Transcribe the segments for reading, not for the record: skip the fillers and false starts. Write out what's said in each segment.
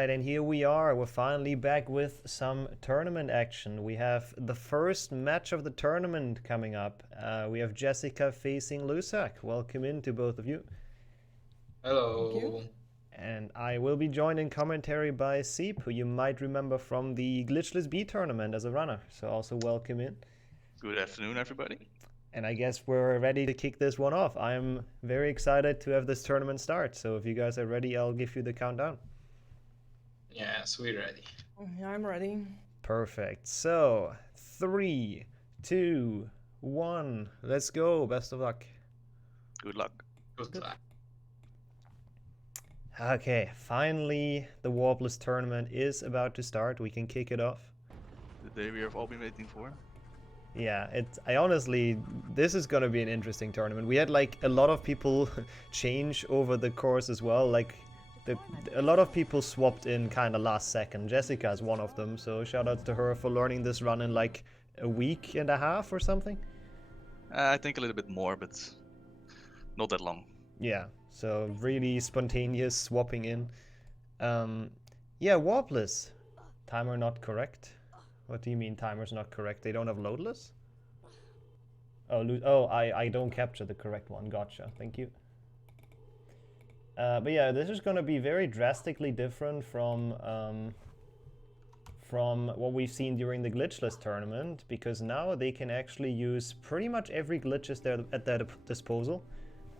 Alright, and here we are. We're finally back with some tournament action. We have the first match of the tournament coming up. We have Jessica facing Lusak. Welcome in to both of you. Hello. Thank you. And I will be joined in commentary by Seep, who you might remember from the Glitchless B tournament as a runner. So also welcome in. Good afternoon, everybody. And I guess we're ready to kick this one off. I'm very excited to have this tournament start. So if you guys are ready, I'll give you the countdown. Yes, we're ready. Yeah, I'm ready. Perfect. So, 3, 2, 1. Let's go. Best of luck. Good luck. Good luck. Okay, finally, the Warpless tournament is about to start. We can kick it off. The day we have all been waiting for. Yeah, I honestly, this is gonna be an interesting tournament. We had like a lot of people change over the course as well. Like, a lot of people swapped in kind of last second. Jessica is one of them, so shout out to her for learning this run in like a week and a half or something. I think a little bit more, but not that long. Yeah, so really spontaneous swapping in. Yeah, Warpless. Timer not correct. What do you mean timer's not correct? They don't have loadless? Oh, I don't capture the correct one. Gotcha. Thank you. But yeah, this is going to be very drastically different from what we've seen during the glitchless tournament, because now they can actually use pretty much every glitch at their disposal,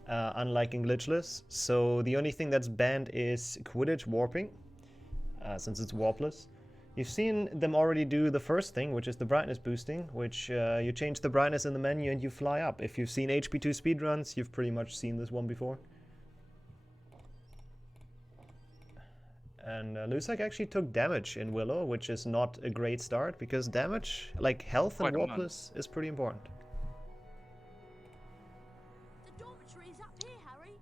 unlike in glitchless. So the only thing that's banned is Quidditch warping, since it's warpless. You've seen them already do the first thing, which is the brightness boosting, which you change the brightness in the menu and you fly up. If you've seen HP2 speedruns, you've pretty much seen this one before. And Lusak actually took damage in Willow, which is not a great start, because damage, like health and Warpless, is pretty important. The dormitory is up here, Harry.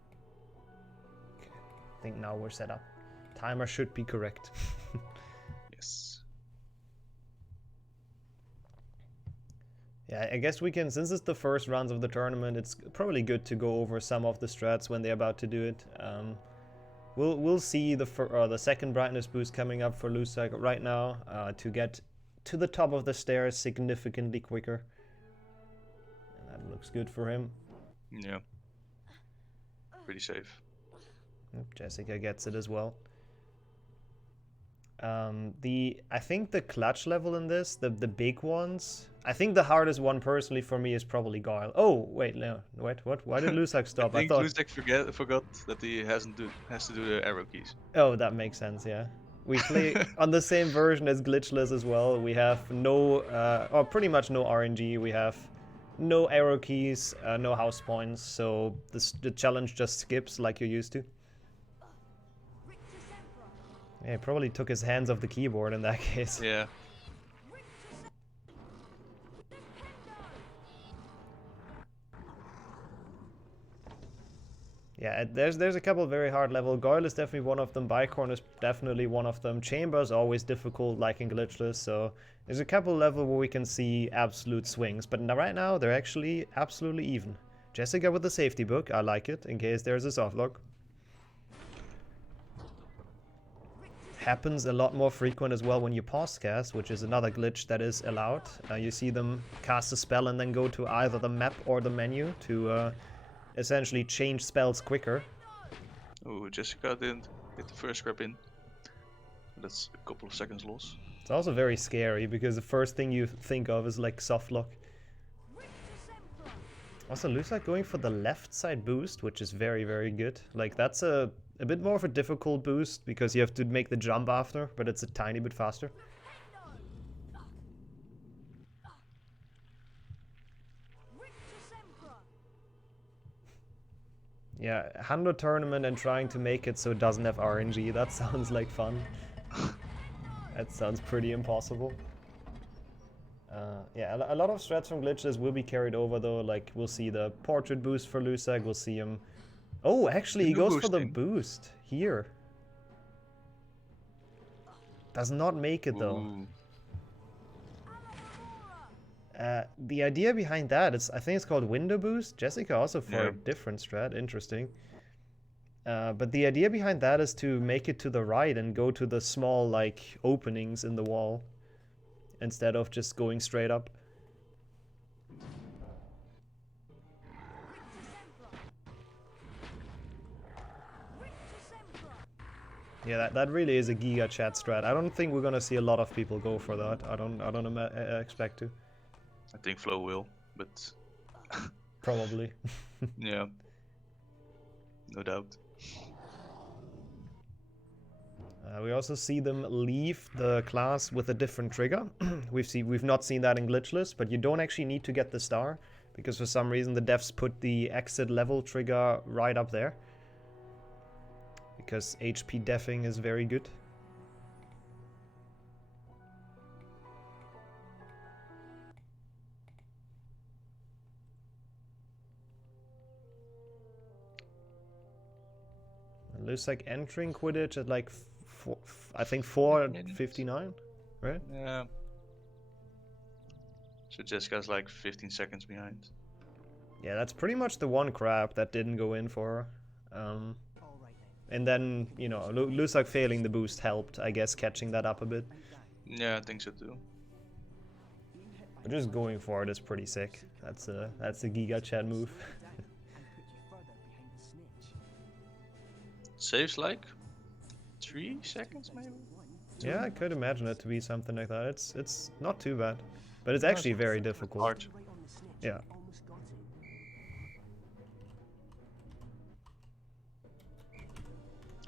Okay. I think now we're set up. Timer should be correct. Yes. Yeah, I guess we can, since it's the first rounds of the tournament, it's probably good to go over some of the strats when they're about to do it. We'll see the second brightness boost coming up for Lusak right now to get to the top of the stairs significantly quicker. And that looks good for him. Yeah. Pretty safe. Jessica gets it as well. I think the clutch level in this, the big ones, I think the hardest one personally for me is probably Guile. Oh wait, no, wait, what? Why did Lusak stop? I think Lusak forgot that he has to do the arrow keys. Oh, that makes sense. Yeah, we play on the same version as glitchless as well. We have no, or pretty much no RNG. We have no arrow keys, no house points. So the challenge just skips like you're used to. Yeah, he probably took his hands off the keyboard in that case. Yeah. Yeah, there's a couple very hard level. Goyle is definitely one of them. Bicorn is definitely one of them. Chamber is always difficult, like in glitchless. So there's a couple level where we can see absolute swings. But right now, they're actually absolutely even. Jessica with the safety book. I like it, in case there's a soft lock. Happens a lot more frequent as well when you pause cast, which is another glitch that is allowed. You see them cast a spell and then go to either the map or the menu to essentially change spells quicker. Oh, Jessica didn't get the first grab in. That's a couple of seconds loss. It's also very scary because the first thing you think of is like soft lock. Also, Lusak going for the left side boost, which is very, very good. Like, that's a bit more of a difficult boost because you have to make the jump after, but it's a tiny bit faster. Yeah, 100 tournament and trying to make it so it doesn't have RNG, that sounds like fun. That sounds pretty impossible. Yeah, a lot of strats from glitches will be carried over though, like we'll see the portrait boost for Lusak, we'll see him... Oh, actually he goes for the boost here. Does not make it though. The idea behind that is, I think it's called window boost. Jessica also for a different strat, interesting. But the idea behind that is to make it to the right and go to the small, like, openings in the wall instead of just going straight up. Yeah, that really is a Giga chat strat. I don't think we're gonna see a lot of people go for that. I don't expect to. I think Flo will, but Probably. yeah, no doubt. We also see them leave the class with a different trigger. We've not seen that in glitchless, but you don't actually need to get the star because for some reason the devs put the exit level trigger right up there. Because HP defing is very good. It looks like entering Quidditch at like I think 4:59, right? Yeah. So Jessica's like 15 seconds behind. Yeah, that's pretty much the one crap that didn't go in for her. And then, you know, Lusak failing the boost helped, I guess, catching that up a bit. Yeah, I think so too. But just going for it is pretty sick. That's a Giga Chat move. Saves like 3 seconds maybe? Yeah, I could imagine it to be something like that. It's not too bad. But it's actually very difficult. Hard. Yeah.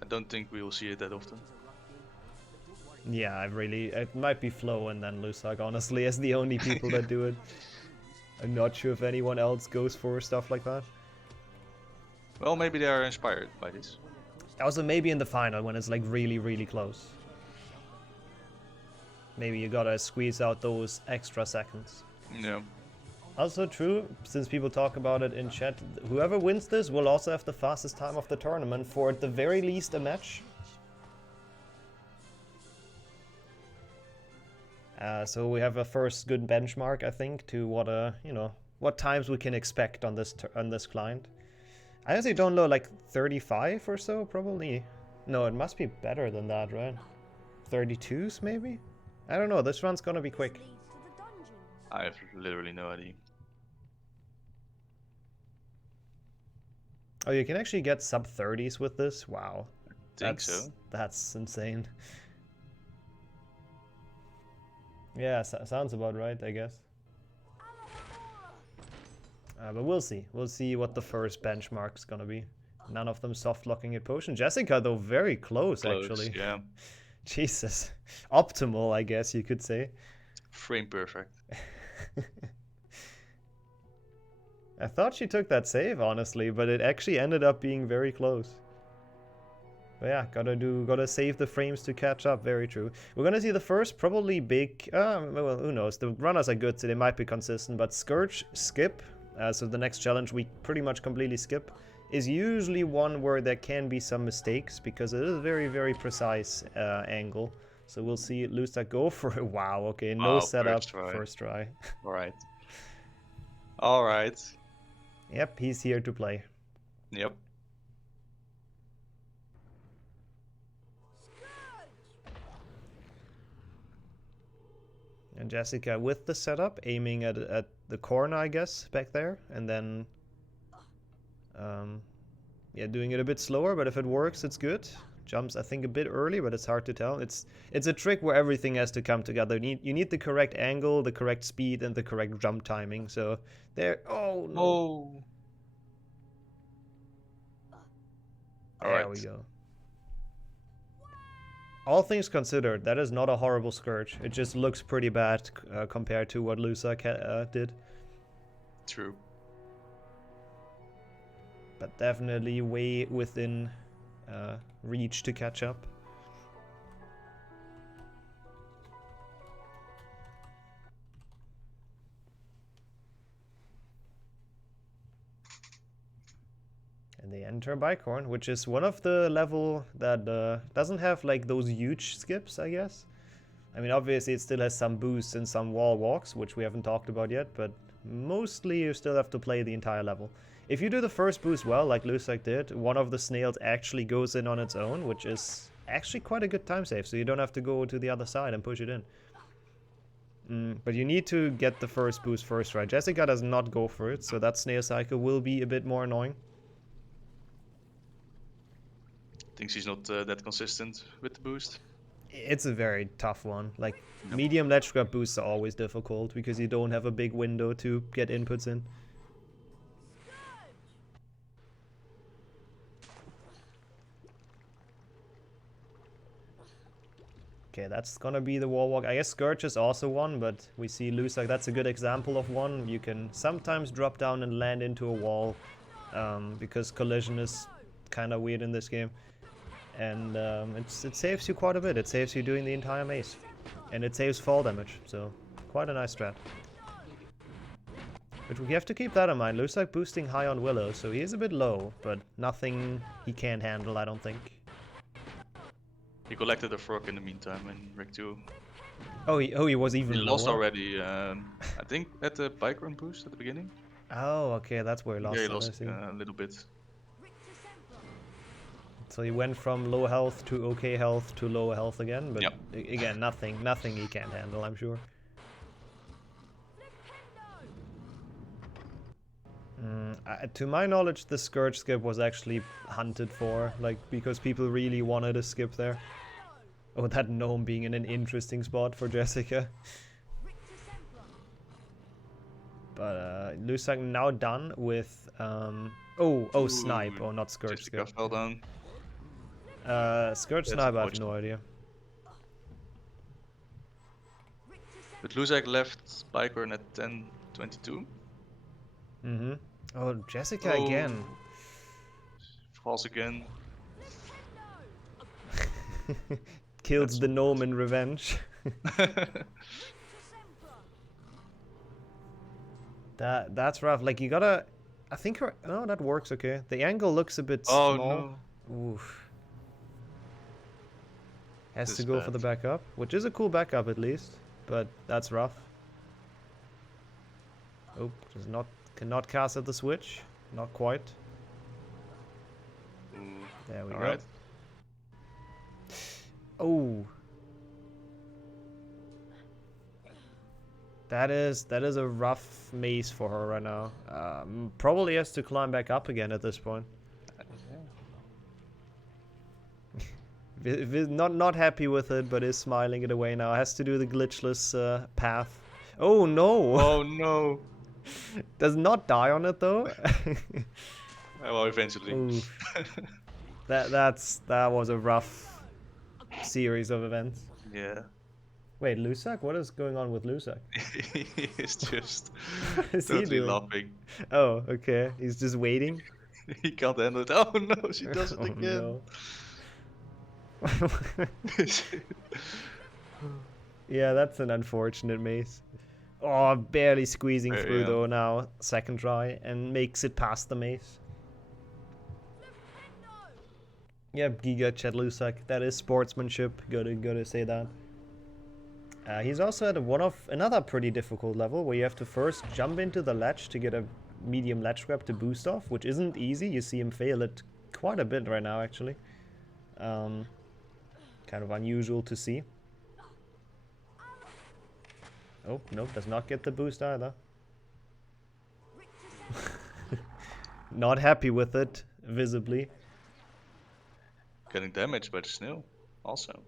I don't think we will see it that often. Yeah, it might be Flo and then Lusak, honestly, as the only people that do it. I'm not sure if anyone else goes for stuff like that. Well, maybe they are inspired by this. Also, maybe in the final when it's like really, really close. Maybe you gotta squeeze out those extra seconds. Yeah. Also true, since people talk about it in chat, whoever wins this will also have the fastest time of the tournament for at the very least a match. So we have a first good benchmark, I think, to what times we can expect on this client. I honestly don't know, like 35 or so, probably. No, it must be better than that, right? 32s, maybe? I don't know, this run's gonna be quick. I have literally no idea. Oh, you can actually get sub 30s with this? Wow. So. That's insane. Yeah, sounds about right, I guess. But we'll see. We'll see what the first benchmark's gonna be. None of them soft locking a potion. Jessica, though, very close actually. Yeah. Jesus. Optimal, I guess you could say. Frame perfect. I thought she took that save, honestly, but it actually ended up being very close. But yeah, gotta save the frames to catch up, very true. We're gonna see the first probably big, well, who knows, the runners are good, so they might be consistent, but Scourge skip, so the next challenge we pretty much completely skip, is usually one where there can be some mistakes, because it is a very, very precise angle. So we'll see Lusak go for it. Wow, okay, no setup, first try. Alright. Alright. Yep, he's here to play. Yep. And Jessica with the setup, aiming at the corner, I guess, back there, and then yeah, doing it a bit slower, but if it works, it's good. Jumps, I think, a bit early, but it's hard to tell. It's a trick where everything has to come together. You need the correct angle, the correct speed, and the correct jump timing. So there. Oh no! Oh. There we go. All things considered, that is not a horrible Scourge. It just looks pretty bad compared to what Lusak did. True. But definitely way within reach to catch up. And they enter Bicorn, which is one of the level that doesn't have like those huge skips, I guess. I mean, obviously it still has some boosts and some wall walks, which we haven't talked about yet, but mostly you still have to play the entire level. if you do the first boost well, like Lusak did, one of the snails actually goes in on its own, which is actually quite a good time save, so you don't have to go to the other side and push it in. But you need to get the first boost first, right? Jessica does not go for it, so that snail cycle will be a bit more annoying. I think she's not that consistent with the boost. It's a very tough one. Like, medium ledge grab boosts are always difficult because you don't have a big window to get inputs in. Okay, that's gonna be the wall walk. I guess Scourge is also one, but we see Lusak. That's a good example of one. You can sometimes drop down and land into a wall because collision is kind of weird in this game. And it saves you quite a bit. It saves you doing the entire maze. And it saves fall damage, so quite a nice strat. But we have to keep that in mind. Lusak boosting high on Willow, so he is a bit low, but nothing he can't handle, I don't think. He collected a frog in the meantime in Rig 2. Oh, he was even He lower? lost already, I think, at the bike run boost at the beginning. Oh, okay, that's where he lost. Yeah, he it, I lost see. a little bit. So he went from low health to okay health to low health again, but Yep. Again, nothing he can't handle, I'm sure. To my knowledge, the Scourge skip was actually hunted for, like, because people really wanted a skip there. Oh, that gnome being in an interesting spot for Jessica. But Lusak now done with oh snipe. Oh, not Scourge Jessica skip. fell down. Scourge That's snipe, I have unfortunate. no idea. But Luzak left bike run at 10:22. Oh, Jessica Oh. again. Falls again. Kills the gnome in revenge. That's rough. Like, you gotta... I think... Oh, that works okay. The angle looks a bit Oh small. no. Oof. Has This to is go for the bad. backup, which is a cool backup at least, but that's rough. Oh, cannot cast at the switch. Not quite. Ooh. There we go. Alright. Oh. That is a rough maze for her right now. Probably has to climb back up again at this point. Not happy with it, but is smiling it away now. Has to do the glitchless path. Oh no! Oh no. Does not die on it though. Well, eventually. Oof. That was a rough series of events. Yeah. Wait, Lusak? What is going on with Lusak? He's just What is he totally doing? laughing. Oh, okay. He's just waiting. He can't handle it. Oh no, she does it Oh, again. no. Yeah, that's an unfortunate maze. Oh, barely squeezing There, through yeah. though now, second try, and makes it past the maze. Yep, Giga Chet Lusak. That is sportsmanship. Gotta say that. He's also at another pretty difficult level where you have to first jump into the ledge to get a medium ledge grab to boost off, which isn't easy. You see him fail it quite a bit right now, actually. Kind of unusual to see. Oh, nope, does not get the boost either. Not happy with it, visibly. Getting damaged by the snail, also.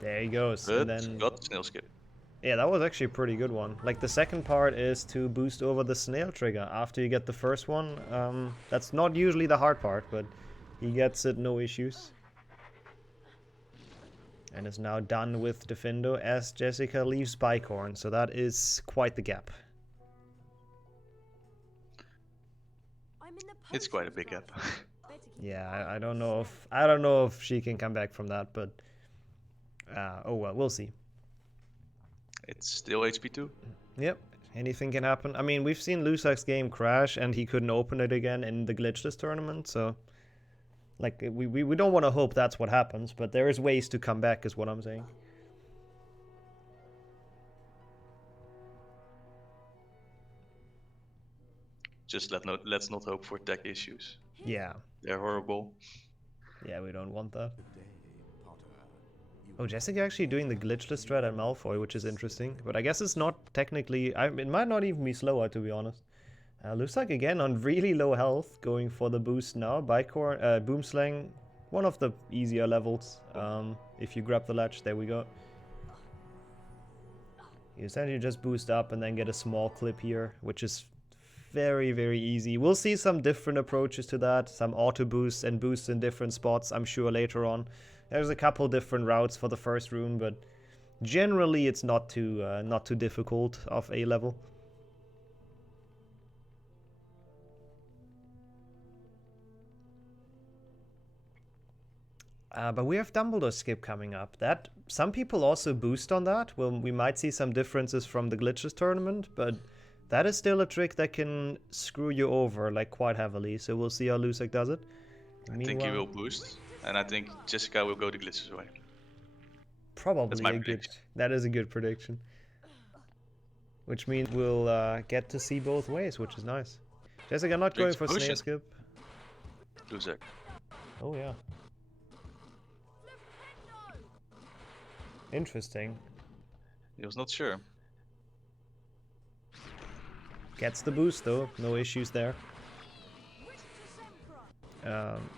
There he goes. But And then, got snail skip. yeah, that was actually a pretty good one. Like, the second part is to boost over the snail trigger after you get the first one. That's not usually the hard part, but he gets it no issues. And is now done with Defendo as Jessica leaves Bicorn, so that is quite the gap. It's quite a big gap. Yeah, I don't know if she can come back from that, but oh well, we'll see. It's still HP2. Yep, anything can happen. I mean, we've seen Lusak's game crash and he couldn't open it again in the glitchless tournament, so like we don't want to hope that's what happens, but there is ways to come back is what I'm saying. Just let's not hope for tech issues. Yeah. They're horrible. Yeah, we don't want that. Oh, Jessica actually doing the glitchless strat at Malfoy, which is interesting. But I guess it's not technically... it might not even be slower, to be honest. Looks like, again, on really low health, going for the boost now. Boomslang, one of the easier levels. If you grab the ledge, there we go. You essentially just boost up and then get a small clip here, which is very, very easy. We'll see some different approaches to that. Some auto boosts and boosts in different spots, I'm sure, later on. There's a couple different routes for the first room, but generally it's not too difficult of A level. But we have Dumbledore skip coming up. That some people also boost on that. Well, we might see some differences from the glitches tournament, but that is still a trick that can screw you over like quite heavily. So we'll see how Lusek does it. I think he will boost, and I think Jessica will go the glitches way. Probably my a good. That is a good prediction. Which means we'll get to see both ways, which is nice. Jessica not going for snail skip. Lusek. Oh yeah. Interesting. He was not sure. Gets the boost though, no issues there.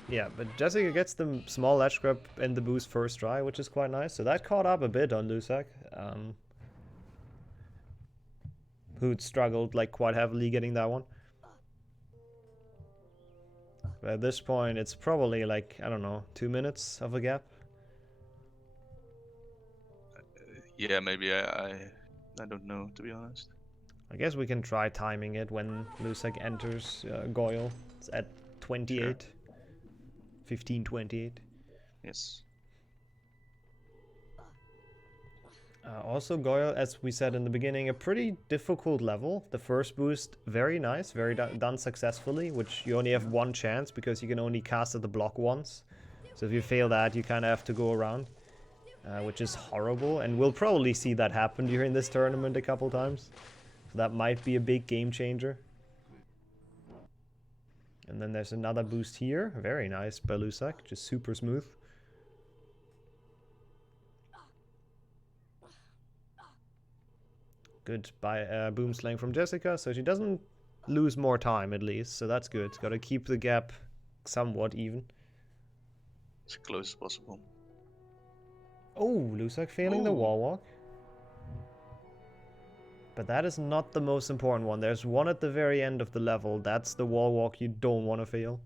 Yeah, but Jessica gets the small ledge grab and the boost first try, which is quite nice. So that caught up a bit on Lusek, who'd struggled like quite heavily getting that one. But at this point, it's probably like, I don't know, 2 minutes of a gap. Yeah, maybe I don't know, to be honest. I guess we can try timing it when Lusek enters Goyle. It's at 28. Sure. 15:28. Yes. Also, Goyle, as we said in the beginning, a pretty difficult level. The first boost, very nice, very done successfully, which you only have one chance because you can only cast at the block once. So if you fail that, you kind of have to go around. Which is horrible, and we'll probably see that happen during this tournament a couple times. So that might be a big game changer. And then there's another boost here. Very nice by Lusek, just super smooth. Good by Boomslang from Jessica, so she doesn't lose more time at least, so that's good. Got to keep the gap somewhat even. As close as possible. Oh, Lusek failing the wall walk. But that is not the most important one. There's one at the very end of the level. That's the wall walk you don't want to fail.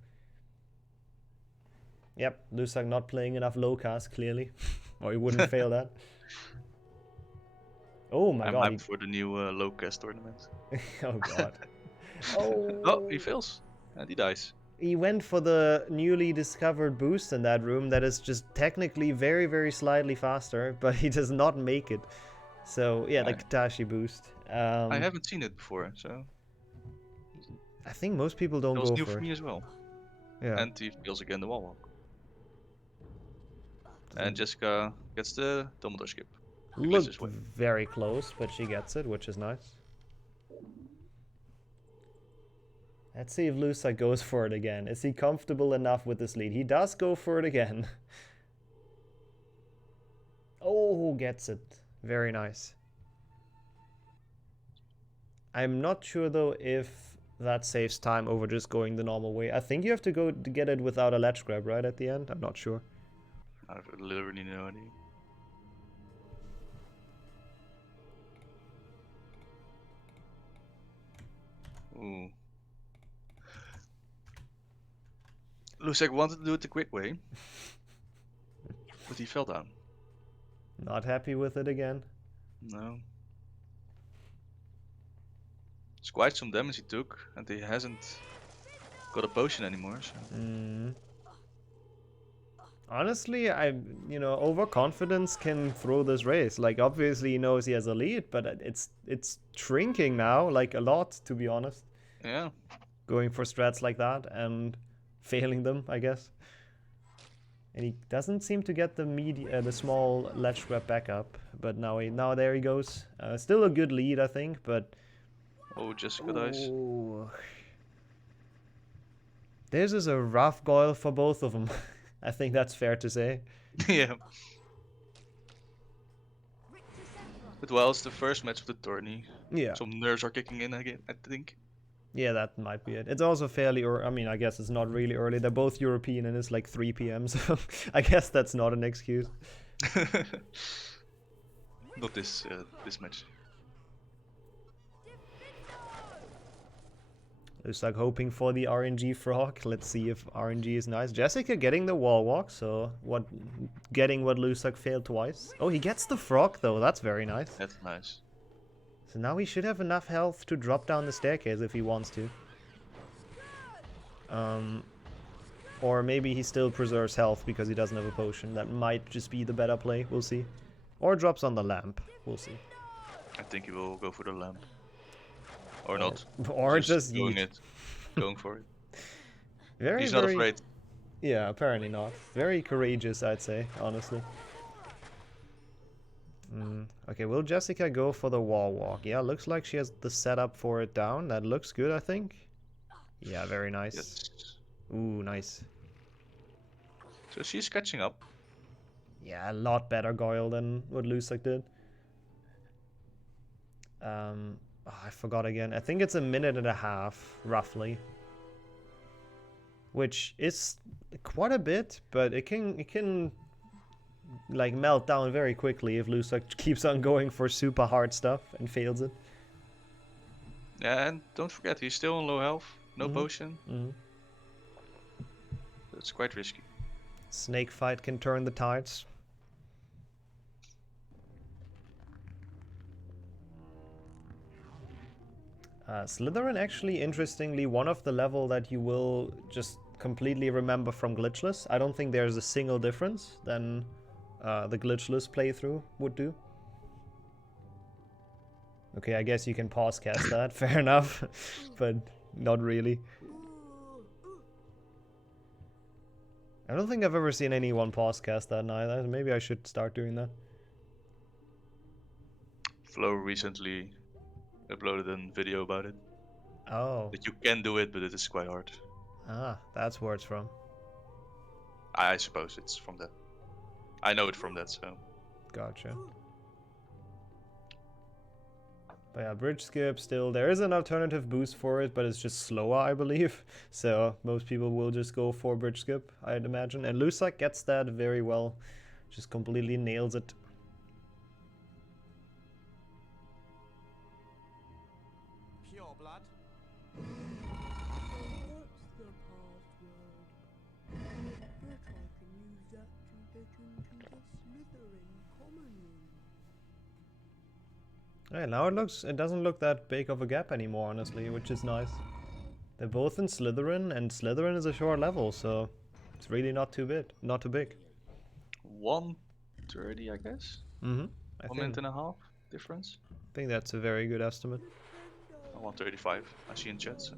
Yep, Lusek not playing enough low cast, clearly. Or he wouldn't fail that. Oh my god. I'm hyped for the new low cast tournament. Oh god. Oh, he fails. And he dies. He went for the newly discovered boost in that room that is just technically very, very slightly faster, but he does not make it. So, yeah, the Katashi boost. I haven't seen it before, so... I think most people don't go for it. It was new for me as well. Yeah. And he fails again the wall walk. And Jessica gets the Dumbledore skip. Looked very close, but she gets it, which is nice. Let's see if Lusek goes for it again. Is he comfortable enough with this lead? He does go for it again. Oh, gets it. Very nice. I'm not sure though if that saves time over just going the normal way. I think you have to go to get it without a ledge grab, right, at the end? I'm not sure. I have literally no idea. Ooh. Lusek wanted to do it the quick way, but he fell down. Not happy with it again? No. It's quite some damage he took, and he hasn't got a potion anymore. So. Honestly, overconfidence can throw this race. Like, obviously he knows he has a lead, but it's shrinking now, like a lot, to be honest. Yeah. Going for strats like that and failing them, I guess. And he doesn't seem to get the small ledge grab back up, but now there he goes. Still a good lead, I think, but... Oh, Jessica dies. This is a rough goal for both of them. I think that's fair to say. Yeah. But well, it's the first match of the tourney. Yeah. Some nerves are kicking in again, I think. Yeah, that might be it. It's also fairly early. I mean, I guess it's not really early. They're both European and it's like 3 p.m. So I guess that's not an excuse. Not this match. Looks like hoping for the RNG frog. Let's see if RNG is nice. Jessica getting the wall walk, so getting what Lusak failed twice. Oh, he gets the frog though. That's very nice. That's nice. So now he should have enough health to drop down the staircase if he wants to. Or maybe he still preserves health because he doesn't have a potion. That might just be the better play. We'll see. Or drops on the lamp. We'll see. I think he will go for the lamp. Or not. Or just doing yeet. it. Going for it. Very, He's not very, afraid. Yeah, apparently not. Very courageous, I'd say, honestly. Okay, will Jessica go for the wall walk? Yeah, looks like she has the setup for it down. That looks good, I think. Yeah, very nice. Yes. Ooh, nice. So she's catching up. Yeah, a lot better Goyle than what Lusak did. I forgot again. I think it's a minute and a half, roughly. Which is quite a bit, but it can like melt down very quickly if Lusak keeps on going for super hard stuff and fails it. Yeah, and don't forget, he's still on low health. No potion. It's quite risky. Snake fight can turn the tides. Slytherin actually, interestingly, one of the level that you will just completely remember from Glitchless. I don't think there's a single difference than the Glitchless playthrough would do. Okay, I guess you can pause cast that, fair enough, but not really. I don't think I've ever seen anyone pause cast that either. Maybe I should start doing that. Flo recently uploaded a video about it. Oh. That you can do it, but it is quite hard. Ah, that's where it's from. I suppose it's from that. I know it from that, so. Gotcha. But yeah, bridge skip still. There is an alternative boost for it, but it's just slower, I believe. So most people will just go for bridge skip, I'd imagine. And Lusak gets that very well. Just completely nails it. Pure blood. What's the password? Bet I can use that to get into the Slytherin common room. Yeah, now it doesn't look that big of a gap anymore, honestly, which is nice. They're both in Slytherin, and Slytherin is a short level, so it's really not too big. 1:30, I guess. I 1 minute and a half difference. think that's a very good estimate. 1:35. I see in chat. So.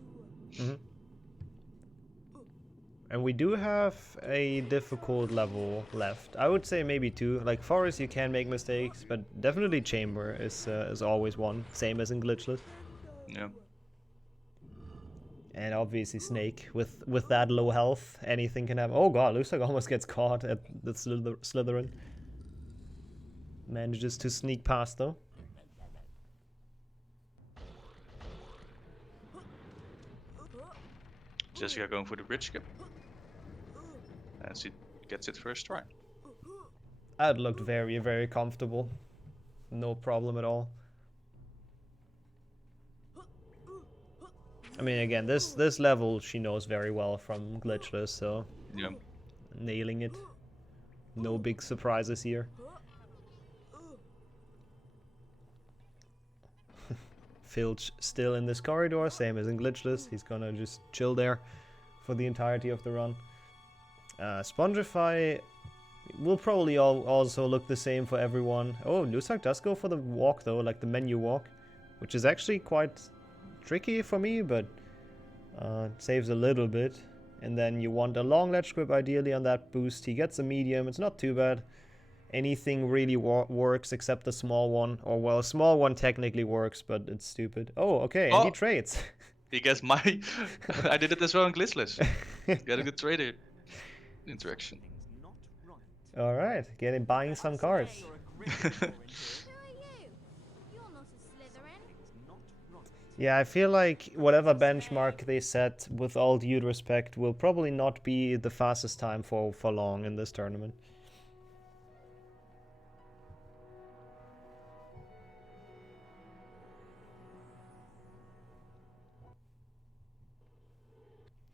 And we do have a difficult level left. I would say maybe 2. Like Forest, you can make mistakes, but definitely Chamber is always one, same as in Glitchless. Yeah. And obviously Snake, with that low health, anything can happen. Oh god, Lusak almost gets caught at the Slytherin. Manages to sneak past though. Jessica going for the bridge skip. And she gets it first try. That looked very, very comfortable. No problem at all. I mean, again, this level she knows very well from Glitchless, so Yeah. nailing it. No big surprises here. Filch still in this corridor, same as in Glitchless. He's gonna just chill there for the entirety of the run. Spongify will probably also look the same for everyone. Oh, Lusak does go for the walk though, like the menu walk, which is actually quite tricky for me, but saves a little bit. And then you want a long ledge grip ideally on that boost. He gets a medium, it's not too bad. Anything really works except the small one. Or well, a small one technically works, but it's stupid. Oh, okay, and he trades. He gets my. I did it as well in glitchless. Getting the trader interaction. Things not right. All right, getting buying some cards. You're a Gryffindor in here. Who are you? You're not a Slytherin. Things not right. Yeah, I feel like whatever benchmark they set, with all due respect, will probably not be the fastest time for long in this tournament.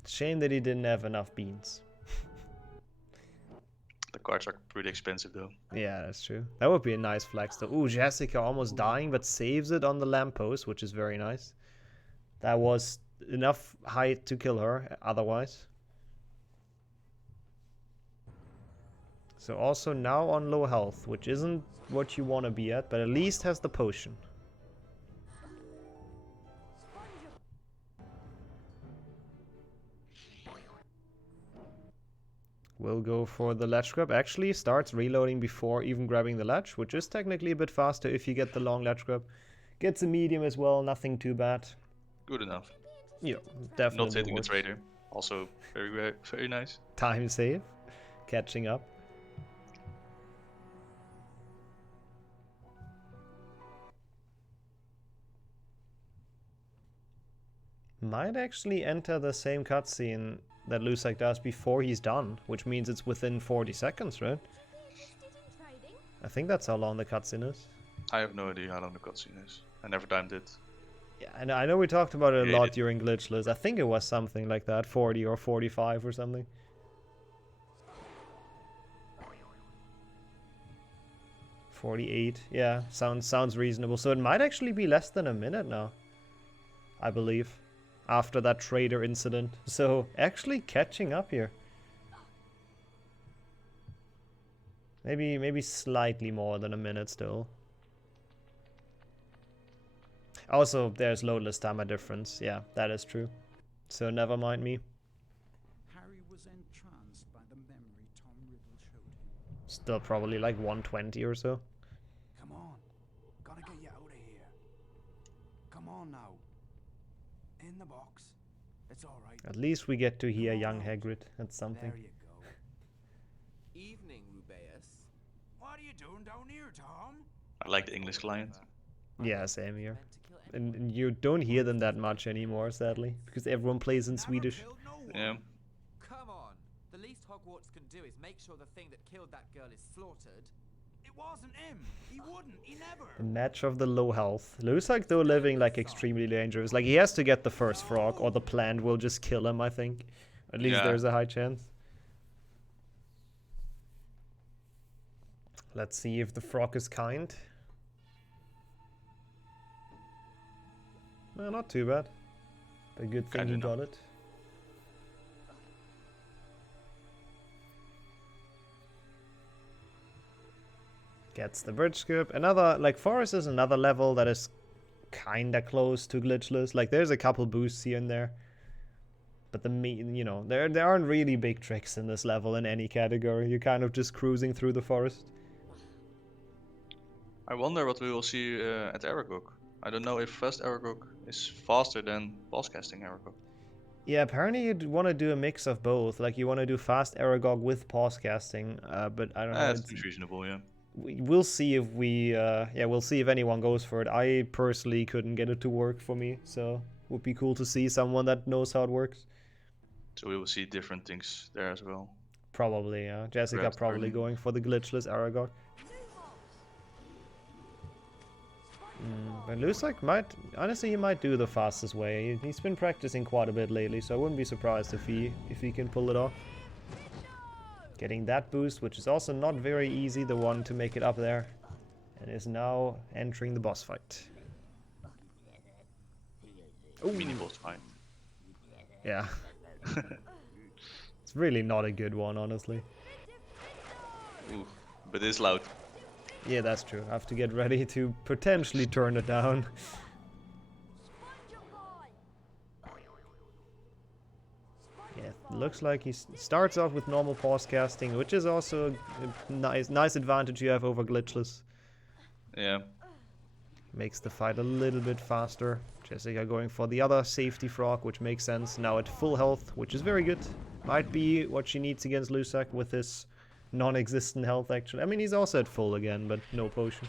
Shame that he didn't have enough beans. The cards are pretty expensive though. Yeah, that's true. That would be a nice flex though. Ooh, Jessica almost dying, but saves it on the lamppost, which is very nice. That was enough height to kill her otherwise. So also now on low health, which isn't what you want to be at, but at least has the potion. We'll go for the ledge grab. Actually starts reloading before even grabbing the ledge, which is technically a bit faster if you get the long ledge grab. Gets a medium as well, nothing too bad. Good enough. Yeah, definitely Not hitting the works. trader. Also very nice. Time save. Catching up. Might actually enter the same cutscene that Lusak does before he's done, which means it's within 40 seconds, right? Interested in trading? I think that's how long the cutscene is. I have no idea how long the cutscene is. I never timed it. Yeah, and I know we talked about it a Yeah, lot it- during Glitchless. I think it was something like that, 40 or 45 or something. 48, yeah, sounds reasonable. So it might actually be less than a minute now, I believe, after that trader incident. So actually catching up here. Maybe slightly more than a minute still. Also, there's loadless timer difference. Yeah, that is true. So never mind me. Harry was entranced by the memory Tom Riddle showed him. Still probably like 120 or so. Come on. Gotta get you out of here. Come on now. In the box. It's alright. At least we get to hear young Hagrid. That's something. There you go. Evening, Rubeus. What are you doing down here, Tom? I like the English client. Yeah, same here. Meant to kill anyone. And you don't hear them that much anymore, sadly, because everyone plays in Never Swedish. killed no one. Yeah. Come on. The least Hogwarts can do is make sure the thing that killed that girl is slaughtered. It wasn't him. He wouldn't. He never. A match of the low health. Lusak though living like extremely dangerous. Like he has to get the first frog or the plant will just kill him, I think. At least Yeah. there's a high chance. Let's see if the frog is kind. No, not too bad. A good thing Kinda he not. got it. Gets the bridge skip. Another, like, Forest is another level that is kinda close to glitchless. Like, there's a couple boosts here and there. But you know, there aren't really big tricks in this level in any category. You're kind of just cruising through the forest. I wonder what we will see at Aragog. I don't know if fast Aragog is faster than boss casting Aragog. Yeah, apparently you'd want to do a mix of both. Like, you want to do fast Aragog with pause casting. But I don't know. That it's- seems reasonable, yeah. we'll see if we'll see if anyone goes for it. I personally couldn't get it to work for me, so would be cool to see someone that knows how it works. So we will see different things there as well. Probably, yeah. Jessica Perhaps probably early. going for the glitchless Aragog. But Lusak might, honestly, he might do the fastest way. He's been practicing quite a bit lately, so I wouldn't be surprised if he can pull it off. Getting that boost, which is also not very easy, the one to make it up there, and is now entering the boss fight. Mini boss fight. Yeah. It's really not a good one, honestly. Ooh, but it's loud. Yeah, that's true. I have to get ready to potentially turn it down. Yeah, looks like he starts off with normal pause casting, which is also a nice advantage you have over glitchless. Yeah. Makes the fight a little bit faster. Jessica going for the other safety frog, which makes sense. Now at full health, which is very good. Might be what she needs against Lusak with his non-existent health, actually. I mean, he's also at full again, but no potion.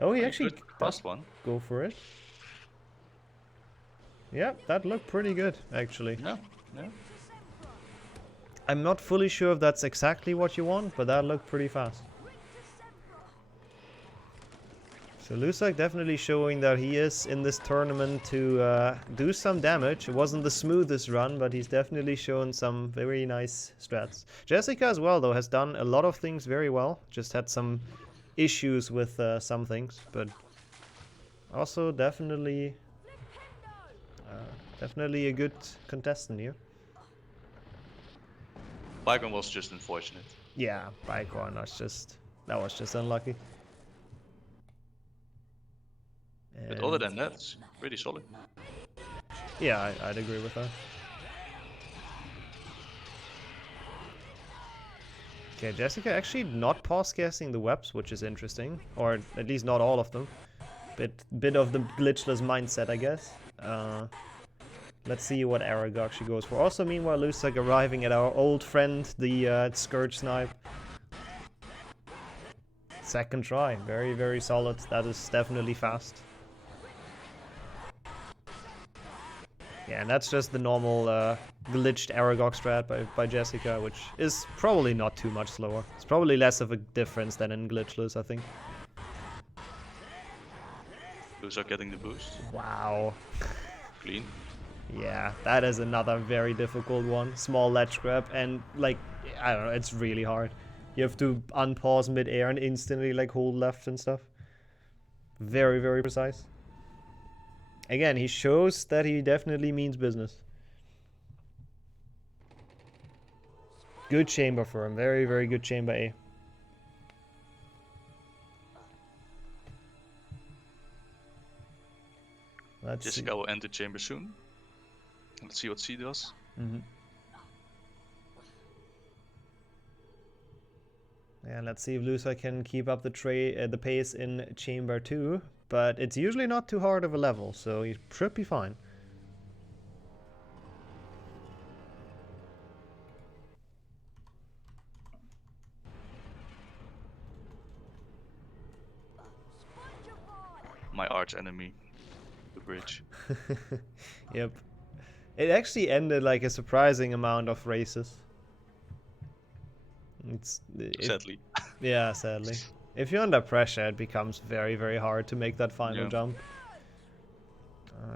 Oh, he actually Last one. go for it. Yeah, that looked pretty good, actually. No. No. I'm not fully sure if that's exactly what you want, but that looked pretty fast. So Lusak definitely showing that he is in this tournament to do some damage. It wasn't the smoothest run, but he's definitely shown some very nice strats. Jessica as well, though, has done a lot of things very well. Just had some issues with some things, but also definitely a good contestant here. Bygone was just unfortunate. Yeah, Bygone that was just unlucky. But other than that, it's pretty solid. Yeah, I'd agree with that. Okay, Jessica actually not pause casting the webs, which is interesting. Or at least not all of them. Bit of the glitchless mindset, I guess. Let's see what Aragog she goes for. Also, meanwhile, Lusak arriving at our old friend, the Scourge Snipe. Second try. Very, very solid. That is definitely fast. Yeah, and that's just the normal glitched Aragog strat by Jessica, which is probably not too much slower. It's probably less of a difference than in glitchless, I think. Lusak getting the boost. Wow. Clean. Yeah, that is another very difficult one. Small ledge grab, and like, I don't know, it's really hard. You have to unpause mid-air and instantly like hold left and stuff. Very, very precise. Again, he shows that he definitely means business. Good chamber for him. Very, very good chamber A. Let's Jessica will enter chamber soon. Let's see what she does. Yeah, let's see if Lusa can keep up the pace in chamber 2. But it's usually not too hard of a level, so he should be fine. My arch enemy, the bridge. Yep. It actually ended like a surprising amount of races. Sadly. Yeah, sadly. If you're under pressure, it becomes very, very hard to make that final jump.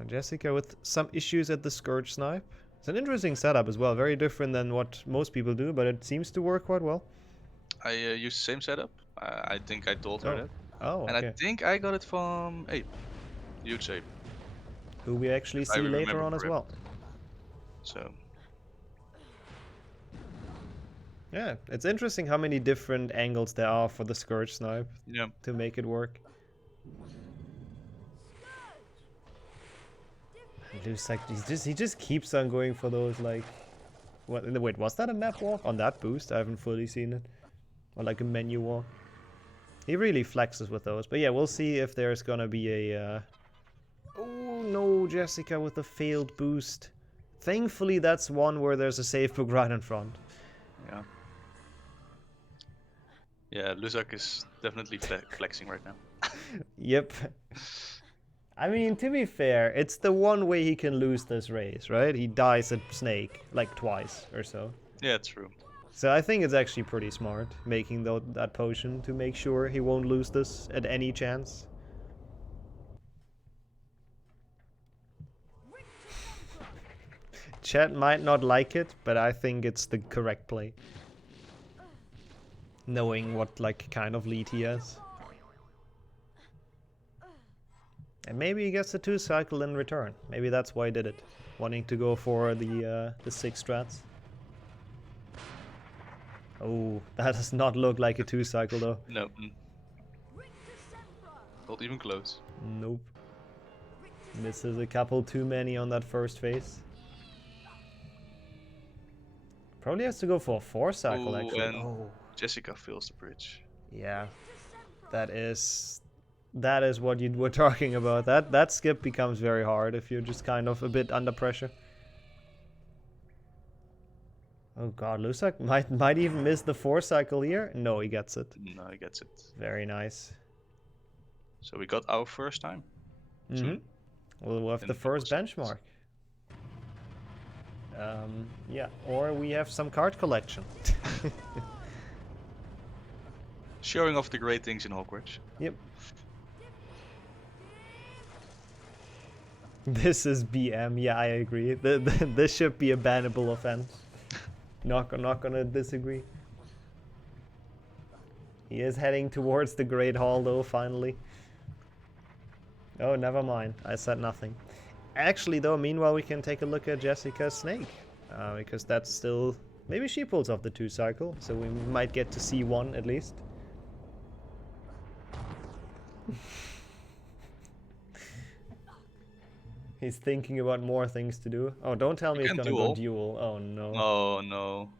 Jessica with some issues at the Scourge Snipe. It's an interesting setup as well. Very different than what most people do, but it seems to work quite well. I used the same setup. I think I told her that. Oh, okay. And I think I got it from Ape. Huge Ape. Who we actually see later on as well. So. Yeah, it's interesting how many different angles there are for the Scourge Snipe to make it work. Lusak, he just keeps on going for those like... What? Wait, was that a map walk on that boost? I haven't fully seen it. Or like a menu walk. He really flexes with those. But yeah, we'll see if there's gonna be a... Oh no, Jessica with a failed boost. Thankfully that's one where there's a safe book right in front. Yeah. Yeah, Lusak is definitely flexing right now. Yep. I mean, to be fair, it's the one way he can lose this race, right? He dies at Snake, like twice or so. Yeah, true. So I think it's actually pretty smart, making that potion to make sure he won't lose this at any chance. Chat might not like it, but I think it's the correct play. Knowing what like kind of lead he has. And maybe he gets a 2-cycle in return. Maybe that's why he did it. Wanting to go for the 6 strats. Oh, that does not look like a 2-cycle though. No. Not even close. Nope. Misses a couple too many on that first phase. Probably has to go for a 4-cycle actually. And Jessica fails the bridge. Yeah. That is that is what you were talking about. That skip becomes very hard if you're just kind of a bit under pressure. Oh god, Lusak might even miss the 4 cycle here. No, he gets it. No, he gets it. Very nice. So we got our first time. Mm-hmm. We'll have In the first benchmark. Yeah, or we have some card collection. Showing off the great things in Hogwarts. Yep. This is BM. Yeah, I agree. This should be a bannable offense. Not gonna disagree. He is heading towards the Great Hall though, finally. Oh, never mind. I said nothing. Actually though, meanwhile we can take a look at Jessica's snake. Because that's still... Maybe she pulls off the 2 cycle, so we might get to see 1 at least. He's thinking about more things to do. Oh, don't tell me he's gonna go duel. Oh no. Oh no.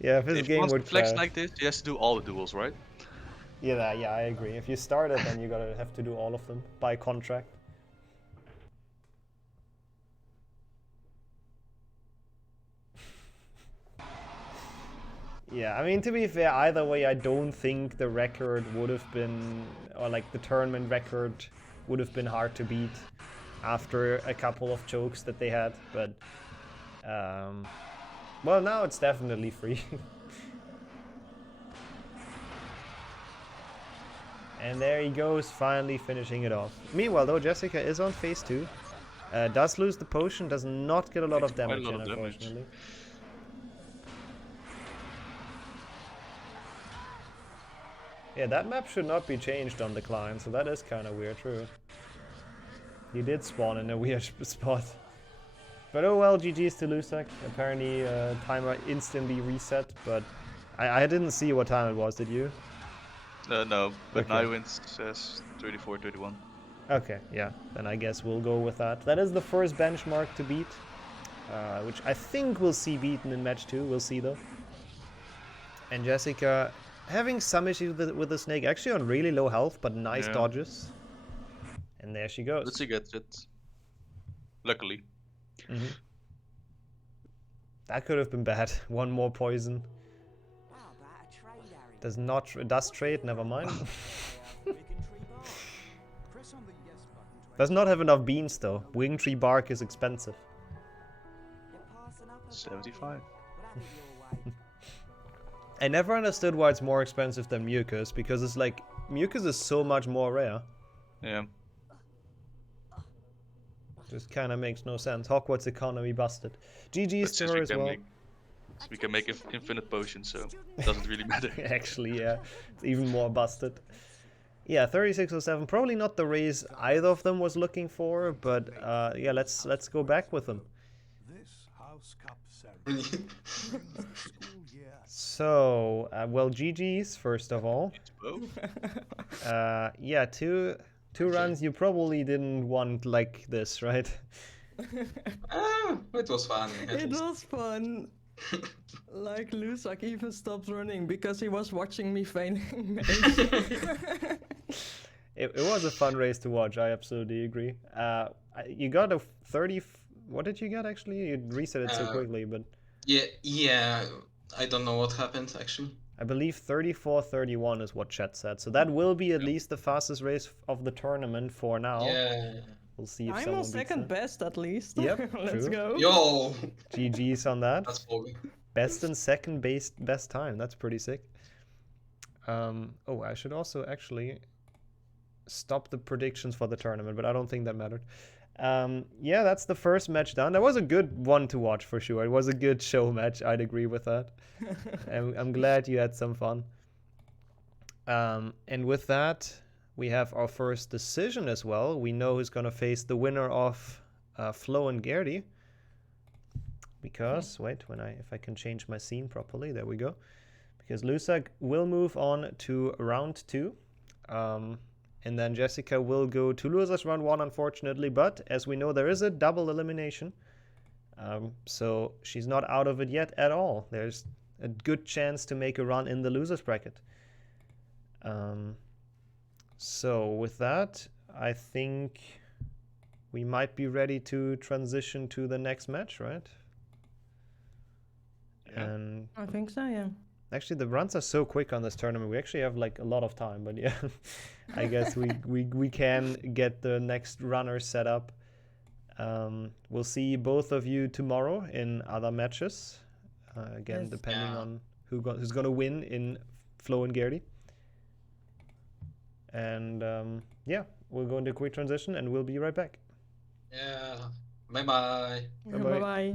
Yeah, if his If he game wants to would flex crash. like this, he has to do all the duels, right? Yeah, I agree. If you start it, then you gotta have to do all of them by contract. Yeah, I mean, to be fair, either way, I don't think the record would have been, or like the tournament record would have been hard to beat after a couple of chokes that they had, but, well, now it's definitely free. And there he goes, finally finishing it off. Meanwhile, though, Jessica is on phase 2. Does lose the potion, does not get a lot of damage in, unfortunately. Yeah, that map should not be changed on the client, so that is kind of weird, true. He did spawn in a weird spot. But oh well, GG's to Lusak. Apparently timer instantly reset, but I didn't see what time it was, did you? No, but Okay. Nywin says 34-31. Okay, yeah, then I guess we'll go with that. That is the first benchmark to beat, which I think we'll see beaten in match 2, we'll see though. And Jessica having some issues with the snake, actually on really low health, but nice Yeah. dodges. And there she goes. But she gets it. Luckily. That could have been bad. One more poison. How about a trade, Harry? Does trade, never mind. Press on the yes button to Does not have enough beans though. Wing tree bark is expensive. You're passing up a 75. We'll have it your way. I never understood why it's more expensive than mucus, because it's like, mucus is so much more rare. Yeah. Just kind of makes no sense. Hogwarts economy busted. GG's But to since her we as can well. make, we can make infinite potions, so it doesn't really matter. Actually, yeah. It's even more busted. Yeah, 3607. Probably not the raise either of them was looking for, but yeah, let's go back with them. this house cup ceremony. School year. So, well, GG's first of all. Both. Yeah, two runs you probably didn't want like this, right? It was fun. at It least. was fun. Like Lusak even stopped running because he was watching me feigning maze. It was a fun race to watch, I absolutely agree. You got a 30... What did you get actually? You reset it so quickly, but... Yeah, I don't know what happened actually. I believe 34-31 is what Chet said. So that will be at least the fastest race of the tournament for now. Yeah. We'll see if I'm someone on beats second it. best at least. Yep, Let's true. go. Yo, GG's on that. that's foggy. Best and second best time. That's pretty sick. Oh, I should also actually stop the predictions for the tournament, but I don't think that mattered. Yeah, that's the first match done. That was a good one to watch for sure. It was a good show match. I'd agree with that. I'm glad you had some fun. And with that, we have our first decision as well. We know who's going to face the winner of Flo and Gertie. Because, wait, if I can change my scene properly, there we go. Because Lusak will move on to round 2. And then Jessica will go to losers round 1, unfortunately. But as we know, there is a double elimination. So she's not out of it yet at all. There's a good chance to make a run in the losers bracket. So with that, I think we might be ready to transition to the next match, right? Yeah. And I think so, yeah. actually, the runs are so quick on this tournament. We actually have like a lot of time, but yeah, I guess we can get the next runner set up. We'll see both of you tomorrow in other matches. Again, Yes. depending Yeah. on who's gonna win in Flo and Gertie. And yeah, we'll go into a quick transition, and we'll be right back. Yeah. Bye bye. Bye-bye. Bye-bye.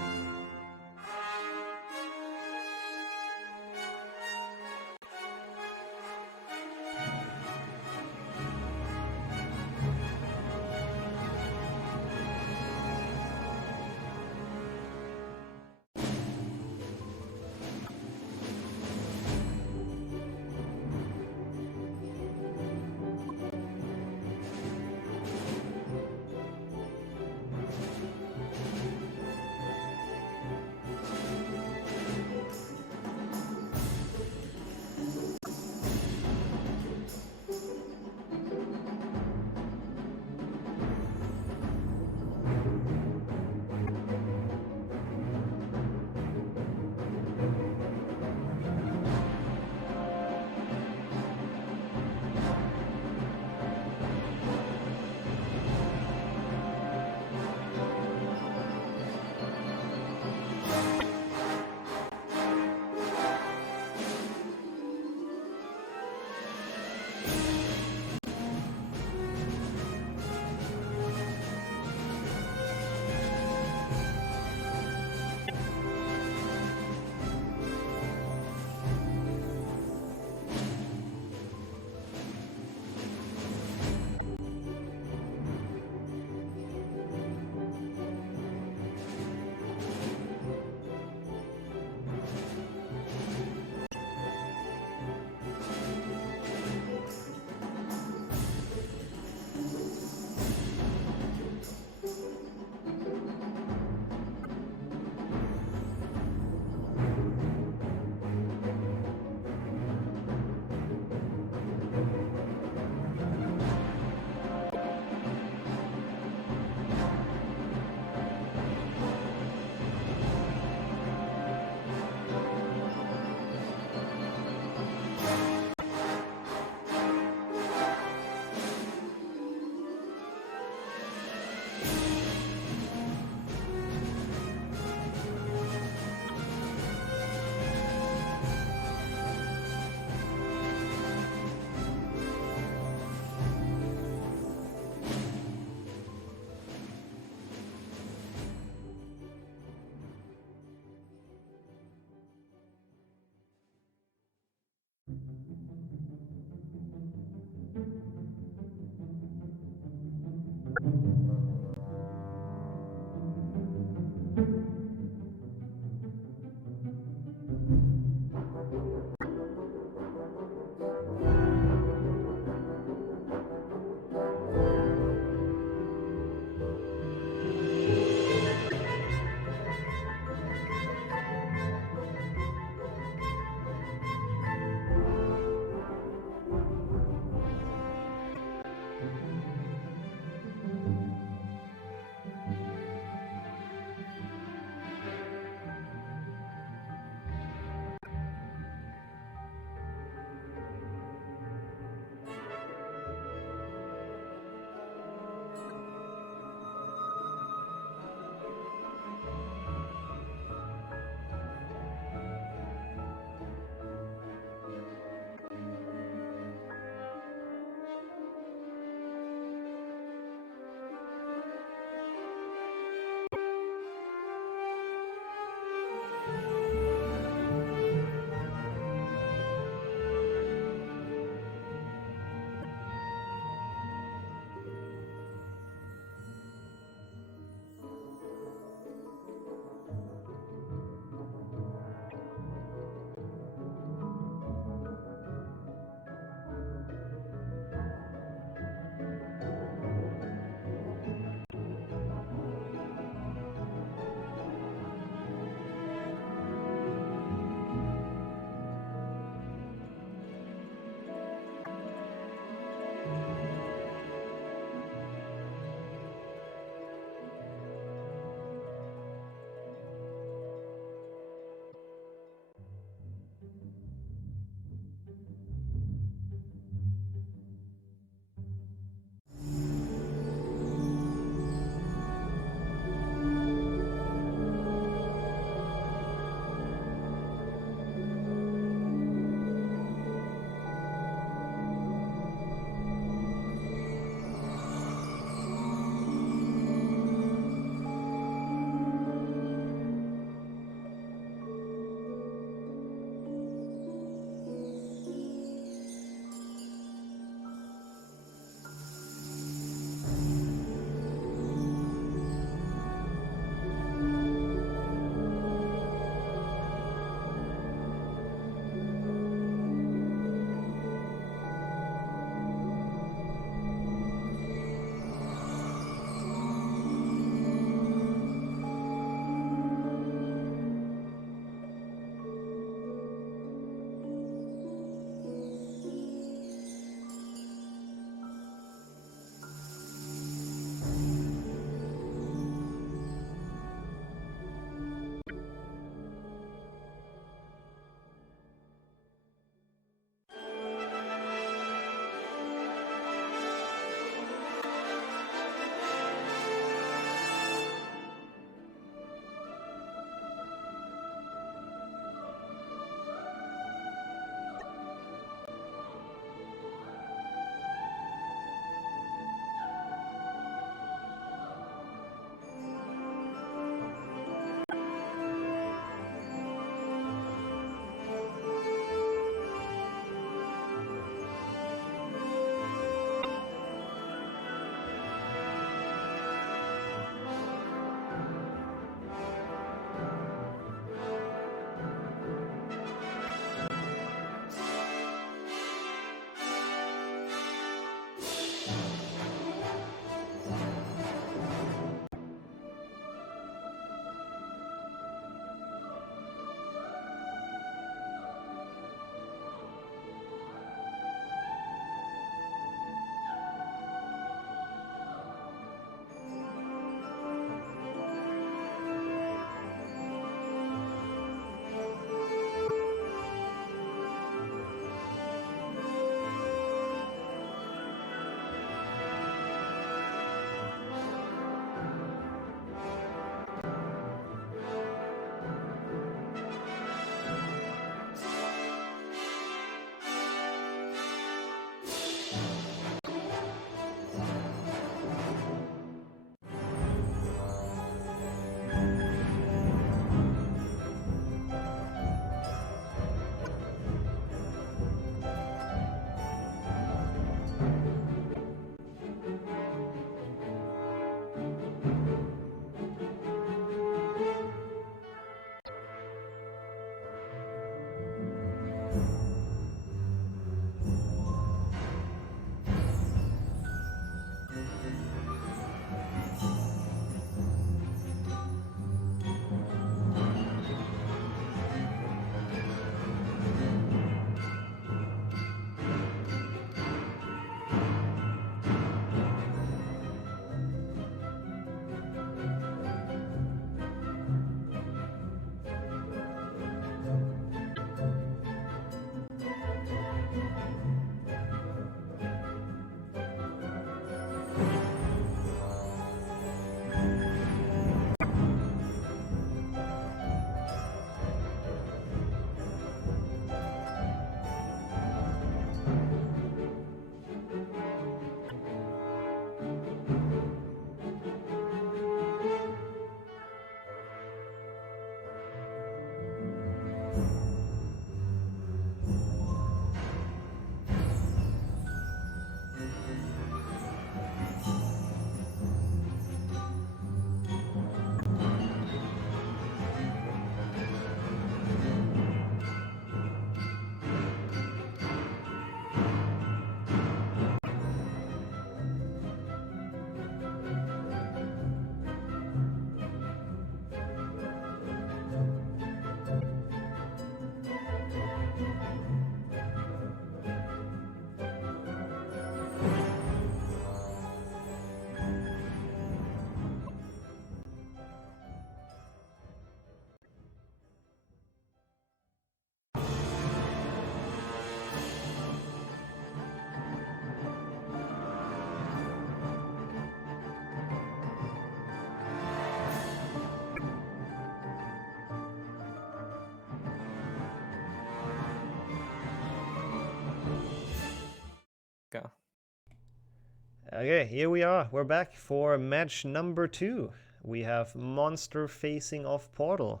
Okay, here we are. We're back for match number 2. We have Monster facing off Portal.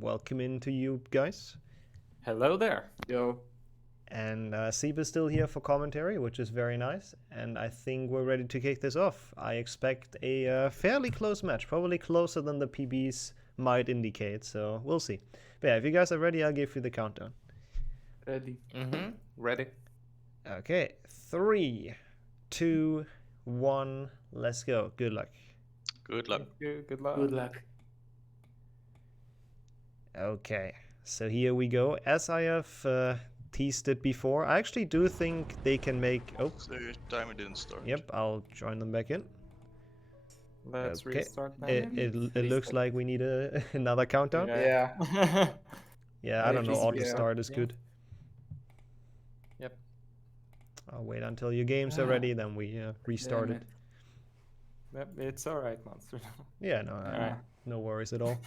Welcome into you guys. Hello there. Yo. And Seb is still here for commentary, which is very nice. And I think we're ready to kick this off. I expect a fairly close match, probably closer than the PBs might indicate. So we'll see. But yeah, if you guys are ready, I'll give you the countdown. Ready. Ready. Okay, 3, 2, 1, let's go. Good luck. Good luck. Good luck. Good luck. Okay, so here we go. As I have teased it before, I actually do think they can make... Oh, So your timer didn't start. yep, I'll join them back in. Let's Okay. restart now. It looks like we need another countdown. Yeah. Yeah, I don't know, auto yeah. start is Yeah. good. Yep. I'll wait until your games are ready, then we restart Damn it. Yep, it's alright, Monster. Yeah, no, Alright. no worries at all.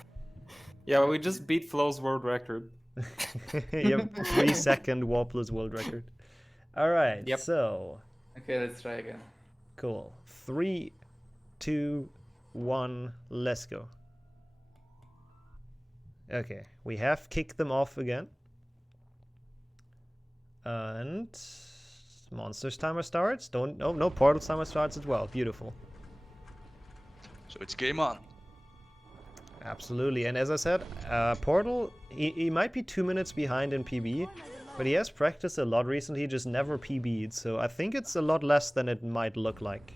Yeah, we just beat Flo's world record. Yep, 3-second Warpless world record. All right, Yep. so Okay, let's try again. cool. 3, 2, 1, let's go. Okay, we have kicked them off again. And Monsters timer starts. No, Portal timer starts as well. Beautiful. So it's game on. Absolutely, and as I said, Portal, he might be 2 minutes behind in PB, but he has practiced a lot recently, he just never PB'd, so I think it's a lot less than it might look like.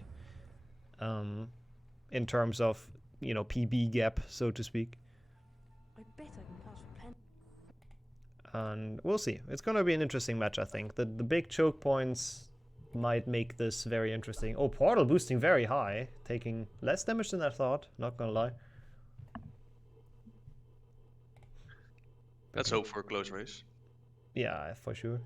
In terms of, you know, PB gap, so to speak. I bet I can pass for pen. And we'll see. It's gonna be an interesting match, I think. The big choke points might make this very interesting. Oh, Portal boosting very high, taking less damage than I thought, not gonna lie. Let's hope for a close race. Yeah, for sure.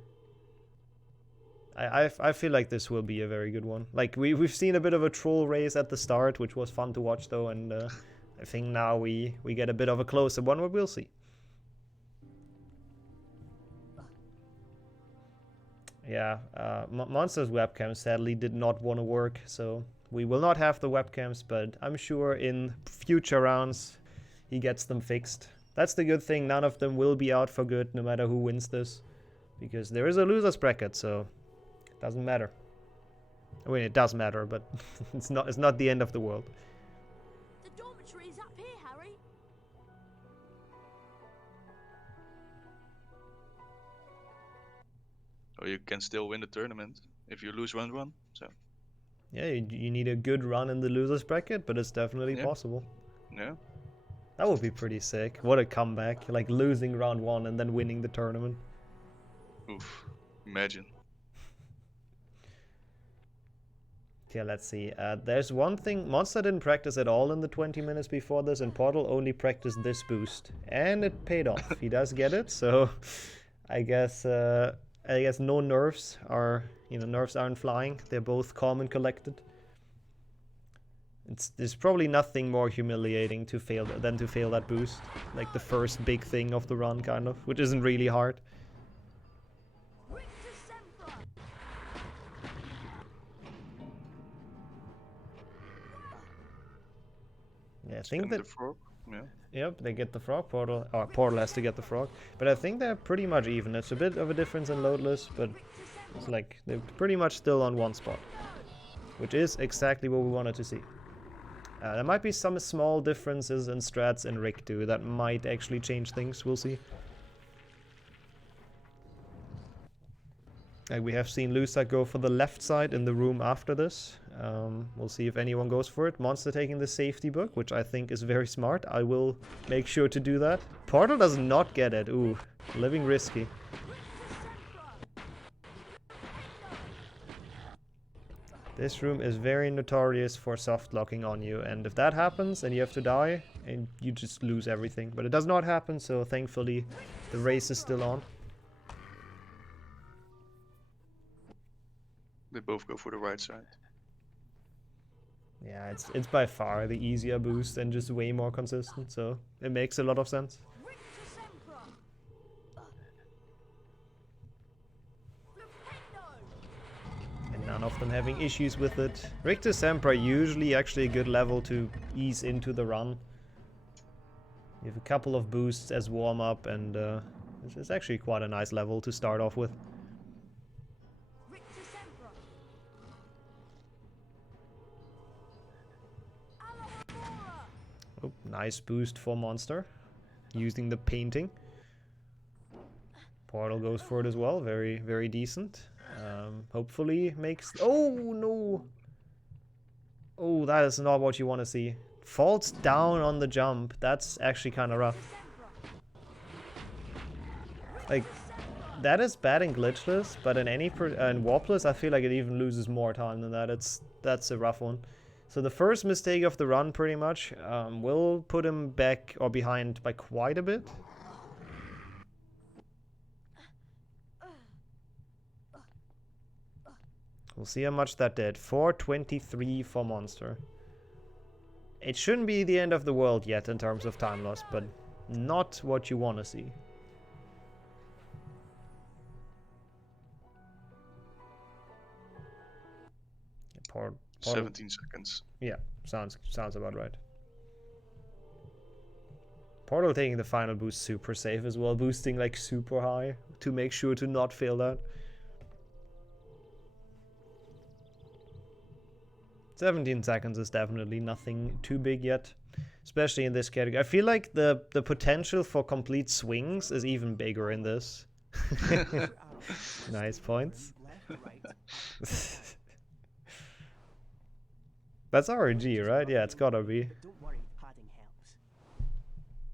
I feel like this will be a very good one. Like we've seen a bit of a troll race at the start, which was fun to watch though, and I think now we get a bit of a closer one, but we'll see. Yeah, Monster's webcam sadly did not want to work, so we will not have the webcams, but I'm sure in future rounds he gets them fixed. That's the good thing, none of them will be out for good no matter who wins this, because there is a loser's bracket, so it doesn't matter. I mean, it does matter, but it's not the end of the world. The dormitory is up here, Harry. Or you can still win the tournament if you lose round 1. So Yeah, you need a good run in the loser's bracket, but it's definitely Yeah. possible. yeah. That would be pretty sick. What a comeback, like losing round 1 and then winning the tournament. Oof. Imagine. Yeah, let's see. There's one thing, Monster didn't practice at all in the 20 minutes before this, and Portal only practiced this boost. And it paid off. He does get it, so I guess no nerves are, nerves aren't flying. They're both calm and collected. There's probably nothing more humiliating than to fail that boost. Like the first big thing of the run, kind of, which isn't really hard. Yeah, I think And that... the frog. Yeah. Yep, they get the frog. Portal has to get the frog. But I think they're pretty much even. It's a bit of a difference in loadless, but it's like they're pretty much still on one spot. Which is exactly what we wanted to see. There might be some small differences in strats in Rick too that might actually change things. We'll see. We have seen Lusa go for the left side in the room after this. We'll see if anyone goes for it. Monster taking the safety book, which I think is very smart. I will make sure to do that. Portal does not get it. Ooh, living risky. This room is very notorious for soft locking on you, and if that happens and you have to die, and you just lose everything. But it does not happen, so thankfully the race is still on. They both go for the right side. Yeah, it's by far the easier boost and just way more consistent, so it makes a lot of sense. And none of them having issues with it. Richter Semper usually actually a good level to ease into the run. You have a couple of boosts as warm-up, and it's actually quite a nice level to start off with. Oh, nice boost for Monster, using the painting. Portal goes for it as well, very, very decent. Hopefully makes... Oh, no! Oh, that is not what you want to see. Falls down on the jump. That's actually kind of rough. Like, that is bad in glitchless, but in any in Warpless, I feel like it even loses more time than that. That's a rough one. So the first mistake of the run, pretty much, will put him back or behind by quite a bit. We'll see how much that did. 423 for Monster. It shouldn't be the end of the world yet in terms of time loss, but not what you want to see. Portal. 17 seconds. Yeah, sounds about right. Portal taking the final boost super safe as well, boosting like super high to make sure to not fail that. 17 seconds is definitely nothing too big yet, especially in this category. I feel like the potential for complete swings is even bigger in this. Nice points. That's RNG, right? Yeah, it's gotta be.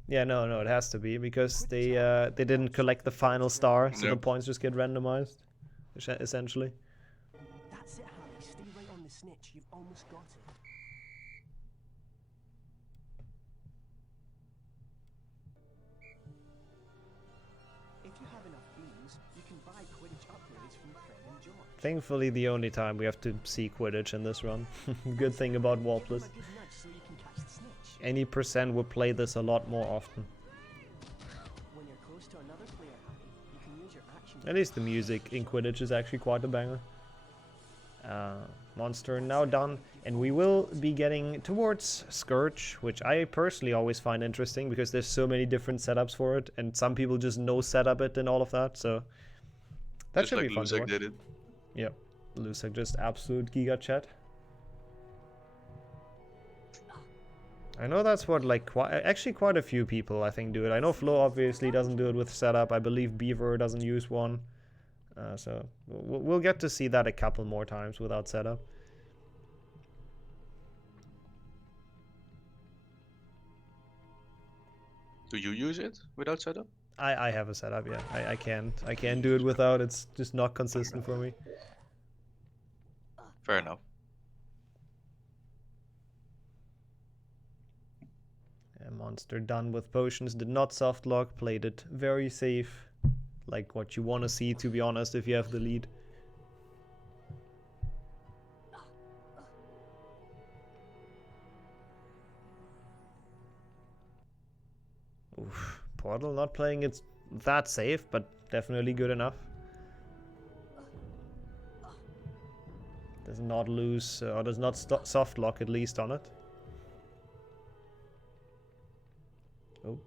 Yeah, no, it has to be, because they didn't collect the final star, so the points just get randomized, essentially. That's it, Harry. Stay right on the snitch. You've almost got it. If you have enough beans, you can buy Quidditch upgrades from Fred and George. Thankfully, the only time we have to see Quidditch in this run. Good thing about Warpless. Any percent would play this a lot more often. When you're close to another player, Harry, you can use your action. At least the music in Quidditch is actually quite a banger. Monster now done, and we will be getting towards Scourge, which I personally always find interesting because there's so many different setups for it, and some people just no setup it and all of that, so that Just should like be fun to Luzak watch. did it. Yep, Lusak just absolute giga chat. I know that's what like actually quite a few people I think do it. I know Flo obviously doesn't do it with setup. I believe Beaver doesn't use one. So we'll get to see that a couple more times without setup. Do you use it without setup? I have a setup, yeah. I can't do it without. It's just not consistent for me. Fair enough. Monster done with potions, did not soft lock, played it very safe. Like what you want to see, to be honest, if you have the lead. Oof. Portal not playing it that safe, but definitely good enough. Does not lose, or does not soft lock at least on it. Oh.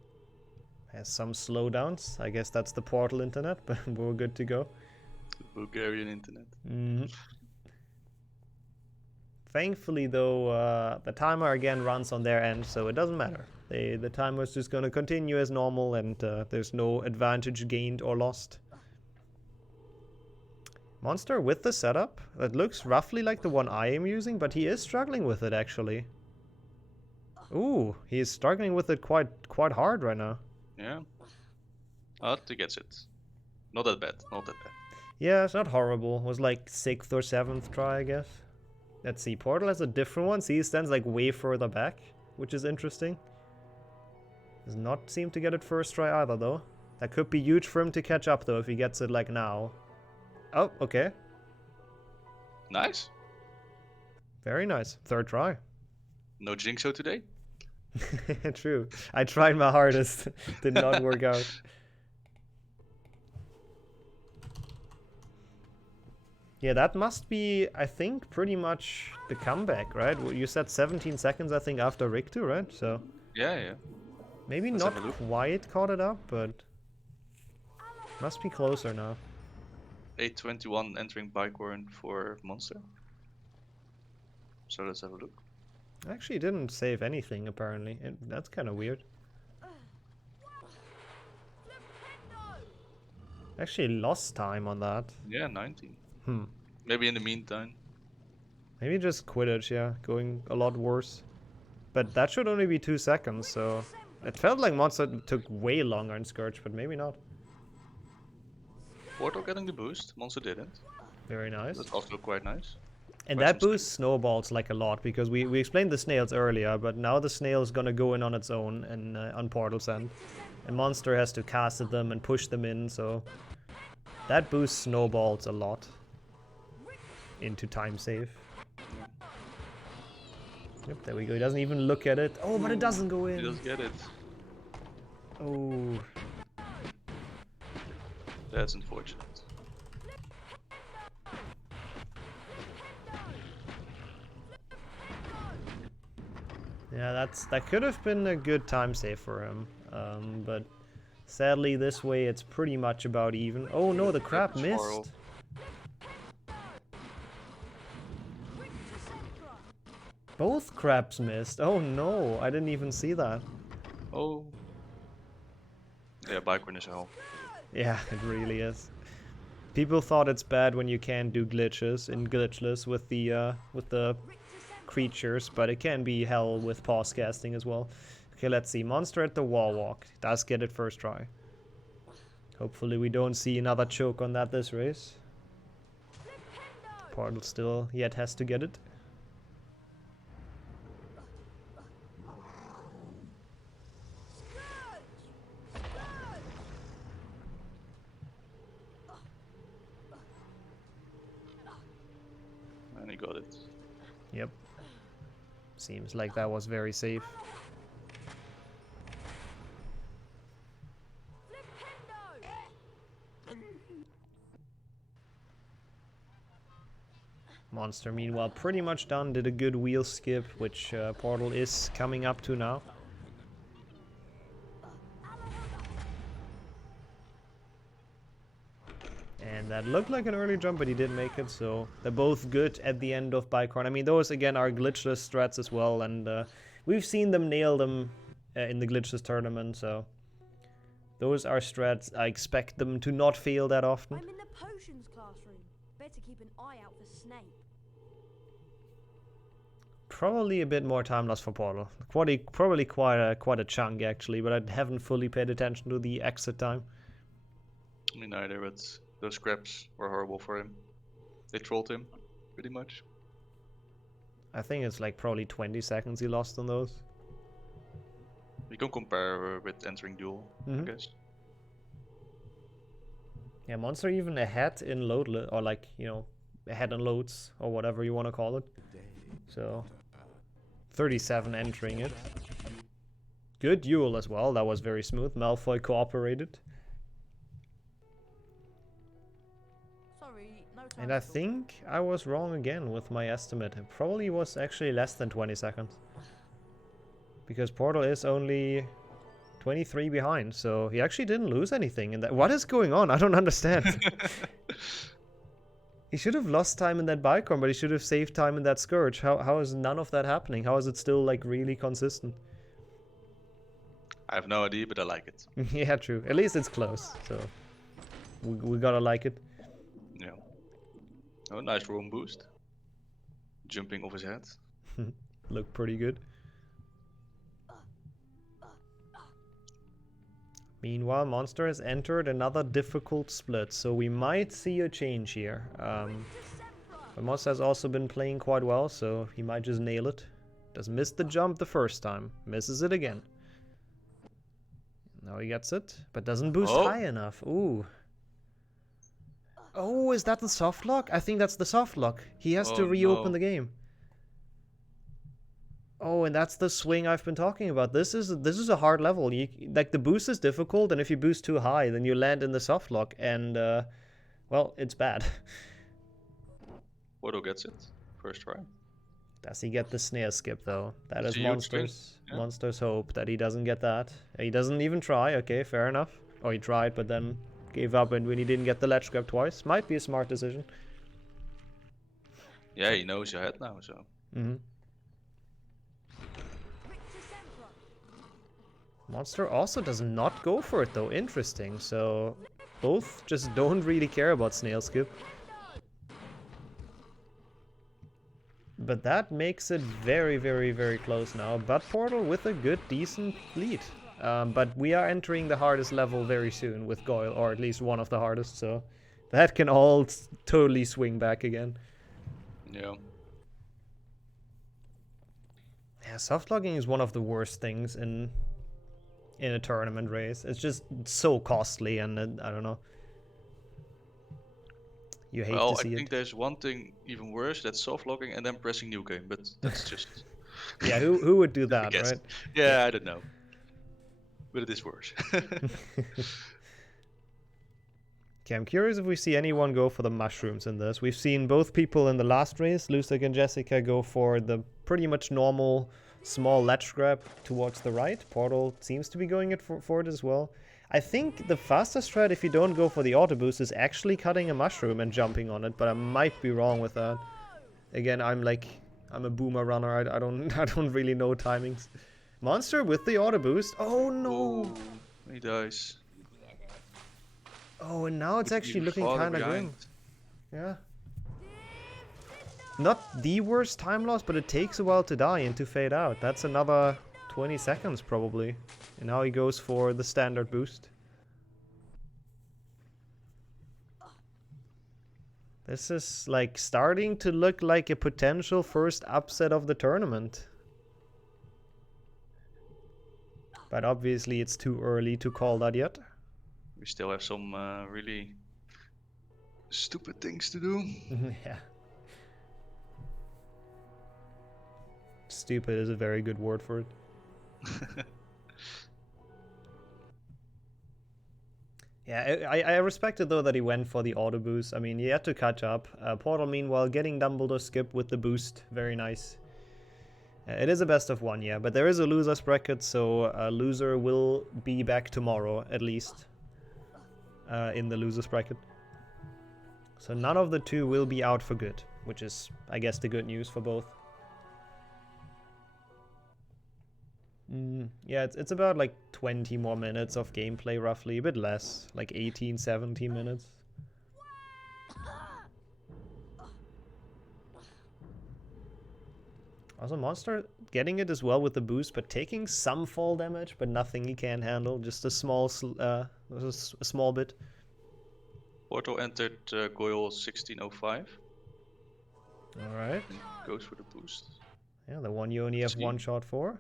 Has some slowdowns. I guess that's the Portal internet, but we're good to go. The Bulgarian internet. Thankfully, though, the timer again runs on their end, so it doesn't matter. The timer is just going to continue as normal, and there's no advantage gained or lost. Monster with the setup. That looks roughly like the one I am using, but he is struggling with it, actually. Ooh, he is struggling with it quite hard right now. Yeah. But he gets it. Not that bad, not that bad. Yeah, it's not horrible. It was like 6th or 7th try, I guess. Let's see, Portal has a different one. See, he stands like way further back, which is interesting. Does not seem to get it first try either, though. That could be huge for him to catch up, though, if he gets it like now. Oh, okay. Nice. Very nice. 3rd try. No Jinxo today? True. I tried my hardest. Did not work out. Yeah, that must be, I think, pretty much the comeback, right? Well, you said 17 seconds, I think, after Richter, right? So Yeah. maybe Let's not have a look. quite caught it up, but must be closer now. 8:21 entering Bicorn for Monster. So let's have a look. Actually, didn't save anything, apparently. That's kind of weird. Actually lost time on that. Yeah, 19. Hmm. Maybe in the meantime. Maybe just Quidditch, yeah. Going a lot worse. But that should only be 2 seconds, so... It felt like Monster took way longer in Scourge, but maybe not. Portal getting the boost, Monster didn't. Very nice. That's also quite nice. And Quite that some boost snowballs like a lot, because we explained the snails earlier, but now the snail's gonna go in on its own and on Portal's end. And Monster has to cast at them and push them in, so... That boost snowballs a lot into time save. Yep, there we go. He doesn't even look at it. Oh, but it doesn't go in. He does get it. Oh. That's unfortunate. Yeah, that could have been a good time save for him. But sadly this way it's pretty much about even. Oh no, the crab missed. Both crabs missed. Oh no, I didn't even see that. Oh. Yeah, Bicorn is hell. Yeah, it really is. People thought it's bad when you can't do glitches in glitchless with the creatures, but it can be hell with pause casting as well. Okay, let's see. Monster at the wall walk. Does get it first try. Hopefully we don't see another choke on that this race. Portal still yet has to get it. And he got it. Yep. Seems like that was very safe. Monster, meanwhile, pretty much done. Did a good wheel skip, which Portal is coming up to now. And that looked like an early jump, but he didn't make it, so they're both good at the end of Bicorn. I mean, those, again, are glitchless strats as well, and we've seen them nail them in the glitchless tournament, so those are strats. I expect them to not fail that often. I'm in the potions classroom. Better keep an eye out for Snape. Probably a bit more time lost for Portal. Probably quite a chunk, actually, but I haven't fully paid attention to the exit time. Me neither, but those scraps were horrible for him. They trolled him, pretty much. I think it's like probably 20 seconds he lost on those. We can compare with entering duel, I guess. Yeah, Monster even ahead in load, or like, you know, ahead in loads, or whatever you want to call it. So, 37 entering it. Good duel as well, that was very smooth. Malfoy cooperated. Sorry, no time. And I think I was wrong again with my estimate. It probably was actually less than 20 seconds. Because Portal is only 23 behind, so he actually didn't lose anything in that. What is going on? I don't understand. He should have lost time in that Bicorn, but he should have saved time in that Scourge. How is none of that happening? How is it still like really consistent? I have no idea, but I like it. Yeah, true. At least it's close, so we gotta like it. Yeah. Oh, nice roam boost. Jumping off his head. Look pretty good. Meanwhile, Monster has entered another difficult split, so we might see a change here. But Monster has also been playing quite well, so he might just nail it. Does miss the jump the first time, misses it again. Now he gets it, but doesn't boost high enough. Ooh. Oh, is that the soft lock? I think that's the soft lock. He has to reopen the game. Oh, and that's the swing I've been talking about. This is a hard level. Like, the boost is difficult, and if you boost too high, then you land in the soft lock, and well, it's bad. Portal gets it. First try. Does he get the snail skip though? That is It's a huge thing, Monster's yeah. Monster's hope that he doesn't get that. He doesn't even try. Okay, fair enough. Or he tried, but then gave up, and when he didn't get the ledge grab twice, might be a smart decision. Yeah, he knows you're ahead now, so. Mm-hmm. Monster also does not go for it though. Interesting. So both just don't really care about snail skip. But that makes it very, very, very close now. But Portal with a good, decent lead. But we are entering the hardest level very soon with Goyle, or at least one of the hardest, so that can all totally swing back again. Yeah. Yeah, soft logging is one of the worst things in a tournament race. It's just so costly, and I don't know. You hate Well, to see I think it. there's one thing even worse, that's soft locking and then pressing new game, but that's just... Yeah, who would do I that, guess. right? Yeah, I don't know. But it is worse. Okay, I'm curious if we see anyone go for the mushrooms in this. We've seen both people in the last race, Lusak and Jessica, go for the pretty much normal small ledge grab towards the right. Portal seems to be going for it as well. I think the fastest strat, if you don't go for the auto boost, is actually cutting a mushroom and jumping on it, but I might be wrong with that. Again, I'm a boomer runner. I don't really know timings. Monster with the auto boost. Oh no! Ooh, he dies. Oh, and now it's Could actually even looking farther kind of behind. grim. Yeah. Not the worst time loss, but it takes a while to die and to fade out. That's another 20 seconds probably. And now he goes for the standard boost. This is like starting to look like a potential first upset of the tournament. But obviously it's too early to call that yet. We still have some really stupid things to do. Yeah. Stupid is a very good word for it. Yeah, I respected though that he went for the auto boost. I mean, he had to catch up. Portal, meanwhile, getting Dumbledore skip with the boost. Very nice. It is a best of one, yeah, but there is a loser's bracket, so a loser will be back tomorrow, at least, in the loser's bracket. So none of the two will be out for good, which is, I guess, the good news for both. Yeah, it's about like 20 more minutes of gameplay, roughly, a bit less, like 18, 17 minutes. Also, Monster getting it as well with the boost, but taking some fall damage, but nothing he can handle, just a small bit. Portal entered Goyle 1605. Alright. Goes for the boost. Yeah, the one you only have one shot for.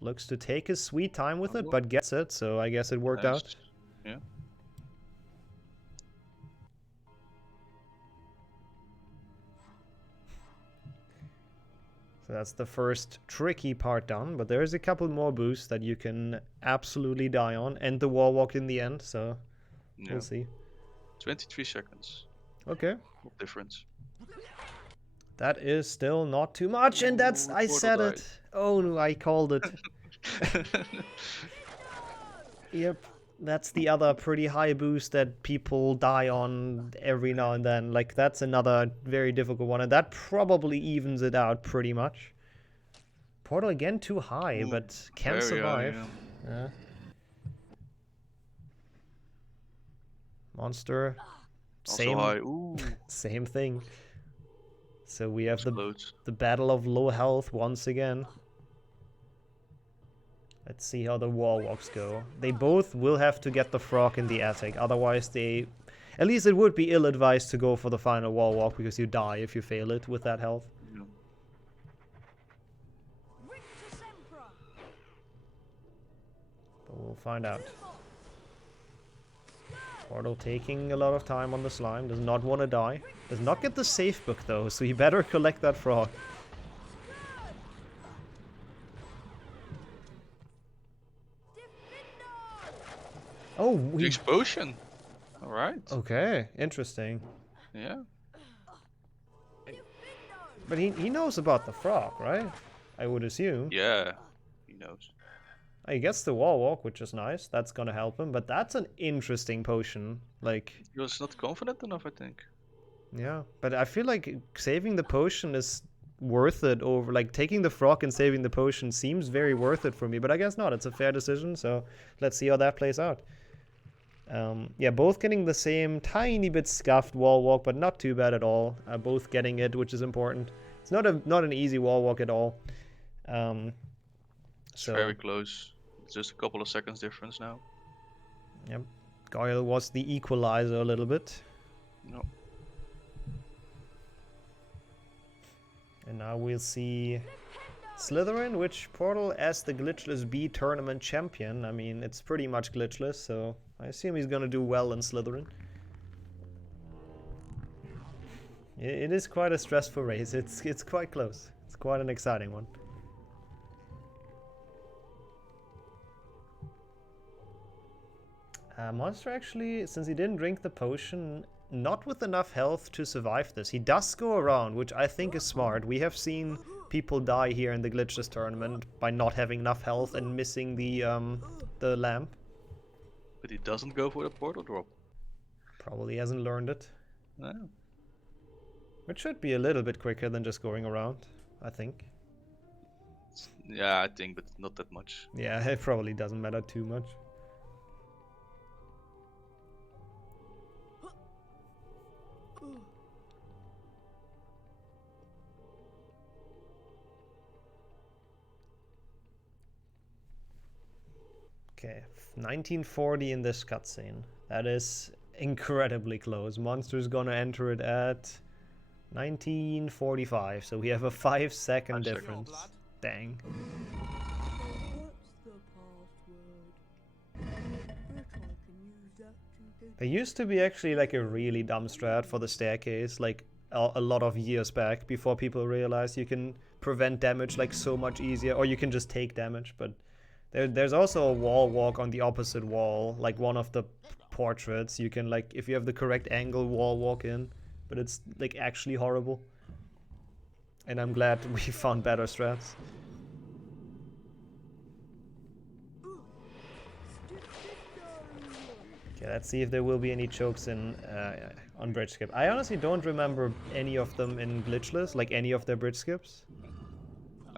Looks to take his sweet time with it, but gets it, so I guess it worked out. Yeah. So that's the first tricky part done, but there's a couple more boosts that you can absolutely die on, and the wall walk in the end, so we'll see. 23 seconds. Okay. What difference? That is still not too much, and that's... I said it! Oh no, I called it. Yep, that's the other pretty high boost that people die on every now and then. Like, that's another very difficult one, and that probably evens it out pretty much. Portal again too high, but can survive. Yeah. Monster, same, high. Ooh. same thing. So we have the battle of low health once again. Let's see how the wall walks go. They both will have to get the frog in the attic, otherwise they... At least it would be ill-advised to go for the final wall walk, because you die if you fail it with that health. Yeah. But we'll find out. Portal taking a lot of time on the slime, does not want to die. Does not get the safe book though, so he better collect that frog. Oh, The explosion. Alright. Okay, interesting. Yeah. But he knows about the frog, right? I would assume. Yeah, he knows. He gets the wall walk, which is nice. That's gonna help him. But that's an interesting potion. Like, He was not confident enough, I think. yeah. But I feel like saving the potion is worth it over, like, taking the frog and saving the potion seems very worth it for me. But I guess not. It's a fair decision. So let's see how that plays out. Yeah, both getting the same tiny bit scuffed wall walk, but not too bad at all. Both getting it, which is important. It's not an easy wall walk at all. It's very close. It's just a couple of seconds difference now. Yep. Goyle was the equalizer a little bit. No. And now we'll see Slytherin, which Portal as the Glitchless B tournament champion. I mean, it's pretty much glitchless, so I assume he's gonna do well in Slytherin. It is quite a stressful race. It's quite close. It's quite an exciting one. Monster actually, since he didn't drink the potion, not with enough health to survive this. He does go around, which I think is smart. We have seen people die here in the Glitchless tournament by not having enough health and missing the lamp. But he doesn't go for the portal drop. Probably hasn't learned it. No. Which should be a little bit quicker than just going around, I think. Yeah, I think, but not that much. Yeah, it probably doesn't matter too much. Okay, 1940 in this cutscene. That is incredibly close. Monster's gonna enter it at 1945, so we have a 5-second difference. Dang. What's the password? Bet I can use that to get There used to be actually like a really dumb strat for the staircase, like a lot of years back, before people realized you can prevent damage like so much easier, or you can just take damage, but there's also a wall walk on the opposite wall, like one of the portraits. You can, like, if you have the correct angle, wall walk in, but it's like actually horrible. And I'm glad we found better strats. Okay, let's see if there will be any chokes in on bridge skip. I honestly don't remember any of them in glitchless, like any of their bridge skips.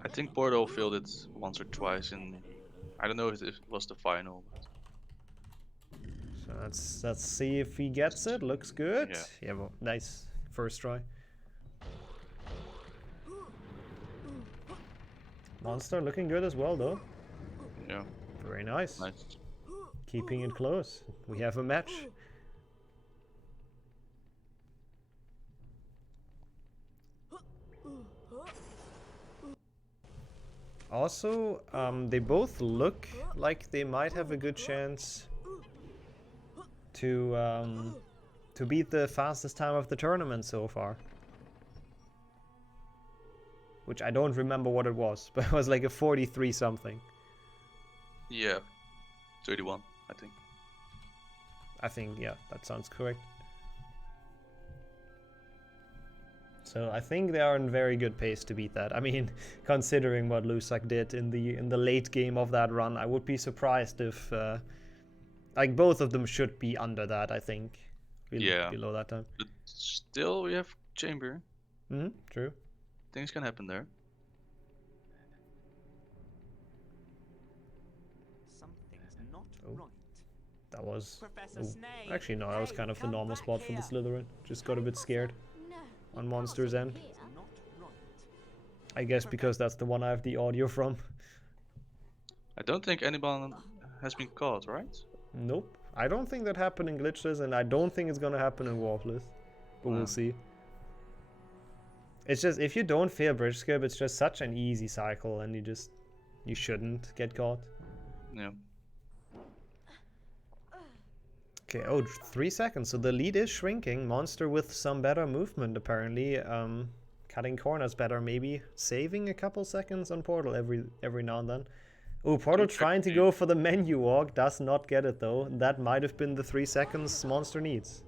I think Portal failed it once or twice in... I don't know if it was the final. So let's see if he gets it. Looks good. Yeah. Well, nice first try. Monster looking good as well, though. Yeah. Very nice. Nice. Keeping it close. We have a match. Also, they both look like they might have a good chance to beat the fastest time of the tournament so far. Which I don't remember what it was, but it was like a 43 something. Yeah. 31, I think. I think, yeah, that sounds correct. So I think they are in very good pace to beat that. I mean, considering what Lusak did in the late game of that run, I would be surprised if like both of them should be under that, I think. Really below that time. But still we have Chamber. True. Things can happen there. Something's not Oh. right. That was... Professor ooh. Snape, Actually, no, that was hey, kind of the come normal back spot for the here. Slytherin. Just got a bit scared No, on Monster's end. It's not right. I guess because that's the one I have the audio from. I don't think anyone has been caught, right? Nope. I don't think that happened in Glitchless, and I don't think it's gonna happen in Warpless. But we'll see. It's just, if you don't fail bridge skip, it's just such an easy cycle, and you shouldn't get caught. Yeah. Okay, oh, 3 seconds. So the lead is shrinking. Monster with some better movement, apparently. Cutting corners better, maybe saving a couple seconds on Portal every now and then. Oh, Portal trying to go for the menu walk, does not get it though. That might have been the 3 seconds Monster needs.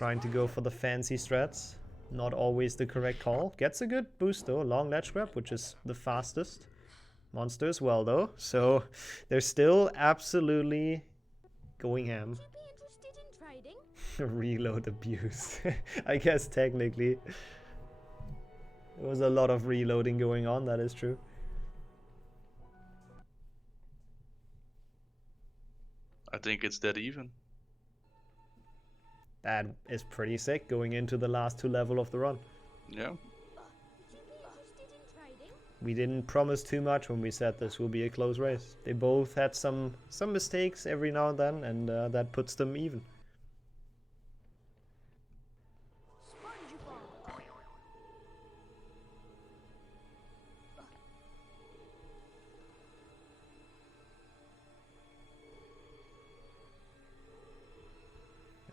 Trying to go for the fancy strats. Not always the correct call. Gets a good boost though. Long ledge grab, which is the fastest. Monster as well though. So they're still absolutely going ham. Would you be interested in trading? Reload abuse. I guess technically. There was a lot of reloading going on, that is true. I think it's dead even. That is pretty sick going into the last 2 level of the run. Yeah. Would you be interested in trading? We didn't promise too much when we said this will be a close race. They both had some mistakes every now and then, and that puts them even.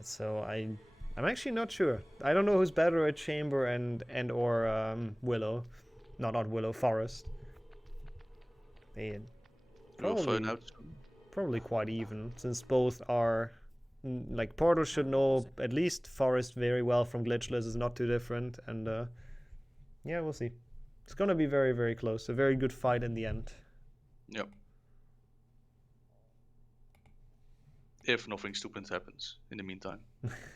So I'm actually not sure. I don't know who's better at Chamber and or Willow. No, not Willow, Forest. We'll find out. Probably quite even, since both are like Portal should know at least Forest very well from Glitchless. Is not too different, and yeah, we'll see. It's gonna be very, very close. A very good fight in the end. Yep. If nothing stupid happens in the meantime.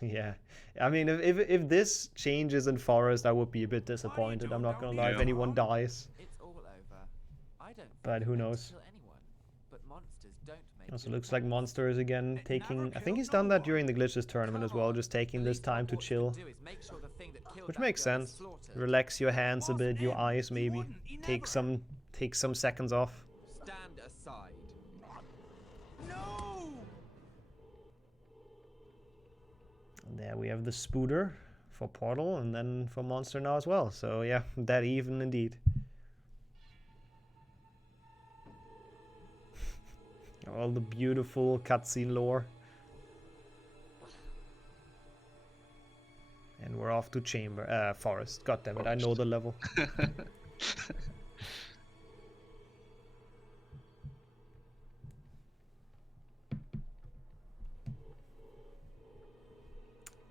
Yeah, I mean, if this changes in Forest, I would be a bit disappointed. I'm not gonna lie. If anyone dies, It's all over. I don't but who think knows? kill anyone, but monsters don't make Also good looks like fights. Monster is again taking. I think he's done that during the Glitchless tournament as well, just taking this time to chill, which makes sense. Relax your hands a bit, your eyes maybe. Take some seconds off. Stand aside. And there we have the Spooter for Portal, and then for Monster now as well. So yeah, that even indeed. All the beautiful cutscene lore. And we're off to Chamber. Forest. God damn it, I know the level.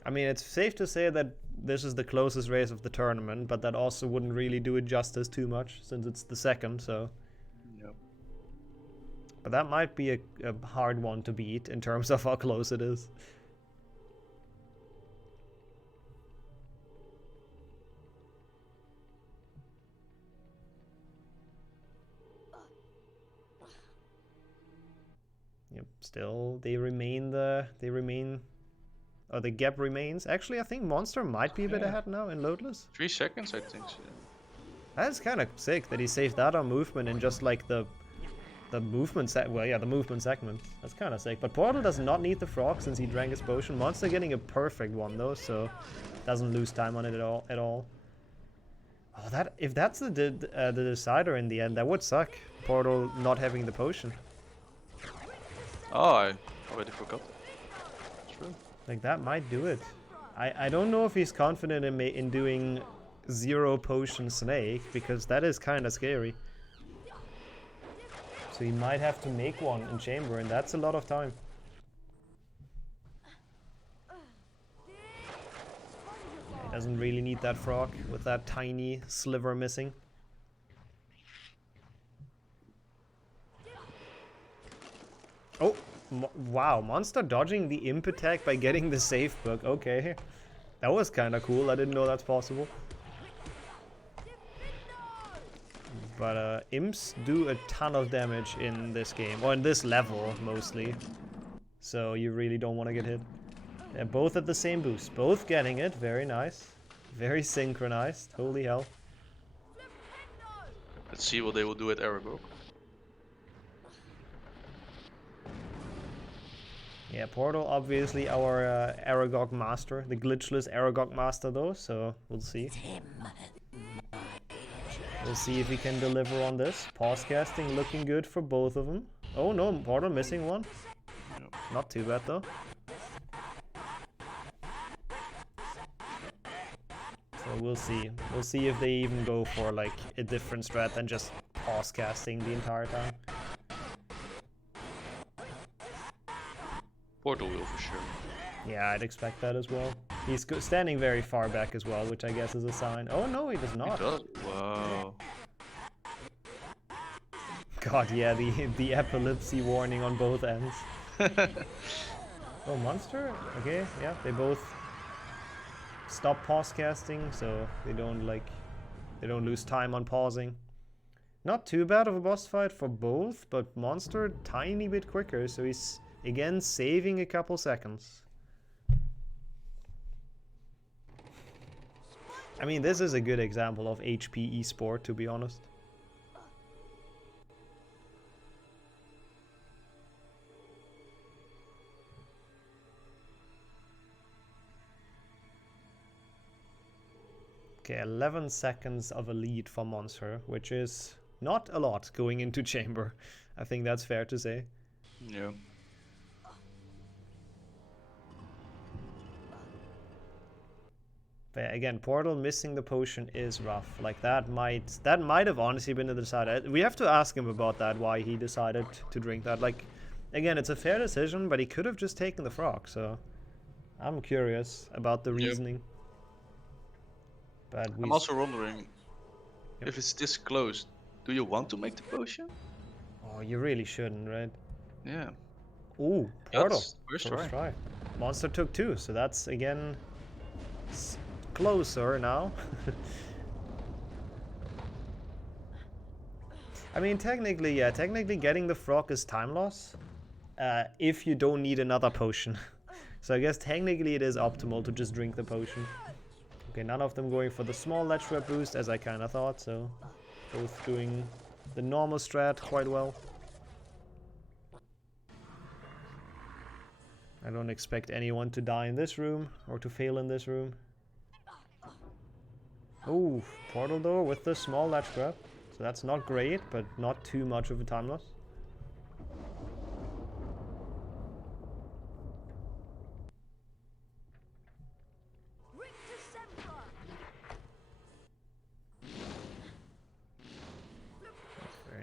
I mean, it's safe to say that this is the closest race of the tournament, but that also wouldn't really do it justice too much, since it's the second, so... Yep. But that might be a hard one to beat, in terms of how close it is. Yep, still, they remain... Oh, the gap remains. Actually, I think Monster might be a bit ahead now in Loadless. 3 seconds, I think. So. That's kind of sick that he saved that on movement in just like the movement the movement segment. That's kind of sick. But Portal does not need the frog since he drank his potion. Monster getting a perfect one though, so doesn't lose time on it at all. Oh, if that's the decider in the end, that would suck. Portal not having the potion. Oh, I already forgot. True. Like that might do it. I don't know if he's confident in doing 0 potion snake, because that is kind of scary. So he might have to make one in Chamber, and that's a lot of time. Yeah, he doesn't really need that frog with that tiny sliver missing. Oh, wow, Monster dodging the imp attack by getting the safe book. Okay, that was kind of cool. I didn't know that's possible. But imps do a ton of damage in this game, or in this level mostly. So you really don't want to get hit. They're both at the same boost, both getting it. Very nice, very synchronized. Holy hell! Let's see what they will do at Aragog. Yeah, Portal obviously our Aragog master, the glitchless Aragog master though. So we'll see. We'll see if we can deliver on this. Pause casting looking good for both of them. Oh no, Portal missing one. Not too bad though. So we'll see. We'll see if they even go for like a different strat than just pause casting the entire time. Portal will for sure. Yeah, I'd expect that as well. He's standing very far back as well, which I guess is a sign. Oh no, he does He not. does. Whoa. God, yeah, the epilepsy warning on both ends. Oh, monster? Okay, yeah, they both stop pause casting, so they don't lose time on pausing. Not too bad of a boss fight for both, but monster a tiny bit quicker, so he's again saving a couple seconds. I mean, this is a good example of HP esport, to be honest. Okay, 11 seconds of a lead for Monster, which is not a lot going into chamber. I think that's fair to say. Yeah. But again, Portal missing the potion is rough. Like that might have honestly been the decider. We have to ask him about that, why he decided to drink that. Like, again, it's a fair decision, but he could have just taken the frog. So I'm curious about the reasoning. But I'm also wondering if it's this close. Do you want to make the potion? Oh, you really shouldn't, right? Yeah. Ooh, Portal. That's first try. Monster took 2, so that's again closer now. I mean, technically, yeah, getting the frog is time loss if you don't need another potion. So I guess technically it is optimal to just drink the potion. Okay, none of them going for the small ledge grab boost, as I kind of thought, so both doing the normal strat quite well. I don't expect anyone to die in this room, or to fail in this room. Oh, Portal though with the small ledge grab. So that's not great, but not too much of a time loss.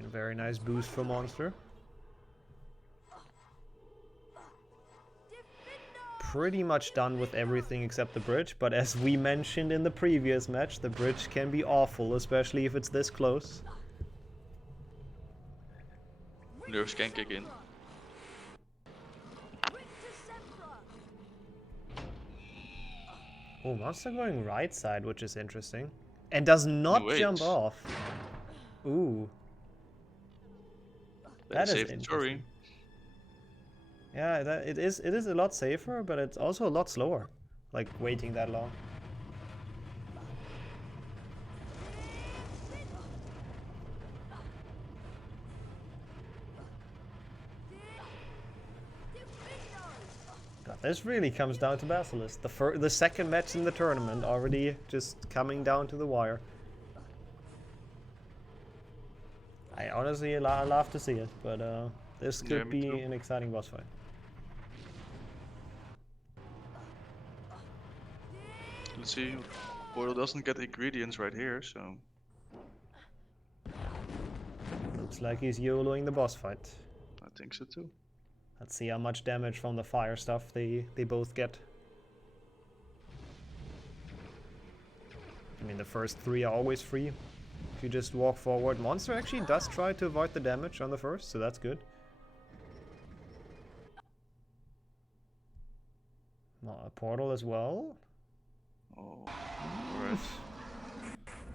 Very nice boost for Monster. Pretty much done with everything except the bridge, but as we mentioned in the previous match, the bridge can be awful, especially if it's this close. Nerves can kick in. Oh, Monster going right side, which is interesting. And does not jump off. Ooh. That is interesting. Yeah, it is a lot safer, but it's also a lot slower. Like waiting that long. God, this really comes down to Basilisk. The second match in the tournament already just coming down to the wire. I honestly love to see it, but this could be an exciting boss fight. Let's see. Portal doesn't get ingredients right here, so. Looks like he's YOLOing the boss fight. I think so too. Let's see how much damage from the fire stuff they both get. I mean, the first 3 are always free. If you just walk forward. Monster actually does try to avoid the damage on the first, so that's good. A Portal as well. Oh, alright.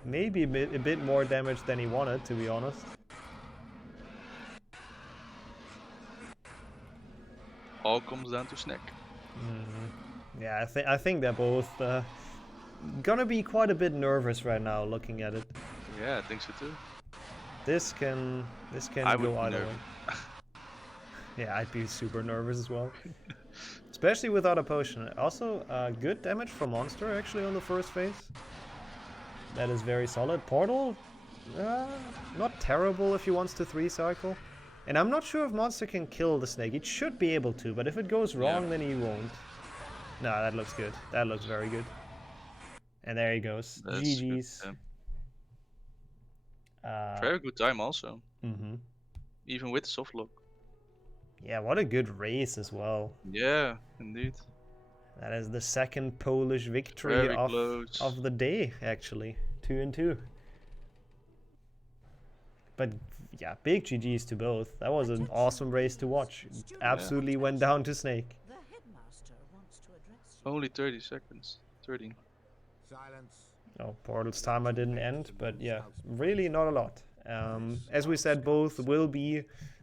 Maybe a bit more damage than he wanted, to be honest. All comes down to Snack. Yeah, I think they're both gonna be quite a bit nervous right now, looking at it. Yeah, I think so too. This can go either way. Yeah, I'd be super nervous as well. Especially without a potion. Also, good damage from Monster actually on the first phase. That is very solid. Portal, not terrible if he wants to 3-cycle. And I'm not sure if Monster can kill the snake. It should be able to, but if it goes wrong, then he won't. No, that looks good. That looks very good. And there he goes. That's GG's. Good, very good time also. Even with the soft lock. Yeah, what a good race as well. Yeah, indeed. That is the second Polish victory Very close. of the day, actually. 2-2. But yeah, big GGs to both. That was an awesome race to watch. Absolutely went down to Snake. The headmaster wants to address you. Only 30 seconds. 13. Silence. Oh, Portal's timer didn't end, but yeah, really not a lot. As we said, both will be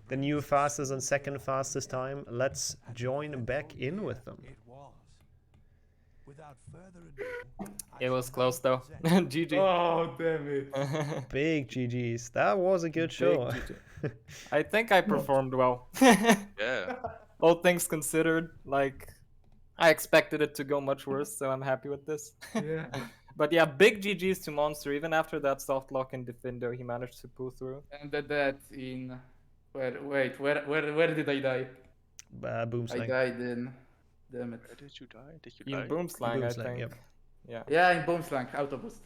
the new fastest and second fastest time. Let's join back in with them. It was. Without further ado, It was close though. GG. Oh, damn it. Big GGs. That was a good show. I think I performed well. Yeah. All things considered, like I expected it to go much worse, so I'm happy with this. Yeah. But yeah, big GGs to Monster. Even after that soft lock in Defendo, he managed to pull through. And that in where did I die? Boom I slang. died in, damn it. Where did you die? Did you In die? Boomslang, I Boomslang, think. yep. Yeah. Yeah, in Boomslang, auto boost.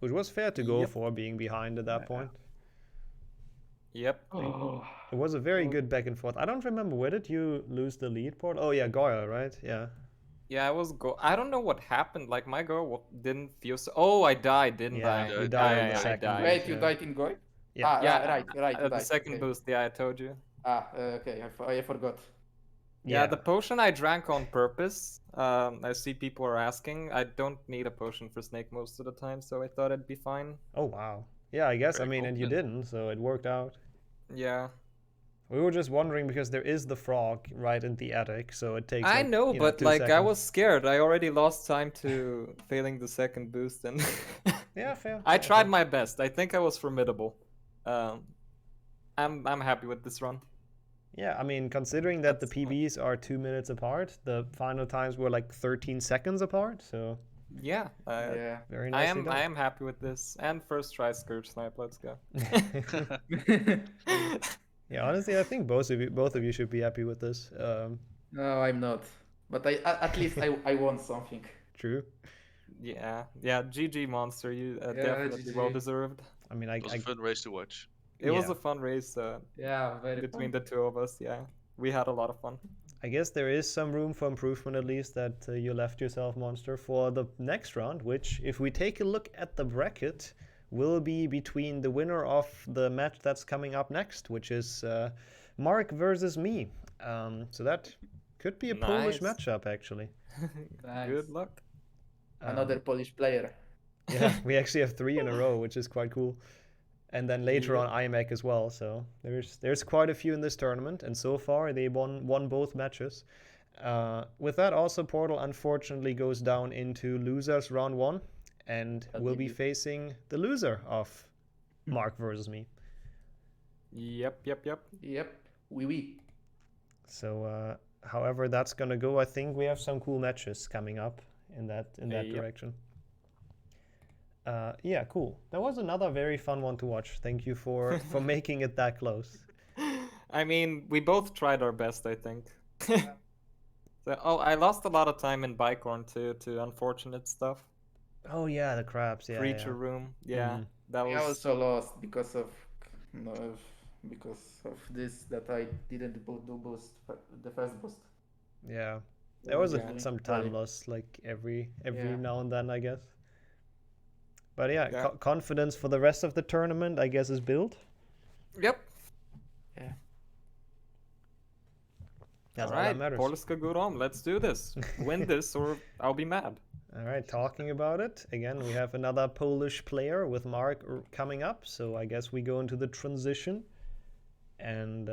Which was fair to go Yep. for, being behind at that point. Yep. Oh. It was a very good back and forth. I don't remember, where did you lose the lead, Port? Oh yeah, Goya, right? Yeah. Yeah, I was I don't know what happened. Like my girl didn't feel so. Oh, I died, didn't Yeah, I? you Yeah, died on yeah, the I second. died. Wait, you yeah. died in Goy? Yeah. Ah, Yeah, right, you the died, second okay. boost. Yeah, I told you. Okay, I forgot. Yeah, the potion I drank on purpose. I see people are asking. I don't need a potion for Snake most of the time, so I thought it'd be fine. Oh wow. Yeah, I guess, I Very mean, and you confident. didn't, so it worked out. Yeah. We were just wondering because there is the frog right in the attic, so it takes. I like, know, you but 2 like I seconds. was scared. I already lost time to failing the second boost, and Yeah, fair. I fair, tried fair. my best. I think I was formidable. I'm happy with this run. Yeah, I mean, considering that the PBs are 2 minutes apart, the final times were like 13 seconds apart, so Yeah, Yeah. very I nicely am done. I am happy with this. And first try Scourge Snipe. Let's go. Yeah, honestly, I think both of you should be happy with this. No, I'm not. But at least I won something. True. Yeah, GG Monster. You Yeah, definitely GG. well deserved. I mean, It was a fun race to watch. It was Yeah. a fun race Yeah, very between fun. the two of us. Yeah, we had a lot of fun. I guess there is some room for improvement, at least, that you left yourself, Monster, for the next round, which, if we take a look at the bracket, will be between the winner of the match that's coming up next, which is Mark versus me. So that could be a Polish Nice. matchup, actually. Nice. Good luck. Another Polish player. Yeah, we actually have 3 in a row, which is quite cool. And then later on IMAC as well. So there's quite a few in this tournament, and so far they won both matches. With that, also Portal unfortunately goes down into losers round 1, and will be facing the loser of Mark versus me. Yep. Yep. Oui. So however that's gonna go, I think we have some cool matches coming up in that Yep. direction. Yeah, cool. That was another very fun one to watch. Thank you for making it that close. I mean, we both tried our best, I think. So, I lost a lot of time in Bicorn too, to unfortunate stuff. Oh yeah, the crabs. Yeah, Creature yeah. room. Yeah, Mhm. that I was. also lost because of this that I didn't do boost the first boost. Yeah, there was Yeah. some time Right. lost, like every Yeah. now and then, I guess. But yeah, Yeah. confidence for the rest of the tournament, I guess, is built. Yep. That's All all that right, matters. Polska Gurom, let's do this. Win this, or I'll be mad. All right, talking about it again, we have another Polish player with Mark coming up. So I guess we go into the transition, and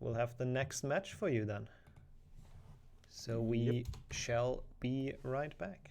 we'll have the next match for you then. So we shall be right back.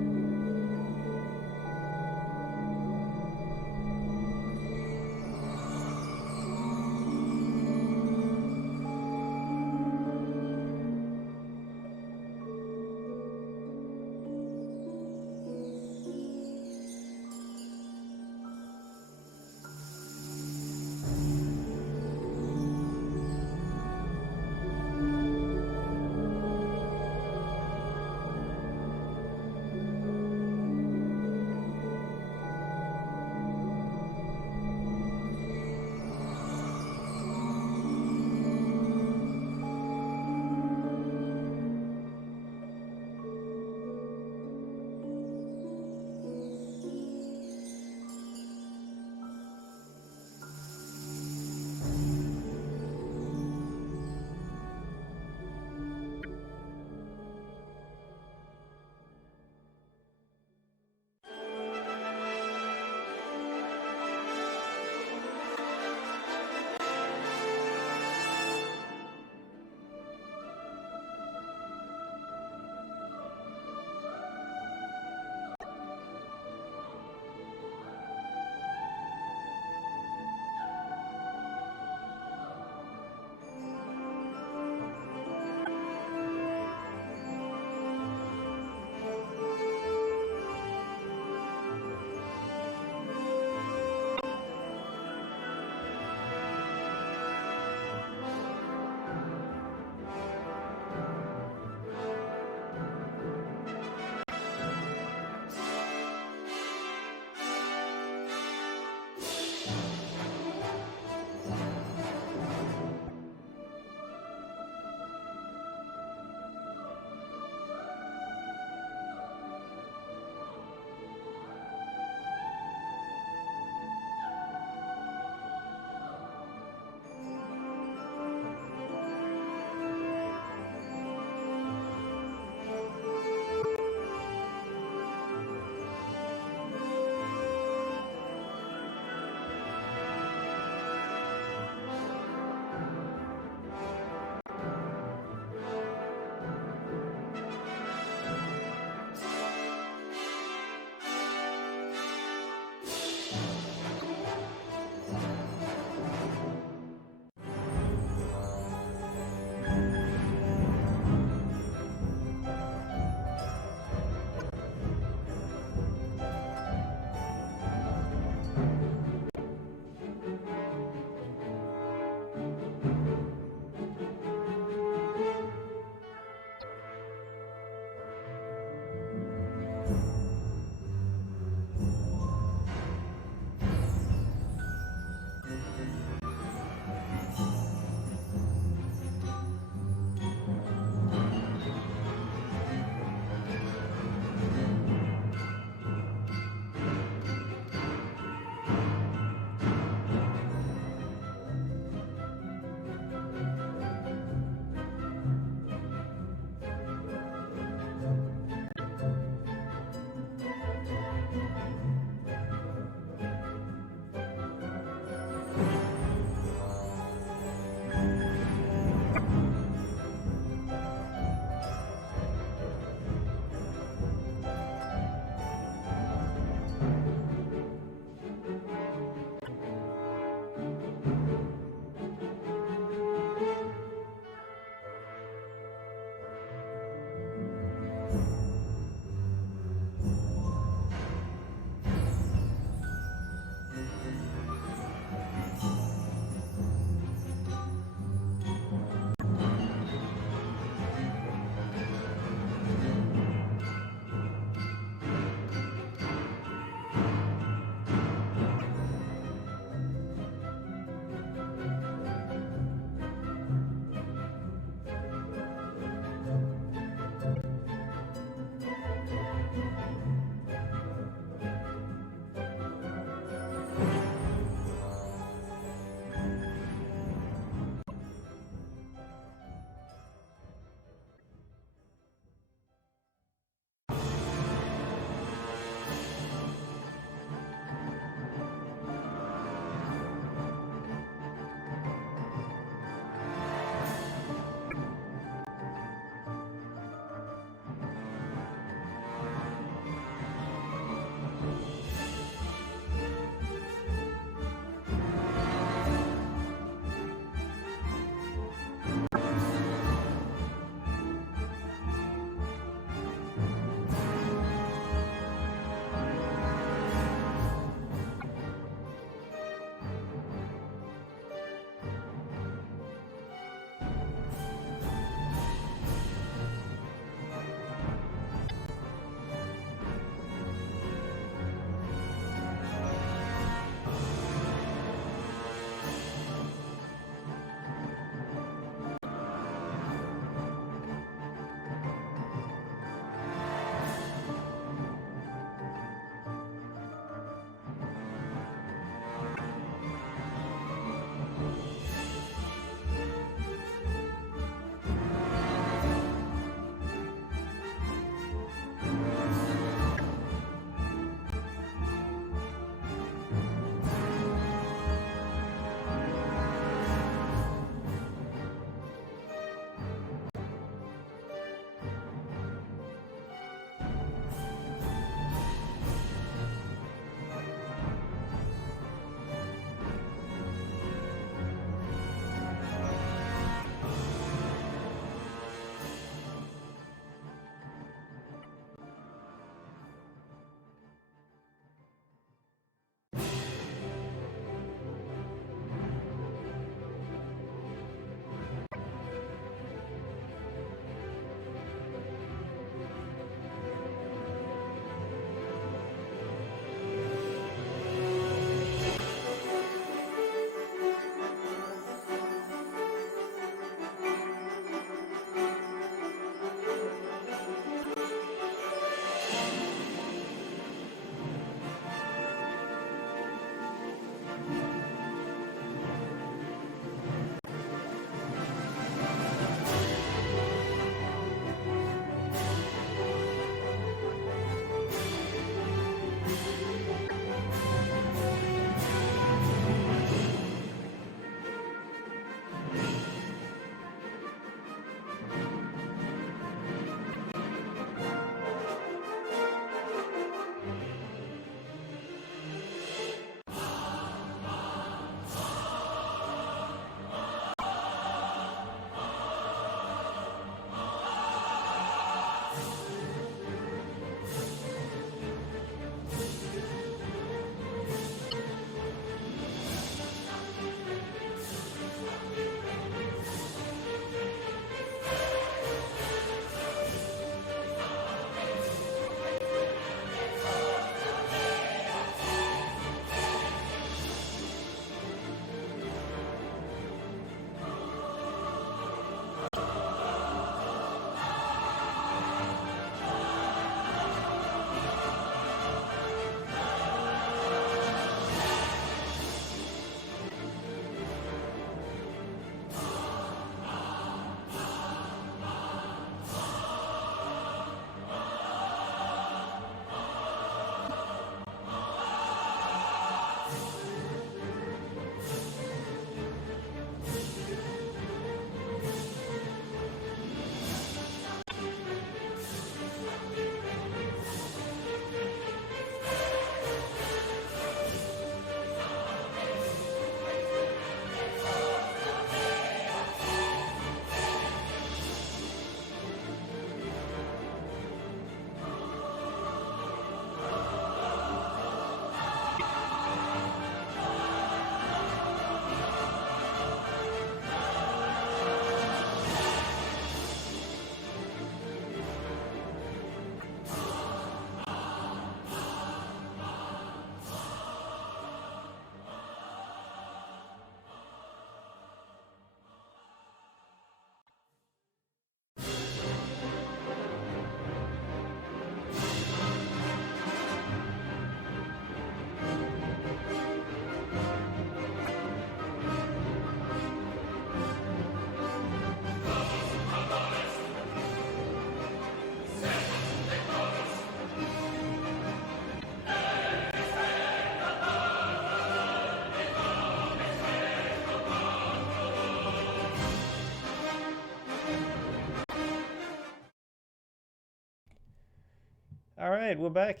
All right, we're back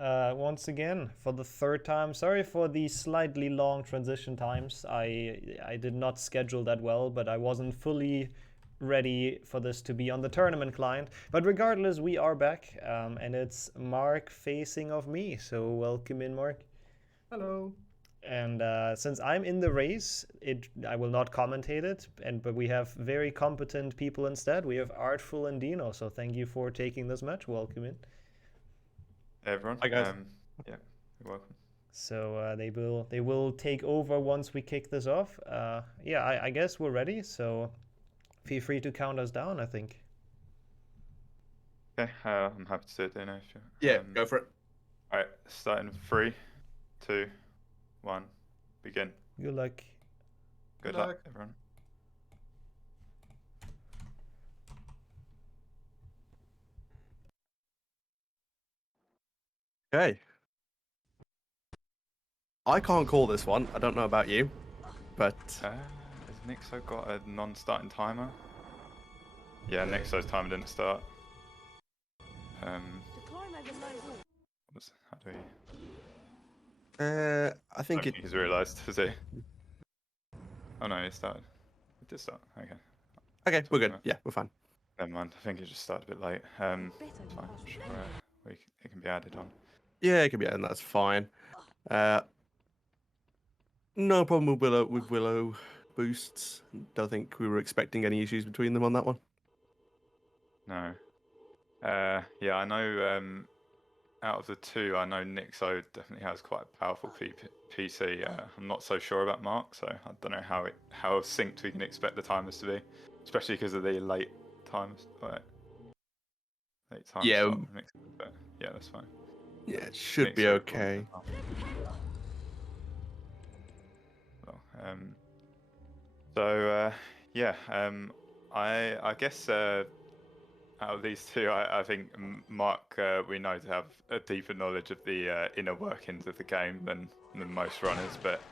once again for the third time. Sorry for the slightly long transition times. I did not schedule that well, but I wasn't fully ready for this to be on the tournament client. But regardless, we are back, and it's Mark facing off me. So welcome in, Mark. Hello. And since I'm in the race, I will not commentate it. But we have very competent people instead. We have Artful and Dino. So thank you for taking this match. Welcome in. Hey everyone. Hi guys. Yeah, you're welcome. So they will take over once we kick this off. Yeah, I guess we're ready. So feel free to count us down, I think. Okay, I'm happy to do it, Dino. If you Yeah, go for it. All right, starting 3, 2, 1, begin. Good luck. Good luck, everyone. Okay. I can't call this one. I don't know about you, but Has Nixo got a non-starting timer? Yeah, Nixo's timer didn't start. How do we... I think he's realised, has he? Oh no, he started. It did start. Okay. Okay, we're good. Yeah, we're fine. Never mind. I think he just started a bit late. Fine. I'm sure it can be added on. Yeah, it can be, and that's fine. No problem with Willow boosts. Don't think we were expecting any issues between them on that one. No. Yeah, I know. Out of the two, I know Nixo definitely has quite a powerful PC. I'm not so sure about Mark, so I don't know how synced we can expect the timers to be, especially because of the late times. Late times. Yeah. But yeah, that's fine. Yeah, it should be okay. Well, so yeah, I guess out of these two, I think Mark we know to have a deeper knowledge of the inner workings of the game than most runners, but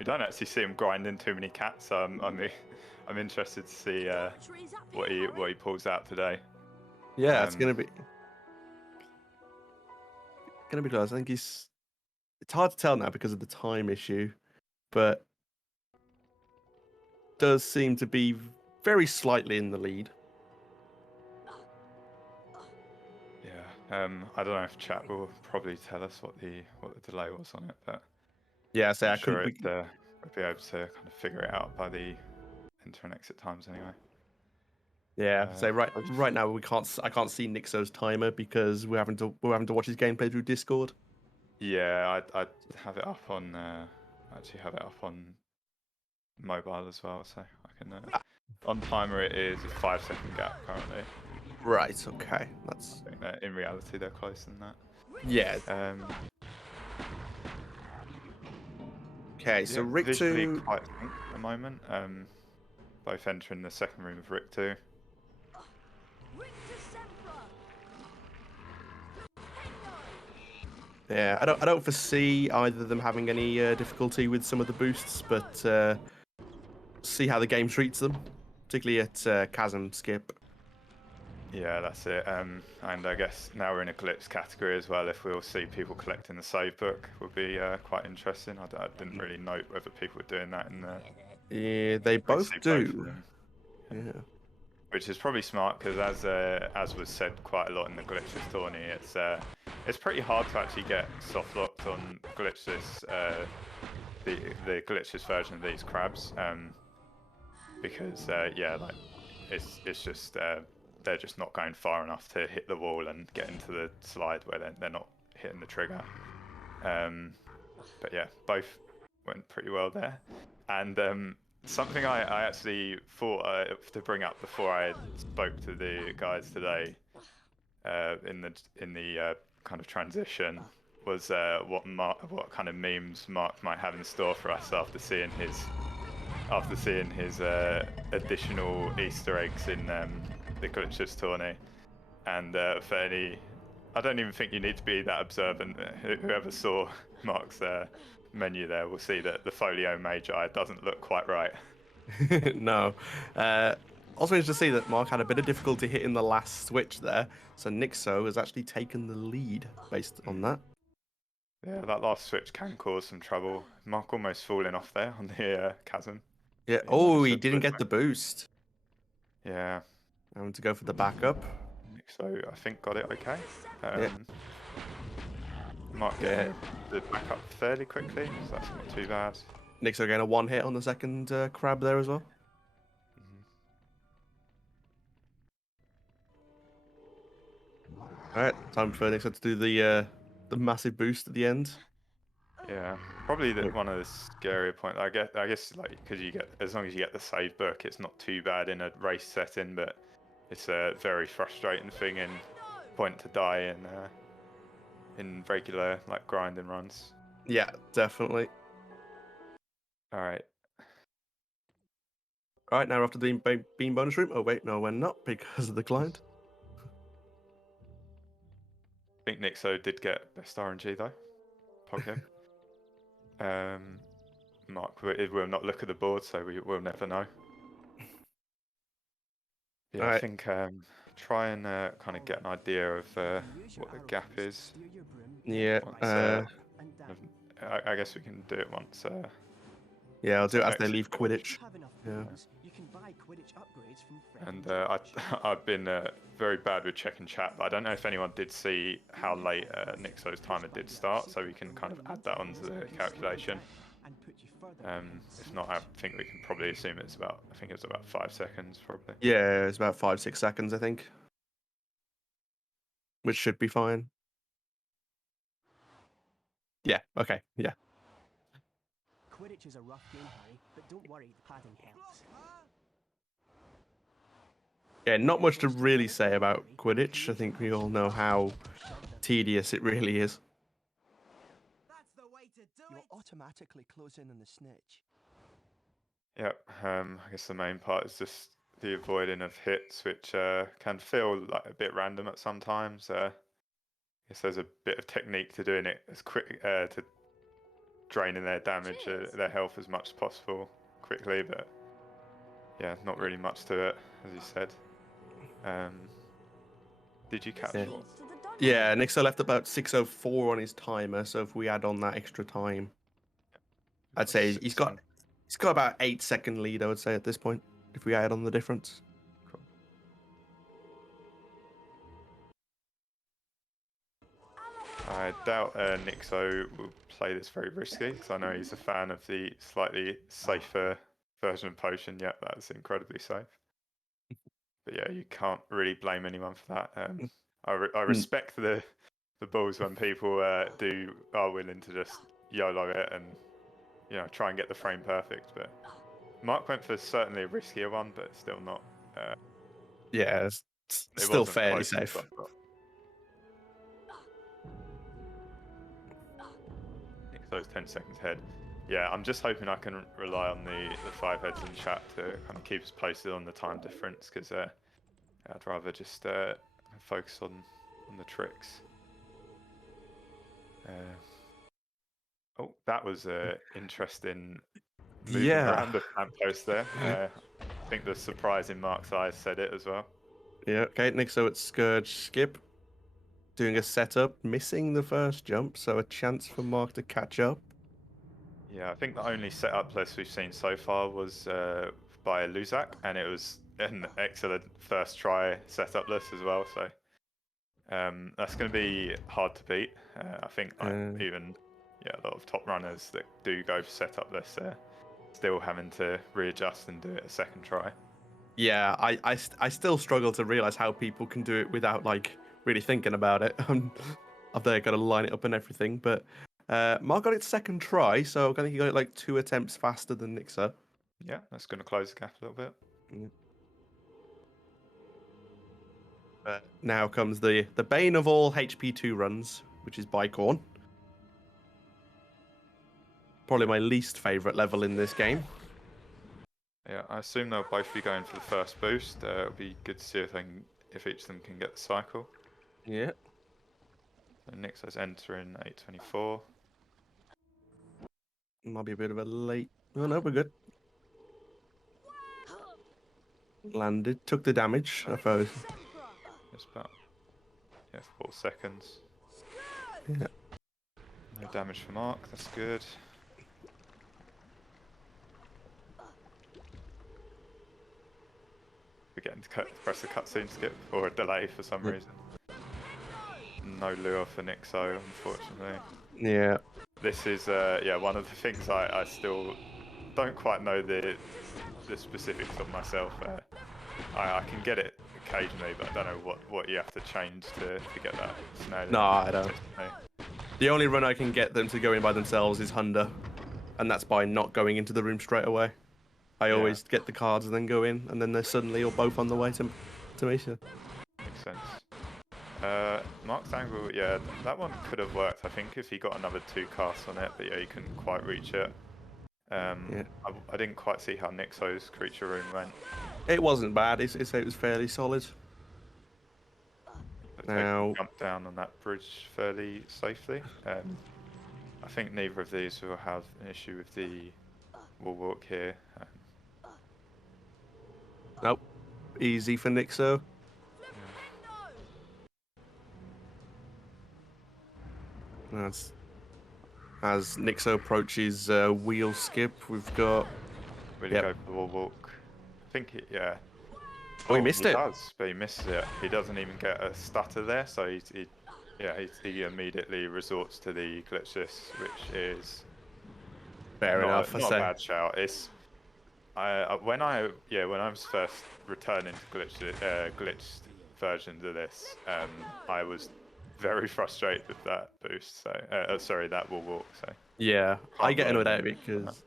we don't actually see him grinding too many cats. So I'm interested to see what he pulls out today. Yeah, it's gonna be close. I think it's hard to tell now because of the time issue, but does seem to be very slightly in the lead. Yeah, I don't know if chat will probably tell us what the delay was on it, but yeah, so I'm sure we'll be able to kind of figure it out by the enter and exit times anyway. Yeah, so right now I can't see Nixo's timer because we're having to watch his gameplay through Discord. Yeah, I have it up on actually have it up on mobile as well, so I can on timer it is a 5-second gap currently. Right. Okay. That's. I think that in reality they're closer than that. Yeah. Okay, so yeah, Rick 2 quite pink at the moment. Both entering the second room of Rick 2. Yeah, I don't foresee either of them having any difficulty with some of the boosts, but see how the game treats them, particularly at Chasm Skip. Yeah, that's it. And I guess now we're in a glitch category as well. If we'll see people collecting the save book, would be quite interesting. I didn't really note whether people were doing that in the. Yeah, they both do. Yeah. Which is probably smart because, as was said quite a lot in the glitchless tourney, it's pretty hard to actually get soft locked on glitchless, the glitchless version of these crabs, because yeah, like it's just they're just not going far enough to hit the wall and get into the slide where they're not hitting the trigger. But yeah, both went pretty well there, and something I actually thought to bring up before I spoke to the guys today in the kind of transition was what kind of memes Mark might have in store for us after seeing his additional Easter eggs in the glitchless tourney. And for any, I don't even think you need to be that observant. Whoever saw Mark's menu there will see that the Folio Magi doesn't look quite right. No. Also interesting to see that Mark had a bit of difficulty hitting the last switch there, so Nixo has actually taken the lead based on that. Yeah, that last switch can cause some trouble. Mark almost falling off there on the chasm. Yeah. He Oh, managed he to didn't put get back. the boost. Yeah. Having to go for the backup. So I think got it okay. Yeah. Mark getting the backup fairly quickly, so that's not too bad. Nixo getting a one hit on the second crab there as well. All right, time for Nixo to do the massive boost at the end. Yeah, probably one of the scarier points. I guess like because you get, as long as you get the save book, it's not too bad in a race setting, but it's a very frustrating thing in point to die in regular like grinding runs. Yeah, definitely. All right. All right, now we're off to the beam bonus room. Oh wait, no, we're not because of the client. I think Nixo did get best RNG though. Pog him. Mark will not look at the board, so we will never know. Yeah, I think try and kind of get an idea of what the gap is. Yeah. I guess we can do it once. Yeah, I'll do it as they next leave Quidditch. Yeah. You can buy Quidditch upgrades from And I've been very bad with checking chat, but I don't know if anyone did see how late Nixo's timer did start, so we can kind of add that onto the calculation. If not, I think we can probably assume it's about, I think it's about 5 seconds probably. Yeah, it's about 5-6 seconds, I think. Which should be fine. Yeah, okay, yeah. Quidditch is a rough game, Harry, but don't worry, the padding helps. Yeah, not much to really say about Quidditch. I think we all know how tedious it really is. You'll automatically close in on the snitch. Yep, I guess the main part is just the avoiding of hits, which can feel like a bit random at some times. I guess there's a bit of technique to doing it as quick, to draining their damage, their health as much as possible quickly, but yeah, not really much to it, as you said. Did you catch what? Yeah, Nixo left about 6:04 on his timer, so if we add on that extra time, I'd say he's got about 8-second lead, I would say, at this point, if we add on the difference. Cool. I doubt Nixo will play this very risky, because I know he's a fan of the slightly safer version of Potion. Yep, that's incredibly safe. But yeah, you can't really blame anyone for that. I respect the balls when people are willing to just YOLO it and try and get the frame perfect. But Mark went for certainly a riskier one, but still not. Yeah, it's still fairly safe. Nixo's 10 seconds ahead. Yeah, I'm just hoping I can rely on the 5 heads in chat to kind of keep us posted on the time difference, because I'd rather just focus on the tricks. Oh, that was interesting movement around the lamppost there. I think the surprise in Mark's eyes said it as well. Yeah, okay, Nixo at Scourge skip. Doing a setup, missing the first jump, so a chance for Mark to catch up. Yeah, I think the only setup list we've seen so far was by Luzak, and it was an excellent first try setup list as well. So that's going to be hard to beat. I think even a lot of top runners that do go for setup lists are still having to readjust and do it a second try. Yeah, I still struggle to realize how people can do it without like really thinking about it. I've got to line it up and everything, but Mark got it second try, so I think he got it like 2 attempts faster than Nixo. Yeah, that's going to close the gap a little bit. Yeah. Now comes the bane of all HP2 runs, which is Bicorn. Probably my least favourite level in this game. Yeah, I assume they'll both be going for the first boost. It'll be good to see if each of them can get the cycle. Yeah. So Nixo's entering 8:24. Might be a bit of a late. Oh no, we're good. Landed, took the damage, I suppose. Just about 4 seconds. Yeah. No damage for Mark, that's good. Forgetting to press the cutscene skip or a delay for some reason. No lure for Nixo, unfortunately. Yeah. This is one of the things I still don't quite know the specifics of myself. I can get it occasionally, but I don't know what you have to change to get that snail. No, I don't. The only run I can get them to go in by themselves is Hunder, and that's by not going into the room straight away. I always get the cards and then go in, and then they're suddenly all both on the way to me. So. Makes sense. Mark's angle, yeah, that one could have worked, I think, if he got another 2 casts on it, but yeah, he couldn't quite reach it. I didn't quite see how Nixo's creature room went. It wasn't bad. It was fairly solid. Now jump down on that bridge fairly safely. I think neither of these will have an issue with the wall walk here. Nope. Easy for Nixo. That's as Nixo approaches wheel skip. We've got. Will he go for the wall walk? I think yeah. Oh, he missed it. He does, but he missed it. He doesn't even get a stutter there, so he immediately resorts to the glitchless, which is fair enough. Not a bad shout. It's when I was first returning to glitched versions of this, I was very frustrated with that boost. So sorry, that wall walk. So yeah, I get annoyed at it because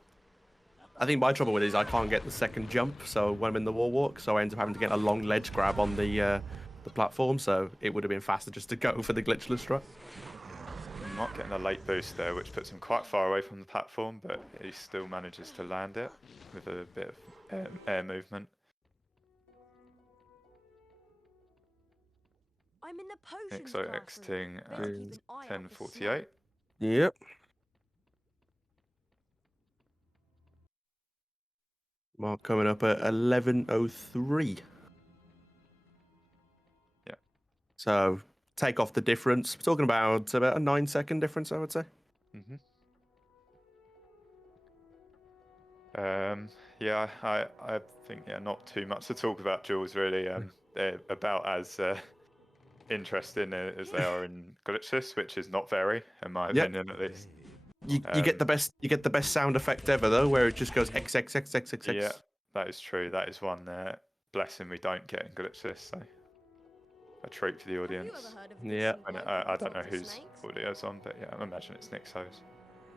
I think my trouble with it is I can't get the second jump. So when I'm in the wall walk, so I end up having to get a long ledge grab on the platform. So it would have been faster just to go for the glitchless strat. I'm not getting a late boost there, which puts him quite far away from the platform, but he still manages to land it with a bit of air movement. I'm in the potions Nixo classroom. exiting Better keep an eye out for 10:48. Yep. Mark coming up at 11:03. Yeah. So take off the difference. We're talking about a 9-second difference, I would say. Yeah, I think not too much to talk about Jules really. They're about as interesting as they are in glitchless, which is not very, in my opinion at least. You get the best sound effect ever though, where it just goes X X X X X X. Yeah, that is true. That is one blessing we don't get in glitchless. So a treat for the audience. Yeah. I don't know whose audio's on, but yeah, I imagine it's Nixo's.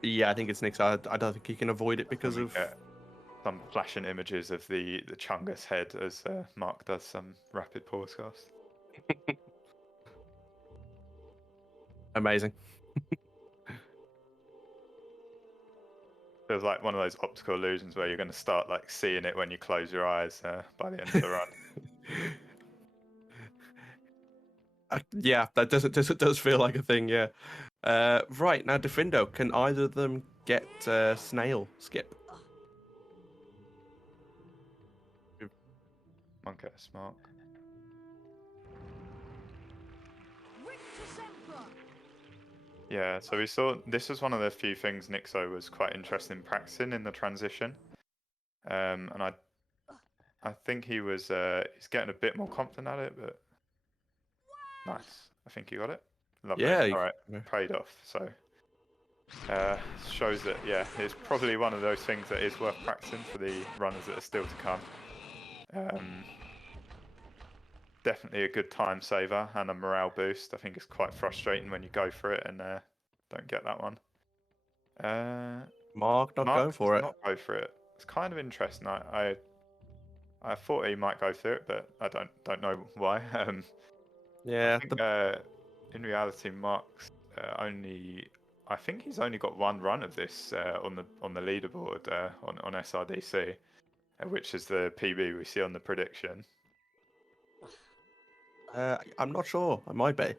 Yeah, I think it's Nick's. I don't think he can avoid it because of some flashing images of the Chungus head as Mark does some rapid pause cast. Amazing. Feels like one of those optical illusions where you're going to start like seeing it when you close your eyes by the end of the run. Yeah, that does feel like a thing. Yeah. Right now, Defindo, can either of them get snail skip? Monkey, Mark. Yeah, so we saw this was one of the few things Nixo was quite interested in practicing in the transition, and I think he was he's getting a bit more confident at it, but nice. I think he got it. Lovely. Yeah. All right, paid off. So shows that it's probably one of those things that is worth practicing for the runners that are still to come. Definitely a good time saver and a morale boost. I think it's quite frustrating when you go for it and don't get that one. Mark not going for it. Not go for it. It's kind of interesting. I thought he might go through it, but I don't know why. Yeah. I think, in reality, Mark's I think he's only got one run of this on the leaderboard on SRDC, which is the PB we see on the prediction. I'm not sure. I might be.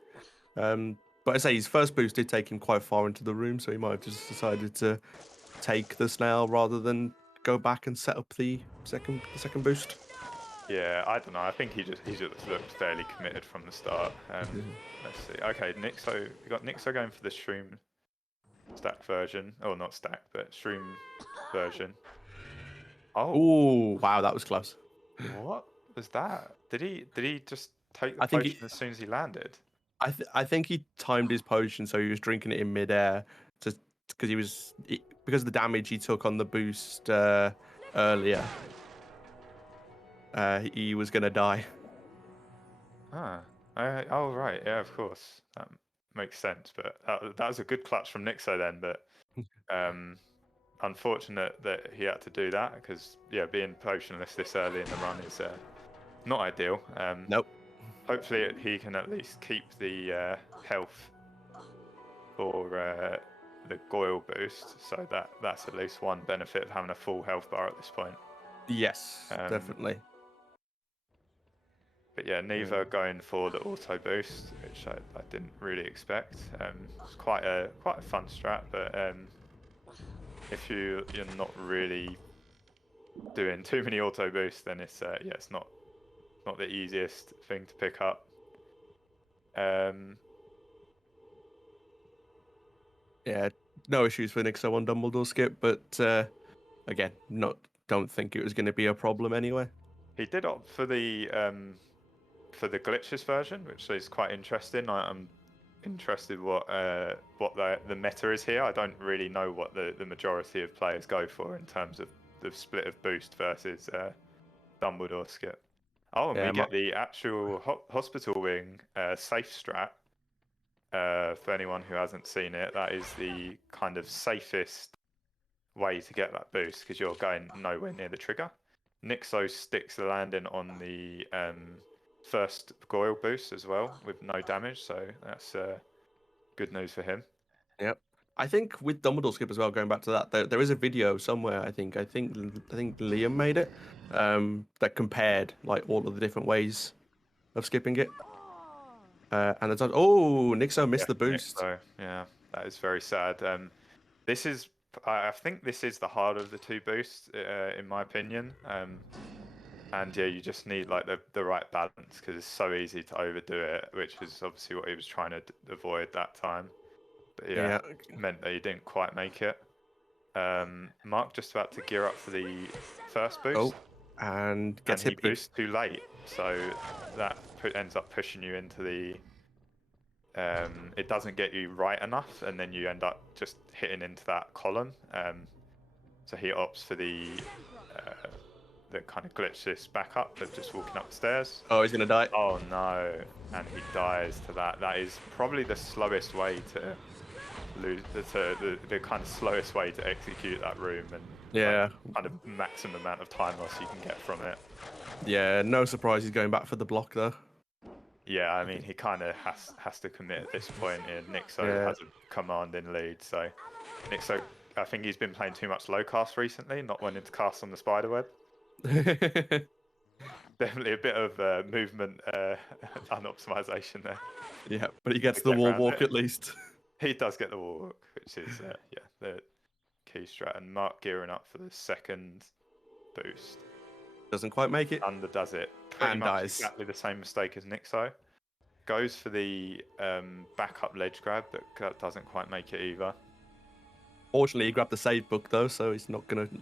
But I say his first boost did take him quite far into the room, so he might have just decided to take the snail rather than go back and set up the second boost. Yeah, I don't know. I think he just looked fairly committed from the start. Let's see. Okay, Nixo. We got Nixo going for the Shroom stack version. Oh, not stack, but Shroom version. Oh. Ooh, wow, that was close. What was that? Did he just take the I think potion as soon as he landed? I think he timed his potion so he was drinking it in midair, just because because of the damage he took on the boost earlier. He was gonna die. Ah. Oh right, yeah, of course. That makes sense. But that was a good clutch from Nixo then. But unfortunate that he had to do that because yeah, being potionless this early in the run is not ideal. Nope. Hopefully he can at least keep the health for the Goyle boost, so that's at least one benefit of having a full health bar at this point. Yes, definitely. But yeah, Neva going for the auto boost, which I didn't really expect. It's quite a fun strat, but if you're not really doing too many auto boosts, then it's it's not the easiest thing to pick up. Yeah, no issues for Nixo on Dumbledore skip, but again, don't think it was going to be a problem anyway. He did opt for the glitchless version, which is quite interesting. I'm interested what the meta is here. I don't really know what the majority of players go for in terms of the split of boost versus Dumbledore skip. Oh, and we get the actual hospital wing safe strat. For anyone who hasn't seen it, that is the kind of safest way to get that boost because you're going nowhere near the trigger. Nixo sticks the landing on the first Goyle boost as well with no damage, so that's good news for him. Yep. I think with Dumbledore skip as well, going back to that, there is a video somewhere. I think Liam made it that compared like all of the different ways of skipping it. And it's like, oh, Nixo missed the boost. Nixo, yeah, that is very sad. This is, I think this is the harder of the two boosts, in my opinion. And yeah, you just need like the right balance because it's so easy to overdo it, which is obviously what he was trying to avoid that time. But yeah, meant that he didn't quite make it. Mark just about to gear up for the first boost. Oh, and he boosts too late, so that ends up pushing you into the. It doesn't get you right enough, and then you end up just hitting into that column. So he opts for the kind of glitchless backup of just walking up the stairs. Oh, he's gonna die. Oh no, and he dies to that. That is probably the slowest way to lose, the kind of slowest way to execute that room, and kind of maximum amount of time loss you can get from it. Yeah, no surprise he's going back for the block though. Yeah, I mean he kind of has to commit at this point. Nixo has a commanding lead, so Nixo, I think he's been playing too much low cast recently, not wanting to cast on the spiderweb. Definitely a bit of movement unoptimization there. Yeah, but he gets the wall walk at least. He does get the wall walk, which is the key strat. And Mark gearing up for the second boost. Doesn't quite make it. Underdoes it. Pretty much dies. Exactly the same mistake as Nixo. Goes for the backup ledge grab, but doesn't quite make it either. Fortunately, he grabbed the save book though, so he's not going to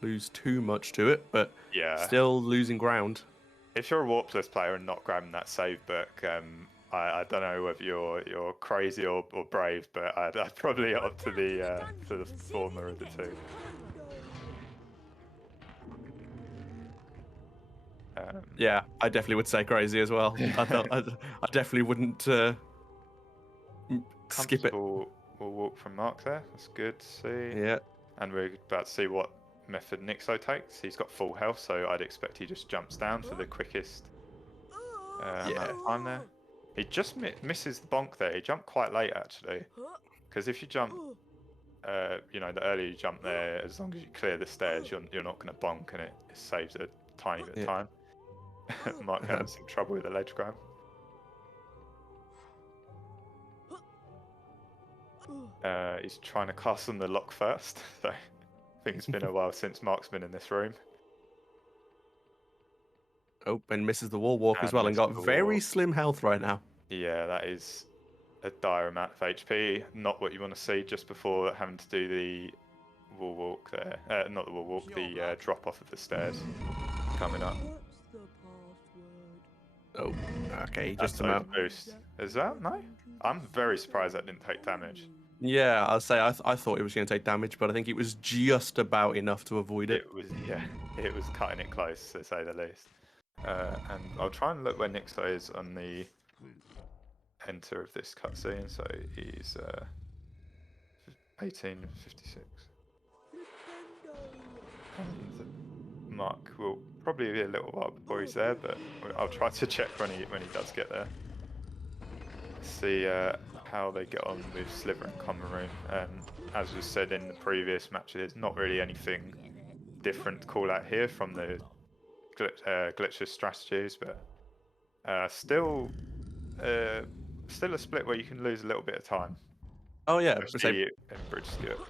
lose too much to it, but still losing ground. If you're a Warpless player and not grabbing that save book, I don't know whether you're crazy or brave, but I'd probably opt to the former of the two. Yeah, I definitely would say crazy as well. I definitely wouldn't skip it. We'll walk from Mark there. That's good to see. Yeah. And we're about to see what method Nixo takes. He's got full health, so I'd expect he just jumps down for the quickest amount of time there. He just misses the bonk there. He jumped quite late actually, because if you jump, the earlier you jump there, as long as you clear the stairs, you're not going to bonk, and it saves a tiny bit of time. Mark having some trouble with the ledge grab. He's trying to cast on the lock first, so I think it's been a while since Mark's been in this room. Oh, and misses the wall walk as And well, and misses got the wall very walk. slim health right now. Yeah, that is a dire amount of HP. Not what you want to see just before having to do the wall walk there. Not the wall walk, the drop off of the stairs coming up. What's the password? Oh, okay, That's just about. boost. Is that? No? I'm very surprised that didn't take damage. Yeah, I'll say I thought it was going to take damage, but I think it was just about enough to avoid it. It was, yeah, it was cutting it close, to say the least. And I'll try and look where Nixo is on the enter of this cutscene. So he's 1856. And Mark will probably be a little while before he's there, but I'll try to check when he does get there. See how they get on with Sliver and Common Room. As was said in the previous match, there's not really anything different to call out here from the glitchless strategies, but still a split where you can lose a little bit of time. Oh yeah, especially in bridge skip.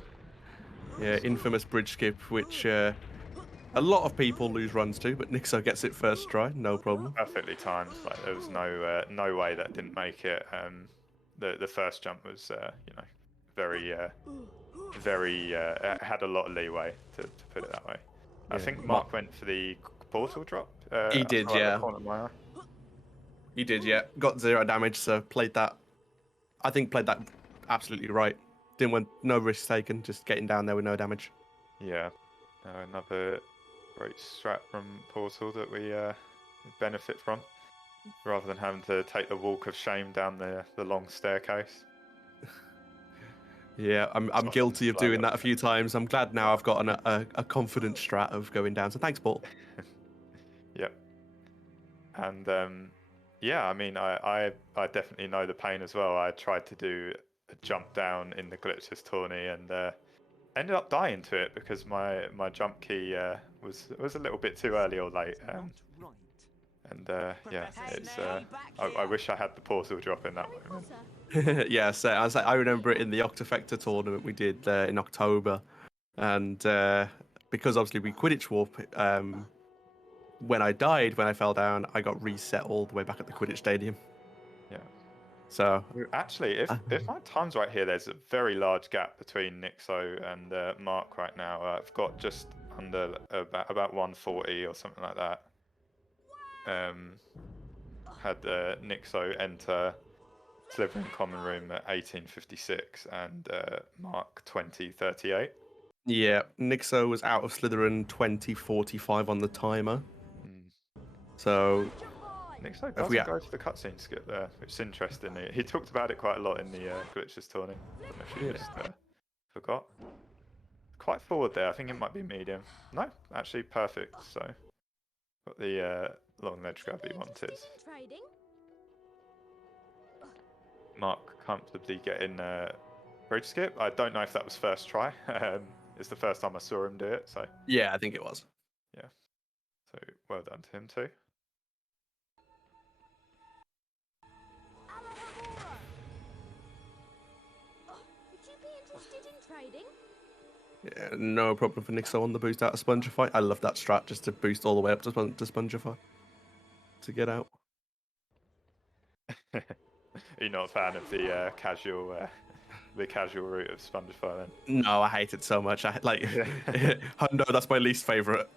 Yeah, infamous bridge skip, which a lot of people lose runs to, but Nixo gets it first try, no problem. Perfectly timed. Like there was no way that didn't make it. The first jump was very had a lot of leeway to put it that way. I think Mark went for the portal drop. He did, yeah. He did, yeah. Got 0 damage, so played that absolutely right. Didn't want no risks taken, just getting down there with no damage. Yeah, another great strat from Portal that we benefit from, rather than having to take the walk of shame down the long staircase. Yeah, I'm guilty of doing that a few times. I'm glad now I've got a confident strat of going down. So thanks, Paul. Yep. And yeah, I mean, I definitely know the pain as well. I tried to do a jump down in the glitches tourney and ended up dying to it because my jump key was a little bit too early or late. And yeah, it's I wish I had the portal drop in that moment. Yeah, so I remember it in the Octafecta tournament we did in October, and because obviously we Quidditch Warp, when I fell down, I got reset all the way back at the Quidditch Stadium. Yeah. So actually, if my time's right here, there's a very large gap between Nixo and Mark right now. I've got just under about 140 or something like that. Had Nixo enter Sliver in Common Room at 1856 and Mark 2038. Yeah, Nixo was out of Slytherin 2045 on the timer. So Nixo doesn't go to the cutscene skip there, which is interesting. He talked about it quite a lot in the glitches tourney. I don't know if you just forgot. Quite forward there. I think it might be medium. No, actually perfect. So got the long ledge grab he wanted. Mark comfortably getting bridge skip. I don't know if that was first try. It's the first time I saw him do it. So yeah, I think it was. Yeah. So well done to him too. Would you be interested in trading? Yeah, no problem for Nixo on the boost out of Spongify. I love that strat just to boost all the way up to Spongify to get out. You're not a fan of the casual route of Spongify then? No, I hate it so much. I like Hundo. That's my least favorite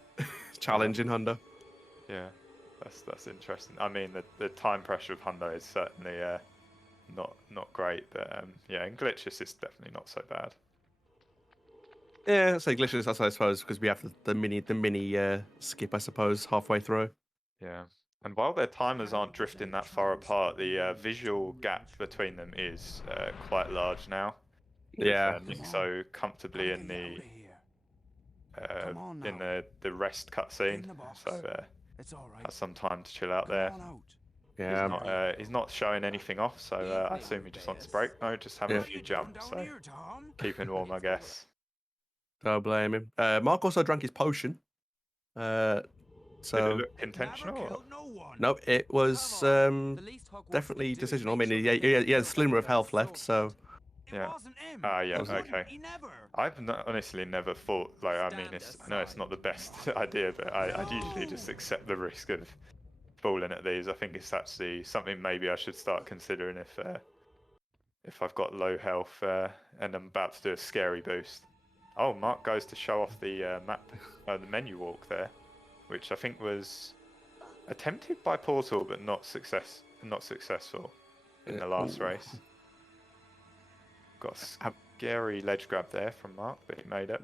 challenge in Hundo. Yeah, that's interesting. I mean, the time pressure of Hundo is certainly not great, but yeah, in glitches it's definitely not so bad. Yeah, so glitches, I suppose, because we have the mini skip, I suppose, halfway through. Yeah, and while their timers aren't drifting that far apart, the visual gap between them is quite large now. Yeah. Nixo comfortably in the rest cutscene, so has some time to chill out there. Yeah. He's not showing anything off, so I assume he just wants to break. No, just having a few jumps, so keeping warm, I guess. Don't blame him. Mark also drank his potion. So did it look intentional? Or? No, it was definitely decisional. I mean, he has a slimmer of health left, so. Yeah. Yeah. Okay. I've honestly never thought. Like, I mean, I know it's not the best idea, but I usually just accept the risk of falling at these. I think it's actually something maybe I should start considering if I've got low health and I'm about to do a scary boost. Oh, Mark goes to show off the map, the menu walk there, which I think was attempted by Portal but not successful in the last race. Got a scary ledge grab there from Mark, but he made it.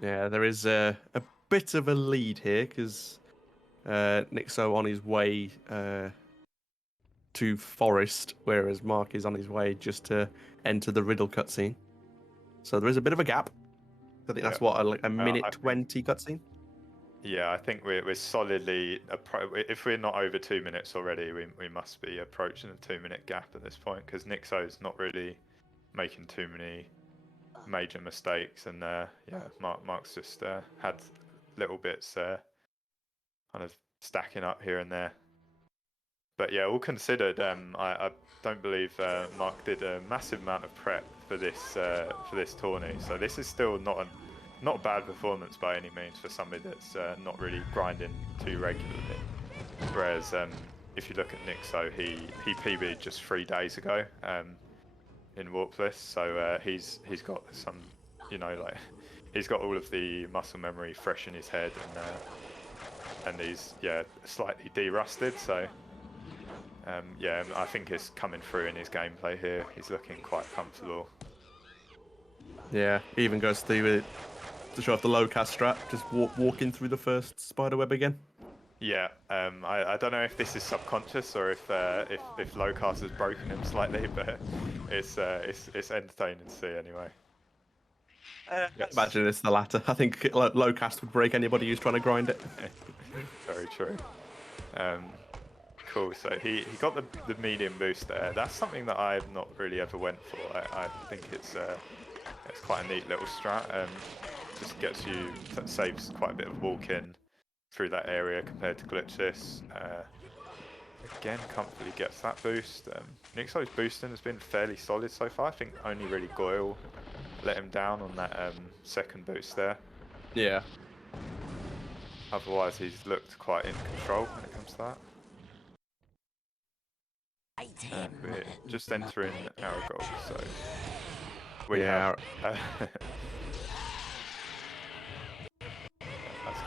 Yeah, there is a bit of a lead here because Nixo on his way to Forest, whereas Mark is on his way just to enter the Riddle cutscene. So there is a bit of a gap. I think that's like a minute 20 cutscene. Yeah, I think we're solidly if we're not over 2 minutes already, we must be approaching a 2-minute gap at this point because Nixo's not really making too many major mistakes, and Mark's just had little bits kind of stacking up here and there. But yeah, all considered, I don't believe Mark did a massive amount of prep for this tourney. So this is still not a bad performance by any means for somebody that's not really grinding too regularly. Whereas if you look at Nixo, he PB'd just 3 days ago in Warpless, so he's got some, he's got all of the muscle memory fresh in his head, and he's slightly de-rusted. So I think it's coming through in his gameplay here. He's looking quite comfortable. Yeah, he even goes through it to show off the low cast strat, just walking through the first spider web again. Yeah, I don't know if this is subconscious or if low cast has broken him slightly, but it's entertaining to see anyway. Imagine it's the latter. I think low cast would break anybody who's trying to grind it. Very true. Cool. So he got the medium boost there. That's something that I've not really ever went for. I think it's quite a neat little strat. Just gets you, saves quite a bit of walk in through that area compared to glitchless. Again, comfortably gets that boost. Nixo's boosting has been fairly solid so far. I think only really Goyle let him down on that second boost there. Yeah. Otherwise, he's looked quite in control when it comes to that. We're just entering Aragog, so we have. As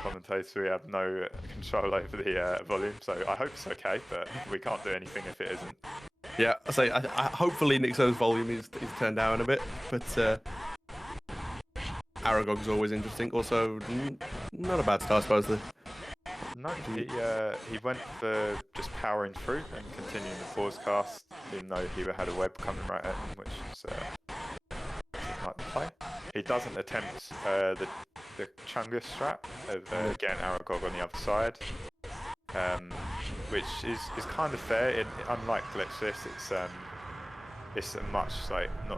commentator, we have no control over the volume, so I hope it's okay, but we can't do anything if it isn't. Yeah, I say hopefully Nixo's volume is turned down a bit, but Aragog's always interesting. Also, not a bad start, I suppose. No, he went for just powering through and continuing the force cast, even though he had a web coming right at him, which is like the play. He doesn't attempt the Chungus strat of again Aragog on the other side, which is kind of fair. Unlike glitchless, it's a much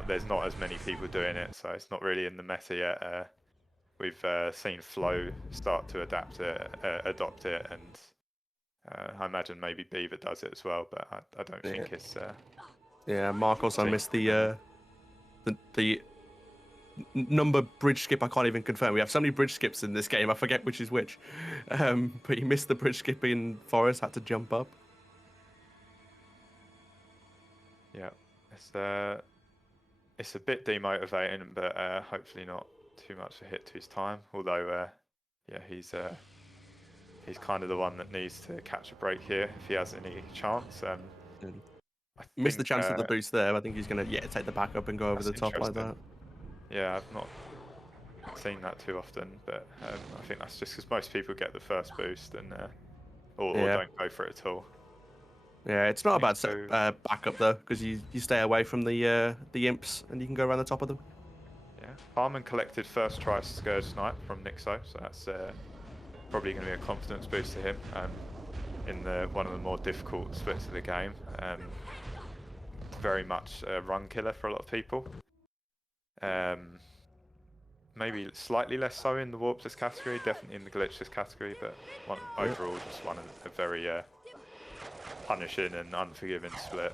there's not as many people doing it, so it's not really in the meta yet. We've seen Flow start to adopt it, and I imagine maybe Beaver does it as well, but I don't think it's. Yeah, Mark also missed the number bridge skip. I can't even confirm. We have so many bridge skips in this game. I forget which is which. But he missed the bridge skip in Forest. Had to jump up. Yeah, it's a bit demotivating, but hopefully not too much a hit to his time. Although, he's kind of the one that needs to catch a break here if he has any chance. Missed the chance at the boost there. I think he's gonna take the back up and go over the top like that. Yeah, I've not seen that too often, but I think that's just because most people get the first boost and or don't go for it at all. Yeah, it's not a bad backup though, because you stay away from the imps and you can go around the top of them. Yeah, Harmon collected first try Scourge Snipe from Nixo, so that's probably going to be a confidence boost to him in one of the more difficult splits of the game. Very much a run killer for a lot of people. Maybe slightly less so in the Warpless category, definitely in the glitchless category, but overall just one of a very punishing and unforgiving split.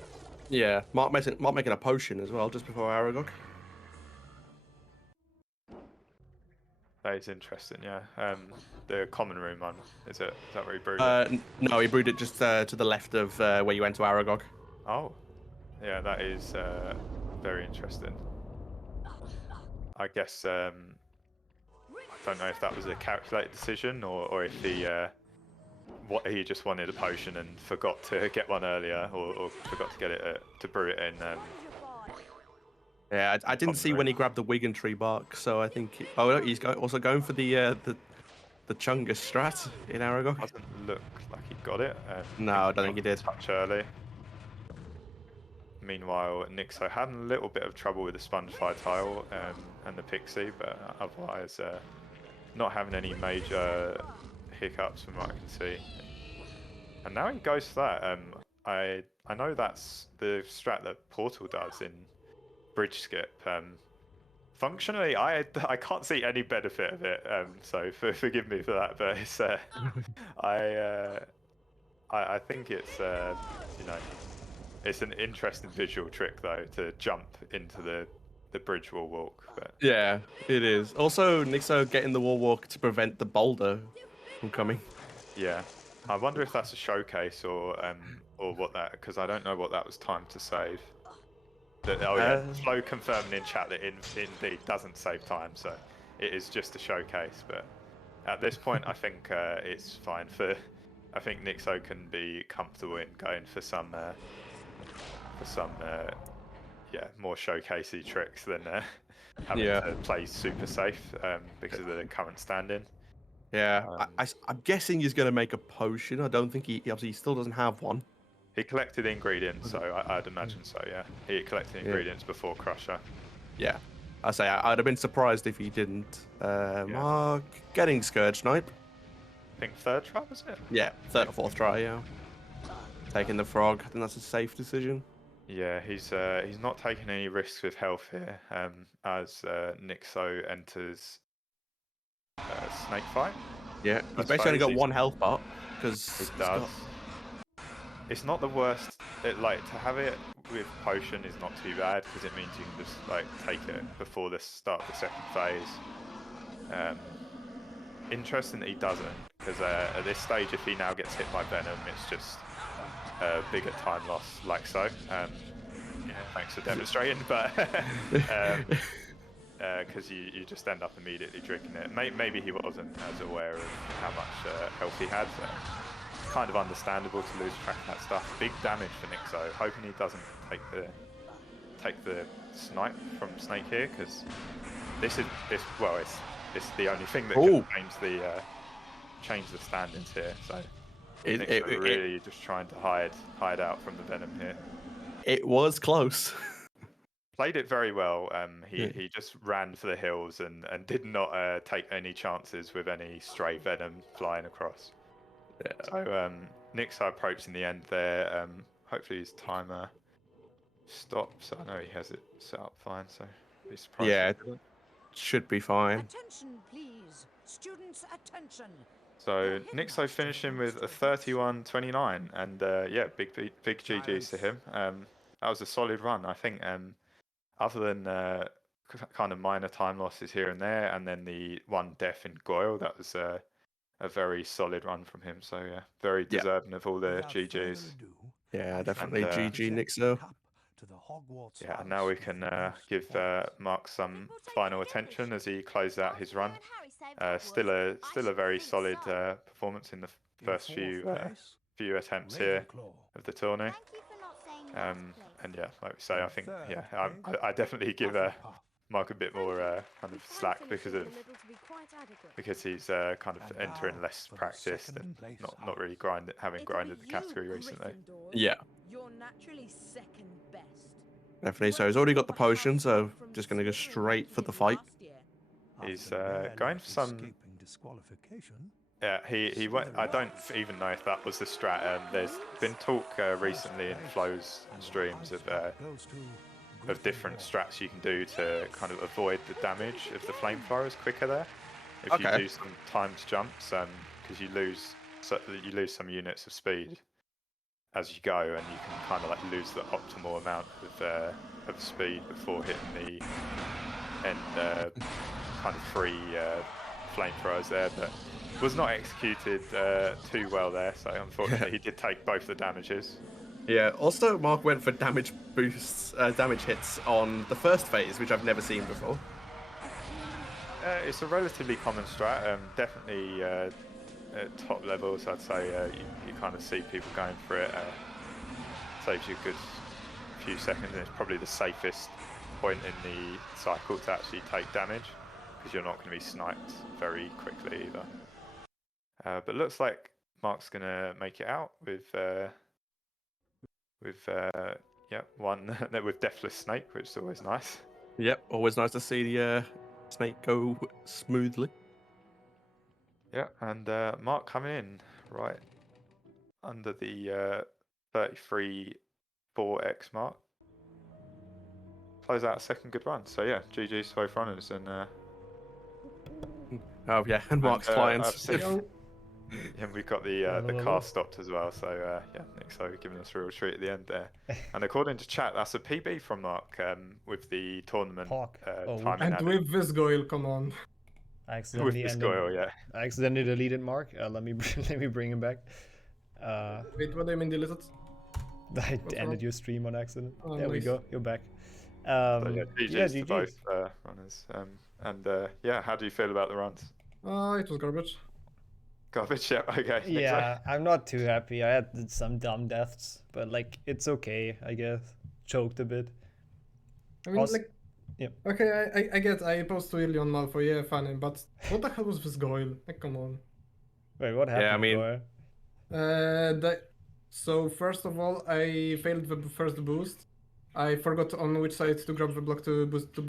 Yeah, Mark making a potion as well just before Aragog. That is interesting, yeah. The common room one, is that where he brewed it? No, he brewed it just to the left of where you went to Aragog. Oh, yeah, that is very interesting. I guess I don't know if that was a calculated decision or if he just wanted a potion and forgot to get one earlier or forgot to get it to brew it in. Yeah, I didn't see when he grabbed the Wigan tree bark, so I think. He's also going for the Chungus strat in Aragog. Doesn't look like he got it. No, I don't think he did. Touch early. Meanwhile, Nixo had a little bit of trouble with the Sponge Fire tile and the Pixie, but otherwise not having any major hiccups from what I can see. And now he goes for that. I know that's the strat that Portal does in Bridge Skip. Functionally, I can't see any benefit of it, so forgive me for that. But it's I think it's it's an interesting visual trick though to jump into the bridge wall walk. But yeah, it is. Also, Nixo getting the wall walk to prevent the boulder from coming. Yeah, I wonder if that's a showcase or what that, because I don't know what that was timed to save. Flo confirming in chat that indeed doesn't save time, so it is just a showcase. But at this point, I think it's fine for. I think Nixo can be comfortable in going for some more showcasey tricks than having to play super safe because of the current standing. Yeah, I'm guessing he's going to make a potion. I don't think he obviously still doesn't have one. He collected ingredients, so I'd imagine so. Yeah, he collected ingredients before Crusher. Yeah, I'd have been surprised if he didn't. Mark getting Scourge Snipe. I think third try, was it? Yeah, third or fourth try. Yeah, taking the frog. I think that's a safe decision. Yeah, he's not taking any risks with health here. As Nixo enters Snake Fight. Yeah, he's basically only got one health bar because it's not the worst. To have it with potion is not too bad because it means you can just take it before the start of the second phase. Interesting that he doesn't, because at this stage, if he now gets hit by Venom, it's just a bigger time loss, like so. Thanks for demonstrating, but because you just end up immediately drinking it. Maybe he wasn't as aware of how much health he had. So kind of understandable to lose track of that stuff. Big damage for Nixo. Hoping he doesn't take the snipe from Snake here, because it's the only thing that can change the standings here. So Nixo really just trying to hide out from the Venom here. It was close. Played it very well. He just ran for the hills and did not take any chances with any stray Venom flying across. Yeah. So Nixo approached in the end there. Hopefully his timer stops. I know he has it set up fine, so be surprised. Yeah, it should be fine. Attention, please. Students, attention. So Nixo finishing with a 31-29, and big GGs to him. That was a solid run, I think. Other than kind of minor time losses here and there, and then the one death in Goyle, that was a very solid run from him. So yeah, very deserving of all the GGs. Yeah, definitely GG Nixo. Yeah, and now we can give Mark some final attention as he closes out his run. Still a very solid performance in the first few attempts here of the tourney. And yeah, like we say, I think I definitely give Mark a bit more kind of slack because he's kind of entering less practiced and not really having grinded the category recently. Yeah. You're naturally second best. Definitely. So he's already got the potion, so just going to go straight for the fight. He's going for some. Yeah, he went. I don't even know if that was the strat. There's been talk recently in Flo's streams of different strats you can do to kind of avoid the damage of the flamethrowers quicker there. If you do some timed jumps, because you lose some units of speed as you go, and you can kind of lose the optimal amount of speed before hitting the end kind of free flamethrowers there, but was not executed too well there. So unfortunately, he did take both the damages. Yeah. Also, Mark went for damage boosts, damage hits on the first phase, which I've never seen before. It's a relatively common strat. Definitely at top levels, I'd say you kind of see people going for it. Saves you a good few seconds, and it's probably the safest point in the cycle to actually take damage, because you're not going to be sniped very quickly either. But looks like Mark's going to make it out with one with Deathless Snake, which is always nice. Yep, always nice to see the snake go smoothly. Yeah, and Mark coming in right under the 33 4x mark. Close out a second good run. So yeah, GG's to both runners. And oh yeah, and Mark's clients. And we've got the car stopped as well. So yeah, Nixo giving us a real treat at the end there. And according to chat, that's a PB from Mark with the tournament timing. And added. with Visgoyle, come on. I accidentally With Visgoyle, yeah. I accidentally deleted Mark. Let me bring him back. Wait, what do you mean deleted? I ended your stream on accident. Oh, there we nice. go. You're back. So yeah, GG's to both runners. Yeah, how do you feel about the runs? It was garbage. Garbage, yeah, okay. Yeah, I'm not too happy. I had some dumb deaths, but like it's okay, I guess. Choked a bit. I mean, Also, like, yeah. Okay, I get. I posed too early on Malfoy, yeah, fine, but what the hell was Visgoyle? Like, come on. Wait, what happened? Yeah, I mean, so first of all, I failed the first boost. I forgot on which side to grab the block to boost to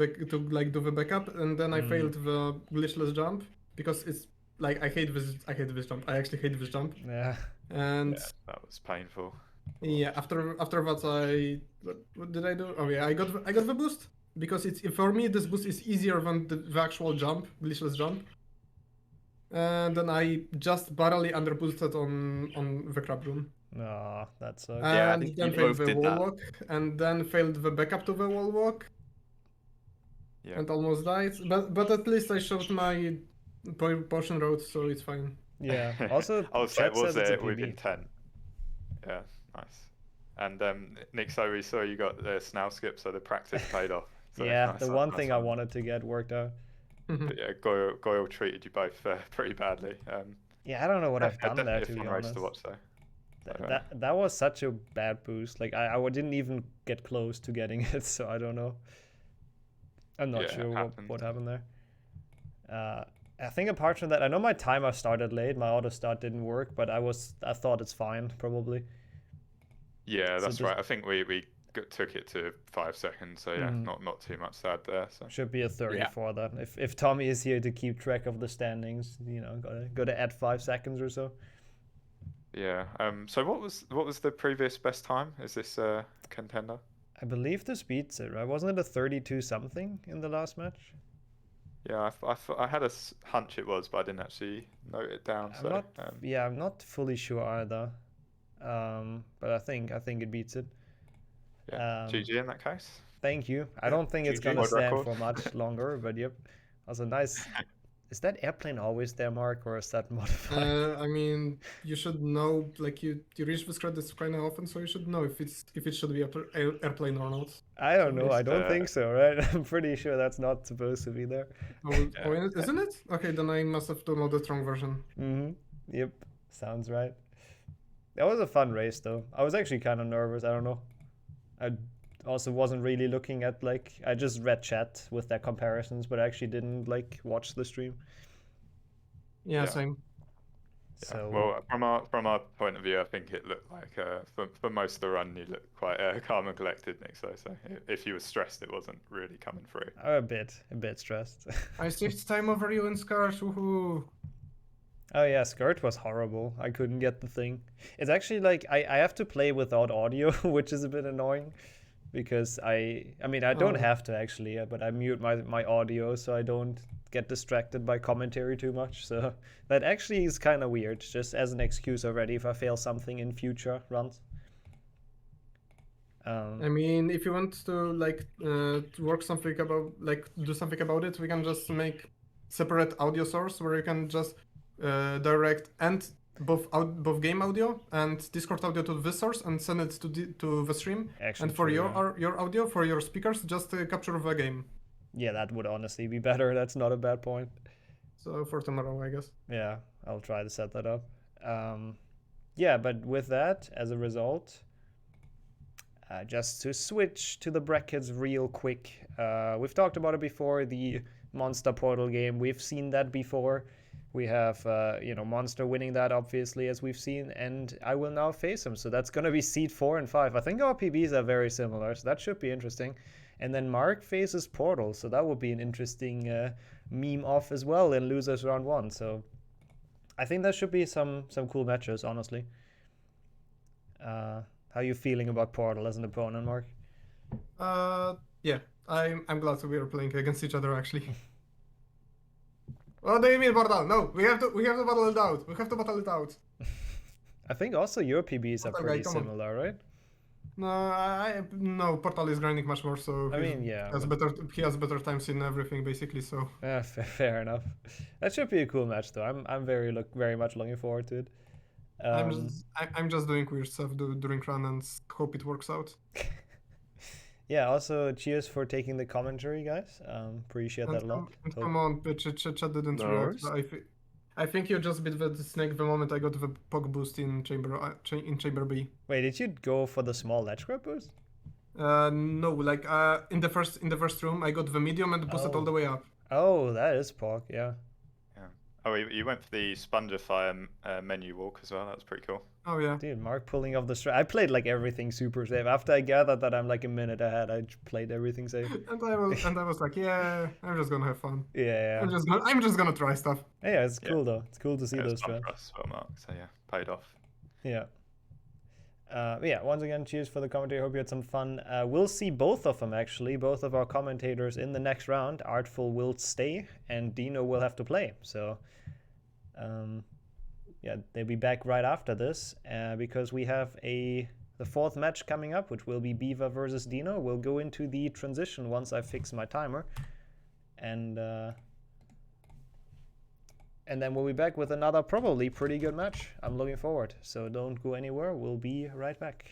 like do the backup, and then I failed the glitchless jump because it's like I hate this jump. I actually hate this jump. Yeah. And yeah, that was painful. Yeah, after that what did I do? Oh yeah, I got the boost because for me this boost is easier than the actual jump, glitchless jump. And then I just barely underboosted on the crab room. No, that sucks. Yeah, I And think then you failed both the did wall that. walk, and then failed the backup to the wall walk. Yeah. And almost died. But at least I showed my potion road, so it's fine. Yeah. Also, Chat was says it it's with intent. Yeah, nice. And Nick, so we saw you got the snail skip, so the practice paid off. So yeah, nice, the one thing I wanted to get worked out. But yeah, Goyle treated you both pretty badly. Yeah, I don't know what I've done there, definitely to a be fun race honest. to watch though. That was such a bad boost. Like I didn't even get close to getting it, so I don't know. I'm not sure what happened there. I think apart from that, I know my timer started late. My auto start didn't work, but I thought it's fine probably. Yeah, that's right. I think we took it to 5 seconds, so yeah, not too much sad there. So should be a 34 then. If Tommy is here to keep track of the standings, you know, gotta add 5 seconds or so. Yeah. So what was the previous best time? Is this contender? I believe this beats it, right? Wasn't it a 32 something in the last match? Yeah, I had a hunch it was, but I didn't actually note it down. I'm not fully sure either. But I think it beats it. Yeah, GG in that case. Thank you. I don't think it's gonna stand for much longer, but yep. Also nice. Is that airplane always there, Mark, or is that modified? I mean, you should know. Like you reach this credits kind of often, so you should know if it should be airplane or not. I don't know. I don't think so, right? I'm pretty sure that's not supposed to be there. Isn't it? Okay, then I must have downloaded the wrong version. Yep. Sounds right. That was a fun race, though. I was actually kind of nervous. I don't know. I also wasn't really looking at I just read chat with their comparisons, but I actually didn't watch the stream. Yeah, same. Yeah. So well, from our point of view, I think it looked like for most of the run you looked quite calm and collected, Nick. So if you were stressed, it wasn't really coming through. A bit stressed. I saved time over you in Scars. Woohoo! Oh yeah, Skirt was horrible. I couldn't get the thing. It's actually I have to play without audio, which is a bit annoying. Because I don't have to actually, but I mute my audio so I don't get distracted by commentary too much. So that actually is kind of weird, just as an excuse already if I fail something in future runs. I mean, if you want to to work something about do something about it, we can just make separate audio source where you can just direct and both game audio and Discord audio to this source and send it to the stream. Actually, and for true, yeah. your audio for your speakers, just capture the game. Yeah, that would honestly be better. That's not a bad point. So for tomorrow, I guess. Yeah, I'll try to set that up. Yeah, but with that, as a result, just to switch to the brackets real quick. We've talked about it before, the Monster Portal game. We've seen that before. We have, Monster winning that, obviously, as we've seen, and I will now face him. So that's going to be seed 4 and 5. I think our PBs are very similar, so that should be interesting. And then Mark faces Portal, so that will be an interesting meme off as well in losers round 1. So I think that should be some cool matches, honestly. How are you feeling about Portal as an opponent, Mark? Yeah, I'm glad we are playing against each other actually. What do you mean, Portal? No, we have to battle it out. We have to battle it out. I think also your PBs are pretty similar, right? No, Portal is grinding much more, so I mean, yeah, he has better times in everything basically. So yeah, fair enough. That should be a cool match, though. I'm very much looking forward to it. I'm just doing weird stuff during run and hope it works out. Yeah. Also, cheers for taking the commentary, guys. Appreciate that a lot. Come on, chat didn't react. I think you just bit the snake the moment I got the pog boost in chamber B. Wait, did you go for the small ledge grab boost? No, like in the first room I got the medium and boosted all the way up. Oh, that is pog, yeah. Oh, you went for the Spongify menu walk as well. That was pretty cool. Oh yeah, dude, Mark pulling off the strat. I played like everything super safe. After I gathered that I'm like a minute ahead, I played everything safe. and I was like, yeah, I'm just gonna have fun. Yeah. I'm just gonna try stuff. Yeah, it's cool though. It's cool to see those strats. Well, Mark, so yeah, paid off. Yeah. Yeah, once again, cheers for the commentary. Hope you had some fun. We'll see both of them, actually. Both of our commentators in the next round. Artful will stay, and Dino will have to play. So, yeah, they'll be back right after this because we have the fourth match coming up, which will be Beaver versus Dino. We'll go into the transition once I fix my timer. And then we'll be back with another probably pretty good match. I'm looking forward. So don't go anywhere. We'll be right back.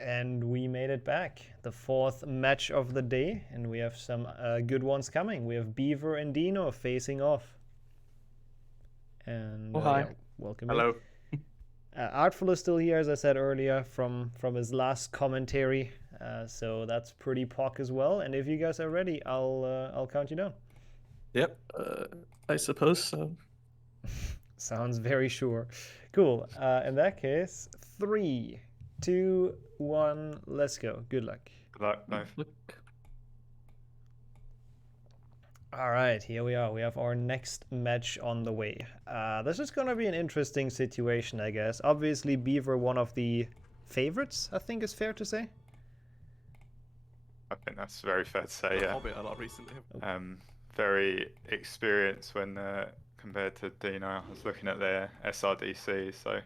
And we made it back. The 4th match of the day, and we have some good ones coming. We have Beaver and Dino facing off. And Oh, hi. yeah, welcome. Hello. Artful is still here, as I said earlier, from his last commentary. So that's pretty POC as well. And if you guys are ready, I'll count you down. Yep. I suppose so. Sounds very sure. Cool. In that case, 3, 2, 1, let's go. Good luck. Good luck, both. All right, here we are. We have our next match on the way. This is going to be an interesting situation, I guess. Obviously, Beaver, one of the favorites, I think is fair to say. I think that's very fair to say, yeah. A lot recently. Very experienced when compared to Dino. I was looking at their SRDC, so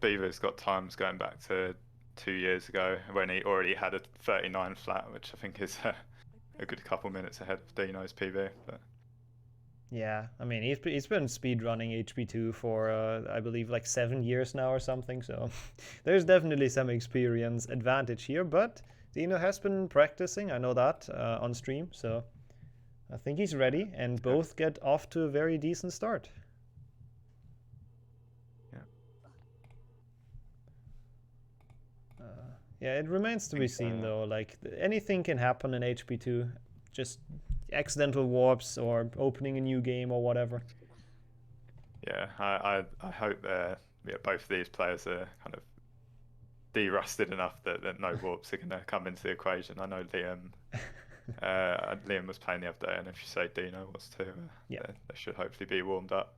Beaver's got times going back to 2 years ago when he already had a 39 flat, which I think is a good couple minutes ahead of Dino's PB. But yeah, I mean, he's been speedrunning HP2 for, I believe, like 7 years now or something, so there's definitely some experience advantage here, but Dino has been practicing, I know that, on stream, so I think he's ready, and both get off to a very decent start. Yeah, it remains to be seen though. Like anything can happen in HP2, just accidental warps or opening a new game or whatever. yeah, I hope both of these players are kind of de-rusted enough that no warps are going to come into the equation. I know Liam was playing the other day, and if you say Dino was too, they should hopefully be warmed up.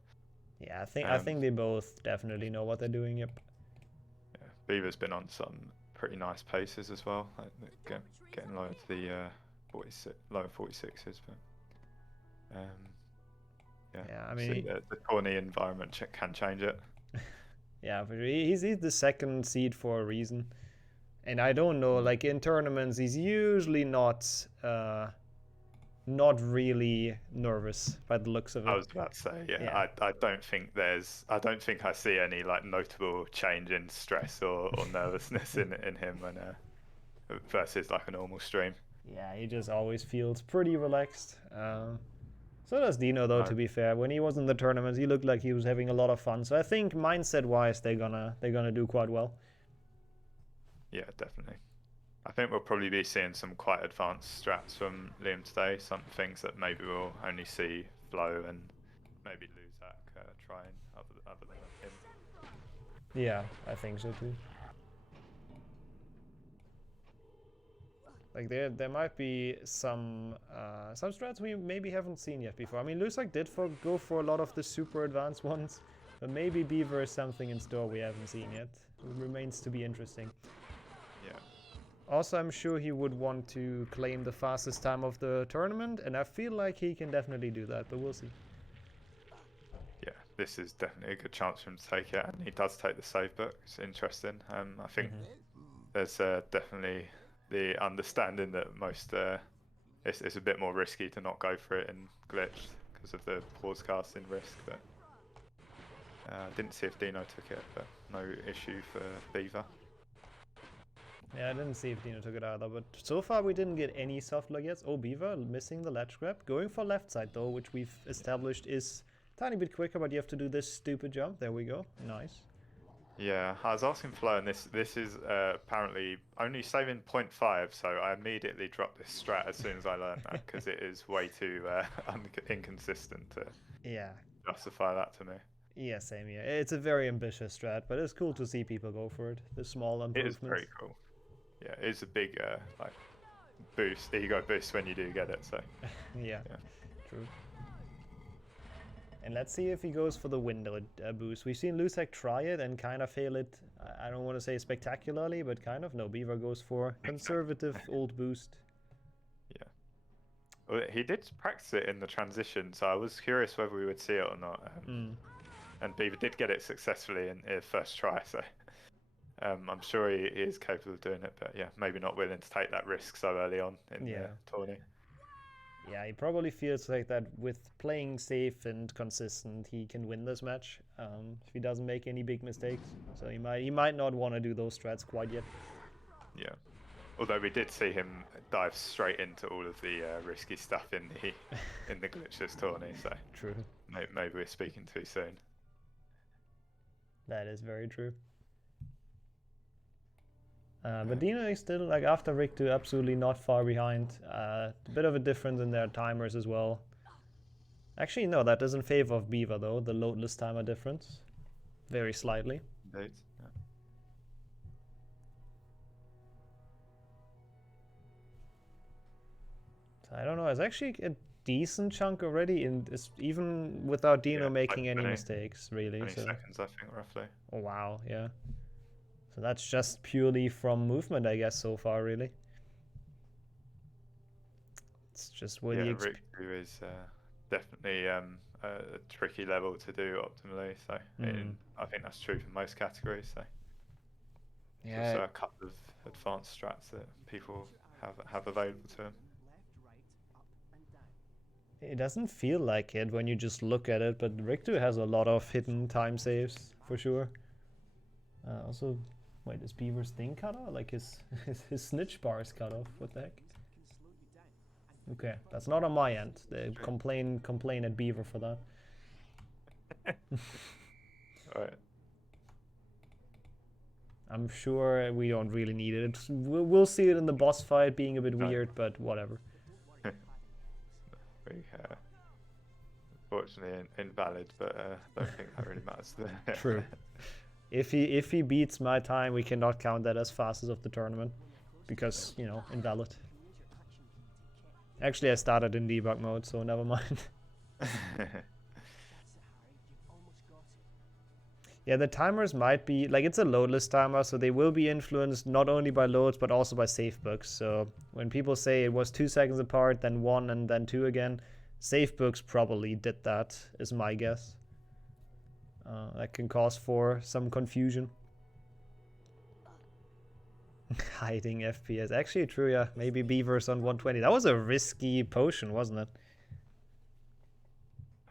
Yeah, I think they both definitely know what they're doing. Yep. Yeah, Beaver's been on some pretty nice paces as well, like getting lower to the lower 46s, but yeah, I mean, the corny environment can change it. Yeah, but he's the second seed for a reason, and I don't know, like in tournaments he's usually not really nervous by the looks of it. I was about to say, yeah. I don't think I see any like notable change in stress or nervousness in him when versus like a normal stream. Yeah, he just always feels pretty relaxed. So does Dino, though. To be fair, when he was in the tournaments, he looked like he was having a lot of fun. So I think mindset-wise, they're gonna do quite well. Yeah, definitely. I think we'll probably be seeing some quite advanced strats from Liam today. Some things that maybe we'll only see Flo and maybe Luzak trying other than him. Yeah, I think so too. Like there might be some strats we maybe haven't seen yet before. I mean, Luzak did go for a lot of the super advanced ones, but maybe Beaver is something in store we haven't seen yet. It remains to be interesting. Yeah. Also, I'm sure he would want to claim the fastest time of the tournament, and I feel like he can definitely do that, but we'll see. Yeah, this is definitely a good chance for him to take it, and he does take the save book. It's interesting. I think there's definitely the understanding that most it's a bit more risky to not go for it in glitch because of the pause casting risk. But didn't see if Dino took it, but no issue for Beaver. Yeah, I didn't see if Dino took it either, but so far we didn't get any soft luck yet. Oh, Beaver missing the ledge grab, going for left side though, which we've established is a tiny bit quicker, but you have to do this stupid jump. There we go. Nice. Yeah, I was asking Flo, and this is apparently only saving 0.5, so I immediately dropped this strat as soon as I learned that, because it is way too inconsistent to justify that to me. Yeah, same here. It's a very ambitious strat, but it's cool to see people go for it. The small improvements. It is very cool. Yeah, it's a big like boost, ego boost when you do get it. So yeah, true. And let's see if he goes for the window boost. We've seen Luzak try it and kind of fail it. I don't want to say spectacularly, but kind of. No, Beaver goes for conservative old boost. Yeah. Well, he did practice it in the transition, so I was curious whether we would see it or not. And Beaver did get it successfully in his first try, so I'm sure he is capable of doing it. But yeah, maybe not willing to take that risk so early on in the tourney. Yeah, he probably feels like that with playing safe and consistent, he can win this match if he doesn't make any big mistakes. So he might not want to do those strats quite yet. Yeah. Although we did see him dive straight into all of the risky stuff in the glitchless tourney, so True. maybe we're speaking too soon. That is very true. But Dino is still, like, after Rick2, absolutely not far behind. A bit of a difference in their timers as well. Actually, no, that is in favor of Beaver, though, the loadless timer difference. Very slightly. Indeed. Yeah. So I don't know, it's actually a decent chunk already, even without Dino making like any 20 mistakes, really. 20 So. seconds, I think, roughly. Oh, wow, yeah. So that's just purely from movement, I guess, so far, really. It's just what you Rick 2 is definitely a tricky level to do optimally. So I think that's true for most categories. So there's also a couple of advanced strats that people have available to them. It doesn't feel like it when you just look at it, but Rick2 has a lot of hidden time saves for sure. Also, wait, is Beaver's thing cut off? Like his snitch bar is cut off. What the heck? Okay, that's not on my end. They complain at Beaver for that. Alright. I'm sure we don't really need it. We'll see it in the boss fight being a bit weird, but whatever. Unfortunately invalid, but I don't think that really matters. True. If he beats my time, we cannot count that as fastest of the tournament, because, you know, invalid. Actually, I started in debug mode, so never mind. Yeah, the timers might be, like, it's a loadless timer, so they will be influenced not only by loads, but also by safe books. So when people say it was 2 seconds apart, then 1, and then 2 again, safe books probably did that, is my guess. That can cause for some confusion. Hiding FPS. Actually, true, yeah. Maybe Beaver's on 120. That was a risky potion, wasn't it?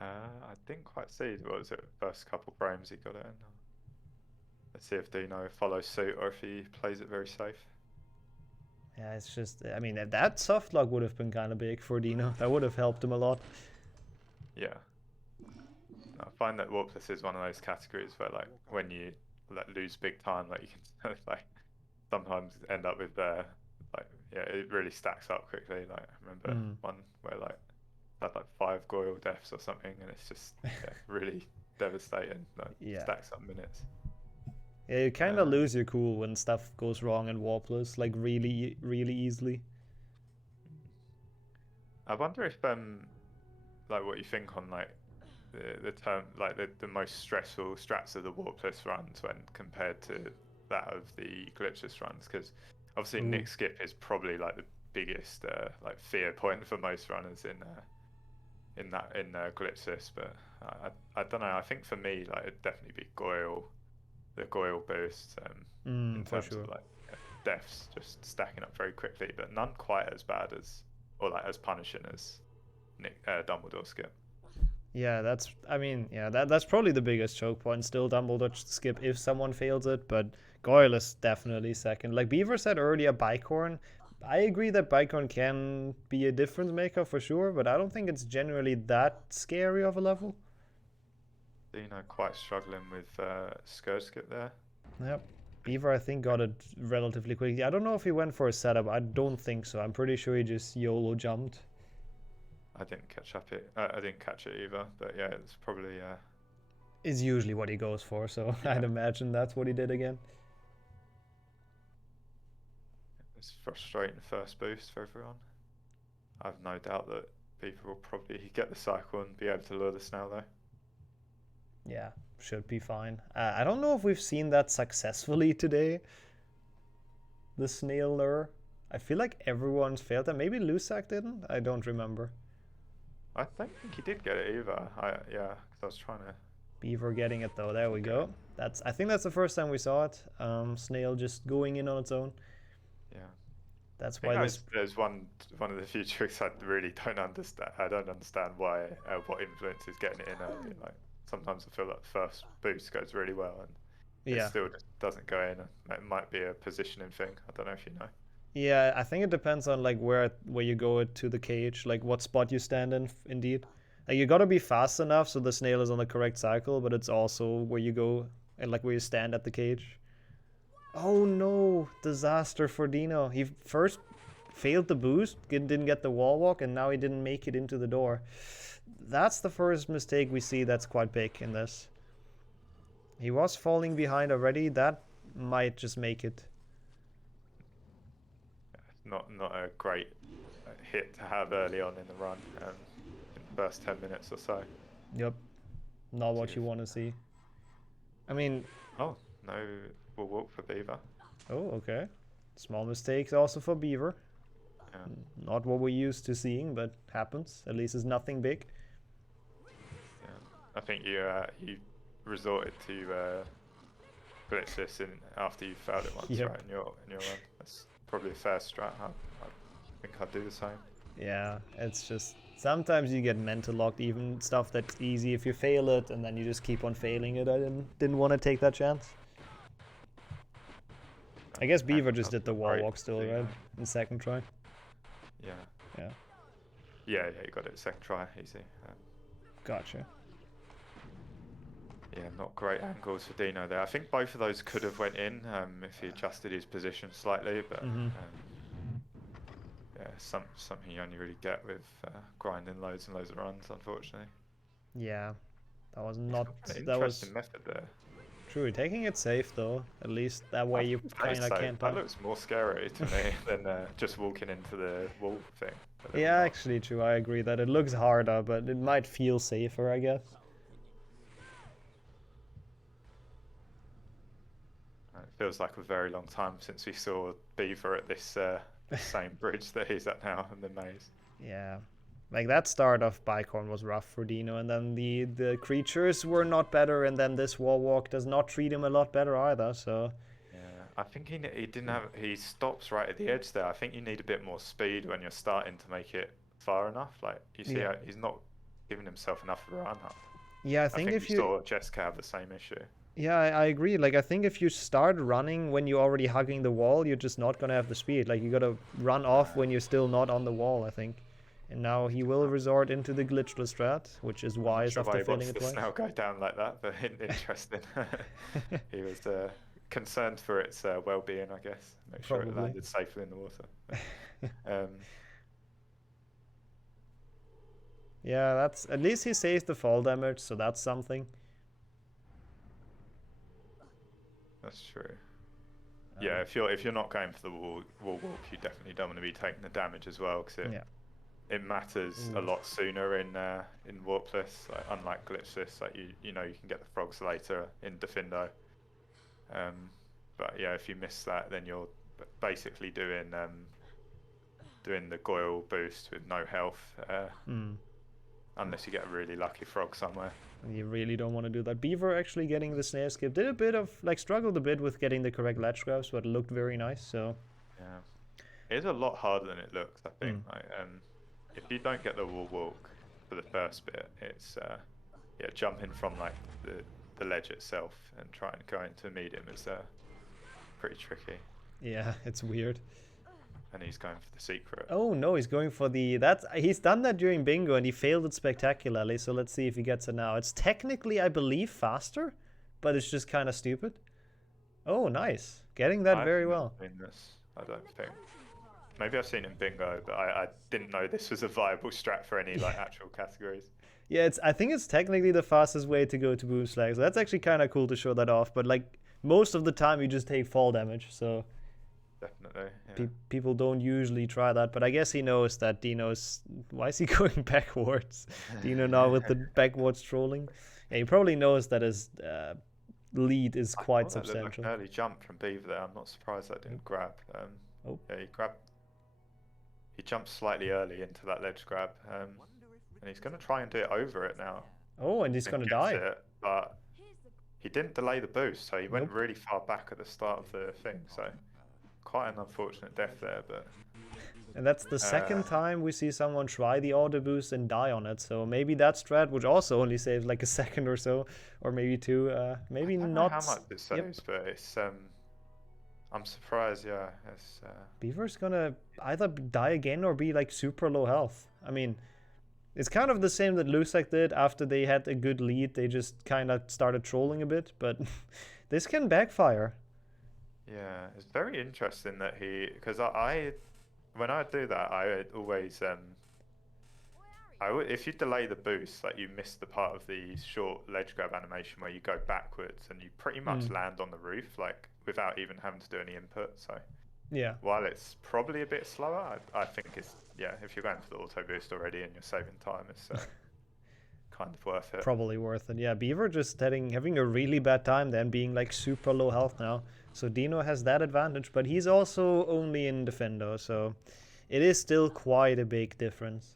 I didn't quite see what was it, first couple frames he got it in. Let's see if Dino follows suit or if he plays it very safe. Yeah, it's just, I mean, that soft lock would have been kind of big for Dino. That would have helped him a lot. Yeah. I find that Warpless is one of those categories where, like, when you lose big time, like, you can like sometimes end up with it really stacks up quickly. Like, I remember one where like had like 5 Goyle deaths or something, and it's just really devastating. Like, stacks up minutes. Yeah, you kind of lose your cool when stuff goes wrong in Warpless, like really easily. I wonder if like what you think on like the term, like the most stressful strats of the Warpless runs when compared to that of the glitchless runs, because obviously Nick skip is probably like the biggest like fear point for most runners in glitchless, but I don't know. I think for me, like, it'd definitely be the Goyle boost in terms of like deaths just stacking up very quickly, but none quite as bad as, or like as punishing as Dumbledore skip. Yeah, that's that's probably the biggest choke point still, Dumbledore skip, if someone fails it, but Goyle is definitely second. Like Beaver said earlier, Bicorn, I agree that Bicorn can be a difference maker for sure, but I don't think it's generally that scary of a level. Dino quite struggling with Scourge skip there. Yep. Beaver, I think, got it relatively quickly. I don't know if he went for a setup. I don't think so. I'm pretty sure he just YOLO jumped. I didn't catch it either, but yeah, it's probably is usually what he goes for, so I'd imagine that's what he did again. It's frustrating first boost for everyone. I've no doubt that people will probably get the cycle and be able to lure the snail though. Yeah, should be fine. I don't know if we've seen that successfully today. The snail lure. I feel like everyone's failed that. Maybe Lusak didn't? I don't remember. I don't think he did get it either. Yeah, because I was trying to... Beaver getting it though. There we go. I think that's the first time we saw it. Snail just going in on its own. Yeah. That's why there's one of the few tricks I really don't understand. I don't understand why what influence is getting it in early. Like, sometimes I feel like the first boost goes really well, and it Yeah. still just doesn't go in. It might be a positioning thing. I don't know if you know. Yeah, I think it depends on like where you go to the cage, like what spot you stand in. Indeed, like you gotta be fast enough so the snail is on the correct cycle, but it's also where you go and like where you stand at the cage. Oh no, disaster for Dino. He first failed the boost, didn't get the wall walk, and now he didn't make it into the door. That's the first mistake we see that's quite big in this. He was falling behind already. That might just make it. Not a great hit to have early on in the run, in the first 10 minutes or so. Yep. Not what you want to see. I mean... Oh, no will walk for Beaver. Oh, okay. Small mistakes also for Beaver. Yeah. Not what we're used to seeing, but happens. At least it's nothing big. Yeah. I think you resorted to glitch this in after you failed it once, Yep. right? In your run. That's probably a fair strat. I think I'd do the same. Yeah, it's just sometimes you get mental locked, even stuff that's easy if you fail it, and then you just keep on failing it. I didn't want to take that chance. I guess Beaver just did the wall walk still, right? In second try. Yeah. Yeah. Yeah, you got it second try, easy. Gotcha. Yeah, not great angles for Dino there. I think both of those could have went in if he adjusted his position slightly, but yeah, something you only really get with grinding loads and loads of runs, unfortunately. Yeah, that was not. Interesting method there. True, taking it safe though. At least that way you kind of can't. That looks more scary to me than just walking into the wall thing. Yeah, actually, true. I agree that it looks harder, but it might feel safer, I guess. It feels like a very long time since we saw Beaver at this same bridge that he's at now in the maze. Yeah, like that start of Bicorn was rough for Dino, and then the creatures were not better, and then this wall walk does not treat him a lot better either. So yeah, I think he didn't have. He stops right at the edge there. I think you need a bit more speed when you're starting to make it far enough. Like you see, how he's not giving himself enough of a run up. Yeah, I think if you saw Jessica have the same issue. Yeah, I agree. Like, I think if you start running when you're already hugging the wall, you're just not gonna have the speed. Like, you gotta run off when you're still not on the wall, I think. And now he will resort into the glitchless strat, which is wise after failing it twice. Now go down like that, but interesting. He was concerned for its well-being, I guess. Make sure it landed safely in the water. Yeah, that's at least he saved the fall damage, so that's something. That's true. Yeah, if you're not going for the wall walk, you definitely don't want to be taking the damage as well, because it matters a lot sooner in Warpless. Like, unlike glitchless, like you know you can get the frogs later in Defindo. But yeah, if you miss that, then you're basically doing the Goyle boost with no health, unless you get a really lucky frog somewhere. You really don't want to do that. Beaver actually getting the snare skip did a bit of struggled a bit with getting the correct ledge grabs, but it looked very nice. So yeah, it's a lot harder than it looks. I think. Like, if you don't get the wall walk for the first bit, it's jumping from like the ledge itself and trying to go into medium is pretty tricky. Yeah, it's weird. And he's going for the secret. Oh no, he's going for he's done that during bingo and he failed it spectacularly, so let's see if he gets it now. It's technically, I believe, faster, but it's just kind of stupid. Oh, nice. Getting that very well. I've seen this, I don't think. Maybe I've seen it in bingo, but I didn't know this was a viable strat for any like actual categories. Yeah, I think it's technically the fastest way to go to boom slag, so that's actually kind of cool to show that off, but like most of the time you just take fall damage, so definitely. Yeah. People don't usually try that, but I guess he knows that Dino's... Why is he going backwards? Dino now with the backwards trolling. Yeah, he probably knows that his lead is quite substantial. Like an early jump from Beaver there. I'm not surprised that didn't grab. Yeah, he jumped slightly early into that ledge grab, and he's going to try and do it over it now. Oh, and he's going to die. But he didn't delay the boost, so he went really far back at the start of the thing. So quite an unfortunate death there, but And that's the second time we see someone try the auto boost and die on it. So maybe that strat, which also only saves like a second or so, or maybe two, maybe I don't not. know how much it saves, but it's I'm surprised. Yeah, it's Beaver's gonna either die again or be like super low health. I mean, it's kind of the same that Lusak did after they had a good lead. They just kind of started trolling a bit, but this can backfire. Yeah, it's very interesting that because I when I do that, I always if you delay the boost, like you miss the part of the short ledge grab animation where you go backwards and you pretty much land on the roof, like without even having to do any input. So yeah, while it's probably a bit slower, I think it's if you're going for the auto boost already and you're saving time, it's kind of worth it. Probably worth it. Yeah, Beaver just having a really bad time then, being like super low health now. So Dino has that advantage, but he's also only in Defender, so it is still quite a big difference.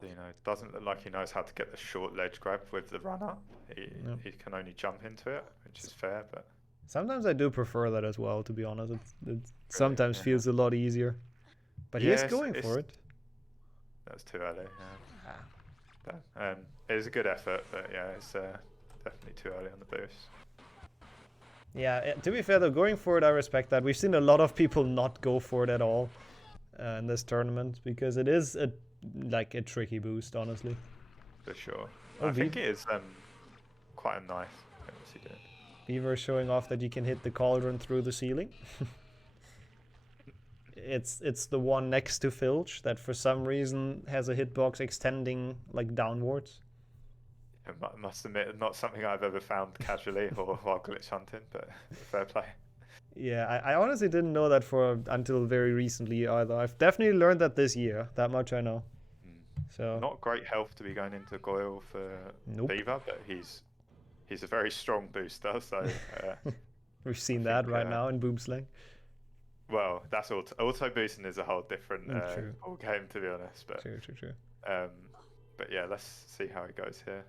Dino doesn't look like he knows how to get the short ledge grab with the run up. He can only jump into it, which is fair, but sometimes I do prefer that as well, to be honest. It sometimes feels a lot easier. But he is going for it. That's too early, yeah. It was a good effort, but yeah, it's definitely too early on the boost. Yeah, to be fair though, going for it, I respect that. We've seen a lot of people not go for it at all in this tournament, because it is a tricky boost, honestly. For sure. I think it is quite a nice thing he did. Beaver showing off that you can hit the cauldron through the ceiling. It's the one next to Filch that for some reason has a hitbox extending like downwards. I must admit, not something I've ever found casually or while glitch hunting, but fair play. Yeah, I honestly didn't know that until very recently either. I've definitely learned that this year. That much I know. So not great health to be going into Goyle for Beaver, but he's a very strong booster. So we've seen that right now in Boomslang. Well, that's auto boosting is a whole different whole game, to be honest. But true. But yeah, let's see how it goes here.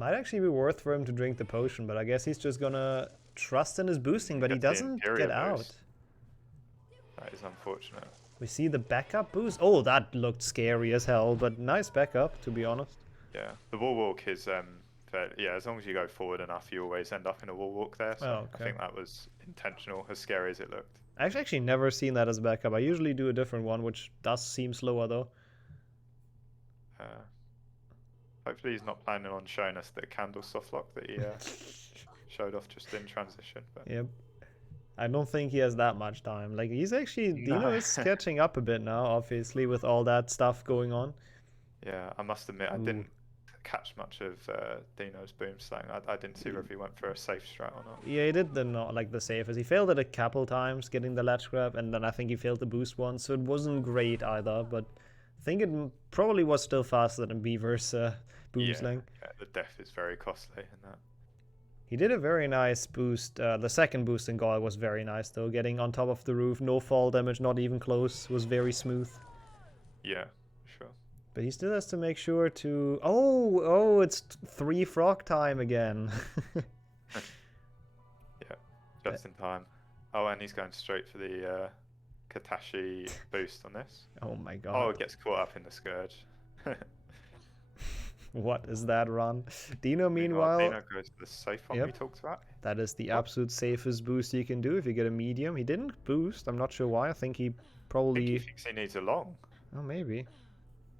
Might actually be worth for him to drink the potion, but I guess he's just gonna trust in his boosting, but he doesn't get out. That is unfortunate. We see the backup boost. Oh, that looked scary as hell, but nice backup, to be honest. Yeah, the wall walk is as long as you go forward enough, you always end up in a wall walk there. So I think that was intentional, as scary as it looked. I've actually never seen that as a backup. I usually do a different one, which does seem slower though. Hopefully he's not planning on showing us the candle softlock that he showed off just in transition. But... Yep. I don't think he has that much time. Like, he's actually... Dino is catching up a bit now, obviously, with all that stuff going on. Yeah, I must admit, I didn't catch much of Dino's boomslang. I didn't see whether he went for a safe strat or not. Yeah, he did the safest. He failed it a couple times, getting the latch grab, and then I think he failed the boost once, so it wasn't great either, but I think it probably was still faster than Beaver's boomslang. Yeah, the death is very costly in that. He did a very nice boost. The second boost in Gaul was very nice, though. Getting on top of the roof, no fall damage, not even close, was very smooth. Yeah, sure. But he still has to make sure to... Oh, it's 3 frog time again. Yeah, just in time. Oh, and he's going straight for the Katashi boost on this. Oh my god. Oh, it gets caught up in the Scourge. What is that run? Dino, meanwhile... Dino goes to the safe one we talked about. That is the absolute safest boost you can do if you get a medium. He didn't boost. I'm not sure why. I think he probably... I think he thinks he needs a long. Oh, maybe.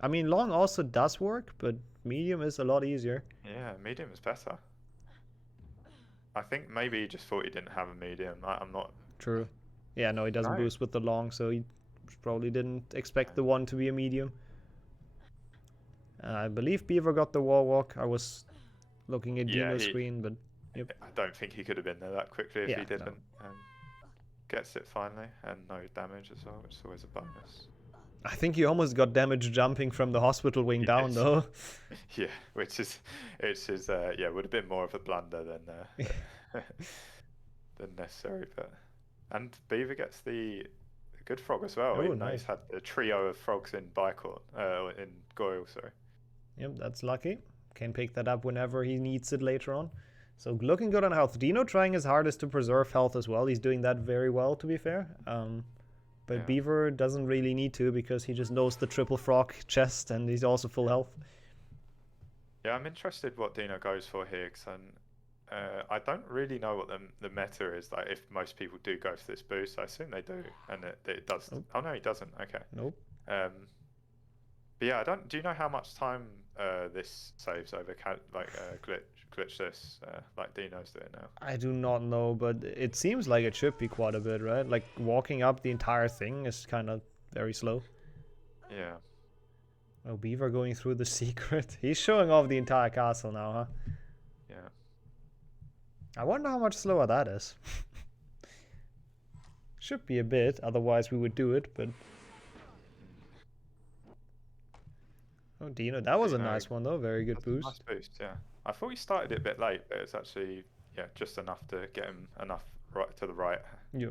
I mean, long also does work, but medium is a lot easier. Yeah, medium is better. I think maybe he just thought he didn't have a medium. I'm not... True. Yeah, no, he doesn't boost with the long, so he probably didn't expect the one to be a medium. I believe Beaver got the wall walk. I was looking at Dino's screen, but yep. I don't think he could have been there that quickly if he didn't. No. Gets it finally, and no damage as well, which is always a bonus. I think he almost got damage jumping from the hospital wing down, though. Yeah, would have been more of a blunder than than necessary. But and Beaver gets the good frog as well. Oh, nice. He's had a trio of frogs in Bycourt, in Goyle, sorry. Yep, that's lucky. Can pick that up whenever he needs it later on. So looking good on health. Dino trying his hardest to preserve health as well. He's doing that very well, to be fair. But Yeah. Beaver doesn't really need to because he just knows the triple frog chest and he's also full health. Yeah, I'm interested what Dino goes for here because I don't really know what the meta is. Like, if most people do go for this boost, I assume they do, and it does. Nope. Oh no, he doesn't. Okay. Nope. But yeah, I don't. Do you know how much time this saves over glitchless like Dino's doing now? I do not know, but it seems like it should be quite a bit, right? Like walking up the entire thing is kind of very slow. Yeah. Oh, Beaver going through the secret. He's showing off the entire castle now, huh? Yeah. I wonder how much slower that is. Should be a bit, otherwise we would do it, but... Oh, Dino, that was a nice one though, very good boost. Nice boost, yeah. I thought he started it a bit late, but it's actually, yeah, just enough to get him enough right to the right. Yeah.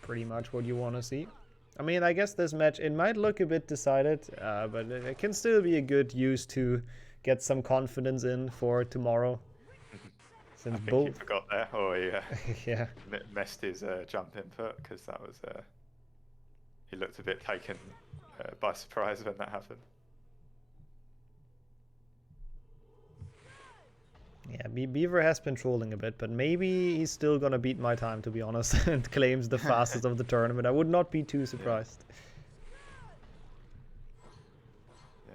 Pretty much what you want to see. I mean, I guess this match, it might look a bit decided, but it can still be a good use to get some confidence in for tomorrow. Since I think both... he forgot there, or he yeah. messed his jump input, because that was... he looked a bit taken by surprise when that happened. Yeah, Beaver has been trolling a bit, but maybe he's still gonna beat my time, to be honest, and claims the fastest of the tournament. I would not be too surprised. Yeah.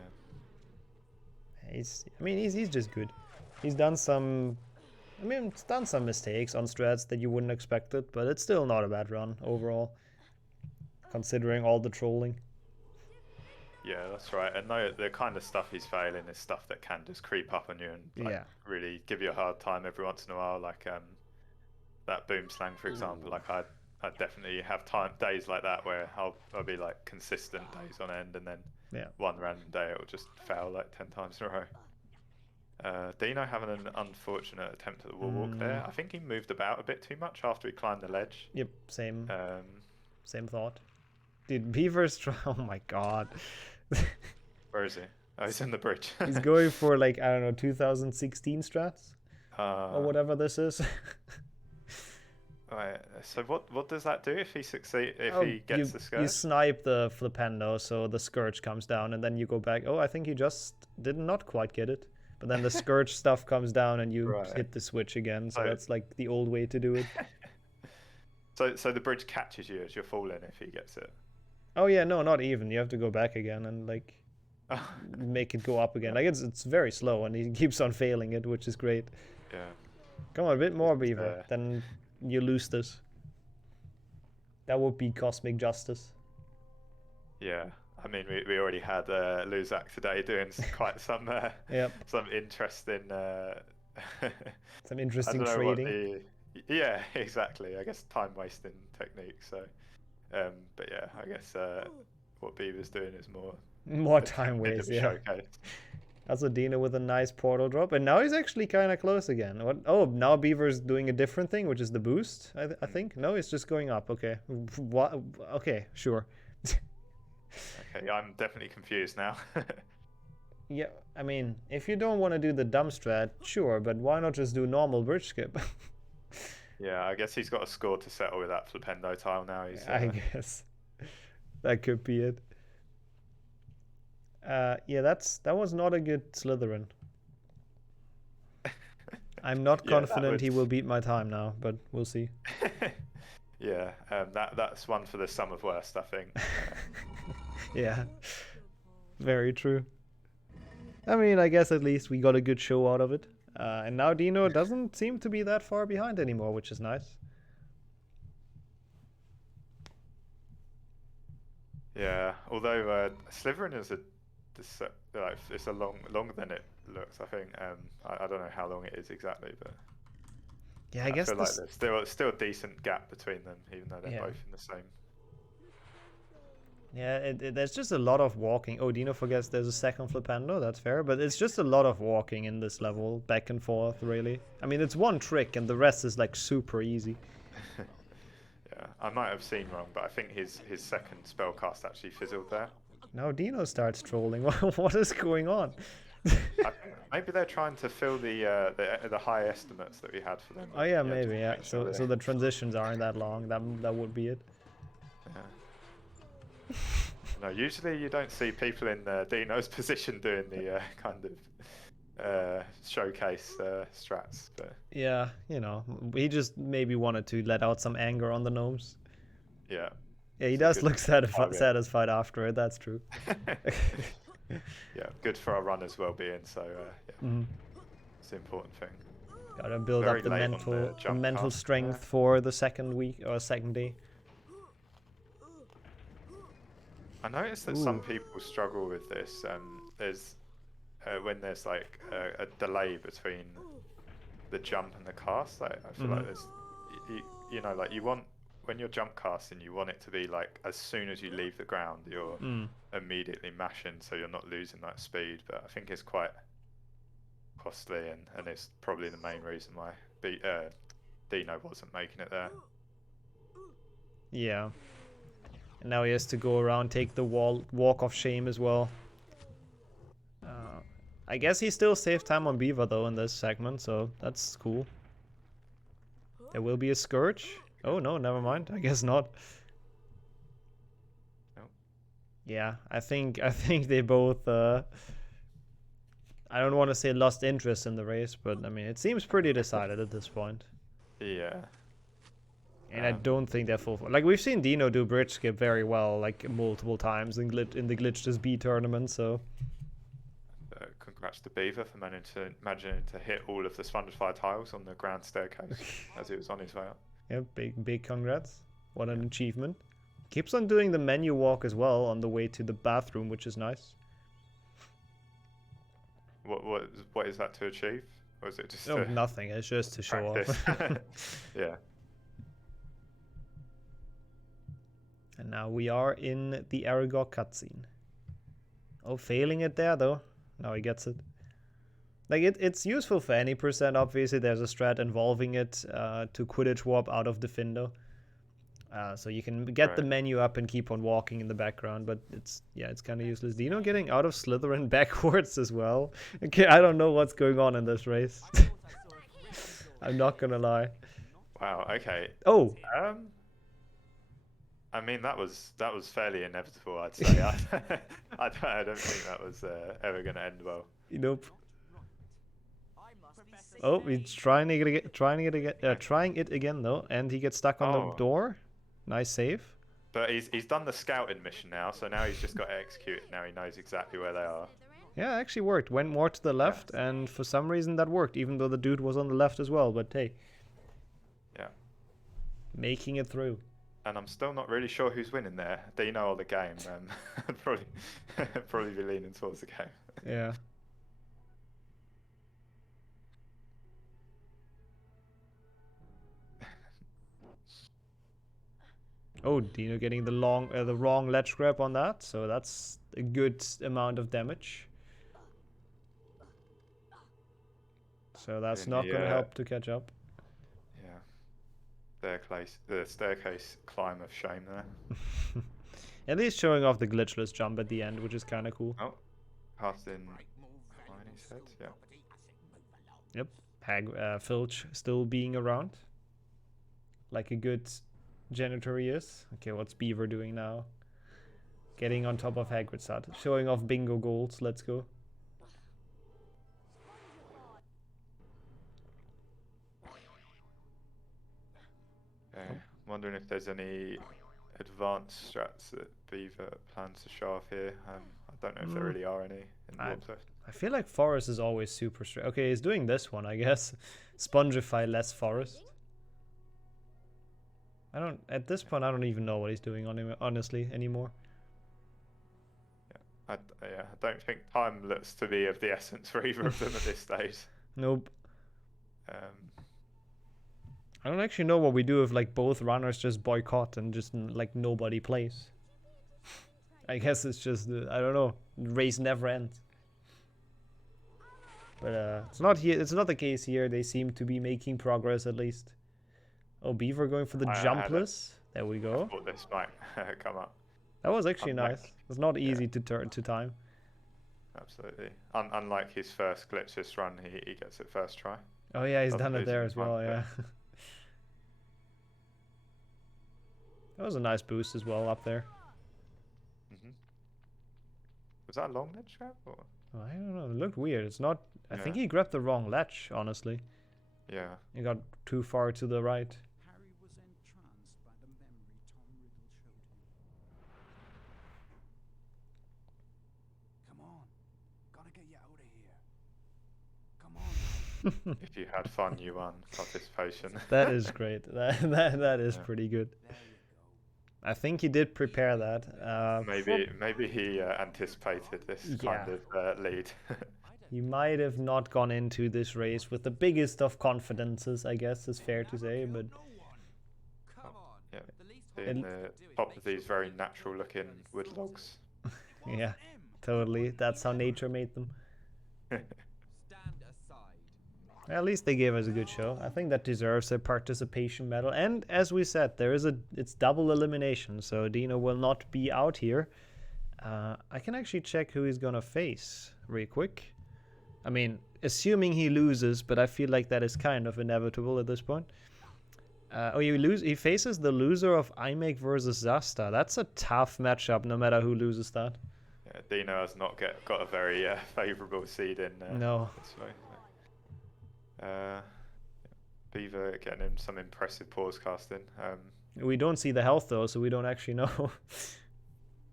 He's just good. He's done some mistakes on strats that you wouldn't expect it, but it's still not a bad run overall, considering all the trolling. Yeah, that's right. And the kind of stuff he's failing is stuff that can just creep up on you and really give you a hard time every once in a while. Like that boom slang, for example. Like I definitely have days like that where I'll be like consistent days on end, and then one random day it'll just fail like 10 times in a row. Dino having an unfortunate attempt at the wall walk there. I think he moved about a bit too much after he climbed the ledge. Yep, same thought. Dude, Beaver's oh my god. Where is he? Oh, he's in the bridge. He's going for like, I don't know, 2016 strats? Or whatever this is. Right, so what does that do if he he gets the Scourge? You snipe the Flipendo, so the Scourge comes down, and then you go back. Oh, I think you just did not quite get it. But then the Scourge stuff comes down and you hit the switch again, so that's like the old way to do it. So the bridge catches you as you're falling if he gets it? Oh yeah, no, not even. You have to go back again and like make it go up again. Like it's very slow, and he keeps on failing it, which is great. Yeah. Come on, a bit more, Beaver. Then you lose this. That would be cosmic justice. Yeah. I mean, we already had Luzak today doing quite some some interesting some interesting trading. Yeah, exactly. I guess time wasting technique. So, but yeah, I guess what Beaver's doing is more time waste. Yeah. Also Dino with a nice portal drop, and now he's actually kind of close again. What? Oh, now Beaver's doing a different thing, which is the boost. I think. No, it's just going up. Okay. What? Okay, sure. Okay, I'm definitely confused now. Yeah, I mean, if you don't want to do the dumb strat, sure, but why not just do normal bridge skip? Yeah, I guess he's got a score to settle with that Flipendo tile now. I guess that could be it. Yeah, that was not a good Slytherin. I'm not confident he will beat my time now, but we'll see. Yeah, that's one for the sum of worst, I think. Yeah, very true. I mean, I guess at least we got a good show out of it. And now Dino doesn't seem to be that far behind anymore, which is nice. Yeah, although Slytherin is it's a longer than it looks. I think I don't know how long it is exactly, but yeah, I guess feel like there's still a decent gap between them, even though they're both in the same. Yeah, there's just a lot of walking. Oh, Dino forgets there's a second Flipendo, that's fair. But it's just a lot of walking in this level, back and forth, really. I mean, it's one trick, and the rest is, like, super easy. Yeah, I might have seen wrong, but I think his second spellcast actually fizzled there. Now Dino starts trolling. What is going on? I think maybe they're trying to fill the high estimates that we had for them. Oh, yeah, maybe, yeah. So the transitions aren't that long. That would be it. No, usually you don't see people in Dino's position doing the kind of showcase strats. But Yeah, you know, he just maybe wanted to let out some anger on the gnomes. yeah. Yeah, he It's a does good look target. satisfied after it, that's true. Yeah, good for our runner's well-being, so yeah. It's the important thing. Gotta build Very up the late on mental jump mental cast strength there. for the second week or second day. I noticed that some Ooh. people struggle with this. There's when there's like a delay between the jump and the cast. Like, I feel like there's, you know, like you want when you're jump casting, you want it to be like as soon as you leave the ground, you're immediately mashing, so you're not losing that speed. But I think it's quite costly, and it's probably the main reason why Dino wasn't making it there. Yeah. And now he has to go around, take the walk of shame as well. I guess he still saved time on Beaver though in this segment, so that's cool. There will be a Scourge. Oh no, never mind. I guess not. Nope. Yeah, I think they both I don't want to say lost interest in the race, but I mean it seems pretty decided at this point. Yeah. And I don't think they're full. Like we've seen Dino do bridge skip very well, like multiple times in the Glitchless B tournament. So congrats to Beaver for managing to hit all of the Spongify tiles on the grand staircase as he was on his way up. Yeah, big congrats. What an achievement. Keeps on doing the menu walk as well on the way to the bathroom, which is nice. What is that to achieve? Or is it just nothing. It's just to show off. Yeah. And now we are in the Aragog cutscene. Oh, failing it there though. Now he gets it. Like it's useful for any percent. Obviously, there's a strat involving it to Quidditch warp out of the Findo. So you can get the menu up and keep on walking in the background, but it's kind of useless. Dino getting out of Slytherin backwards as well. Okay, I don't know what's going on in this race. I'm not gonna lie. Wow. Okay. Oh. I mean that was fairly inevitable, I'd say. I don't think that was ever going to end well. Nope. Oh, he's trying it again though, and he gets stuck on the door. Nice save. But he's done the scouting mission now, so now he's just got to execute it. Now he knows exactly where they are. Yeah, it actually worked. Went more to the left, and for some reason that worked, even though the dude was on the left as well. But hey. Yeah. Making it through. And I'm still not really sure who's winning there. Dino or the game? I'd probably be leaning towards the game. Yeah. Oh, Dino getting the wrong ledge grab on that, so that's a good amount of damage. So that's not going to help to catch up. The staircase climb of shame there. At least showing off the glitchless jump at the end, which is kind of cool. Oh, cast in Hermione's head, yeah. Yep, Filch still being around. Like a good janitor he is. Okay, what's Beaver doing now? Getting on top of Hagrid's head. Showing off bingo goals, let's go. Wondering if there's any advanced strats that Beaver plans to show off here. I don't know if there really are any in Warpless. I feel like Forest is always super straight. Okay, he's doing this one, I guess. Spongify less Forest. At this point, I don't even know what he's doing on him, honestly, anymore. I don't think time looks to be of the essence for either of them at this stage. Nope. I don't actually know what we do if like both runners just boycott and just like nobody plays. I guess it's just I don't know. Race never ends. But it's not here. It's not the case here. They seem to be making progress at least. Oh, Beaver going for the jumpless. There we go. I thought this might come up. That was actually nice. It's not easy to time. Absolutely. Unlike his first glitchless run, he gets it first try. Oh yeah, he's done it there as well. Yeah. That was a nice boost as well up there. Was that a long ledge grab? Or? Oh, I don't know. It looked weird. It's not. I think Yeah. he grabbed the wrong ledge. Honestly, Yeah. he got too far to the right. Harry was entranced by the memory Tom Riddle showed him. Come on. Gotta get you out of here. Come on. If you had fun, you won participation. That is great. That is Yeah. pretty good. There you go. I think he did prepare that. Maybe he anticipated this kind of lead. He might have not gone into this race with the biggest of confidences, I guess is fair to say, but Come on. Yeah. The least Seeing Hogwarts the can do is top make of these sure very the natural thing looking that wood killed logs. yeah, totally. That's how nature made them. Stand aside. At least they gave us a good show. I think that deserves a participation medal. And as we said, it's double elimination, so Dino will not be out here. I can actually check who he's gonna face real quick. I mean, assuming he loses, but I feel like that is kind of inevitable at this point. He faces the loser of IMEC versus Zasta. That's a tough matchup, no matter who loses that. Yeah, Dino has not got a very favourable seed in No. this way. So. Beaver getting him some impressive pause casting. We don't see the health though, so we don't actually know.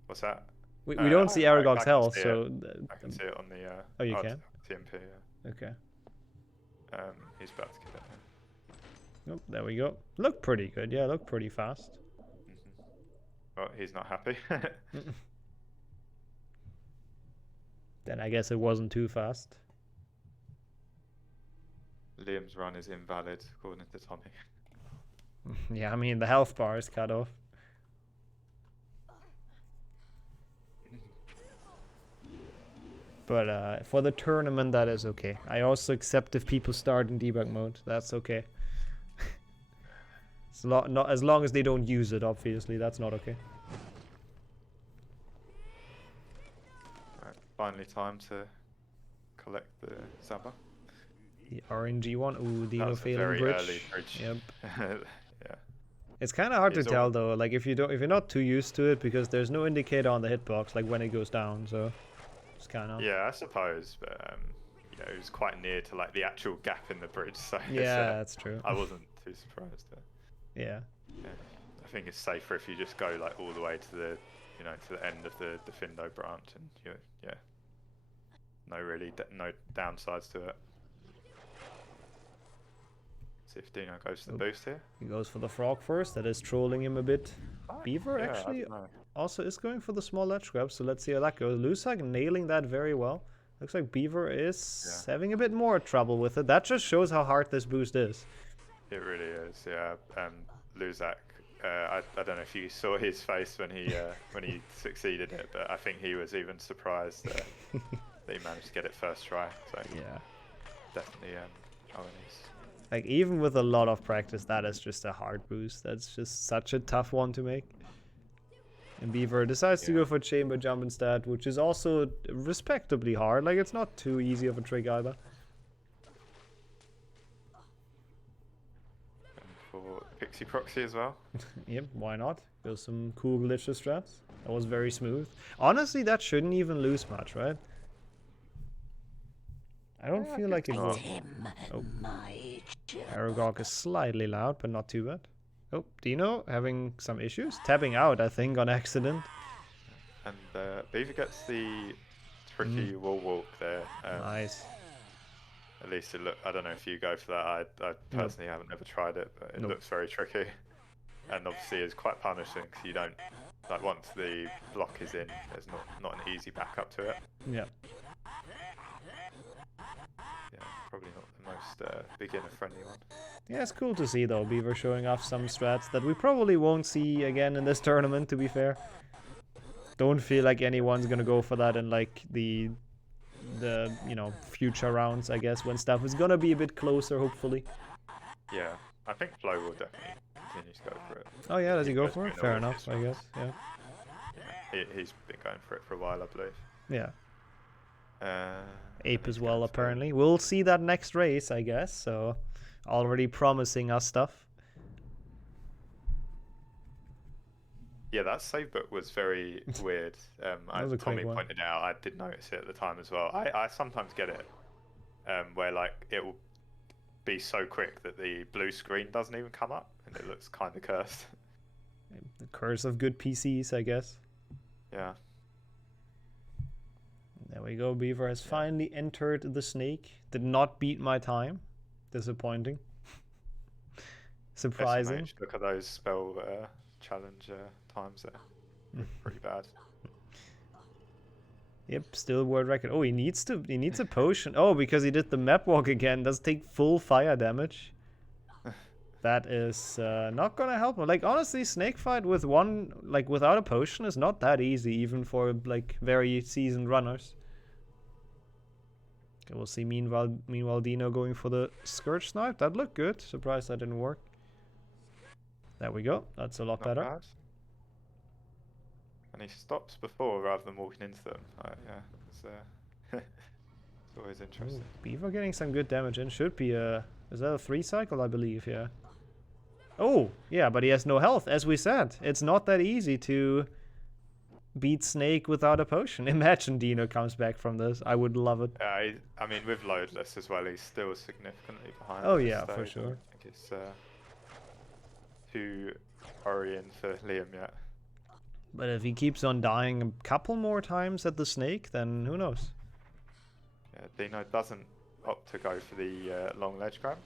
What's that? We don't see Aragog's I can health, see so it. I can see it on the. Oh, you can? TMP, yeah. Okay. He's about to get it now. Oh, there we go. Look pretty good. Yeah, look pretty fast. Well, he's not happy. Then I guess it wasn't too fast. Liam's run is invalid, according to Tommy. Yeah, I mean, the health bar is cut off. But for the tournament, that is okay. I also accept if people start in debug mode. That's okay. It's not as long as they don't use it, obviously. That's not okay. Right, finally time to collect the Zaba. The RNG one. Ooh, Dino That's a failing very bridge. early bridge. Yep. Yeah. It's kind of hard to It's tell though. Like if you're not too used to it, because there's no indicator on the hitbox, like when it goes down. So it's kind of. Yeah, I suppose, but it was quite near to like the actual gap in the bridge, so Yeah, that's true. I wasn't too surprised. Yeah. I think it's safer if you just go like all the way to the, to the end of the Findo branch, and no downsides to it. See if Dino goes to the boost here. He goes for the frog first. That is trolling him a bit. Beaver Yeah, I actually don't know. also is going for the small ledge grab, so let's see how that goes. Lusak nailing that very well. Looks like Beaver is having a bit more trouble with it. That just shows how hard this boost is. It really is, yeah. Luzak, I don't know if you saw his face when he succeeded it, but I think he was even surprised that he managed to get it first try. So yeah, definitely Owen's. Like even with a lot of practice, that is just a hard boost. That's just such a tough one to make. And Beaver decides to go for chamber jump instead, which is also respectably hard. Like it's not too easy of a trick either. For Pixie Proxy as well. Yep, why not? Go some cool glitchless strats. That was very smooth. Honestly, that shouldn't even lose much, right? I don't feel like it will. Oh. Aragog is slightly loud, but not too bad. Oh, Dino having some issues. Tapping out, I think, on accident. And Beaver gets the tricky wall walk there. Nice. At least it look. I don't know if you go for that. I personally haven't ever tried it, but it looks very tricky. And obviously it's quite punishing because you don't, like once the block is in, there's not an easy backup to it. Yeah. Yeah, probably not the most beginner friendly one. Yeah, it's cool to see though, Beaver showing off some strats that we probably won't see again in this tournament, to be fair. Don't feel like anyone's gonna go for that in like the future rounds, I guess, when stuff is gonna be a bit closer, hopefully. Yeah, I think Flo will definitely continue to go for it. Oh yeah, does he go for it? Fair enough, I guess, yeah. He's been going for it for a while, I believe. Yeah. Ape as well, apparently. We'll see that next race, I guess, so already promising us stuff. Yeah, that save book was very weird. was a Tommy quick one. pointed out. I did notice it at the time as well. I sometimes get it, where like it will be so quick that the blue screen doesn't even come up, and it looks kind of cursed. The curse of good PCs, I guess. Yeah. There we go. Beaver has finally entered the snake. Did not beat my time. Disappointing. Surprising. SMH, look at those spell challenge times there. Pretty bad. Yep, still world record. Oh, he needs a potion. Oh, because he did the map walk again. Does take full fire damage. That is not gonna help him. Like honestly, snake fight with one without a potion is not that easy, even for like very seasoned runners. Okay, we'll see. Meanwhile, Dino going for the Scourge Snipe. That looked good. Surprised that didn't work. There we go. That's a lot Not better. bad. And he stops before rather than walking into them. Yeah, it's always interesting. Ooh, Beaver getting some good damage in. Should be a... Is that a 3 cycle? I believe, yeah. Oh, yeah, but he has no health. As we said, it's not that easy to beat Snake without a potion. Imagine Dino comes back from this. I would love it. I mean, with loadless as well, he's still significantly behind. Oh, at this yeah, for stage. sure. I don't think it's too worrying for Liam yet. But if he keeps on dying a couple more times at the Snake, then who knows? Yeah, Dino doesn't opt to go for the long ledge grab,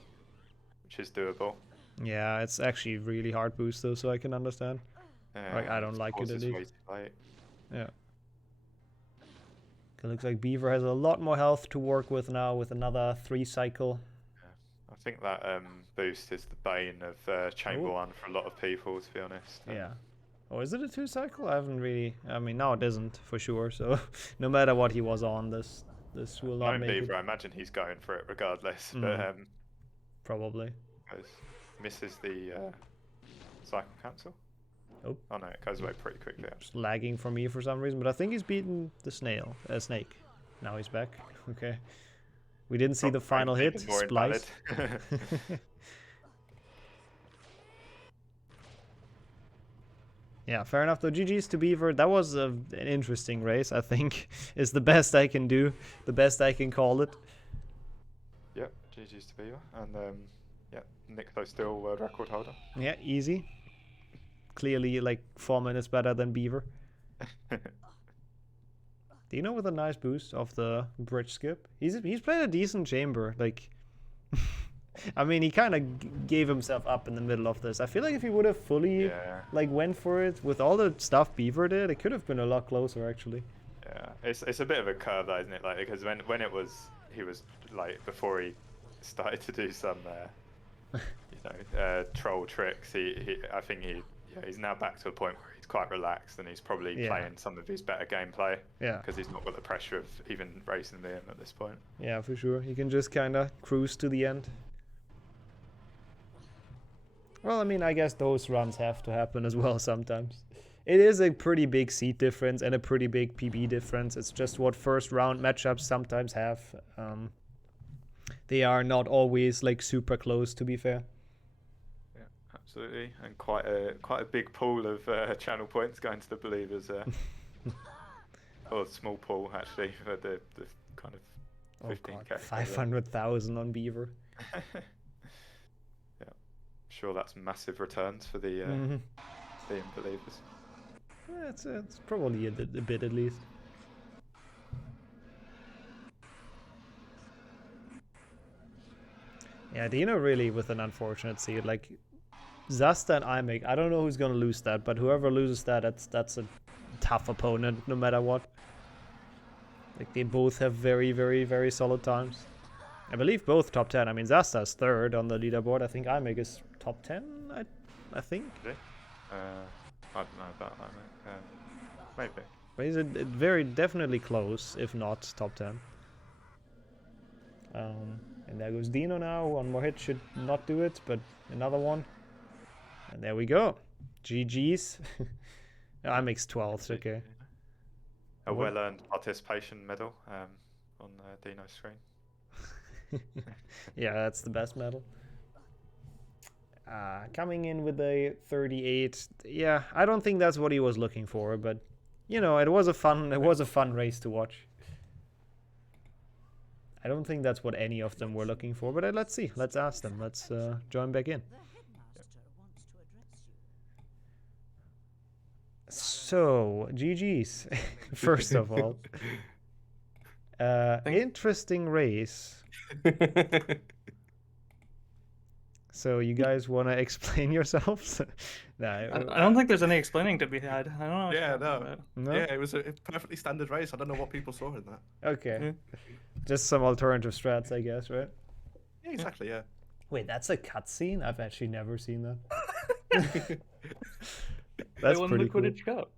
which is doable. Yeah, it's actually really hard boost though, so I can understand. Like, I don't like it at least. Way too late. Yeah. It looks like Beaver has a lot more health to work with now with another 3 cycle. Yeah. I think that boost is the bane of Chamber 1 for a lot of people, to be honest. Yeah. Oh, is it a 2 cycle? I haven't really... I mean, now it isn't, for sure, so no matter what he was on, this will not make Beaver, it. I imagine he's going for it regardless, but... Probably. Misses the cycle cancel. Oh. Oh no, it goes away pretty quickly. Just lagging for me for some reason, but I think he's beaten the snake. Now he's back. Okay. We didn't see the final hit. Splice. Yeah, fair enough though. GG's to Beaver. That was an interesting race, I think. Is the best I can do. The best I can call it. Yep, GG's to Beaver. And yeah, Nico still world record holder. Yeah, easy. Clearly like 4 minutes better than Beaver. Dino with a nice boost off the bridge skip. He's played a decent chamber. Like, I mean, he kind of gave himself up in the middle of this. I feel like if he would have fully like went for it with all the stuff Beaver did, it could have been a lot closer actually. Yeah, it's a bit of a curve, though, isn't it? Like because when it was he was like before he started to do some troll tricks. I think he's now back to a point where he's quite relaxed and he's probably playing some of his better gameplay. Yeah. Because he's not got the pressure of even racing Liam at this point. Yeah, for sure. He can just kind of cruise to the end. Well, I mean, I guess those runs have to happen as well sometimes. It is a pretty big seed difference and a pretty big PB difference. It's just what first round matchups sometimes have. They are not always like super close, to be fair. Yeah, absolutely, and quite a big pool of channel points going to the Believers. Or a small pool actually for the kind of 15k. 500,000 on Beaver. Sure, that's massive returns for the Believers. Yeah, it's probably a bit at least. Yeah, Dino really with an unfortunate seed. Like Zasta and IMEG, I don't know who's gonna lose that, but whoever loses that, that's a tough opponent no matter what. Like they both have very, very, very solid times. I believe both top 10. I mean, Zasta's third on the leaderboard. I think IMEG is top 10, I think. Really? I don't know about IMEG. Maybe. But he's very definitely close, if not top 10. And there goes Dino now. One more hit should not do it, but another one. And there we go. GG's. IMEG's 12th, okay. A well-earned participation medal on Dino's screen. Yeah, that's the best medal. Coming in with a 38. Yeah, I don't think that's what he was looking for, but you know, it was a fun race to watch. I don't think that's what any of them were looking for, but let's see. Let's ask them. Let's join back in. So, GG's, first of all. Interesting race. So, you guys want to explain yourselves? I don't think there's any explaining to be had. I don't know. Yeah, No? Yeah, it was a perfectly standard race. I don't know what people saw in that. Okay. Just some alternative strats, I guess, right? Yeah, exactly, yeah. Wait, that's a cutscene? I've actually never seen that. They That's won pretty the cool. Quidditch Cup.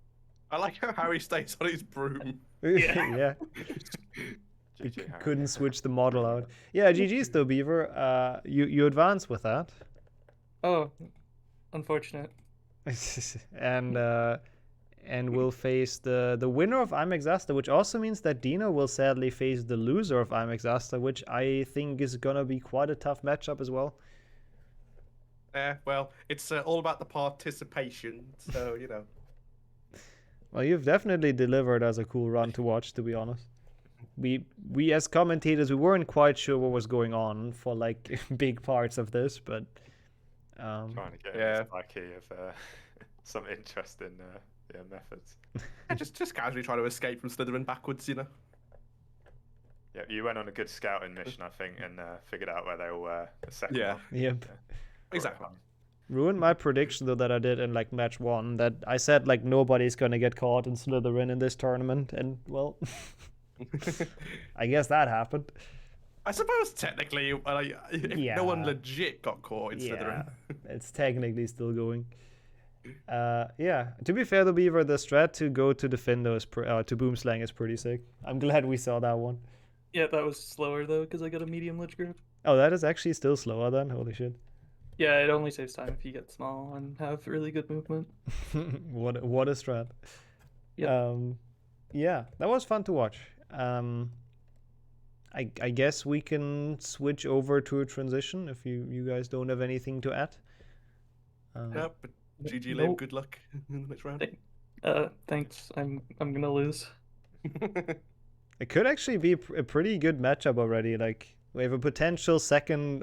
I like how Harry stays on his broom. Yeah. Couldn't switch the model out. Yeah, GG's though, Beaver. You advance with that. Oh, unfortunate. And we'll face the winner of IMAX Asta, which also means that Dino will sadly face the loser of IMAX Asta, which I think is gonna be quite a tough matchup as well. Yeah, well, it's all about the participation, so you know. Well, you've definitely delivered as a cool run to watch, to be honest. We as commentators, we weren't quite sure what was going on for like big parts of this, but trying to get a psyche of some interesting methods. Yeah, just casually trying to escape from Slytherin backwards, you know. Yeah, you went on a good scouting mission, I think, and figured out where they all were. The second one. Yep. Exactly. Ruined my prediction though that I did in like match 1, that I said like nobody's gonna get caught in Slytherin in this tournament, and well, I guess that happened. I suppose technically, if no one legit got caught in Slytherin. It's technically still going. Yeah. To be fair, though, Beaver, the strat to go to Defendo is to Boomslang is pretty sick. I'm glad we saw that one. Yeah, that was slower though, because I got a medium lich grip. Oh, that is actually still slower then. Holy shit. Yeah, it only saves time if you get small and have really good movement. What a strat. Yep. Yeah, that was fun to watch. I guess we can switch over to a transition if you guys don't have anything to add. Yeah, but GG Liam, good luck in the next round. Thanks. I'm gonna lose. It could actually be a pretty good matchup already. Like, we have a potential second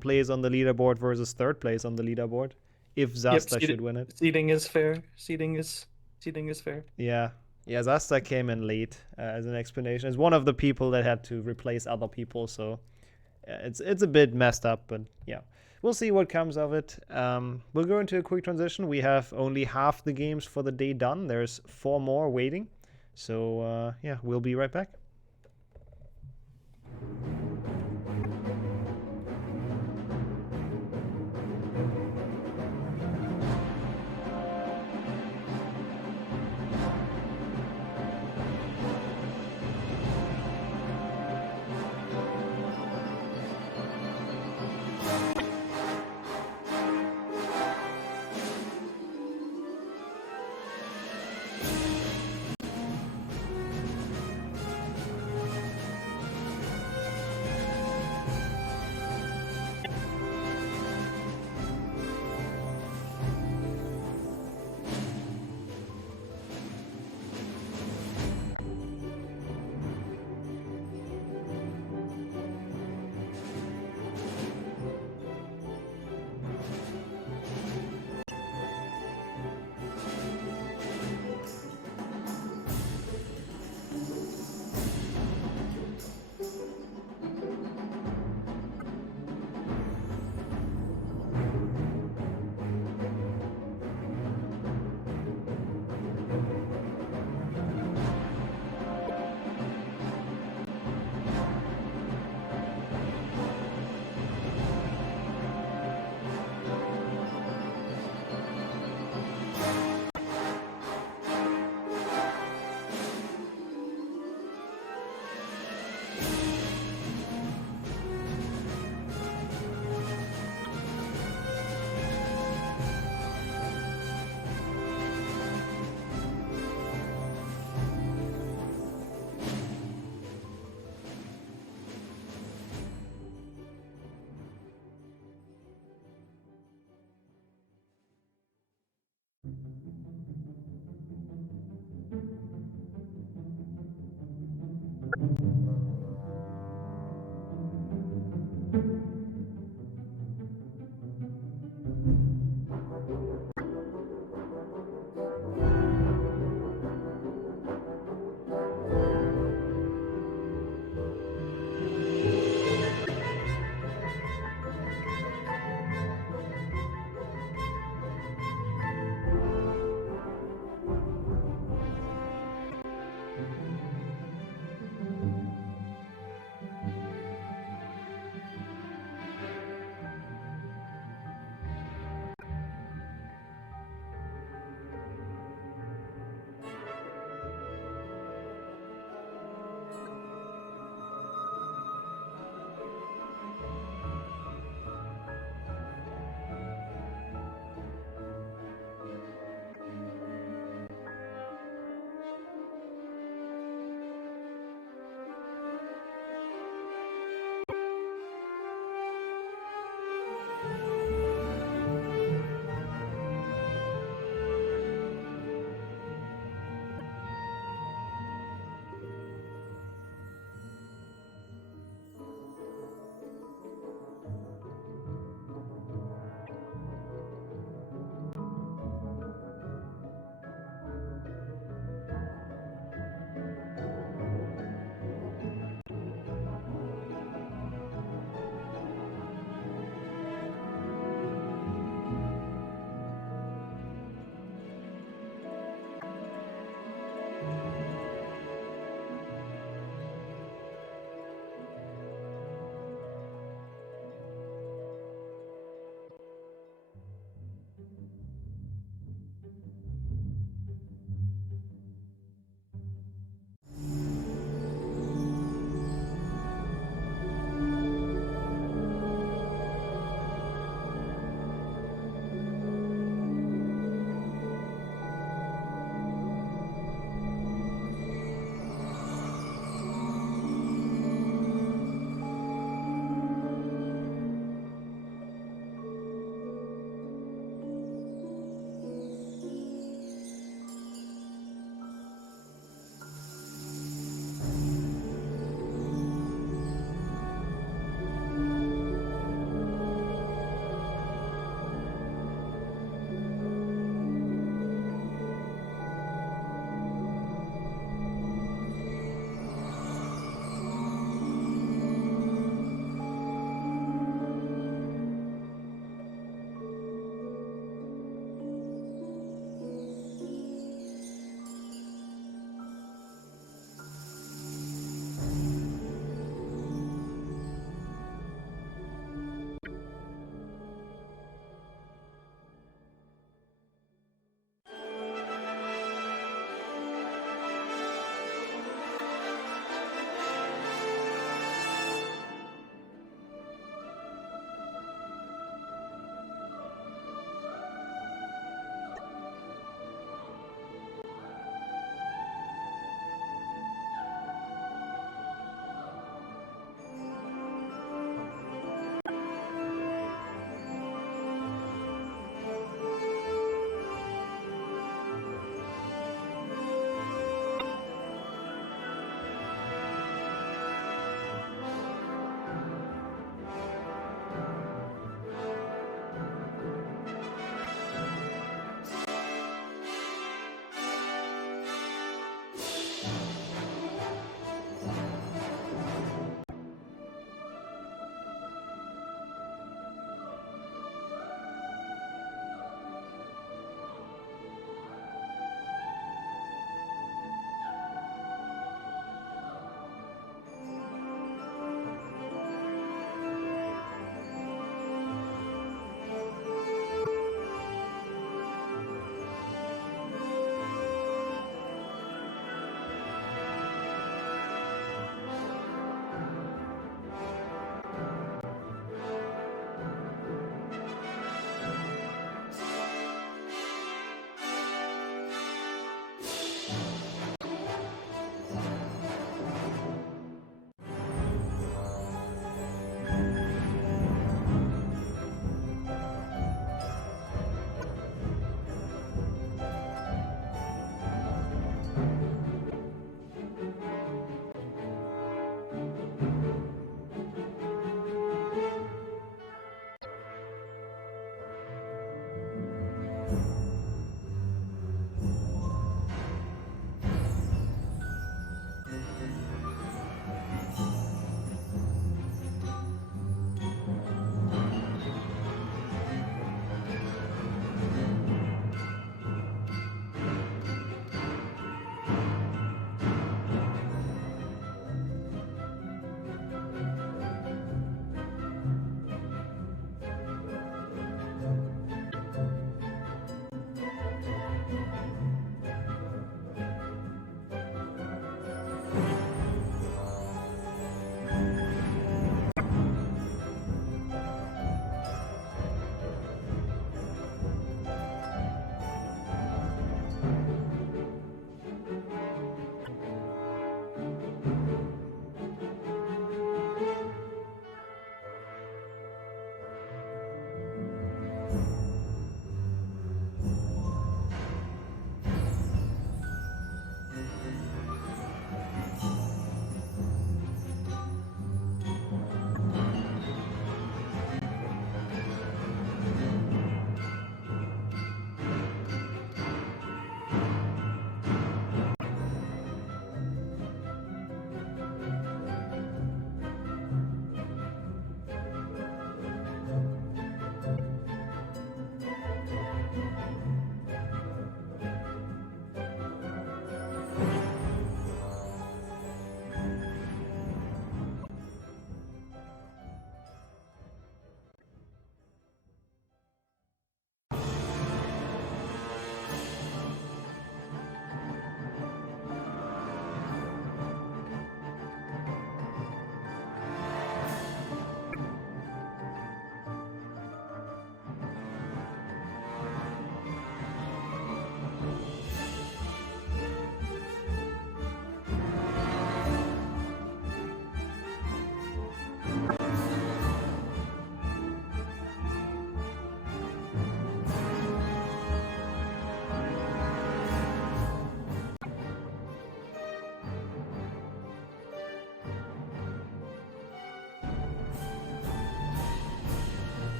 place on the leaderboard versus third place on the leaderboard, if Zasta should win it. Seeding is fair. Seeding is fair. Yeah, Zasta came in late as an explanation. It's one of the people that had to replace other people, so it's a bit messed up, but yeah. We'll see what comes of it. We'll go into a quick transition. We have only half the games for the day done. There's 4 more waiting. So, yeah, we'll be right back.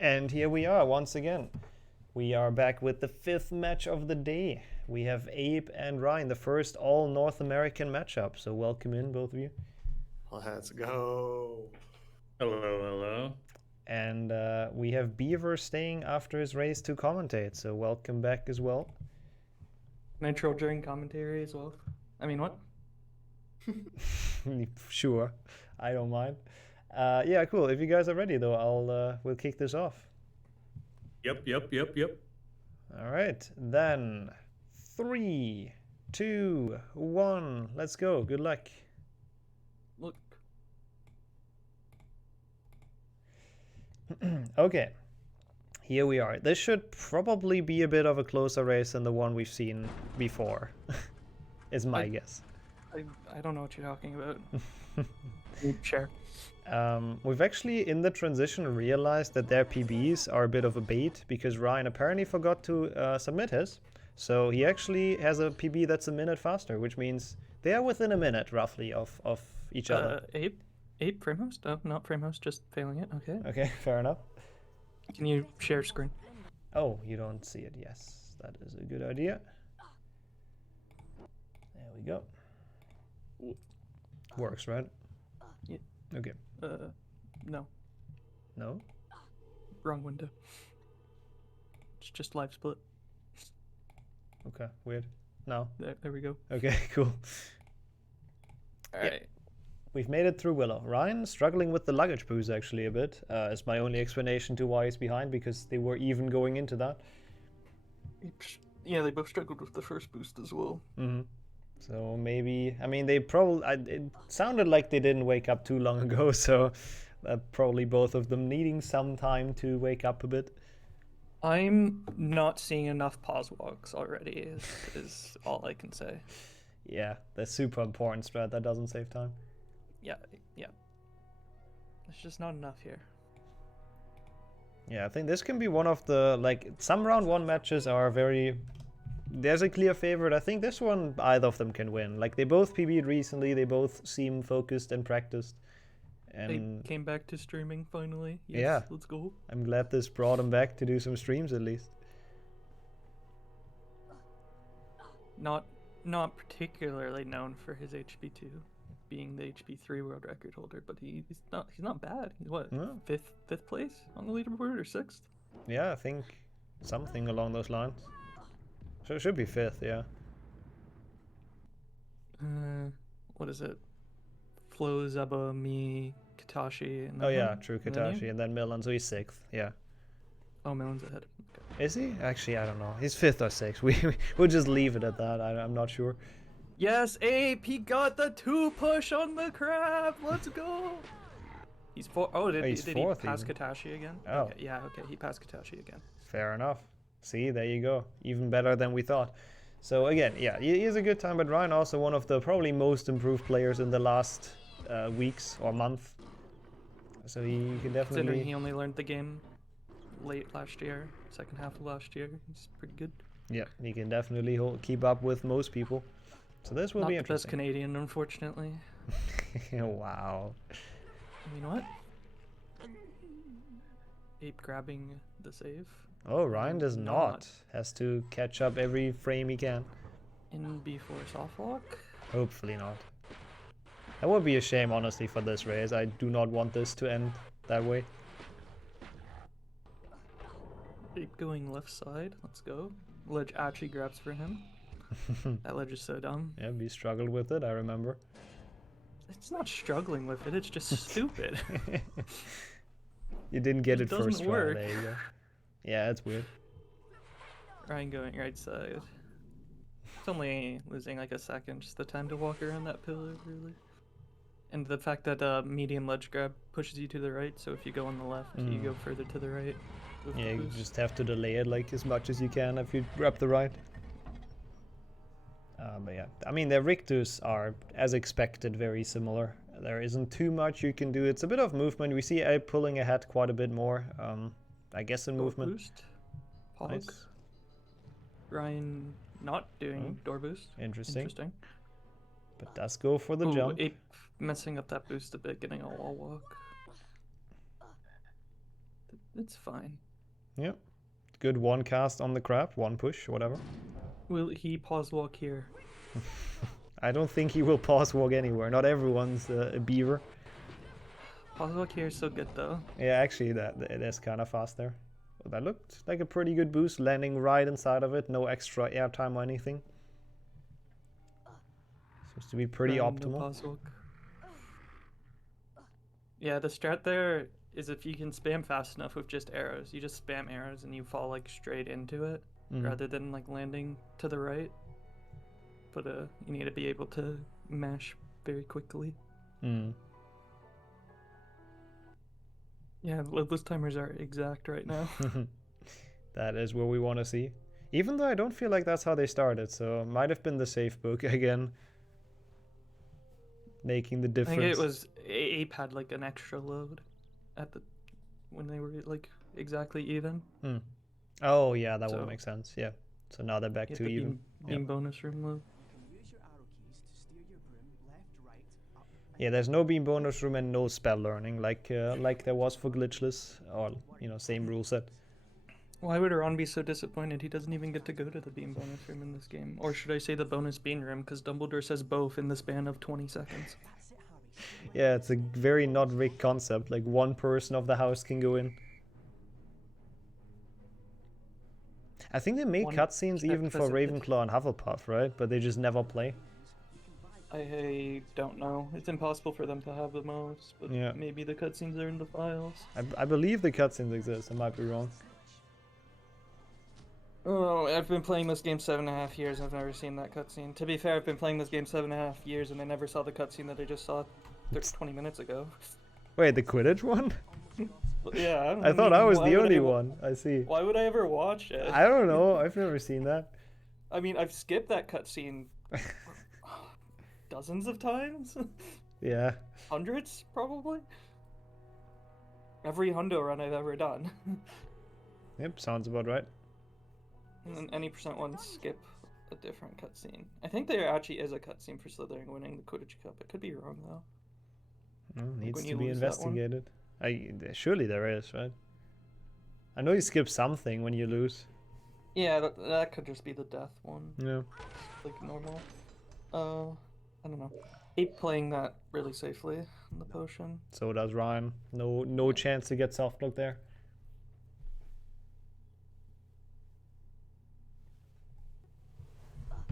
And here we are once again. We are back with the 5th match of the day. We have Abe and Ryan, the first all North American matchup. So welcome in, both of you. Let's go. Hello, hello. And we have Beaver staying after his race to commentate. So welcome back as well. Nitro during commentary as well. I mean, what? Sure, I don't mind. Yeah, cool. If you guys are ready, though, we'll kick this off. Yep. All right, then 3, 2, 1, let's go. Good luck. Look. Okay, here we are. This should probably be a bit of a closer race than the one we've seen before, is my guess. I don't know what you're talking about. Share. We've actually, in the transition, realized that their PBs are a bit of a bait because Ryan apparently forgot to submit his. So he actually has a PB that's a minute faster, which means they are within a minute, roughly, of each other. Ape frame host? Oh, not frame host, just failing it. Okay. Okay, fair enough. Can you share screen? Oh, you don't see it. Yes, that is a good idea. There we go. Works, right? Yeah. Okay. No. No? Wrong window. It's just live split. Okay, weird. No. There we go. Okay, cool. Alright. We've made it through Willow. Ryan struggling with the luggage boost actually a bit. Is my only explanation to why he's behind, because they were even going into that. Yeah, they both struggled with the first boost as well. Mm-hmm. So maybe, I mean, they probably, it sounded like they didn't wake up too long ago, so probably both of them needing some time to wake up a bit. I'm not seeing enough pause walks already, is all I can say. Yeah, that's super important strat, that doesn't save time. Yeah. There's just not enough here. Yeah, I think this can be one of the, like, some round 1 matches are very... There's a clear favorite. I think this one, either of them can win. Like, they both PB'd recently, they both seem focused and practiced. And they came back to streaming finally. Yes, yeah, let's go. I'm glad this brought him back to do some streams at least. Not particularly known for his HP2, being the HP3 world record holder, but he's not bad. He's what, No. fifth place on the leaderboard or 6th? Yeah, I think something along those lines. So it should be 5th, yeah. What is it? Flo, Zeba, me, Katashi, and Oh then yeah, him? true, And then you? Katashi, and then Milan, so he's 6th, yeah. Oh, Milan's ahead. Okay. Is he? Actually, I don't know. He's 5th or 6th. We'll just leave it at that. I'm not sure. Yes, Ape, he got the 2 push on the crab. Let's go. He's 4. Oh, did he pass even. Katashi again? Oh. Okay, yeah, okay, he passed Katashi again. Fair enough. See, there you go. Even better than we thought. So again, yeah, he is a good time, but Ryan also one of the probably most improved players in the last weeks or month. So he can definitely... Considering he only learned the game late last year, second half of last year, he's pretty good. Yeah, he can definitely keep up with most people. So this will Not be the best interesting. Canadian, unfortunately. Wow. You know what? Ape grabbing the save. Oh, Ryan does not. Has to catch up every frame he can. In B4 soft lock? Hopefully not. That would be a shame, honestly, for this race. I do not want this to end that way. Ape going left side. Let's go. Ledge actually grabs for him. That ledge is so dumb. Yeah, we struggled with it, I remember. It's not struggling with it, it's just stupid. You didn't get it doesn't first try. work. There you go. Yeah, it's weird. Ryan going right side. It's only losing like a second, just the time to walk around that pillar, really. And the fact that medium ledge grab pushes you to the right, so if you go on the left, you go further to the right. with the Yeah, you boost. just have to delay it like as much as you can if you grab the right. But yeah, I mean, the Rictus are, as expected, very similar. There isn't too much you can do. It's a bit of movement. We see Ape pulling ahead quite a bit more. I guess in Door movement. Boost. Pog. Nice. Ryan not doing door boost. Interesting. But does go for the Ooh, jump. Ape messing up that boost a bit, getting a wall walk. It's fine. Yep. Good one cast on the crab, one push, whatever. Will he pause walk here? I don't think he will pause walk anywhere. Not everyone's a beaver. Pause walk here is so good though. Yeah, actually, that's kind of fast there. Well, that looked like a pretty good boost, landing right inside of it, no extra airtime or anything. Seems to be pretty No optimal. pause walk. Yeah, the strat there is if you can spam fast enough with just arrows. You just spam arrows and you fall like straight into it, rather than like landing to the right. But you need to be able to mash very quickly. Yeah, lidless timers are exact right now. That is what we want to see. Even though I don't feel like that's how they started, so it might have been the safe book again. Making the difference. I think it was Ape had like an extra load at the when they were like exactly even. Oh yeah, that would make sense. Yeah. So now they're back Get to the even. beam bonus room load. Yeah, there's no beam bonus room and no spell learning like there was for glitchless, or same rule set. Why would Ron be so disappointed? He doesn't even get to go to the beam bonus room in this game. Or should I say the bonus beam room, because Dumbledore says both in the span of 20 seconds. Yeah, it's a very not rigged concept. Like one person of the house can go in. I think they made cutscenes even for Ravenclaw and Hufflepuff, right? But they just never play. I don't know. It's impossible for them to have the most, but Yeah. maybe the cutscenes are in the files. I believe the cutscenes exist. I might be wrong. Oh, I've been playing this game 7.5 years. I've never seen that cutscene. To be fair, I've been playing this game 7.5 years, and I never saw the cutscene that I just saw 20 minutes ago. Wait, the Quidditch one? Yeah. I thought I was the only one. I see. Why would I ever watch it? I don't know. I've never seen that. I mean, I've skipped that cutscene dozens of times. Yeah. Hundreds, probably. Every hundo run I've ever done. Yep, sounds about right. And then any %1 skip a different cutscene. I think there actually is a cutscene for Slytherin winning the Quidditch Cup. I could be wrong though. Well, needs when to you be lose that one. investigated. Surely there is, right? I know you skip something when you lose. Yeah, that could just be the death one. Yeah. Like normal. I don't know. Ape playing that really safely in the potion. So does Ryan. No chance to get soft look there.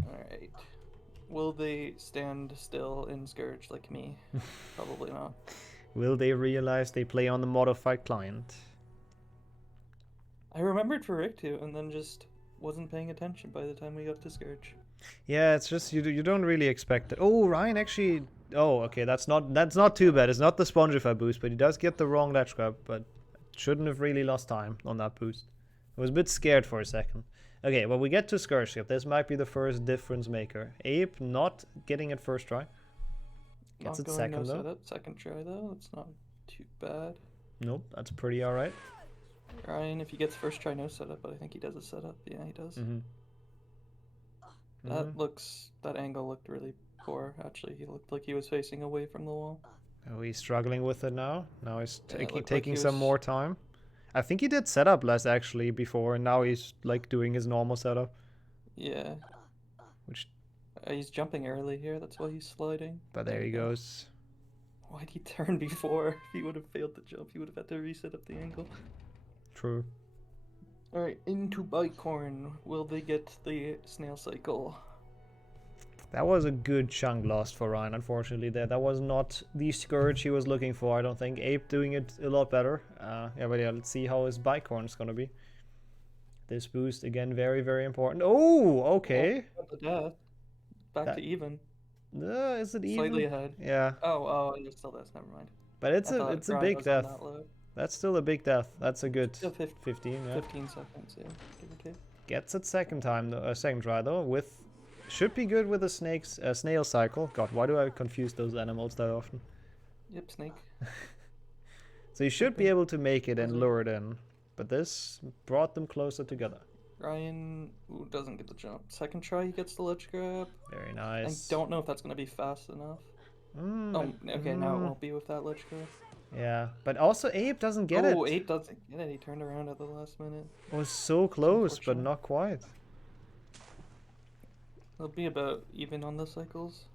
Alright. Will they stand still in Scourge like me? Probably not. Will they realize they play on the modified client? I remembered for Rick too, and then just wasn't paying attention by the time we got to Scourge. Yeah, it's just you don't really expect it. Oh, Ryan actually. Oh, okay, that's not too bad. It's not the Spongify boost, but he does get the wrong ledge grab. But shouldn't have really lost time on that boost. I was a bit scared for a second. Okay, well we get to Scourge Ship. This might be the first difference maker. Ape not getting it first try. Gets it second though. Setup. Second try though. That's not too bad. Nope, that's pretty alright. Ryan, if he gets first try, no setup, but I think he does a setup. Yeah, he does. That angle looked really poor, actually. He looked like he was facing away from the wall. Oh, he's struggling with it now. Now he's taking like he some was- more time. I think he did setup less actually before, and now he's like doing his normal setup. Yeah. Which He's jumping early here, that's why he's sliding. But there he goes. Why'd he turn before? If he would have failed the jump, he would have had to reset up the angle. True. Alright, into Bitecorn. Will they get the snail cycle? That was a good chunk lost for Ryan, unfortunately. That was not the Scourge he was looking for, I don't think. Ape doing it a lot better. Yeah, but yeah, let's see how his Bitecorn is gonna be. This boost, again, very, very important. Oh, okay. The death. Back to even. Is it even? Slightly ahead. Yeah. Oh, it still does, never mind. But it's I thought a Ryan big was on death. that low. That's still a big death. That's a good Still 15, yeah. 15 seconds, yeah. Give or take. Gets it second try though, with should be good with a snail cycle. God, why do I confuse those animals that often? Yep, snake. So you should be able to make it and lure it in, but this brought them closer together. Ryan doesn't get the jump. Second try, he gets the ledge grab. Very nice. I don't know if that's going to be fast enough. Oh, okay, now it won't be with that ledge grab. Yeah, but also Abe doesn't get it. Oh, Abe doesn't get it. He turned around at the last minute. It was so close, but not quite. It'll be about even on the cycles.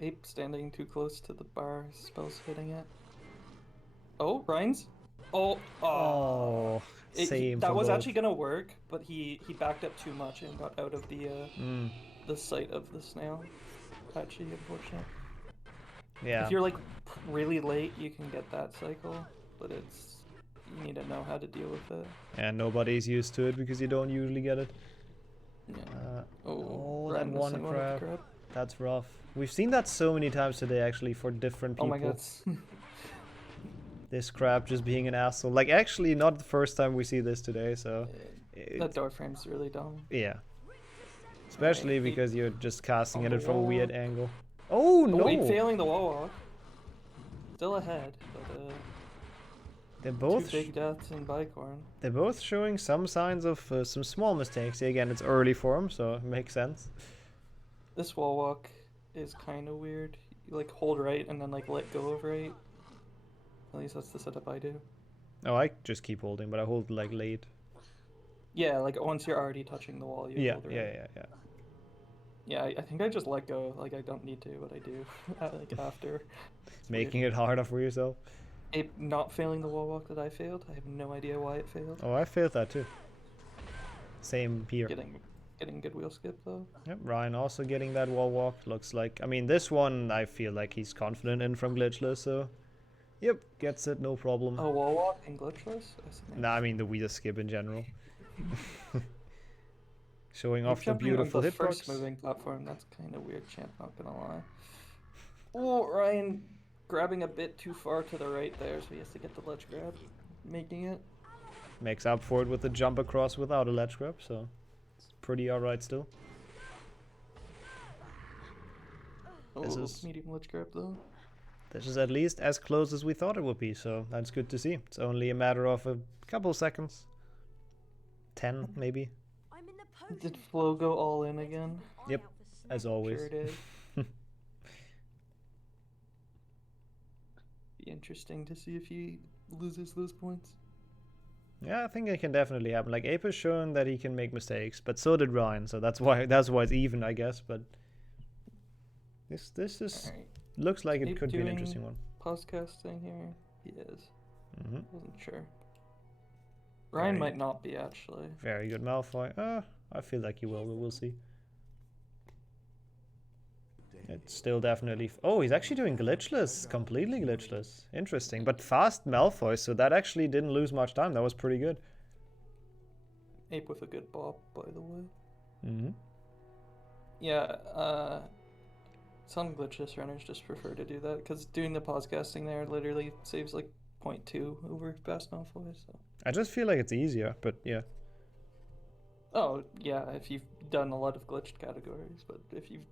Ape standing too close to the bar, spells hitting it. Oh, Ryan's? Oh, same. That for was both. actually gonna work, but he backed up too much and got out of the sight of the snail. Actually, unfortunate. Yeah. If you're like really late, you can get that cycle, but you need to know how to deal with it. And nobody's used to it because you don't usually get it. Yeah. Oh, that Ryan one missing one with the crab. That's rough. We've seen that so many times today, actually, for different people. Oh my god. This crab just being an asshole. Like, actually, not the first time we see this today, so... That door frame's really dumb. Yeah. Especially because you're just casting at it from a wall. weird angle. Oh, no! Oh, Ape failing the wall walk. Still ahead, but They're both... two big deaths in Bicorn. They're both showing some signs of some small mistakes. Again, it's early for them, so it makes sense. This wall walk is kind of weird. You like hold right and then like let go of right. At least that's the setup I do. Oh, I just keep holding, but I hold like late. Yeah, like once you're already touching the wall, you hold right. Yeah. Yeah, I think I just let go. Like I don't need to, but I do. Like after. It's Making weird. it harder for yourself. Ape not failing the wall walk that I failed. I have no idea why it failed. Oh, I failed that too. Same here. Getting good wheel skip though. Yep, Ryan also getting that wall walk. Looks like, I mean, this one I feel like he's confident in from glitchless, so yep, gets it, no problem. Oh, wall walk and glitchless? Nah, I mean the wheel skip in general. Showing off the Jumping beautiful on the hitbox. first moving platform, that's kind of weird, champ, not gonna lie. Oh, Ryan grabbing a bit too far to the right there, so he has to get the ledge grab, making it. Makes up for it with the jump across without a ledge grab, so it's pretty alright still. This is medium ledge grab though. This is at least as close as we thought it would be, so that's good to see. It's only a matter of a couple seconds. 10, maybe. Did Flo go all in again? Yep, as always. Sure did. Be interesting to see if he loses those points. Yeah, I think it can definitely happen. Like, Ape has shown that he can make mistakes, but so did Ryan, so that's why it's even, I guess, but this is looks like it Ape could be an doing interesting one. Podcasting here? He is. Mm-hmm. Wasn't sure. Ryan might not be actually. Very good Malfoy. I feel like he will, but we'll see. It's still definitely... Oh, he's actually doing glitchless. Completely glitchless. Interesting. But fast Malfoy, so that actually didn't lose much time. That was pretty good. Ape with a good bob, by the way. Mm-hmm. Yeah, some glitchless runners just prefer to do that, because doing the podcasting there literally saves like 0.2 over fast Malfoy, so... I just feel like it's easier, but yeah. Oh, yeah, if you've done a lot of glitched categories, but if you've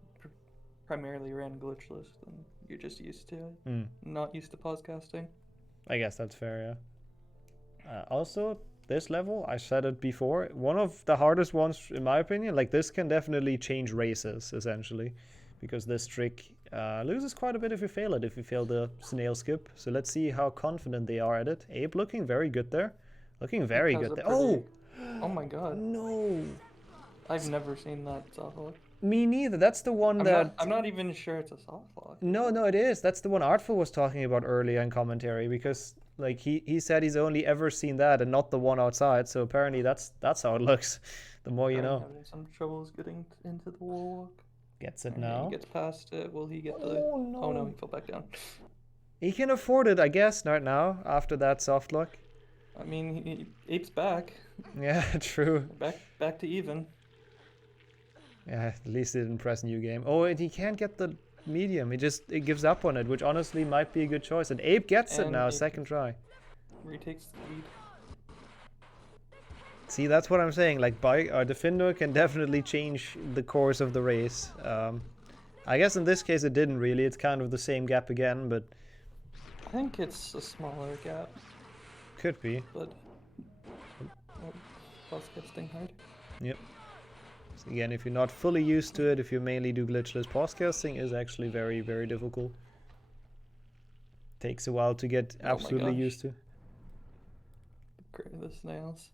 primarily ran glitchless, then you're just used to it. Not used to podcasting. I guess that's fair, yeah. Also, this level, I said it before, one of the hardest ones, in my opinion. Like, this can definitely change races, essentially, because this trick loses quite a bit if you fail it, if you fail the snail skip. So let's see how confident they are at it. Ape looking very good there. Looking very good there. Oh! Oh my god. No! I've never seen that soft lock. Me neither. That's the one I'm not even sure it's a soft lock. No, it is. That's the one Artful was talking about earlier in commentary, because like he said he's only ever seen that and not the one outside. So apparently that's how it looks. The more you know. Having some troubles getting into the wall walk. Gets it And now. He gets past it. Will he get the? Oh no! Oh no, he fell back down. He can afford it, I guess, right now after that soft lock. I mean, Ape's back. Yeah, true. Back to even. Yeah, at least it didn't press new game. Oh, and he can't get the medium. It gives up on it, which honestly might be a good choice. And Ape gets it now, second try. Retakes the lead. See, that's what I'm saying. Like, Defender can definitely change the course of the race. I guess in this case it didn't really. It's kind of the same gap again, but... I think it's a smaller gap. Could be. But... Podcasting hard. Yep. So again, if you're not fully used to it, if you mainly do glitchless, podcasting is actually very, very difficult. Takes a while to get Oh my absolutely gosh. used to. The snails.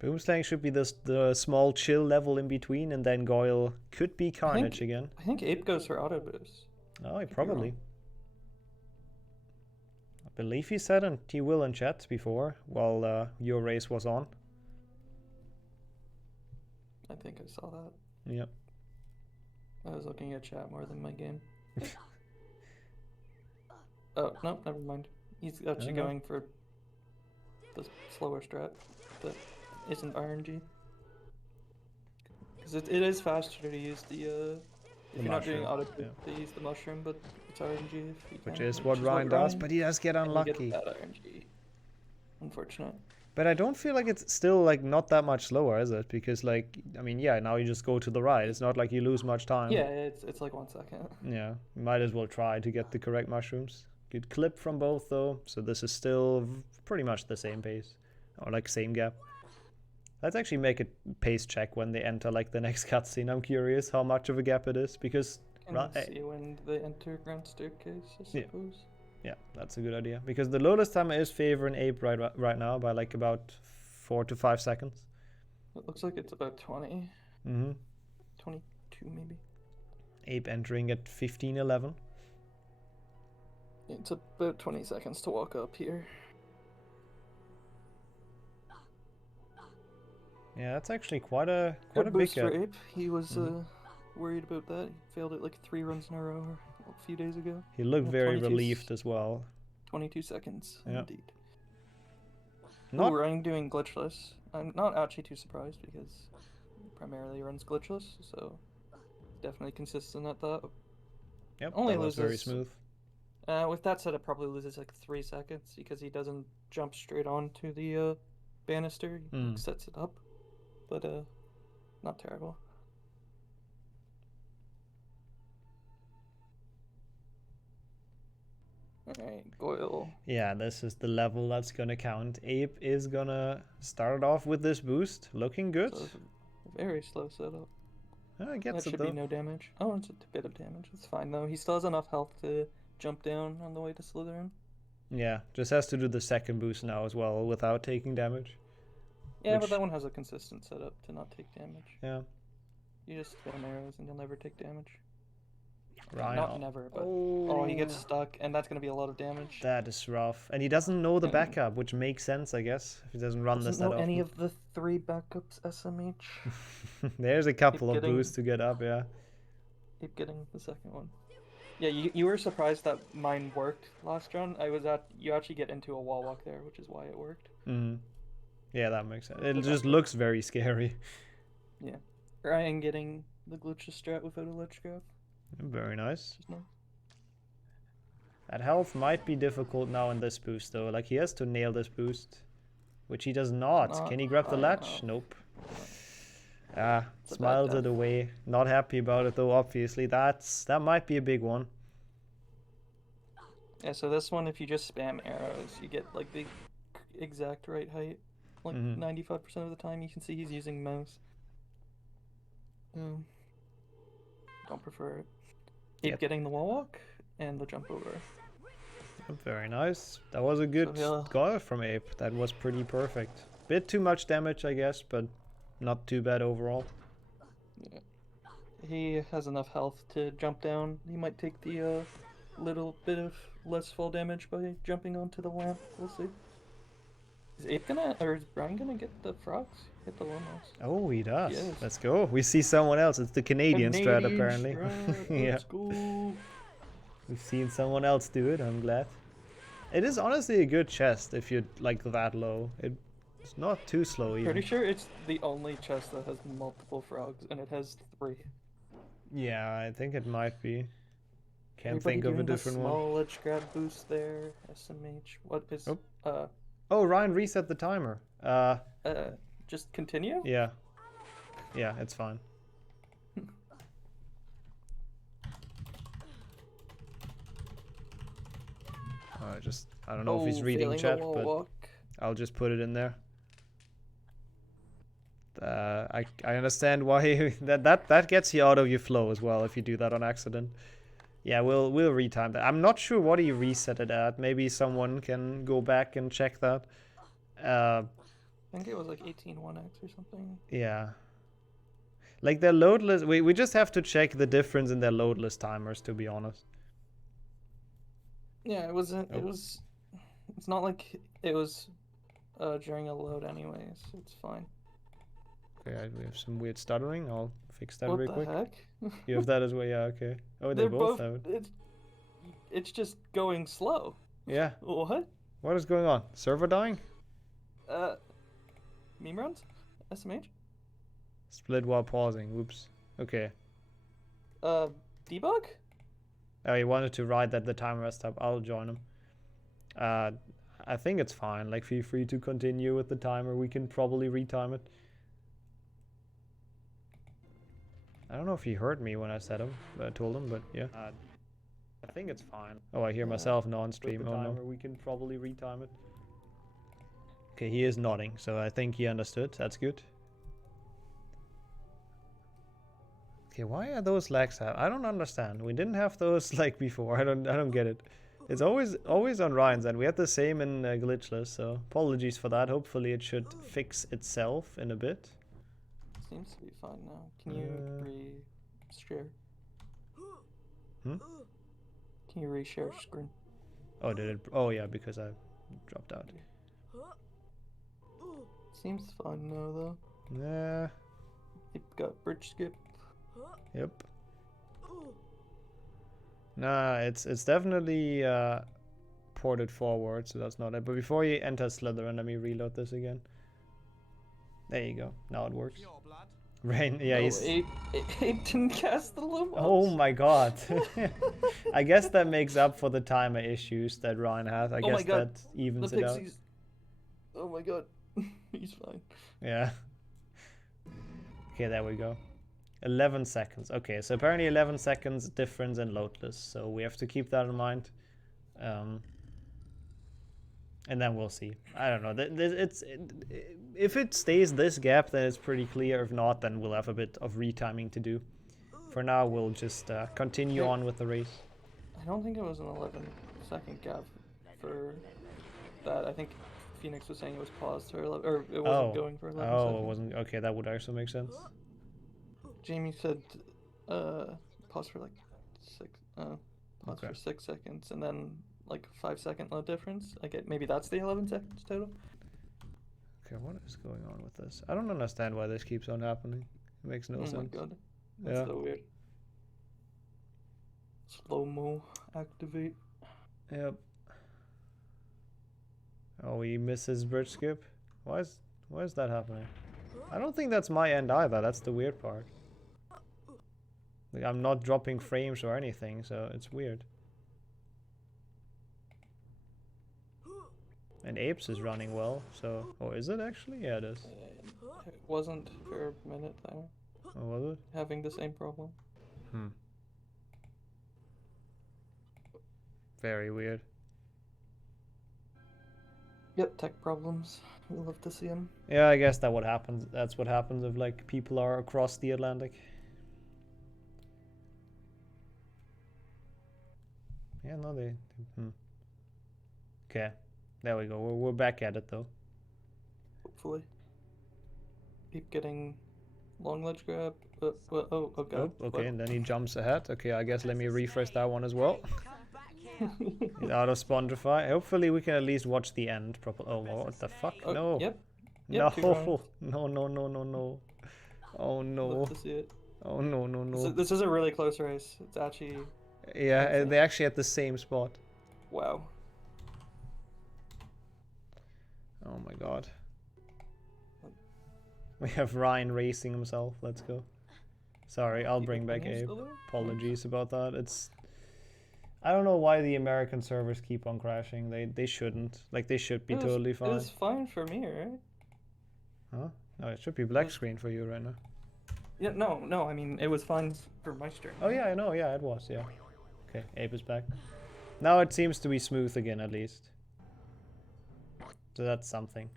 Boomslang should be the small chill level in between, and then Goyle could be Carnage again. I think Ape goes for auto boost. Oh, he Could be probably. wrong. I believe he said and he will in chat before while your race was on. I think I saw that. Yep. I was looking at chat more than my game. Oh, no, never mind. He's actually no. going for the slower strat that isn't RNG. Because it is faster to use the if you're not doing mushroom, auto boost, to use the mushroom, but it's RNG if you Which can, is what Ryan does, but he does get and you unlucky. get that RNG. Unfortunate. But I don't feel like it's still like not that much slower, is it? Because like, I mean, yeah, now you just go to the right. It's not like you lose much time. Yeah, it's like 1 second. Yeah, might as well try to get the correct mushrooms. Good clip from both though, so this is still pretty much the same pace, or like same gap. Let's actually make a pace check when they enter like the next cutscene. I'm curious how much of a gap it is, because Can see when they enter Grand Staircase, I suppose. Yeah, that's a good idea, because the lowest timer is favoring Ape right now by like about 4 to 5 seconds. It looks like it's about 20. 22 maybe. Ape entering at 15:11. It's about 20 seconds to walk up here. Yeah, that's actually quite a Good big boost gap. for Ape. He was worried about that. He failed it like 3 runs in a row a few days ago. He looked Yeah, very 22 relieved as well. 22 seconds, Yeah. indeed. Not- Ooh, I'm doing glitchless. I'm not actually too surprised because primarily runs glitchless, so definitely consistent at that. Yep, Only that was loses very smooth. With that said, it probably loses like 3 seconds because he doesn't jump straight onto the banister. He like, sets it up, but not terrible. Alright, Goyle. Yeah, this is the level that's gonna count. Ape is gonna start off with this boost, looking good. So it's a very slow setup. It That gets it should though. be no damage. Oh, it's a bit of damage. It's fine though. He still has enough health to jump down on the way to Slytherin. Yeah, just has to do the second boost now as well without taking damage. Yeah, Which- but that one has a consistent setup to not take damage. Yeah. You just spam arrows and you'll never take damage. Right. Not never, but oh, he gets stuck, and that's gonna be a lot of damage. That is rough. And he doesn't know the backup, which makes sense, I guess, if he doesn't run this Doesn't that know any often. of the 3 backups SMH. There's a couple of getting- boosts to get up, yeah. Keep getting the second one. Yeah, you were surprised that mine worked last run. You actually get into a wall walk there, which is why it worked. Yeah, that makes sense. It just looks very scary. Yeah. Ryan getting the glitchless strat without a ledge grab. Very nice. Just nice. That health might be difficult now in this boost, though. Like, he has to nail this boost, which he does not. Not Can he grab the high latch? enough. Nope. It's a bad Smiled it death. away. Not happy about it, though, obviously. That might be a big one. Yeah, so this one, if you just spam arrows, you get like the exact right height. Like 95% of the time, you can see he's using mouse. Don't prefer it. Keep Yep. getting the wall walk and the jump over. Very nice. That was a good So, yeah. goal from Ape. That was pretty perfect. Bit too much damage, I guess, but not too bad overall. Yeah. He has enough health to jump down. He might take the little bit of less fall damage by jumping onto the lamp. We'll see. Is Ape gonna, or is Brian gonna get the frogs? Hit the lumos. Oh, he does. Yes. Let's go. We see someone else. It's the Canadian strat, Canadian apparently. strat, Yeah. Let's go. We've seen someone else do it. I'm glad. It is honestly a good chest if you're like that low. It's not too slow even. Pretty sure it's the only chest that has multiple frogs, and it has 3. Yeah, I think it might be. Can't Everybody think of a doing the different one. small ledge grab boost there. SMH. What is? Oh, Ryan reset the timer. Just continue. Yeah. Yeah, it's fine. I don't know if he's reading failing the chat, wall but walk. I'll just put it in there. I understand why that gets you out of your flow as well if you do that on accident. Yeah, we'll retime that. I'm not sure what he reset it at. Maybe someone can go back and check that. I think it was like 18-1x or something. Yeah. Like their loadless, we just have to check the difference in their loadless timers, to be honest. Yeah, it wasn't. Oh. It was. It's not like it was during a load, anyways. It's fine. Okay, we have some weird stuttering. I'll fix that What very the quick. heck? You have that as well, yeah, okay. Oh, they They're both have it. It's just going slow. Yeah. What? What is going on? Server dying? Meme runs? SMH? Split while pausing. Whoops. Okay. Debug? Oh, he wanted to write that the timer messed up. I'll join him. I think it's fine. Like, feel free to continue with the timer. We can probably retime it. I don't know if he heard me when I said him, told him, but yeah. I think it's fine. Oh, I hear myself non-stream. Oh no. We can probably retime it. Okay, he is nodding, so I think he understood. That's good. Okay, why are those lags? I don't understand. We didn't have those like before. I don't get it. It's always on Ryan's end. We had the same in glitchless, so apologies for that. Hopefully it should fix itself in a bit. Seems to be fine now. Can you re-share? Hmm? Can you re-share screen? Oh, did it? Oh yeah, because I dropped out. Seems fine now though. Nah. You've got bridge skip. Yep. Nah, it's definitely ported forward, so that's not it. But before you enter Slytherin, let me reload this again. There you go. Now it works. Rain, yeah, he's... Abe didn't cast the Lumos. Oh my god. I guess that makes up for the timer issues that Ryan has. I guess that evens it out. Oh my god. He's fine. Yeah. Okay, there we go. 11 seconds. Okay, so apparently 11 seconds difference in loadless. So we have to keep that in mind. And then we'll see. I don't know. If it stays this gap, then it's pretty clear. If not, then we'll have a bit of retiming to do. For now, we'll just continue on with the race. I don't think it was an 11-second gap for that. I think Phoenix was saying it was paused for 11, or it wasn't going for 11 seconds. Oh, it wasn't. Okay, that would actually make sense. Jamie said pause for like 6 seconds, and then like 5-second load difference. I get maybe that's the 11 seconds total. Okay, what is going on with this? I don't understand why this keeps on happening. It makes no sense. Oh my god, that's so weird. Slow-mo activate. Yep. Oh, he misses bridge skip. Why is that happening? I don't think that's my end either. That's the weird part. Like, I'm not dropping frames or anything, so it's weird. And Apes is running well, so... Oh, is it actually? Yeah, it is. It wasn't for a minute there. Oh, was it? Having the same problem. Very weird. Yep, tech problems. We love to see them. Yeah, I guess that's what happens if like people are across the Atlantic. Yeah, no, they Okay, there we go. We're back at it though. Hopefully. Keep getting long ledge grab. Oh, okay. Oh, okay, and then he jumps ahead. Okay, I guess let me refresh that one as well. He's out of Spondrify. Hopefully we can at least watch the end properly. Oh, what the fuck? Oh, no. Yep. No. No. Oh no. Love to see it. Oh no. This is a really close race. It's actually... Yeah, they actually at the same spot. Wow. Oh my god. We have Ryan racing himself. Let's go. Sorry, I'll bring back Abe. Apologies about that. It's... I don't know why the American servers keep on crashing. They shouldn't. Like, they should be totally fine. It was fine for me, right? Huh? No, it should be black screen for you right now. Yeah, no, I mean, it was fine for my stream. Oh yeah, I know, yeah, it was, yeah. Okay, Ape is back. Now it seems to be smooth again, at least. So that's something.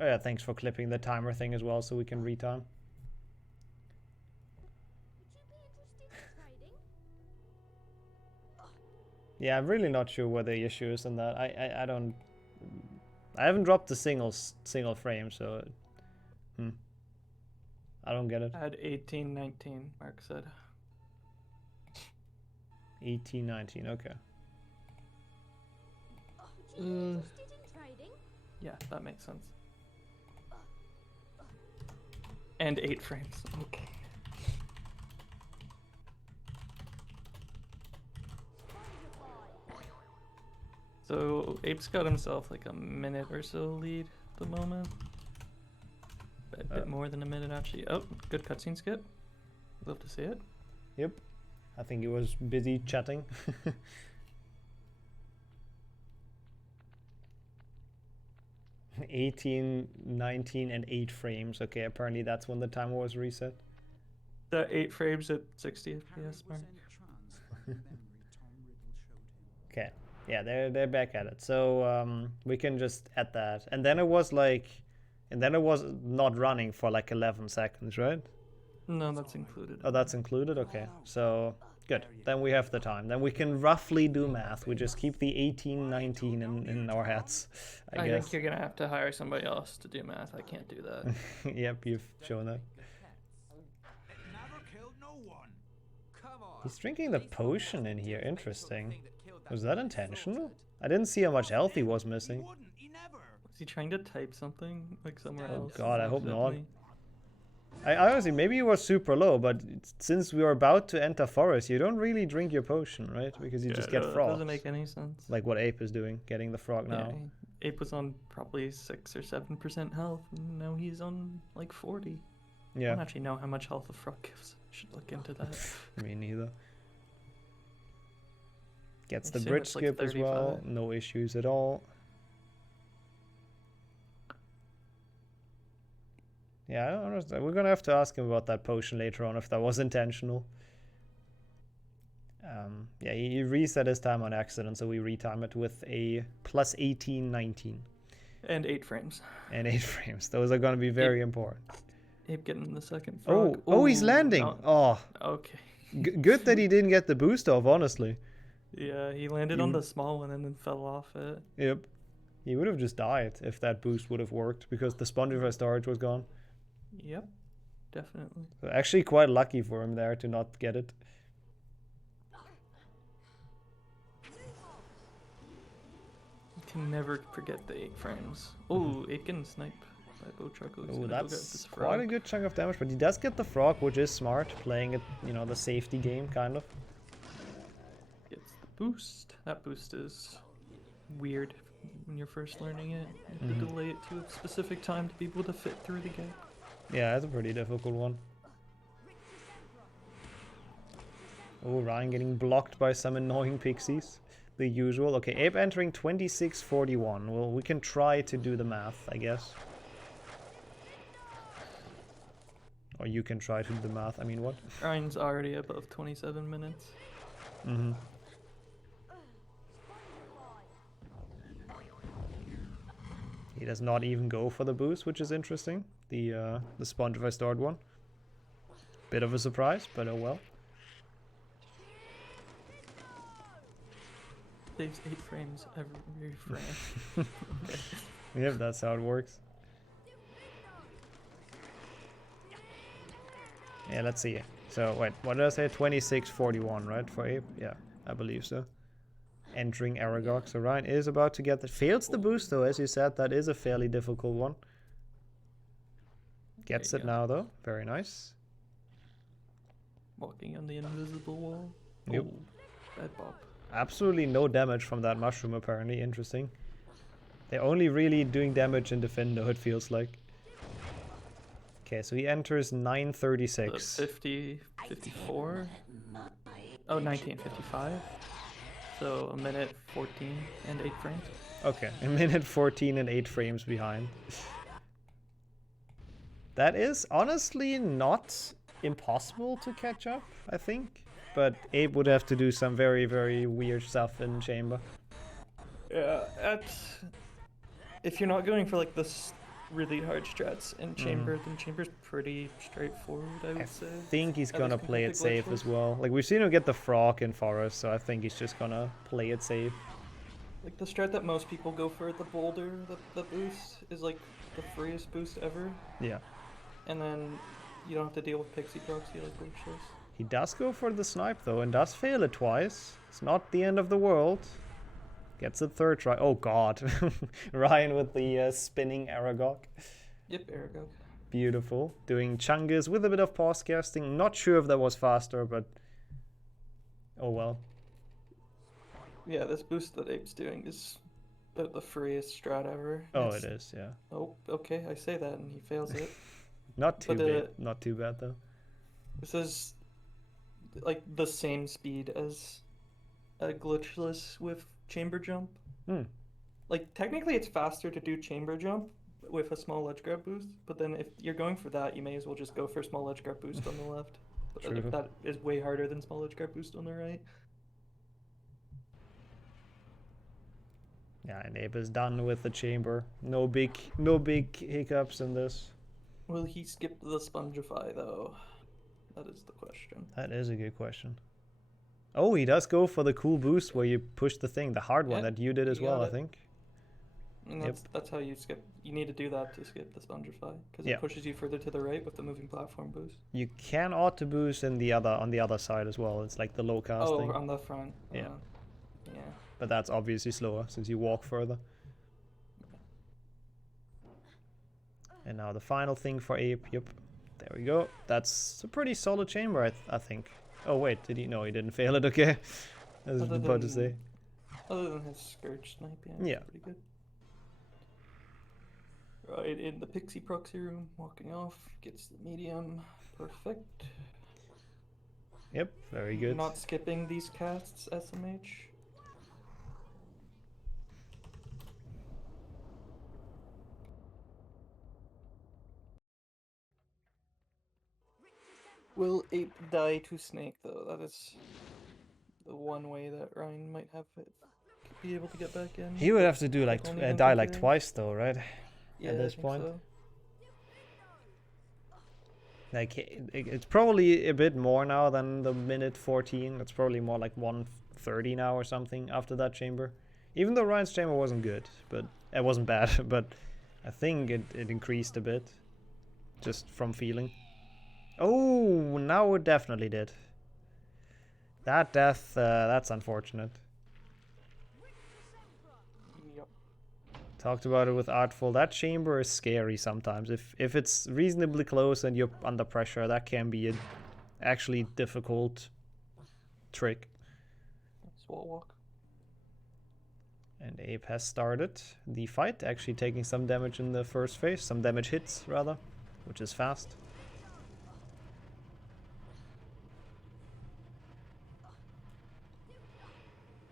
Oh yeah, thanks for clipping the timer thing as well, so we can retime. Yeah, I'm really not sure what the issue is in that. I don't. I haven't dropped a single frame, so. I don't get it. Add 18, 19, Mark said. 18, 19, okay. Yeah, that makes sense. And 8 frames. Okay. So Ape's got himself like a minute or so lead at the moment. A bit more than a minute actually. Oh, good cutscene skip. Love to see it. Yep. I think he was busy chatting. 18, 19, and 8 frames. Okay, apparently that's when the timer was reset. The 8 frames at 60 FPS, Mark. Okay, yeah, they're back at it. So we can just add that, and then it was not running for like 11 seconds, right? No, that's included. Oh, that's included. Okay, so good. Then we have the time. Then we can roughly do math. We just keep the 18, 19 in our heads. I guess. Think you're gonna have to hire somebody else to do math. I can't do that. Yep, you've shown that. He's drinking the potion in here. Interesting. Was that intentional? I didn't see how much health he was missing. Was he trying to type something like somewhere else? Oh god, I hope not. I honestly, maybe he was super low, but since we are about to enter forest, you don't really drink your potion, right? Because you just get frogs. Doesn't make any sense. Like what Ape is doing, getting the frog now. Yeah, Ape was on probably 6 or 7% health, and now he's on like 40. Yeah. I don't actually know how much health a frog gives. Should look into that. Me neither. Gets the assume bridge it's like skip as well. 35. No issues at all. Yeah, I don't understand. We're gonna have to ask him about that potion later on if that was intentional. Yeah, he reset his time on accident, so we retime it with a plus 18, 19. And 8 frames. And 8 frames. Those are gonna be very important. Ape getting the second frog. Oh, he's landing. No. Oh. Okay. Good that he didn't get the boost off, honestly. Yeah, he landed on the small one and then fell off it. Yep. He would have just died if that boost would have worked because the Spongify storage was gone. Yep, definitely. So actually quite lucky for him there to not get it. You can never forget the 8 frames. Oh, 8 can snipe by bow truck. Oh, that's quite a good chunk of damage, but he does get the frog, which is smart, playing it, you know, the safety game, kind of. Gets the boost. That boost is weird when you're first learning it. You have to delay it to a specific time to be able to fit through the gap. Yeah, that's a pretty difficult one. Oh, Ryan getting blocked by some annoying pixies. The usual. Okay, Ape entering 26:41. Well, we can try to do the math, I guess. Or you can try to do the math. I mean, what? Ryan's already above 27 minutes. Mm-hmm. He does not even go for the boost, which is interesting. The Spongify stored one. Bit of a surprise, but oh well. Saves 8 frames every frame. Okay. Yep, that's how it works. Yeah, let's see. So wait, what did I say? 26:41, right, for Ape? Yeah, I believe so. Entering Aragog. So Ryan is about to get the... Fails the boost though, as you said. That is a fairly difficult one. Gets it now though. Very nice. Walking on the invisible wall. Yep. Oh, bad bop. Absolutely no damage from that mushroom apparently. Interesting. They're only really doing damage in Defendo, it feels like. Okay, so he enters 9:36. 50, 54. Oh, 1955. So a minute 14 and 8 frames. Okay, a minute 14 and 8 frames behind. That is honestly not impossible to catch up, I think. But Abe would have to do some very, very weird stuff in Chamber. Yeah, if you're not going for like the really hard strats in Chamber, then Chamber's pretty straightforward, I would say. I think he's At gonna least play compared it to safe as Glitchless. well. Like, we've seen him get the frog in Forest, so I think he's just gonna play it safe. Like the strat that most people go for at the boulder, the boost, is like the freest boost ever. Yeah. And then you don't have to deal with Pixie Proxy like Glitchless. He does go for the snipe though, and does fail it twice. It's not the end of the world. Gets a third try. Oh god. Ryan with the spinning Aragog. Yep, Aragog. Beautiful. Doing Chungus with a bit of pause casting. Not sure if that was faster, but oh well. Yeah, this boost that Ape's doing is the freest strat ever. Oh, it is, yeah. Oh, okay, I say that and he fails it. Not too But, bad. Not too bad though. This is like the same speed as a Glitchless with Chamber Jump. Hmm. Like technically it's faster to do Chamber Jump with a small ledge grab boost, but then if you're going for that, you may as well just go for small ledge grab boost on the left. But True. that is way harder than small ledge grab boost on the right. Yeah, and Abe is done with the chamber. No big hiccups in this. Will he skip the Spongify though? That is the question. That is a good question. Oh, he does go for the cool boost where you push the thing, the hard one Yeah, that you did as you well, got I it. think. And that's how you skip. You need to do that to skip the Spongify because Yeah. it pushes you further to the right with the moving platform boost. You can auto boost on the other side as well. It's like the low cast Oh, thing. on the front. Yeah. Yeah. But that's obviously slower since you walk further. And now the final thing for Ape. Yep. There we go. That's a pretty solid chamber, I think. Oh wait, did he? No, he didn't fail it. Okay. I was about to say. Other than his Scourge snipe, yeah, Yeah. it's pretty good. Right in the Pixie Proxy room, walking off, gets the medium, perfect. Yep, very good. Not skipping these casts, SMH. Will Ape die to Snake though? That is the one way that Ryan might have it be able to get back in. He would have to do like Only him die can like do it. twice though, right? Yeah, At I this think point. so. Like it's probably a bit more now than the minute 14. It's probably more like 1:30 now or something after that chamber. Even though Ryan's chamber wasn't good, but it wasn't bad, but I think it increased a bit just from feeling. Oh, now it definitely did. That death, that's unfortunate. Yep. Talked about it with Artful. That chamber is scary sometimes. If it's reasonably close and you're under pressure, that can be an actually difficult trick. Wall walk. And Ape has started the fight, actually taking some damage in the first phase. Some damage hits, rather, which is fast.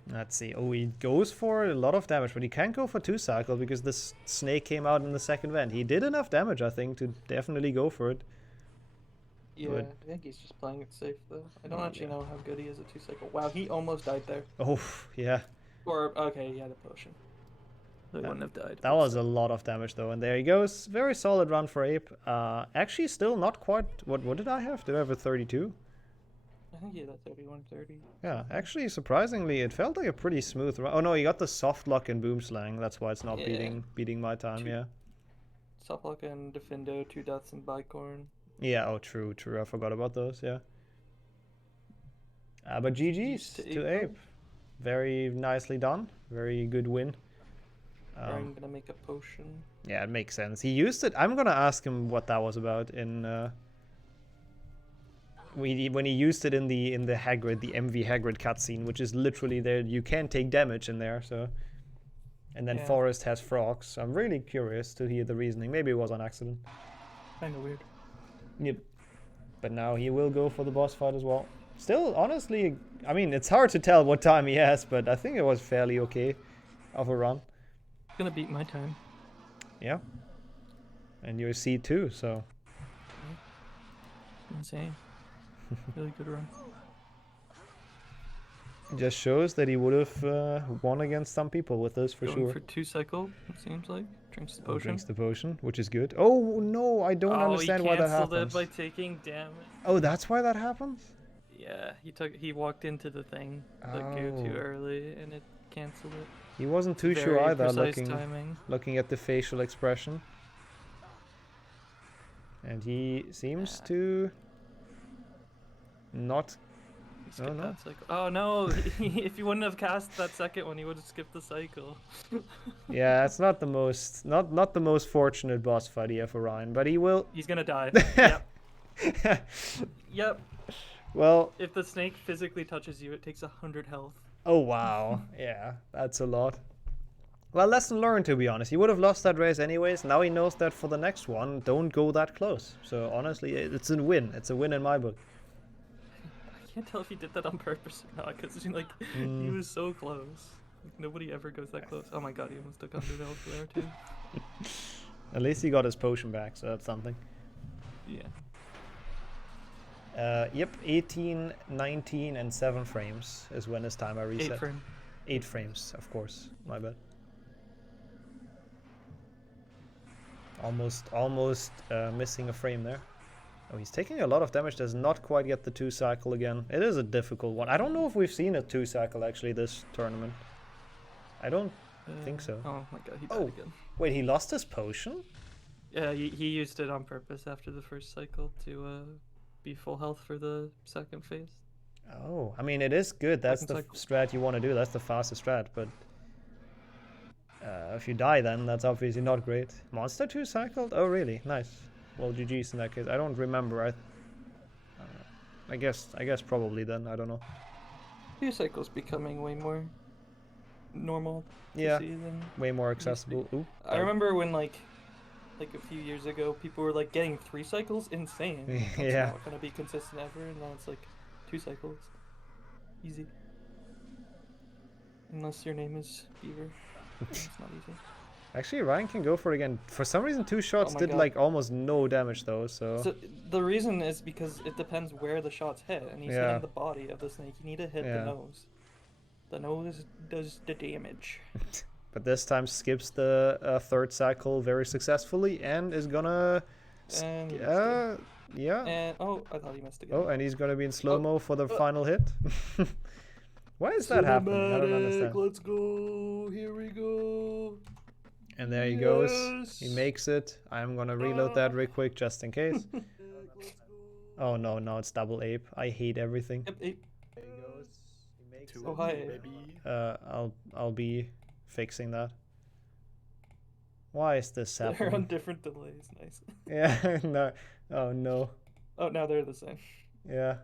Let's see. Oh, he goes for a lot of damage, but he can't go for 2-cycle because this snake came out in the second vent. He did enough damage, I think, to definitely go for it. Yeah, But- I think he's just playing it safe though. I don't actually know how good he is at 2-cycle. Wow, he almost died there. Oh, yeah. Or, okay, he had a potion. So he That- wouldn't have died. That was a lot of damage though, and there he goes. Very solid run for Ape. Actually, still not quite. What did I have? Did I have a 32? I think he had a 31-30. Yeah, actually, surprisingly, it felt like a pretty smooth run. Oh no, he got the soft lock in Boomslang. That's why it's not Yeah. beating my time. Yeah. Soplock and Defendo, 2 deaths and Bicorn. Yeah. Oh, true. I forgot about those. Yeah. But GG's to to Ape. Ape. Very nicely done. Very good win. I'm gonna make a potion. Yeah, it makes sense. He used it. I'm gonna ask him what that was about in when he used it in the Hagrid, the MV Hagrid cutscene, which is literally there. You can take damage in there, so. And then Yeah. Forest has frogs. So I'm really curious to hear the reasoning. Maybe it was on accident. Kinda weird. Yep. But now he will go for the boss fight as well. Still, honestly, I mean, it's hard to tell what time he has, but I think it was fairly okay of a run. Gonna beat my time. Yeah. And you're C2, so. Insane. Really good run. Just shows that he would have won against some people with this for Going sure. for 2 cycle, it seems like. Drinks the Oh, potion. drinks the potion, which is good. Oh no, I don't understand why that He canceled happens. it by taking damage. Oh, that's why that happens? Yeah, he walked into the thing that grew too Oh. early and it canceled it. He wasn't too Very sure either, precise timing. looking at the facial expression. And he seems to not. Skip Oh no. that cycle. Oh no! If you wouldn't have cast that second one, you would have skipped the cycle. Yeah, it's not the most not the most fortunate boss fight here for Ryan, but he will. He's gonna die. Yep. Yep. Well. If the snake physically touches you, it takes 100 health. Oh wow. Yeah, that's a lot. Well, lesson learned, to be honest. He would have lost that race anyways. Now he knows that for the next one, don't go that close. So honestly, it's a win. It's a win in my book. I can't tell if he did that on purpose or not, because like he was so close. Like, nobody ever goes that close. Oh my god, he almost took 100 health there too. At least he got his potion back, so that's something. Yeah. Yep, 18, 19, and 7 frames is when his timer reset. 8 frame. 8 frames, of course. My bad. Almost missing a frame there. Oh, he's taking a lot of damage. Does not quite get the 2 cycle again. It is a difficult one. I don't know if we've seen a 2 cycle actually this tournament. I don't think so. Oh my god, he died again. Wait, he lost his potion? Yeah, he used it on purpose after the first cycle to be full health for the second phase. Oh, I mean, it is good. That's the strat you want to do. That's the fastest strat, but if you die then, that's obviously not great. Monster 2 cycled? Oh, really? Nice. Well, GG's in that case. I don't remember. I guess probably then. I don't know. 2 cycles becoming way more normal to Yeah, see than way more it used to be. accessible. Ooh, I remember when like a few years ago, people were like getting 3 cycles, insane. That's Yeah. not gonna be consistent ever, and now it's like 2 cycles, easy. Unless your name is Beaver, it's not easy. Actually, Ryan can go for it again. For some reason, 2 shots my did God. like almost no damage though. So So the reason is because it depends where the shots hit, and he's Yeah. hitting the body of the snake. You need to hit Yeah. the nose. The nose does the damage. but this time skips the 3rd cycle very successfully and is gonna. And he Yeah. And oh, I thought he missed again. Oh, and he's gonna be in slow-mo for the final hit. Why is that happening? I don't understand. Let's go. Here we go. And there he goes. He makes it. I'm gonna reload that real quick just in case. Oh no, no, it's double ape. I hate everything. Yep, ape. There he goes. He makes Oh, it. hi. I'll be fixing that. Why is this They're on happening? different delays. Nice. Yeah, no. Oh no. Oh, now they're the same. Yeah.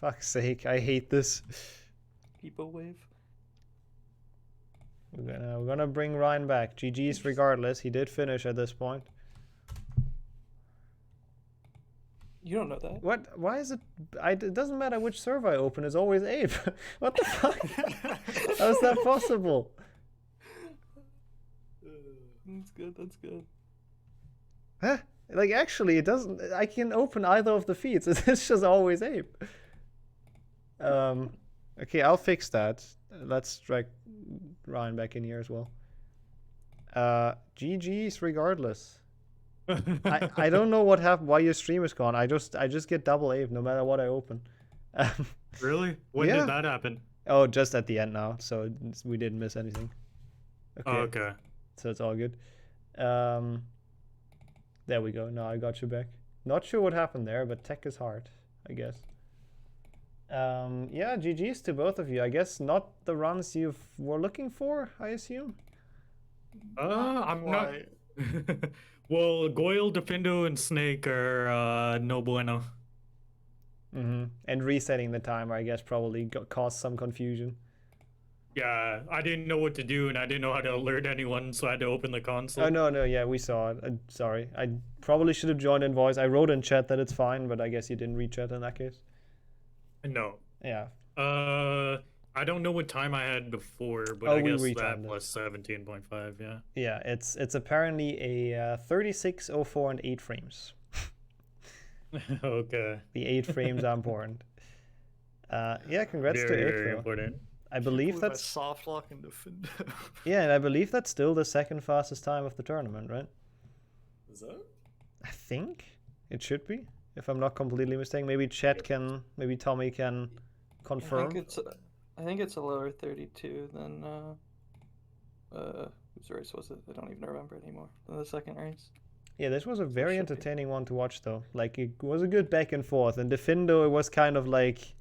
Fuck's sake, I hate this. People wave. We're gonna bring Ryan back. GG's regardless. He did finish at this point. You don't know that. What? Why is it? It doesn't matter which server I open. It's always ape. What the fuck? How is that possible? That's good. That's good. Huh? Like actually, it doesn't. I can open either of the feeds. It's just always ape. Okay, I'll fix that. Let's drag Ryan back in here as well. GG's regardless. I don't know what happened. Why your stream is gone. I just get double ape no matter what I open. Really? When Yeah. did that happen? Oh, just at the end now, so we didn't miss anything. Oh, okay. So it's all good. There we go. Now I got you back. Not sure what happened there, but tech is hard, I guess. Yeah, GG's to both of you. I guess not the runs you were looking for, I assume? I'm not. Well, Goyle, Defendo, and Snake are no bueno. And resetting the timer, I guess, probably caused some confusion. Yeah, I didn't know what to do, and I didn't know how to alert anyone, so I had to open the console. Oh, no, yeah, we saw it. Sorry. I probably should have joined in voice. I wrote in chat that it's fine, but I guess you didn't read chat in that case. No. Yeah. I don't know what time I had before, but Oh, I we guess retimed that it. plus 17.5, yeah. Yeah, it's apparently a 36, 04, and 8 frames. Okay. The 8 frames are important. Yeah, congrats to Very, Ape, very though. important. I believe With my that's soft lock and defend. yeah, and I believe that's still the second fastest time of the tournament, right? Is that? I think it should be, if I'm not completely mistaken. Maybe Chet can, maybe Tommy can confirm. I think it's a lower 32 than whose race was it? I don't even remember anymore. The second race. Yeah, this was a very should be. entertaining one to watch, though. Like, it was a good back and forth. And Defindo, it was kind of like,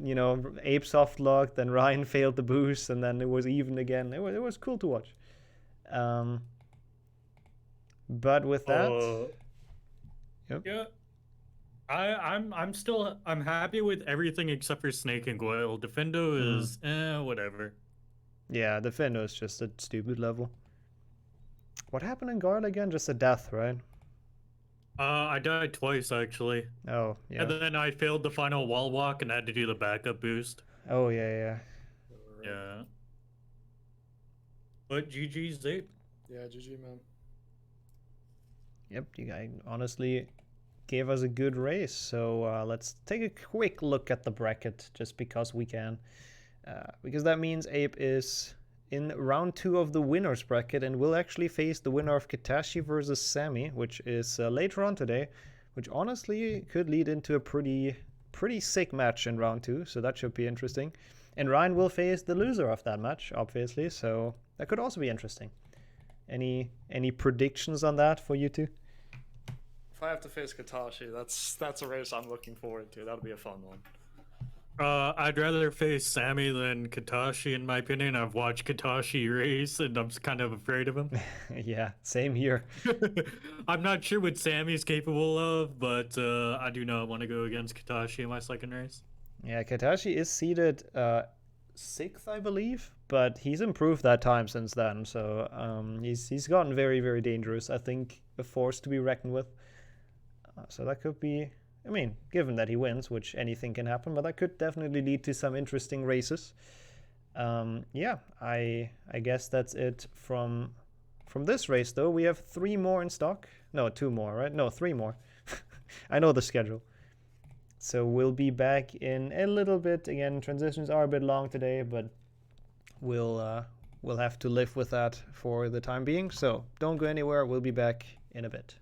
you know, Ape soft locked, then Ryan failed the boost, and then it was even again. It was cool to watch. But with that, yep. Yeah, I'm happy with everything except for Snake and Goyle. Defendo is whatever. Yeah, Defendo is just a stupid level. What happened in Guard again? Just a death, right? I died twice actually. Oh, yeah. And then I failed the final wall walk and had to do the backup boost. Oh, yeah. Yeah. But GG's Ape. Yeah, GG, man. Yep, you guys honestly gave us a good race. So let's take a quick look at the bracket, just because we can. Because that means Ape is in round 2 of the winners bracket and will actually face the winner of Katashi versus Sammy, which is later on today, which honestly could lead into a pretty sick match in round 2, so that should be interesting. And Ryan will face the loser of that match, obviously, so that could also be interesting. Any predictions on that for you two? If I have to face Katashi, that's a race I'm looking forward to. That'll be a fun one. I'd rather face Sammy than Katashi, in my opinion. I've watched Katashi race, and I'm kind of afraid of him. Yeah, same here. I'm not sure what Sammy's capable of, but I do not want to go against Katashi in my second race. Yeah, Katashi is seeded 6th, I believe, but he's improved that time since then. So he's gotten very, very dangerous. I think a force to be reckoned with. So that could be. I mean, given that he wins, which anything can happen, but that could definitely lead to some interesting races. Yeah, I guess that's it from this race, though. We have 3 more in stock. No, 2 more, right? No, 3 more. I know the schedule. So we'll be back in a little bit. Again, transitions are a bit long today, but we'll have to live with that for the time being. So don't go anywhere. We'll be back in a bit.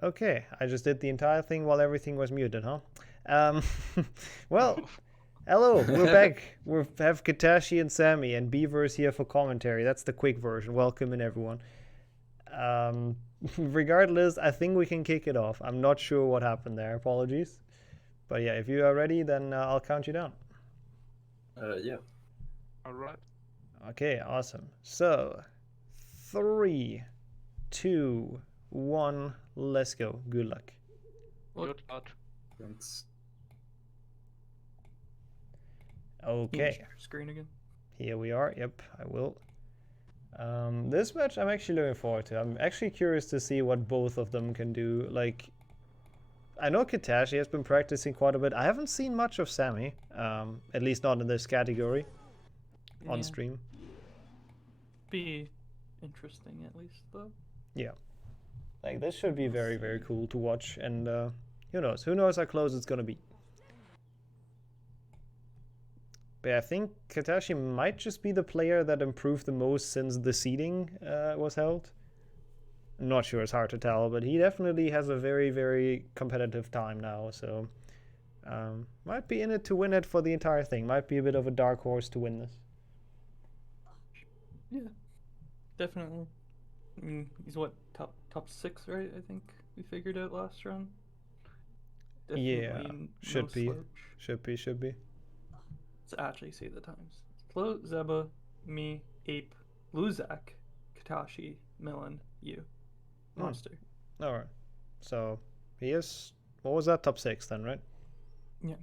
Okay, I just did the entire thing while everything was muted, huh? Um, well, hello, we're back. We have Katashi and Sammy, and Beaver is here for commentary. That's the quick version. Welcome in, everyone. Regardless, I think we can kick it off. I'm not sure what happened there. Apologies. But yeah, if you are ready, then I'll count you down. Yeah. All right. Okay, awesome. So, 3, 2, 1, let's go. Good luck. Good luck. Thanks. Okay. Screen again. Here we are. Yep, I will. This match I'm actually looking forward to. I'm actually curious to see what both of them can do. Like, I know Katashi has been practicing quite a bit. I haven't seen much of Sammy, at least not in this category, on stream. Be interesting at least, though. Yeah. Like, this should be very, very cool to watch, and who knows? Who knows how close it's gonna be. But I think Katashi might just be the player that improved the most since the seeding was held. I'm not sure, it's hard to tell, but he definitely has a very, very competitive time now, so might be in it to win it for the entire thing. Might be a bit of a dark horse to win this. Yeah, definitely. I mean, he's what, top 6, right? I think we figured out last round. Yeah, no should be. slouch. Should be. Let's actually see the times. Flo, Zeba, me, Ape, Luzak, Katashi, Millen, you. Monster. Alright. So, he is... What was that? Top 6 then, right? Yeah.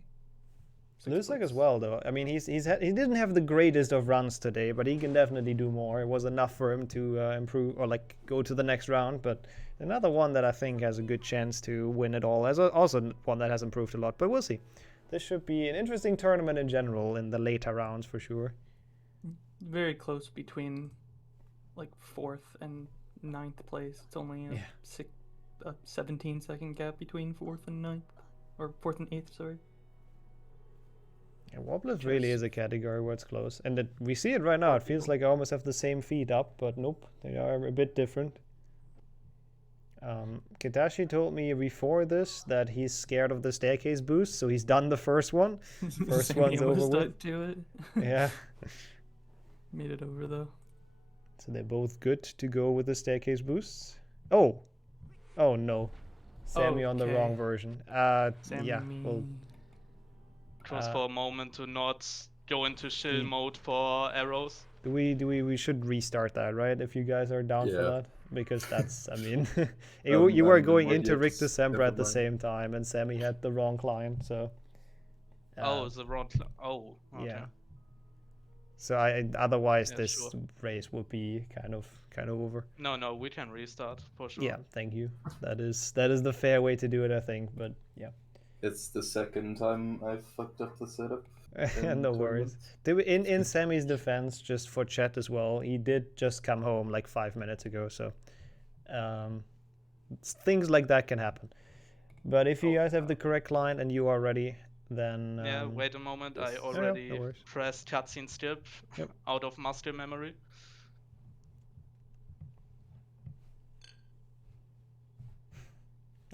Luzak as well, though. I mean, he didn't have the greatest of runs today, but he can definitely do more. It was enough for him to improve, or like go to the next round. But another one that I think has a good chance to win it all. As also one that has improved a lot, but we'll see. This should be an interesting tournament in general in the later rounds for sure. Very close between like 4th and 9th place. It's only a 17-second gap between 4th and 9th, or 4th and 8th, sorry. Yeah, Warpless really is a category where it's close, and we see it right now. It feels like I almost have the same feet up, but nope, they are a bit different. Katashi told me before this that he's scared of the staircase boost, so he's done the first one. First one's over with. Do it. Yeah. Made it over though. So they're both good to go with the staircase boosts. Oh no, Sammy on the wrong version. Yeah, well. Just for a moment to not go into chill mode for arrows. We should restart that, right? If you guys are down for that, because that's, I mean, I'm you were going ready into at Rick December at the 7-9. same time, and Sammy had the wrong client, so. The wrong client. Oh, okay. Yeah. So otherwise Yeah, this sure. race would be kind of over. No, we can restart for sure. Yeah, thank you. That is the fair way to do it, I think. But yeah. It's the second time I've fucked up the setup. No worries. In Sammy's defense, just for chat as well, he did just come home like 5 minutes ago, so things like that can happen. But if you guys have the correct client and you are ready, then yeah, wait a moment. I no already worries. pressed cutscene skip out of muscle memory.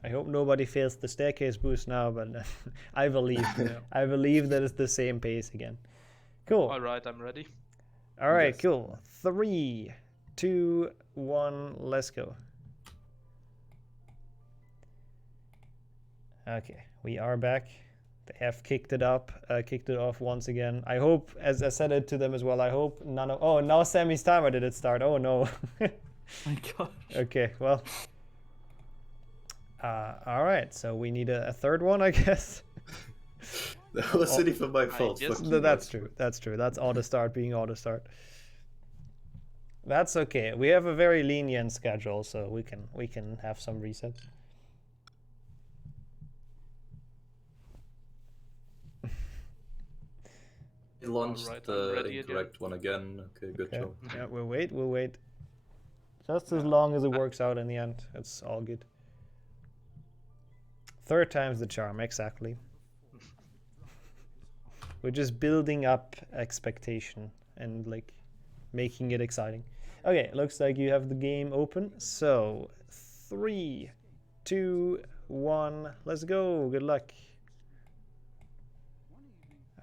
I hope nobody fails the staircase boost now, but I believe I believe that it's the same pace again. Cool. All right, I'm ready. All right, cool. 3, 2, 1, let's go. Okay, we are back. They have kicked it off once again. I hope, as I said it to them as well, I hope none of... Oh, now Sammy's timer did it start. Oh no. My gosh. Okay, well... all right, so we need a third one, I guess. That wasn't even my fault. That's true. That's true. That's auto start being auto start. That's okay. We have a very lenient schedule, so we can have some reset. He launched the incorrect one again. Okay, good job. Yeah, we'll wait. Just as long as it works out in the end, it's all good. Third time's the charm, exactly. We're just building up expectation and like making it exciting. Okay, looks like you have the game open. So 3, 2, 1. Let's go. Good luck.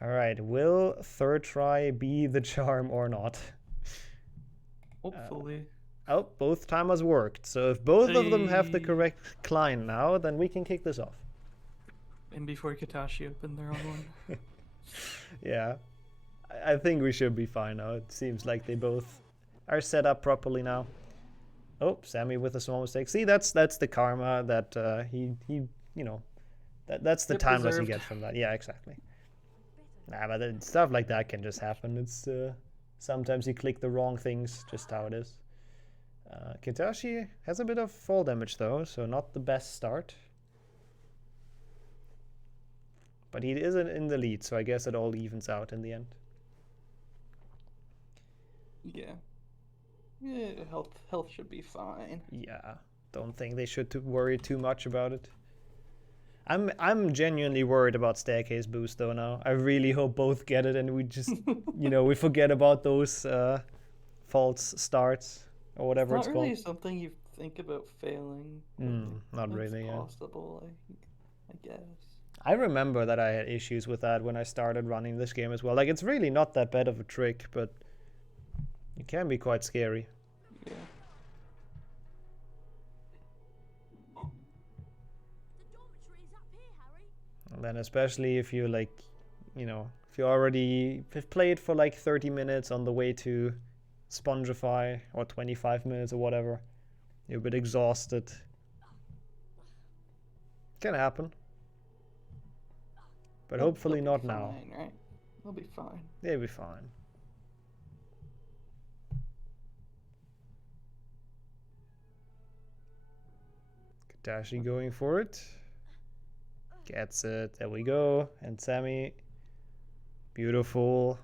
Alright, will third try be the charm or not? Hopefully. Oh, both timers worked. So if both of them have the Hey. correct Klein now, then we can kick this off. And before Katashi opened their own one. Yeah. I think we should be fine now. It seems like they both are set up properly now. Oh, Sammy with a small mistake. See, that's the karma that he you know, that's the Yep, time loss you deserved. get from that. Yeah, exactly. Nah, but stuff like that can just happen. It's sometimes you click the wrong things, just how it is. Kitashi has a bit of fall damage though, so not the best start. But he is in the lead, so I guess it all evens out in the end. Yeah. Yeah, health should be fine. Yeah, don't think they should worry too much about it. I'm genuinely worried about staircase boost though now. I really hope both get it and we just we forget about those false starts or whatever It's it's not really called. something you think about failing. Not It's really. Yeah. possible, I guess. I remember that I had issues with that when I started running this game as well. Like it's really not that bad of a trick, but it can be quite scary. Yeah. And then especially if you like, if you already have played for like 30 minutes on the way to Spongify or 25 minutes or whatever, you're a bit exhausted. Can happen. But hopefully They'll not be now. fine, right? They'll be fine. They'll be fine. Katashi going for it. Gets it. There we go. And Sammy. Beautiful.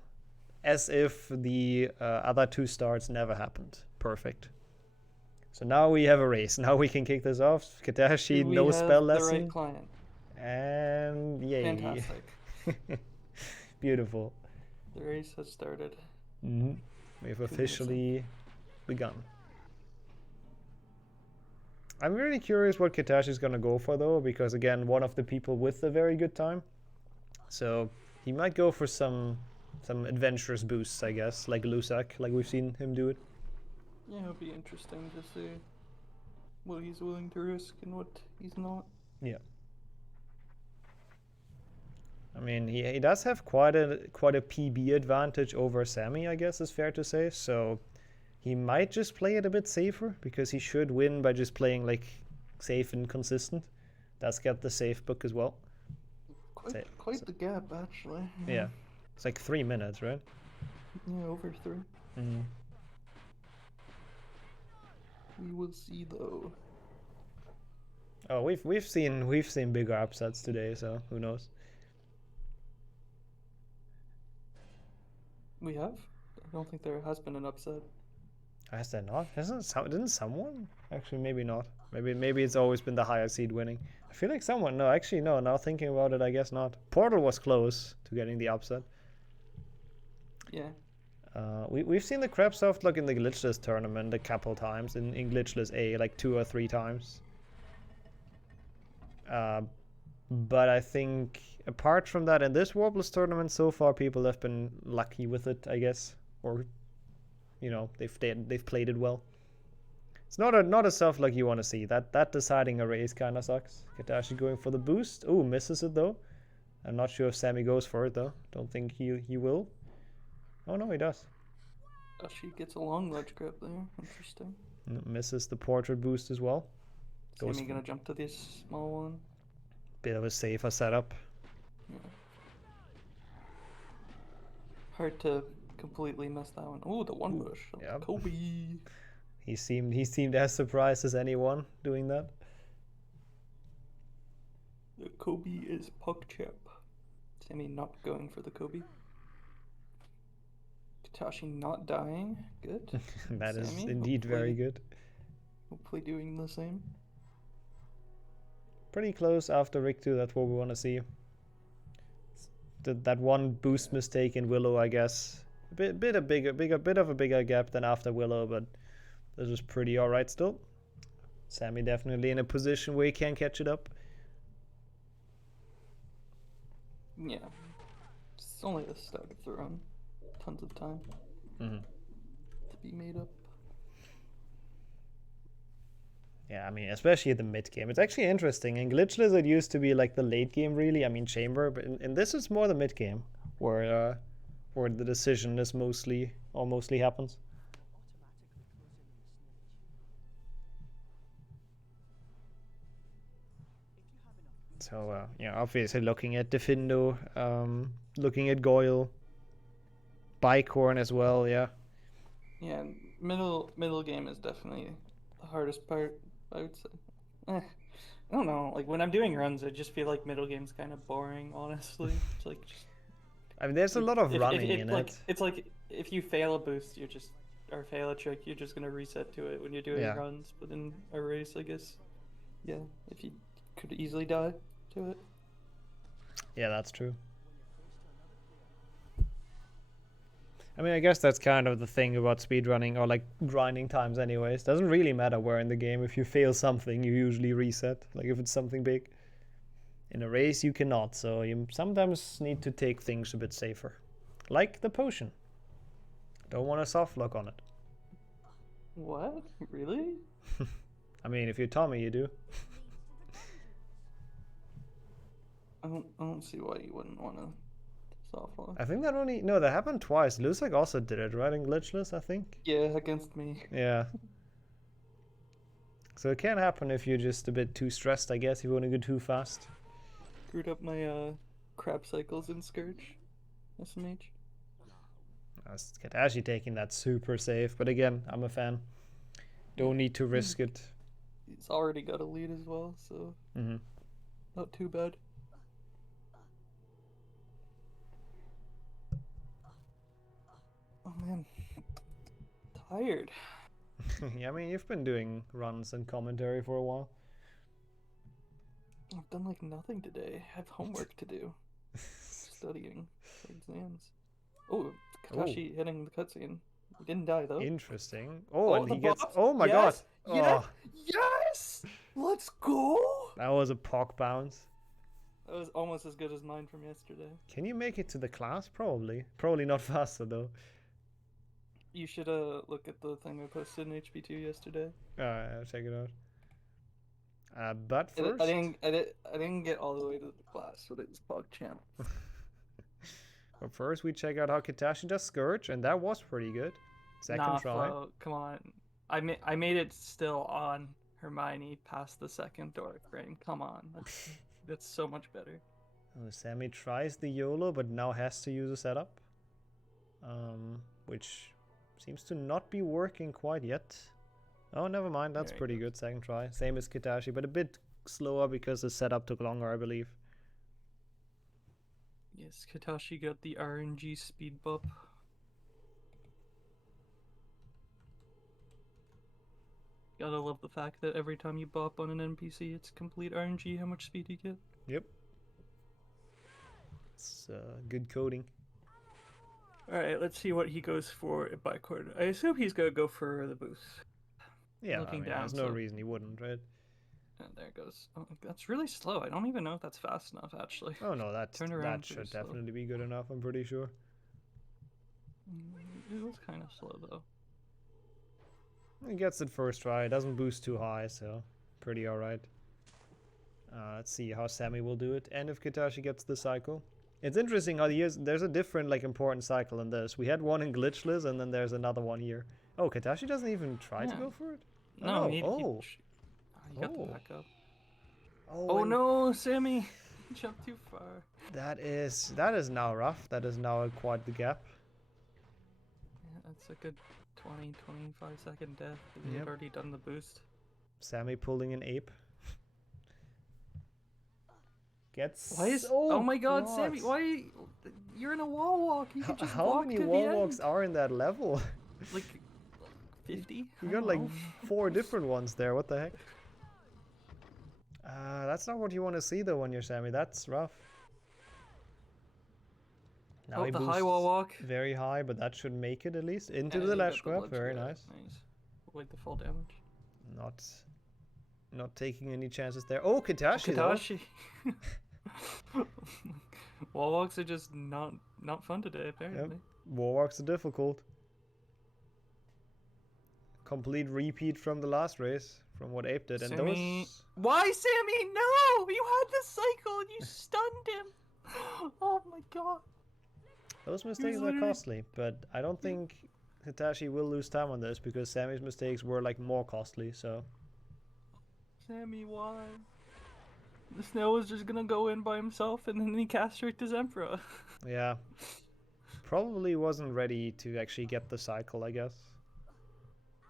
As if the other two starts never happened. Perfect. So now we have a race. Now we can kick this off. Katashi, Do we no have spell the lesson. right client? And yay. Fantastic. Beautiful. The race has started. We've officially begun. I'm really curious what Katashi's gonna go for though, because again, one of the people with a very good time. So he might go for some adventurous boosts, I guess, like Lusak, like we've seen him do it. Yeah, it'll be interesting to see what he's willing to risk and what he's not. Yeah. I mean, he does have quite a PB advantage over Sammy, I guess is fair to say. So he might just play it a bit safer because he should win by just playing like safe and consistent. That's got the safe book as well. Quite the gap, actually. Yeah, it's like 3 minutes, right? Yeah, over 3. Mm. We will see though. Oh, we've seen bigger upsets today, so who knows? We have? I don't think there has been an upset. Has there not? Didn't someone? Actually, maybe not. Maybe it's always been the higher seed winning. I feel like someone. No, actually, no. Now thinking about it, I guess not. Portal was close to getting the upset. Yeah. We've seen the Crabsoft look in the Glitchless tournament a couple times in Glitchless A, like 2 or 3 times. But I think apart from that, in this Warpless tournament so far, people have been lucky with it, I guess, or they've played it well. It's not a stuff like you want to see. That deciding a race kind of sucks. Katashi going for the boost. Ooh, misses it though. I'm not sure if Sammy goes for it though. Don't think he will. Oh no, he does. She gets a long ledge grab there. Interesting. Misses the portrait boost as well. Sammy gonna jump to this small one. Bit of a safer setup. Yeah. Hard to completely miss that one. Ooh, the one bush. Yeah. Kobe. He seemed as surprised as anyone doing that. The Kobe is puck chip. Sammy not going for the Kobe. Katashi not dying. Good. That is Sammy, indeed very good. Hopefully doing the same. Pretty close after Rick 2, that's what we want to see. That one boost mistake in Willow, I guess. A bit of a bigger gap than after Willow, but this was pretty alright still. Sammy definitely in a position where he can catch it up. Yeah. It's only the start of the run. Tons of time Mm-hmm. to be made up. Yeah, I mean, especially at the mid game. It's actually interesting. In Glitchless, it used to be like the late game, really. I mean, Chamber, but in this, it's more the mid game where the decision is mostly happens. So, yeah, obviously looking at Defindo, looking at Goyle, Bicorn as well, yeah. Yeah, middle game is definitely the hardest part, I would say. I don't know. Like when I'm doing runs, I just feel like middle game's kind of boring, honestly. It's like just. I mean, there's a lot of running in like, it. It's like if you fail a boost, or fail a trick, you're just gonna reset to it when you're doing runs. But in a race, I guess, yeah, if you could easily die to it. Yeah, that's true. I mean, I guess that's kind of the thing about speedrunning or like grinding times anyways. Doesn't really matter where in the game. If you fail something, you usually reset. Like if it's something big. In a race, you cannot. So you sometimes need to take things a bit safer. Like the potion. Don't want a soft lock on it. What? Really? I mean, if you're Tommy, you do. I don't see why you wouldn't want to soft lock. I think that that happened twice. Lusak also did it, right? In Glitchless, I think. Yeah, against me. Yeah. So it can happen if you're just a bit too stressed, I guess, if you want to go too fast. Screwed up my crab cycles in Scourge. SMH. Katashi taking that super safe, but again, I'm a fan. Don't need to risk it. He's already got a lead as well, so not too bad. Oh man, tired. Yeah, I mean, you've been doing runs and commentary for a while. I've done like nothing today. I have homework to do. Studying for exams. Oh, Katashi hitting the cutscene. He didn't die though. Interesting. Oh, and he gets. boss? Oh my Yes! god. Yes! Oh, Yes! Let's go! that was a POC bounce. That was almost as good as mine from yesterday. Can you make it to the class? Probably. Probably not faster though. You should look at the thing I posted in HP2 yesterday. I'll check it out. But first, I didn't get all the way to the class, but it was POG champ. but first we check out how Katashi does Scourge, and that was pretty good. Second try. Flo, come on. I made it still on Hermione past the second Doric frame. Come on, that's so much better. Oh, Sammy tries the YOLO, but now has to use a setup, which seems to not be working quite yet. Oh, never mind. That's pretty good. Second try. Same as Katashi, but a bit slower because the setup took longer, I believe. Yes, Katashi got the RNG speed bump. Gotta love the fact that every time you bop on an NPC, it's complete RNG how much speed you get. Yep. It's good coding. Alright, let's see what he goes for at Bicord. I assume he's gonna go for the boost. Yeah, Looking down, there's no reason he wouldn't, right? And there it goes. Oh, that's really slow. I don't even know if that's fast enough, actually. Oh no, that slow. should definitely be good enough, I'm pretty sure. It was kind of slow, though. He gets it first try. It doesn't boost too high, so pretty alright. Let's see how Sammy will do it, and if Katashi gets the cycle. It's interesting how there's a different important cycle in this. We had one in Glitchless, and then there's another one here. Oh, Katashi doesn't even try to go for it? No, he got the backup. Oh no, Sammy! Jumped too far. That is now rough. That is now quite the gap. Yeah, that's a good 20-25 second death. He had already done the boost. Sammy pulling an ape. Gets. Why is? Oh my God, Sammy! Why? You're in a wall walk. You can just how walk many to wall the end. walks are in that level? Like 50. You got like 4 different ones there. What the heck? That's not what you want to see though when you're Sammy. That's rough. Now he the boosts high wall walk. Very high, but that should make it at least into Yeah, the he ledge got the grab. ledge Very grab. nice. Nice. Like the full damage. Not taking any chances there. Oh, Katashi though. Katashi. Wall walks are just not fun today, apparently. Yep. Wall walks are difficult. Complete repeat from the last race, from what Ape did. And Sammy... those... Why, Sammy? No! You had the cycle and you stunned him! Oh my god. Those mistakes are costly, but I don't think Hitachi will lose time on this because Sammy's mistakes were like more costly, so... Sammy, why? The snail was just gonna go in by himself and then he castrated his Emperor. Yeah. Probably wasn't ready to actually get the cycle, I guess.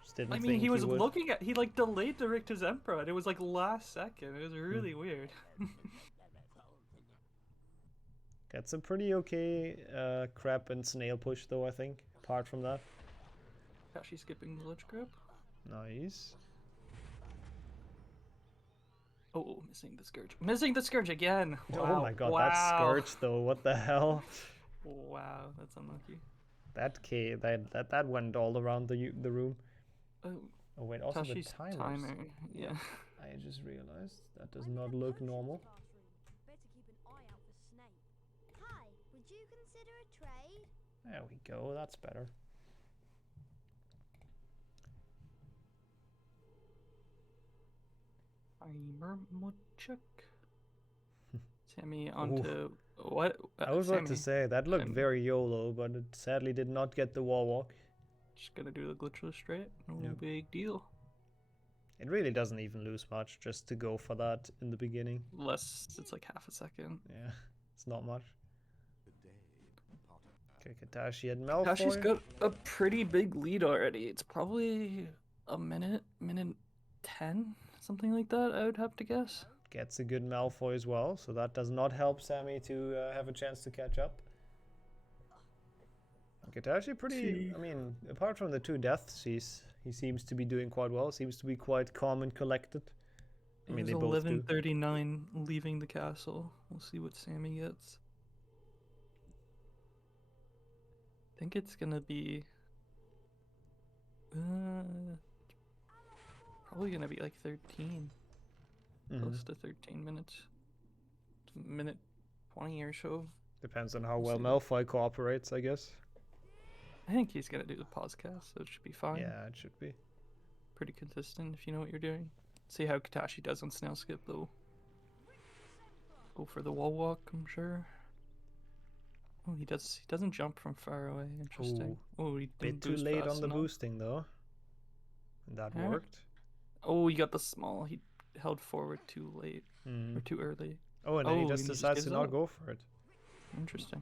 Just didn't think he was would. looking at... He like delayed to Richter's Emperor and it was like last second. It was really weird. That's a pretty okay crab and snail push though, I think. Apart from that. Kashi skipping the ledge grab. Nice. Oh, missing the Scourge. Missing the Scourge again! Wow. Oh my god, that Scourge though, what the hell? Wow, that's unlucky. That went all around the room. Oh wait, also Tashi's the timers. timer, yeah. I just realized that does not look normal. Better keep an eye out for Snake. Hi, would you consider a trade? There we go, that's better. Timer check. Sammy onto what? I was about to say that looked very YOLO, but it sadly did not get the wall walk. Just gonna do the glitchless straight. No big deal. It really doesn't even lose much just to go for that in the beginning. It's like half a second. Yeah, it's not much. Okay, Katashi and Malfoy. Katashi's got a pretty big lead already. It's probably a minute 10, something like that, I would have to guess. Gets a good Malfoy as well, so that does not help Sammy to have a chance to catch up. Katashi pretty, I mean, apart from the 2 deaths, he seems to be doing quite well. Seems to be quite calm and collected. I mean, they both do. 11:39 leaving the castle. We'll see what Sammy gets. I think it's gonna be probably gonna be like 13. Close to 13 minutes. Minute 20 or so. Depends on how well Malfoy cooperates, I guess. I think he's gonna do the podcast, so it should be fine. Yeah, it should be. Pretty consistent if you know what you're doing. See how Katashi does on Snail Skip though. Go for the wall walk, I'm sure. Oh, he doesn't jump from far away. Interesting. Ooh, oh, he bit too late on the boosting though. And that worked. Oh, he got the small. He held forward too late or too early. Oh, and then he just decides to not go for it. Interesting.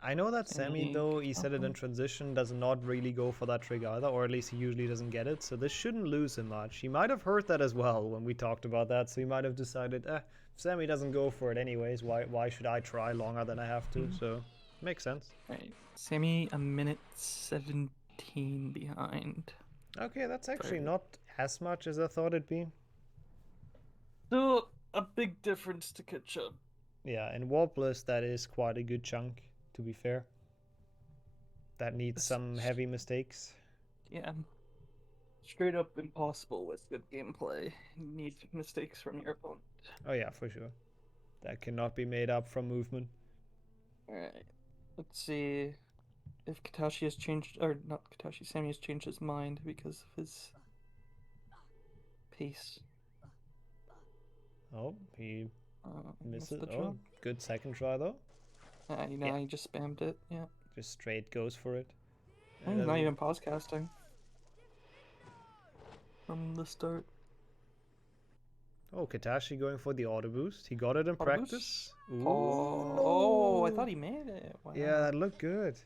I know that Sammy, though, he said it in transition, does not really go for that trick either, or at least he usually doesn't get it, so this shouldn't lose him much. He might have heard that as well when we talked about that, so he might have decided, if Sammy doesn't go for it anyways, why should I try longer than I have to? So, makes sense. Right. Sammy, a minute 17 behind. Okay, that's actually not as much as I thought it'd be. Still a big difference to catch up. Yeah, in Warpless, that is quite a good chunk. To be fair, that needs some heavy mistakes. Yeah, straight up impossible with good gameplay. You need mistakes from your opponent. Oh yeah, for sure. That cannot be made up from movement. Alright, let's see if Katashi has changed, or not Katashi, Sammy has changed his mind because of his pace. Oh, he missed it. Oh, good second try though. You know, he just spammed it, yeah. Just straight goes for it. He's not even pause casting. From the start. Oh, Katashi going for the auto boost. He got it in practice. Ooh, oh, I thought he made it. Wow. Yeah, that looked good.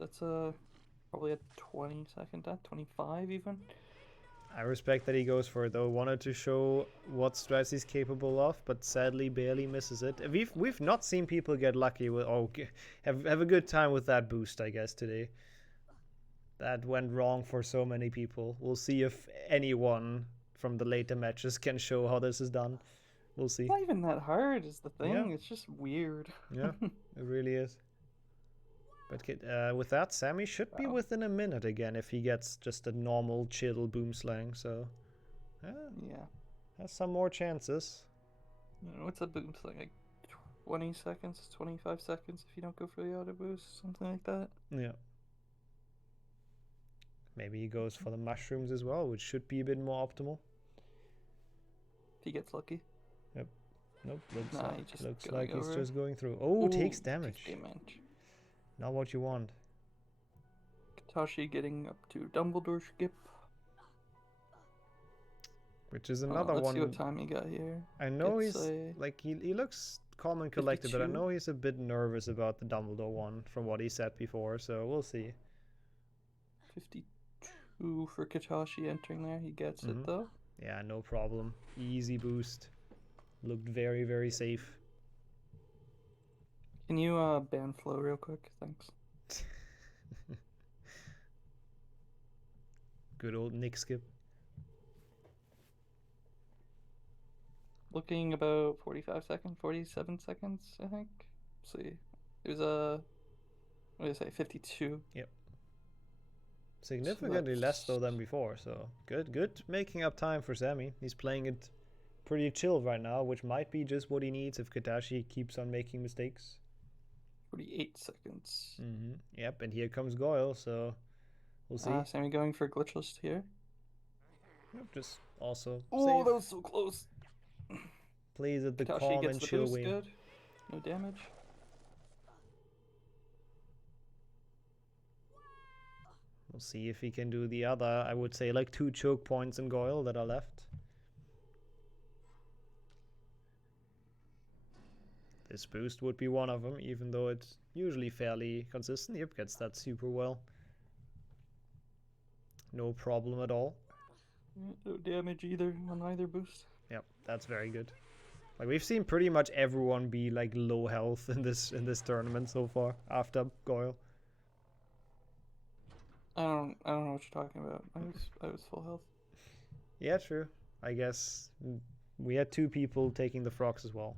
That's probably a 20-second death, 25 even. I respect that he goes for it though. Wanted to show what strats he's capable of, but sadly barely misses it. We've not seen people get lucky with have a good time with that boost, I guess, today. That went wrong for so many people. We'll see if anyone from the later matches can show how this is done. We'll see. It's not even that hard is the thing. Yeah. It's just weird. Yeah, it really is. But with that, Sammy should be within a minute again if he gets just a normal chill boom slang. So, yeah. Has some more chances. What's a boost like 20 seconds, 25 seconds if you don't go for the auto boost, something like that. Yeah. Maybe he goes for the mushrooms as well, which should be a bit more optimal. If he gets lucky. Yep. Nope. Looks Nah, like, he's just looks going like he's over. just going through. Oh, Ooh, takes damage. Takes damage. Not what you want. Katashi getting up to Dumbledore skip. Which is another let's one. see what time he got here. I know It's he's like he looks calm and collected, but I 52. know he's a bit nervous about the Dumbledore one from what he said before, so we'll see. 52 for Katashi entering there. He gets it though. Yeah, no problem. Easy boost. Looked very, very safe. Can you ban flow real quick? Thanks. Good old Nick skip. Looking about 45 seconds, 47 seconds, I think. Let's see. It was what did I say, 52? Yep. Significantly less though than before, so good making up time for Sammy. He's playing it pretty chill right now, which might be just what he needs if Katashi keeps on making mistakes. 48 seconds. Yep, and here comes Goyle, so we'll see. Sammy going for glitchless here. Yep, just also Oh, safe. that was so close. Plays at the Katashi calm gets and the chill boost, way. good. No damage. We'll see if he can do the other, I would say, like 2 choke points in Goyle that are left. This boost would be one of them, even though it's usually fairly consistent. Yep, gets that super well. No problem at all. No damage either on either boost. Yep, that's very good. Like we've seen pretty much everyone be like low health in this tournament so far after Goyle. I don't know what you're talking about. I was full health. Yeah, true. I guess we had 2 people taking the frogs as well.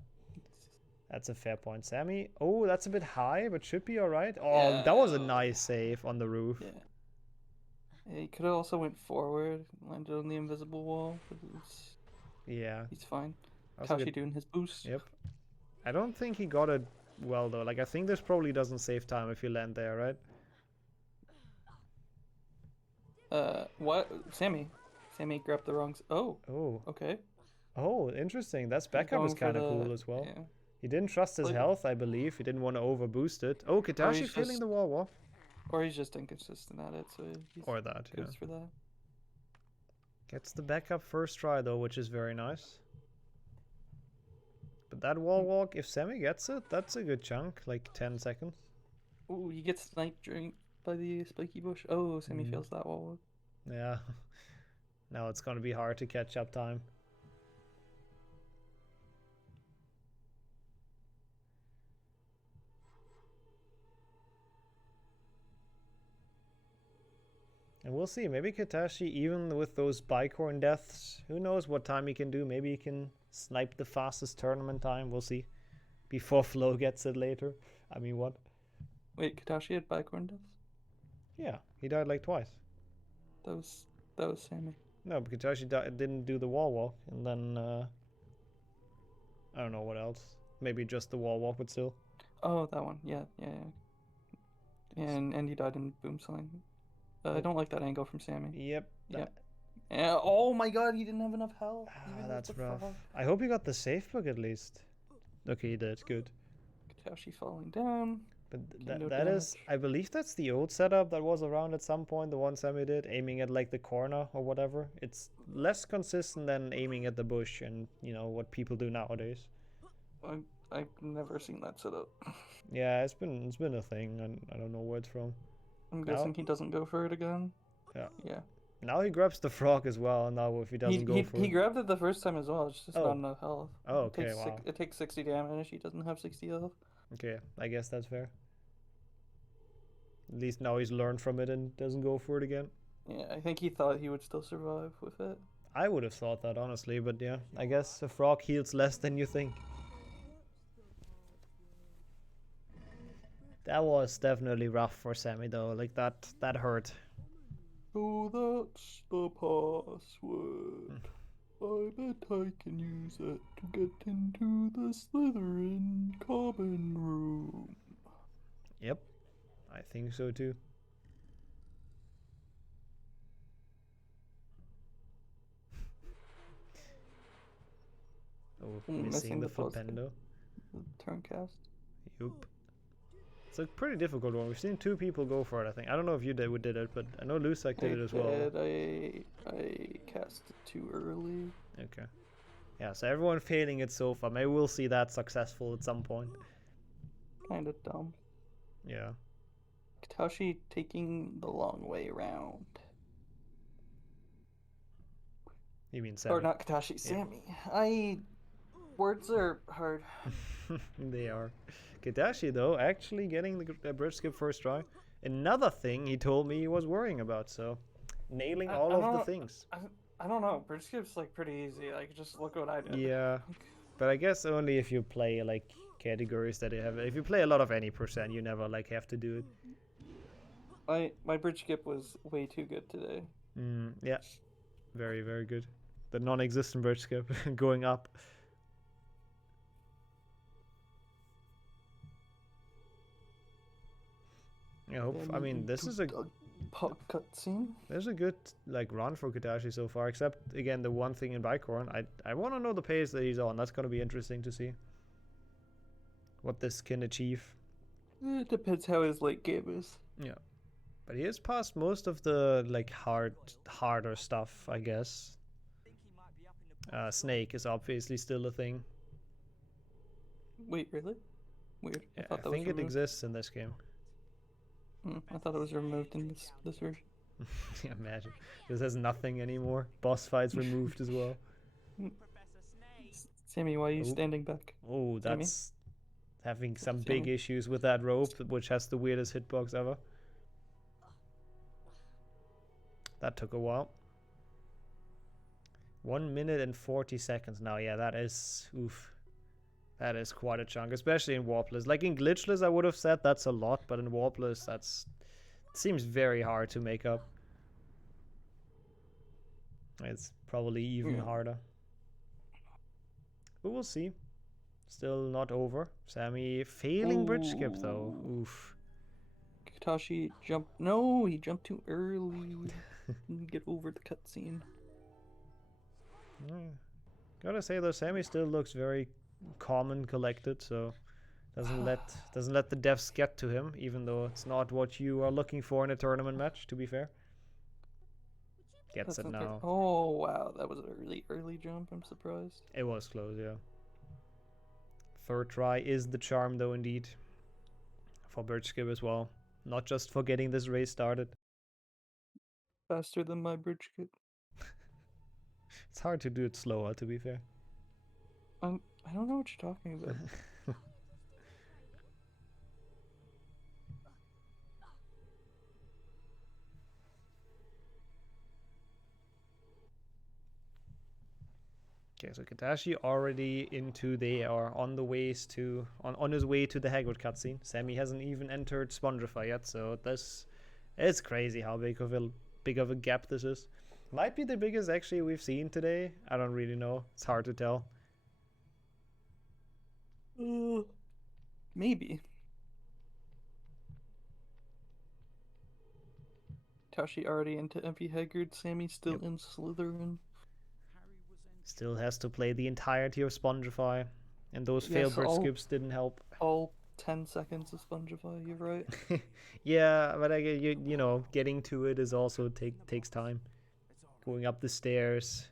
That's a fair point. Sammy, oh, that's a bit high, but should be alright. Oh, Yeah. that was a nice save on the roof. Yeah. Yeah, he could have also went forward, landed on the invisible wall. But Yeah. he's fine. Also Katashi good- doing his boost. Yep. I don't think he got it well though. Like I think this probably doesn't save time if you land there, right? What? Sammy grabbed the wrong. Oh. Oh. Okay. Oh, interesting. That's backup is going for kind of the- cool as well. yeah. He didn't trust his Like- health, I believe. He didn't want to over boost it. Oh, Katashi he's feeling just- the wall walk. Or he's just inconsistent at it, so he's Or that, yeah. goes for that. Gets the backup first try though, which is very nice. But that wall walk, if Sammy gets it, that's a good chunk, like 10 seconds. Ooh, he gets sniped by the spiky bush. Oh, Sammy Mhm. fails that wall. Yeah. Now it's gonna be hard to catch up time. And we'll see, maybe Katashi, even with those Bicorn deaths, who knows what time he can do. Maybe he can snipe the fastest tournament time, we'll see. Before Flo gets it later. I mean, what? Wait, Katashi had bicorn deaths? Yeah, he died like twice. That was Sammy. No, but Katashi didn't do the wall walk, and then, I don't know what else. Maybe just the wall walk, but still. Oh, that one. Yeah. And he died in boom sign. I don't like that angle from Sammy. Yep. Yep. Yeah, oh my god, he didn't have enough health. That's rough. I hope he got the safe book at least. Okay, he did. Good. Katashi falling down. But no that is, I believe that's the old setup that was around at some point, the one Sammy did, aiming at like the corner or whatever. It's less consistent than aiming at the bush and, you know, what people do nowadays. I've never seen that setup. Yeah, it's been a thing, and I don't know where it's from. I'm guessing he doesn't go for it again. Yeah. Yeah. Now he grabs the frog as well, and now if he doesn't go for he it. grabbed it the first time as well, it's just not enough health. Oh, okay, It takes wow. It takes 60 damage, he doesn't have 60 health. Okay, I guess that's fair. At least now he's learned from it and doesn't go for it again. Yeah, I think he thought he would still survive with it. I would have thought that, honestly, but yeah, I guess a frog heals less than you think. That was definitely rough for Sammy though, like that hurt. So that's the password. I bet I can use that to get into the Slytherin common room. Yep, I think so too. Oh, missing the flipendo. Turn cast. Yup. It's a pretty difficult one. We've seen 2 people go for it, I think. I don't know if you did it, but I know Lusak did it as well. I cast it too early. Okay. Yeah, so everyone failing it so far. Maybe we'll see that successful at some point. Kinda dumb. Yeah. Katashi taking the long way around. You mean Sammy? Or not Katashi, Sammy. Words are hard. They are. Katashi, though, actually getting the bridge skip first try. Another thing he told me he was worrying about, so nailing all of the things. I don't know. Bridge skip's like pretty easy. Like just look what I did. Yeah, but I guess only if you play like categories that you have. If you play a lot of any percent, you never like have to do it. My bridge skip was way too good today. Yeah, very very good. The non-existent bridge skip going up. I hope. I mean, this is a cutscene. There's a good like run for Katashi so far, except again the one thing in Bicorn. I want to know the pace that he's on. That's gonna be interesting to see what this can achieve. It depends how his late game is. Yeah, but he has passed most of the like harder stuff, I guess. Snake is obviously still a thing. Wait, really? Weird. Yeah, I thought that I think was it removed. exists in this game. I thought it was removed in this version. Yeah, imagine. This has nothing anymore. Boss fights removed as well. Sammy, why are you standing back? Oh, Sammy? that's having some big issues with that rope, which has the weirdest hitbox ever. That took a while. 1 minute and 40 seconds now. Yeah, that is oof. That is quite a chunk, especially in Warpless. Like in Glitchless, I would have said that's a lot, but in Warpless, it seems very hard to make up. It's probably even harder. But we'll see. Still not over. Sammy failing bridge skip though. Oof. Katashi jumped. No, he jumped too early. Didn't get over the cutscene. Gotta say though, Sammy still looks very calm and collected, so doesn't let the devs get to him, even though it's not what you are looking for in a tournament match, to be fair. Gets it now. Oh wow, that was an early jump. I'm surprised. It was close, yeah. Third try is the charm though, indeed, for bridge skip as well, not just for getting this race started. Faster than my bridge skip. It's hard to do it slower, to be fair. I don't know what you're talking about. Okay, so Katashi already on his way to the Hagrid cutscene. Sammy hasn't even entered Spongify yet, so this is crazy how big of a gap this is. Might be the biggest actually we've seen today. I don't really know. It's hard to tell. Maybe. Tashi already into MP Hagrid, Sammy still in Slytherin. Still has to play the entirety of Spongify, and those failed bridge skips didn't help. All 10 seconds of Spongify, you're right. Yeah, but you know, getting to it is also takes time. Going up the stairs.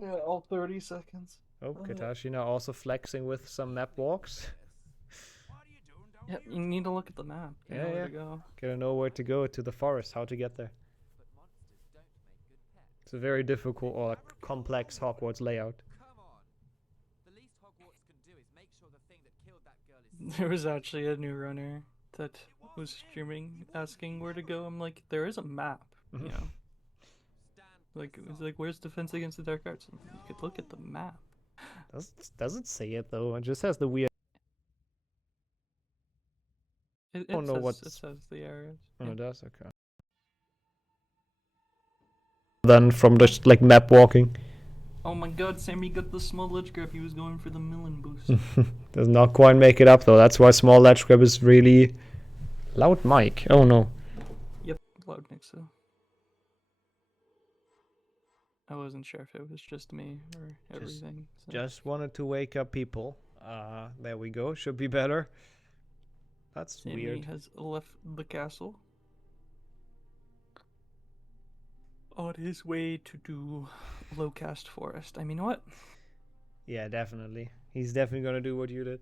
Yeah, all 30 seconds. Oh, Katashi now also flexing with some map walks. Yeah, you need to look at the map. You know where to go. Gotta know where to go to the forest, how to get there. It's a very difficult or complex Hogwarts layout. There was actually a new runner that was streaming asking where to go. I'm like, there is a map, you know. Like, it was like, where's Defense Against the Dark Arts? You could look at the map. Doesn't say it though. It just has the weird. It says the areas. Oh, it does. Okay. Then from just like map walking. Oh my god, Sammy got the small ledge grab. He was going for the million boost. Does not quite make it up though. That's why small ledge grab is really loud mic. Oh no. Yep, loud mix so. I wasn't sure if it was just me or everything. So. Just wanted to wake up people. There we go. Should be better. That's Sammy weird. has left the castle on his way to do low cast forest. I mean, what? Yeah, definitely. He's definitely gonna do what you did.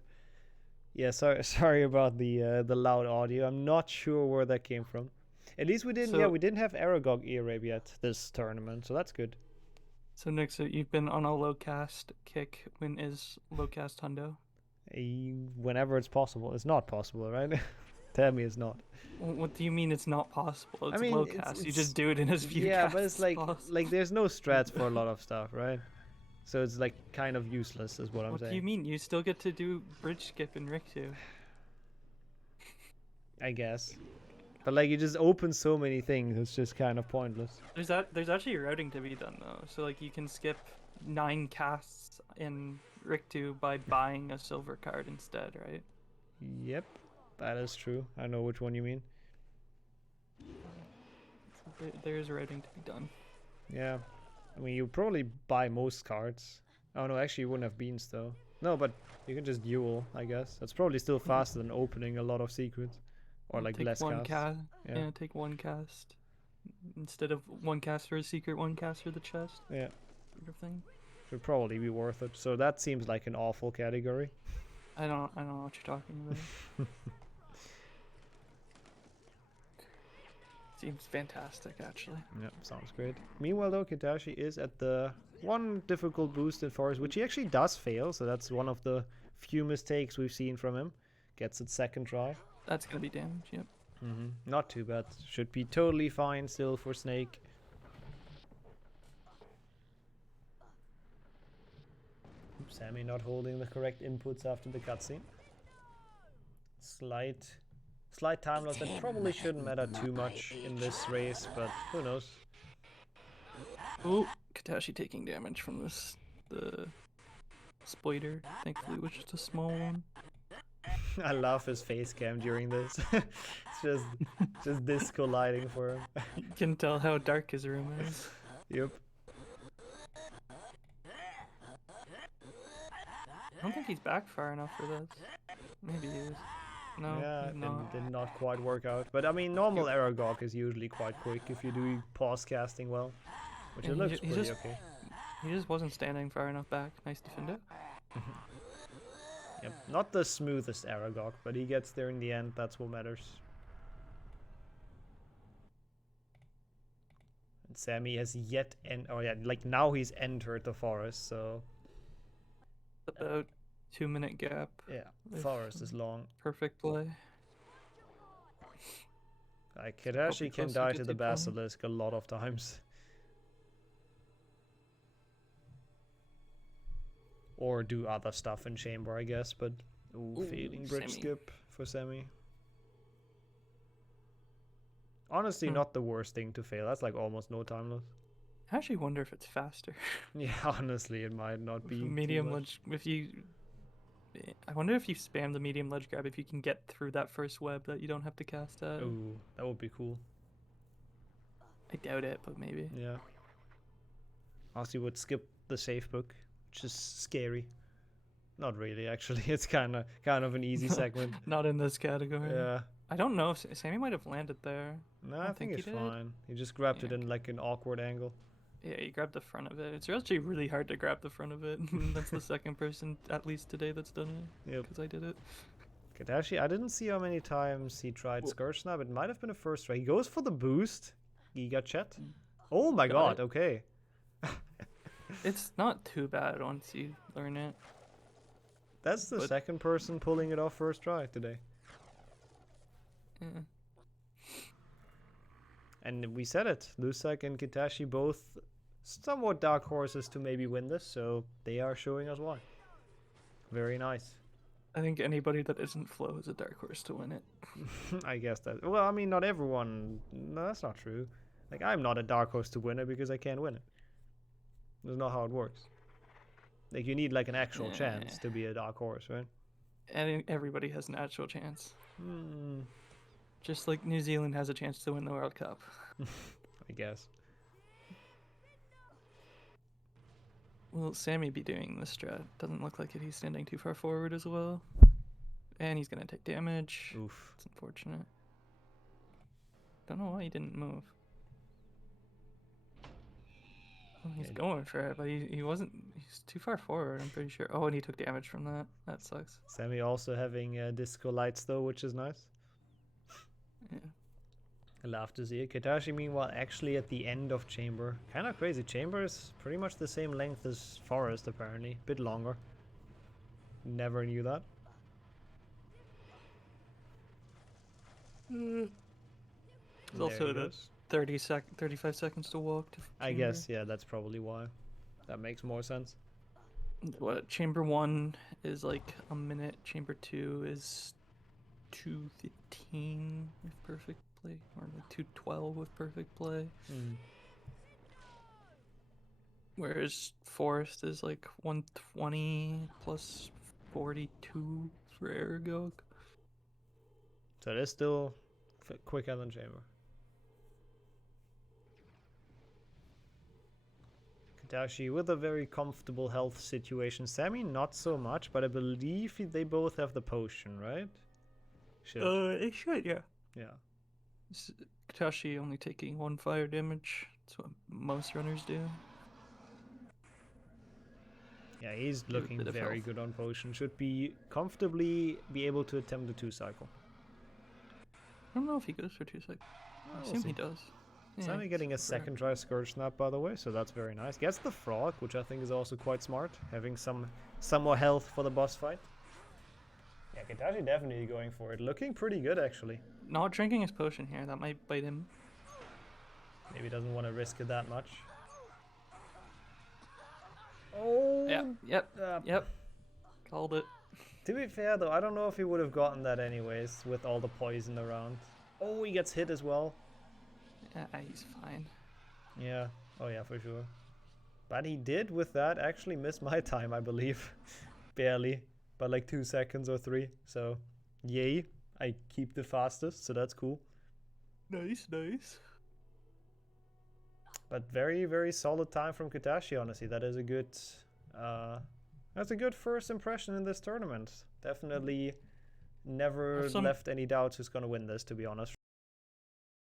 Yeah, sorry about the loud audio. I'm not sure where that came from. At least we didn't. So- yeah, we didn't have Aragog ear rape yet this tournament, so that's good. So Nick, so you've been on a low cast kick. When is low cast hundo? Whenever it's possible. It's not possible, right? Tell me it's not. What do you mean it's not possible? It's I mean, low it's- cast. You it's- just do it in as few Yeah, casts but it's as like possible. there's no strats for a lot of stuff, right? So it's like kind of useless, is what I'm What saying. do you mean? You still get to do bridge skip in Rick 2. I guess. But like you just open so many things, it's just kind of pointless. There's actually routing to be done though. So like you can skip 9 casts in Rick 2 by buying a silver card instead, right? Yep, that is true. I know which one you mean. There's routing to be done. Yeah. I mean, you probably buy most cards. Oh no, actually you wouldn't have beans though. No, but you can just duel, I guess. That's probably still faster than opening a lot of secrets. Or like take less one casts. yeah, take 1 cast instead of 1 cast for a secret, 1 cast for the chest. Yeah. Sort of thing. Should probably be worth it. So that seems like an awful category. I don't know what you're talking about. Seems fantastic, actually. Yep, sounds great. Meanwhile, though, Kitashi is at the one difficult boost in Forest, which he actually does fail, so that's one of the few mistakes we've seen from him. Gets it second try. That's gonna be damage, yep. Not too bad. Should be totally fine still for Snake. Oops, Sammy not holding the correct inputs after the cutscene. Slight time loss that probably shouldn't matter too much in this race, but who knows. Oh, Katashi taking damage from the spider. Thankfully, which is a small one. I love his face cam during this. It's just disco lighting for him. You can tell how dark his room is. Yep. I don't think he's back far enough for this. Maybe he is. No, Yeah, he's not. did not quite work out. But I mean, normal Aragog is usually quite quick if you do pause casting well, which Yeah, it he looks ju- he pretty just- okay. He just wasn't standing far enough back. Nice defender. Yep, not the smoothest Aragog, but he gets there in the end. That's what matters. And Sammy has yet like now he's entered the forest, so About 2-minute gap. yeah, if forest is long. Perfect play. Like Kitashi can closer die to to the 2 points. basilisk a lot of times. Or do other stuff in chamber, I guess, but Ooh, failing bridge Sammy. skip for Sammy. Honestly, Hmm. not the worst thing to fail. That's like almost no time loss. I actually wonder if it's faster. Yeah, honestly, it might not be too Medium much. ledge. If you, I wonder if you spam the medium ledge grab, if you can get through that first web that you don't have to cast at. Ooh, that would be cool. I doubt it, but maybe. Yeah. Also, you would skip the safe book, which is scary. Not really, actually. It's kind of an easy segment. Not in this category. Yeah. I don't know if Sammy might have landed there. No, I I don't think he it's did. fine. He just grabbed it in like an awkward angle. Yeah, you grabbed the front of it. It's actually really hard to grab the front of it. That's the second person, at least today, that's done it. Yep. Because I did it. Katashi, I didn't see how many times he tried Scourge Snap. It might have been a first try. He goes for the boost. Giga Chet. Oh my Got god, okay. It's not too bad once you learn it. That's the second person pulling it off first try today. Yeah. And we said it. Lusak and Kitashi both somewhat dark horses to maybe win this, so they are showing us why. Very nice. I think anybody that isn't Flo is a dark horse to win it. I guess that. Well, I mean, not everyone. No, that's not true. Like, I'm not a dark horse to win it because I can't win it. That's not how it works. Like you need like an actual chance to be a dark horse, right? And everybody has an actual chance. Hmm. Just like New Zealand has a chance to win the World Cup. I guess. Will Sammy be doing this strat? Doesn't look like it. He's standing too far forward as well. And he's gonna take damage. Oof. It's unfortunate. Don't know why he didn't move. Well, he's going for it, but he wasn't. He's too far forward, I'm pretty sure. Oh, and he took damage from that. That sucks. Sammy also having disco lights though, which is nice. Yeah. I love to see it. Kitashi, meanwhile, actually at the end of Chamber. Kind of crazy. Chamber is pretty much the same length as Forest, apparently. Bit longer. Never knew that. There's also the 35 seconds to walk to I guess, yeah, that's probably why. That makes more sense. What, Chamber 1 is like a minute, Chamber 2 is 2:15 with perfect play, or like 2:12 with perfect play. Whereas Forest is like 1:20 plus 42 for Aragog. So it is still quicker than Chamber. Kitashi with a very comfortable health situation. Sammy not so much, but I believe they both have the potion, right? They should, yeah. Yeah. Kitashi only taking 1 fire damage. That's what most runners do. Yeah, he's looking very good on potion. Should be comfortably be able to attempt the 2-cycle. I don't know if he goes for 2 cycles. I assume he does. Sammy getting a second try Scourge Snap, by the way, so that's very nice. Gets the frog, which I think is also quite smart, having some more health for the boss fight. Yeah, Kitashi definitely going for it. Looking pretty good, actually. Not drinking his potion here, that might bite him. Maybe doesn't want to risk it that much. Oh! Yep. Called it. To be fair, though, I don't know if he would have gotten that anyways, with all the poison around. Oh, he gets hit as well. Yeah, he's fine. Yeah. Oh, yeah, for sure. But he did, with that, actually miss my time, I believe. Barely. But like 2 seconds or 3. So, yay. I keep the fastest, so that's cool. Nice. But very, very solid time from Kitashi, honestly. That is a good... that's a good first impression in this tournament. Definitely never left any doubts who's going to win this, to be honest.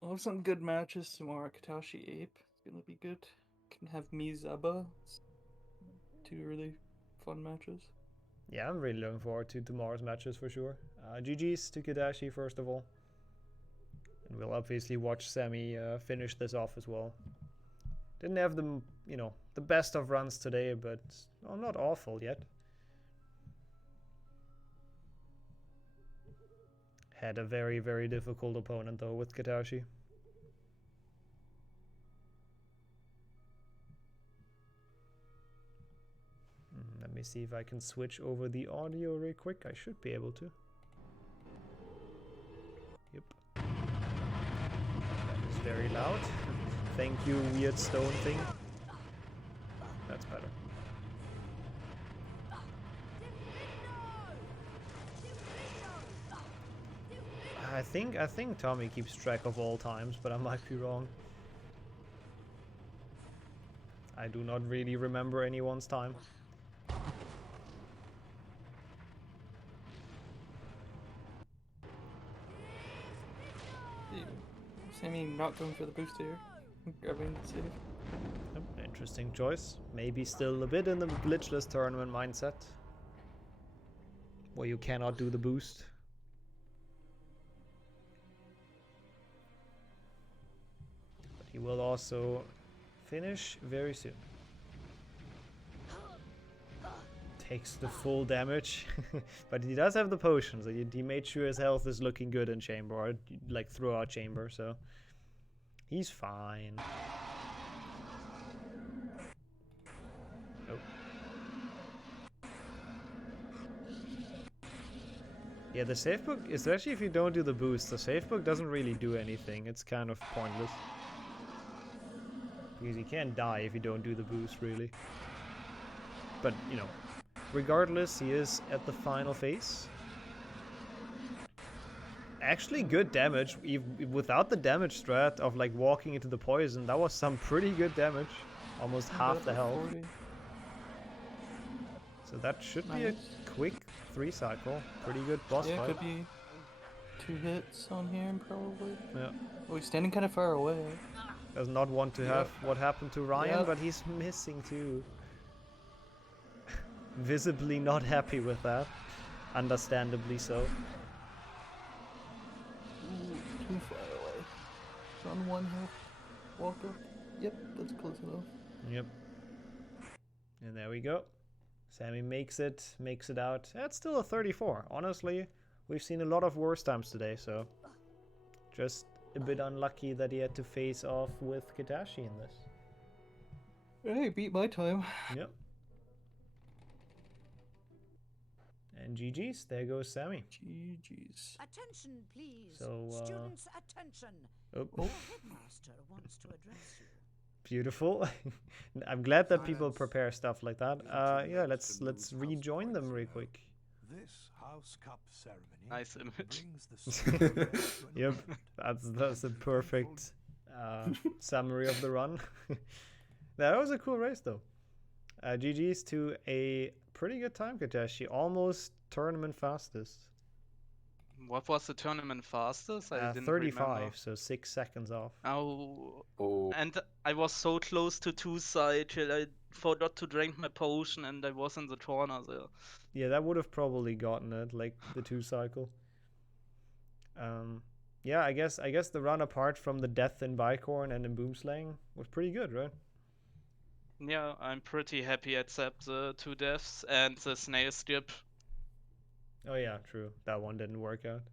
We'll have some good matches tomorrow. Kitashi Ape. It's going to be good. Can have Mizaba. 2 really fun matches. Yeah, I'm really looking forward to tomorrow's matches for sure. GG's to Kitashi, first of all. And we'll obviously watch Sammy finish this off as well. Didn't have the, the best of runs today, but not awful yet. Had a very, very difficult opponent though with Kitashi. Let me see if I can switch over the audio real quick. I should be able to. Yep. That is very loud. Thank you, weird stone thing. That's better. I think Tommy keeps track of all times, but I might be wrong. I do not really remember anyone's time. Sammy not going for the boost here. Grabbing the save. Interesting choice. Maybe still a bit in the glitchless tournament mindset, where you cannot do the boost. But he will also finish very soon. Takes the full damage, but he does have the potion, so he made sure his health is looking good in chamber, or like throughout chamber, so he's fine. Oh. Yeah, the save book, especially if you don't do the boost, the save book doesn't really do anything. It's kind of pointless. Because you can't die if you don't do the boost, really. but you know, regardless, he is at the final phase. Actually good damage, even without the damage strat of like walking into the poison. That was some pretty good damage, almost half the health. 40. So that should be a quick 3 cycle. Pretty good boss Yeah, fight. could be 2 hits on here probably. Yeah. Oh, he's standing kind of far away. Does not want to have what happened to Ryan, Yep. but he's missing too. Visibly not happy with that. Understandably so. Ooh, too far away. It's on 1 health. Walk up. Yep, that's close enough. Yep. And there we go. Sammy makes it out. That's still a 34. Honestly, we've seen a lot of worse times today, so just a bit unlucky that he had to face off with Kitashi in this. Hey, beat my time. Yep. And GG's. There goes Sammy. GG's. Attention, please. So, Students, attention. Oh. The headmaster wants to address you. Beautiful. I'm glad that people prepare stuff like that. Yeah, let's rejoin them real quick. This House Cup ceremony Nice image. brings the Yep, that's a perfect summary of the run. That was a cool race though. GG's to a pretty good time, Kitashi. Almost tournament fastest. What was the tournament fastest? I didn't 35, remember. so 6 seconds off. Oh. And I was so close to 2 cycle. I forgot to drink my potion and I was in the corner there. Yeah, that would have probably gotten it, like the 2 cycle. Yeah, I guess the run apart from the death in Bicorn and in Boomslang was pretty good, right? Yeah, I'm pretty happy except the 2 deaths and the snail skip. Oh yeah, true. That one didn't work out.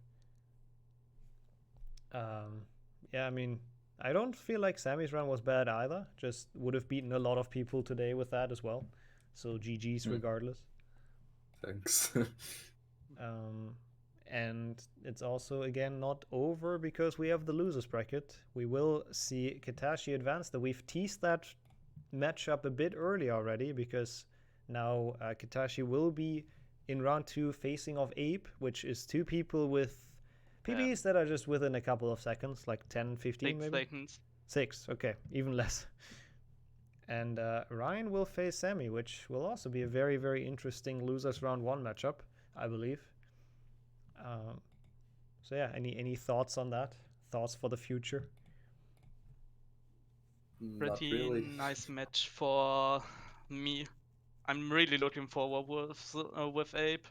Yeah, I mean, I don't feel like Sammy's run was bad either. Just would have beaten a lot of people today with that as well. So GG's regardless. Thanks. And it's also, again, not over because we have the losers bracket. We will see Kitashi advance. We've teased that matchup a bit early already because now Kitashi will be in round 2 facing off Ape, which is 2 people with PBs that are just within a couple of seconds, like 10, 15 6 maybe? seconds. 6, okay, even less. And Ryan will face Sammy, which will also be a very, very interesting losers round 1 matchup, I believe. So yeah, any thoughts on that? Thoughts for the future? Pretty really. nice match for me. I'm really looking forward with Ape.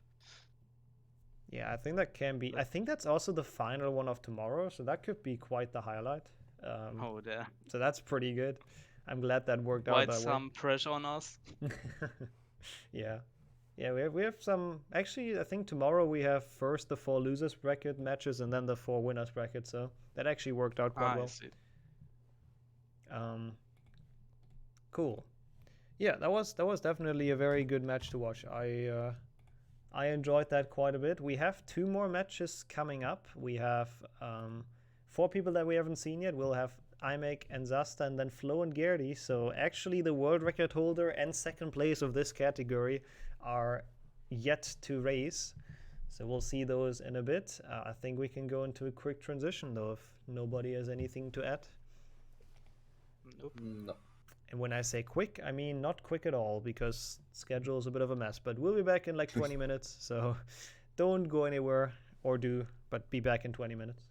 Yeah, I think that can be. I think that's also the final one of tomorrow, so that could be quite the highlight. Oh, there. So that's pretty good. I'm glad that worked out Quite that some pressure on us. Yeah. Yeah, we have some. Actually, I think tomorrow we have first the 4 losers bracket matches and then the 4 winners bracket. So that actually worked out quite well. I see. Cool. Yeah, that was definitely a very good match to watch. I enjoyed that quite a bit. We have 2 more matches coming up. We have 4 people that we haven't seen yet. We'll have Imek and Zasta and then Flo and Gerdy. So actually the world record holder and second place of this category are yet to race. So we'll see those in a bit. I think we can go into a quick transition though if nobody has anything to add. Nope. No. And when I say quick, I mean not quick at all because schedule is a bit of a mess. But we'll be back in like 20 minutes. So don't go anywhere or do, but be back in 20 minutes.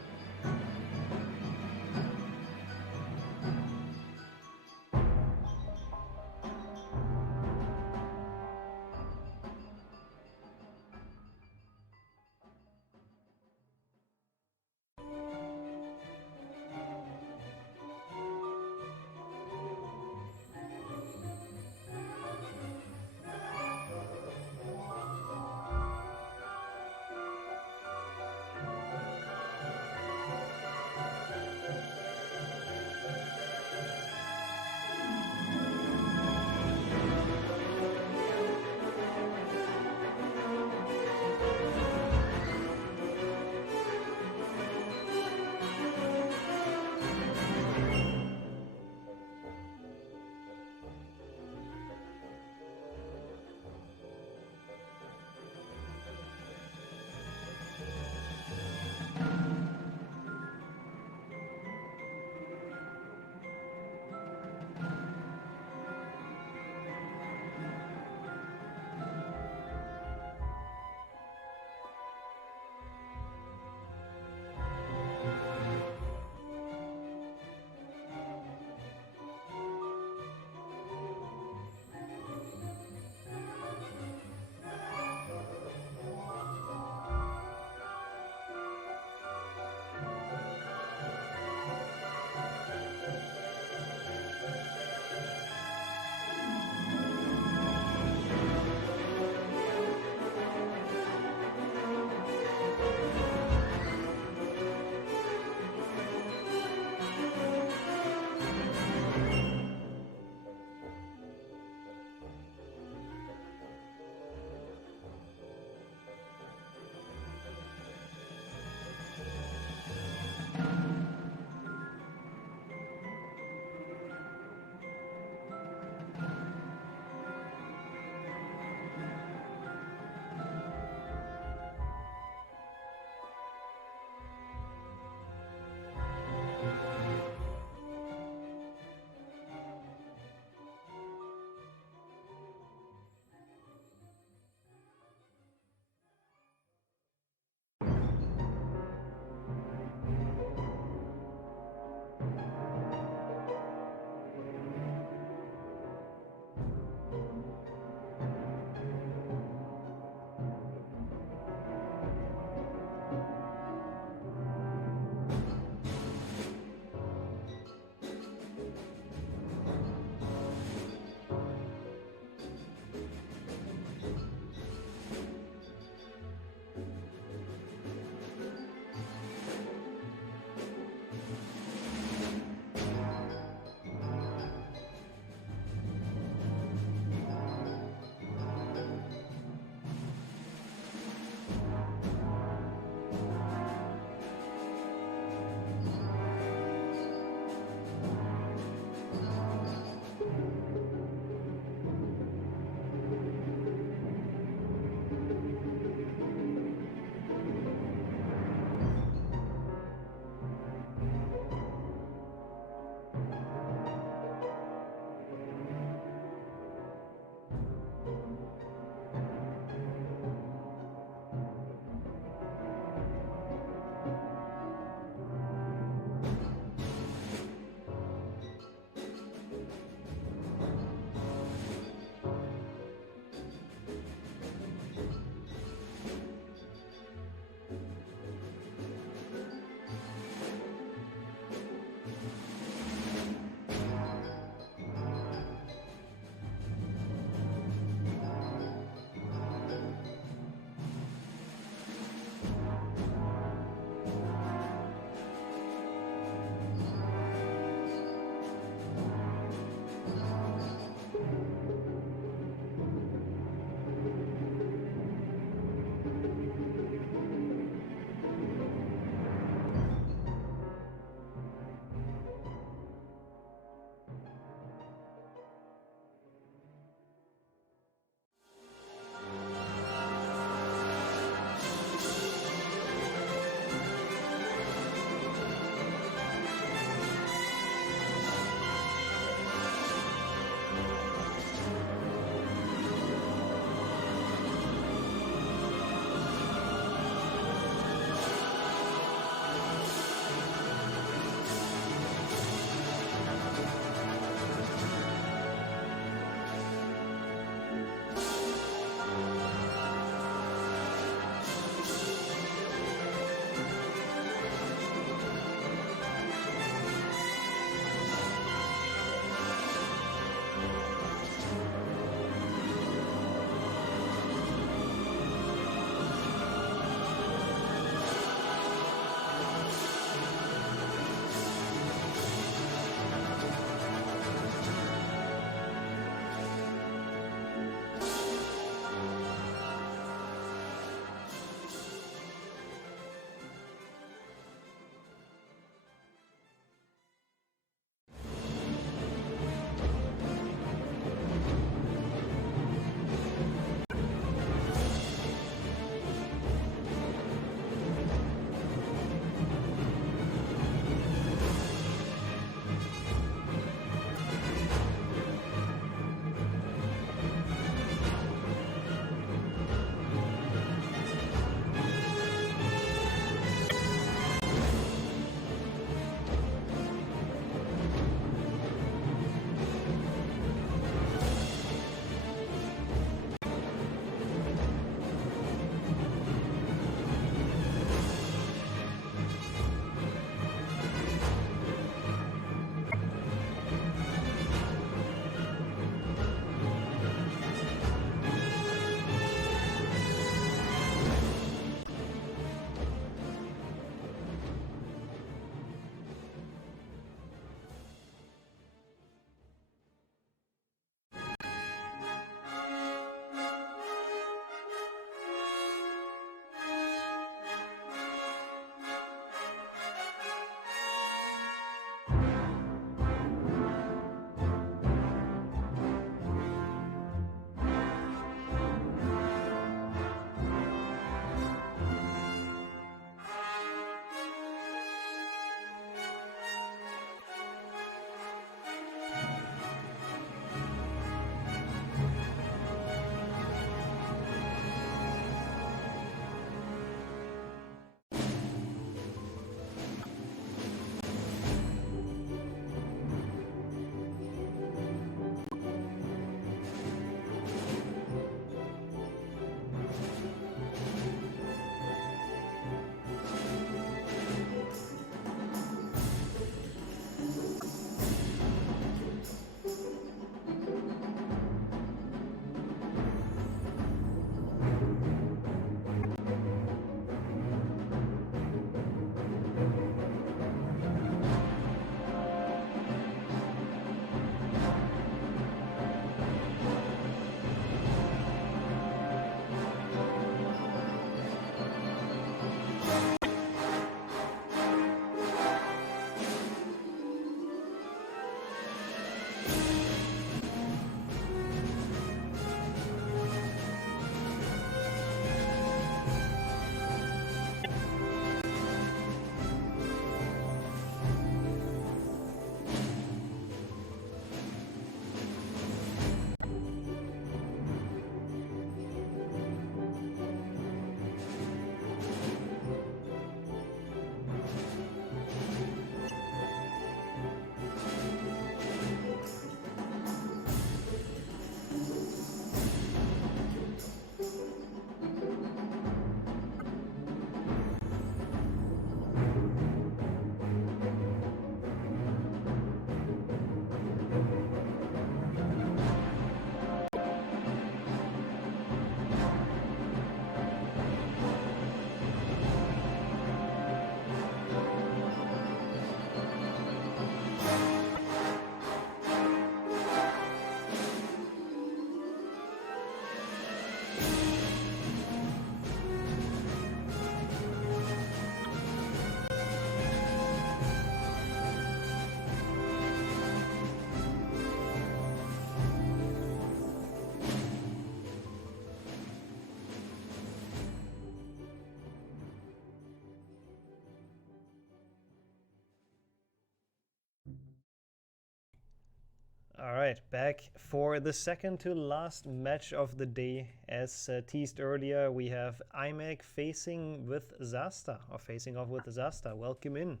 All right, back for the second to last match of the day. As teased earlier, we have IMEG facing with Zasta, or facing off with Zasta. Welcome in.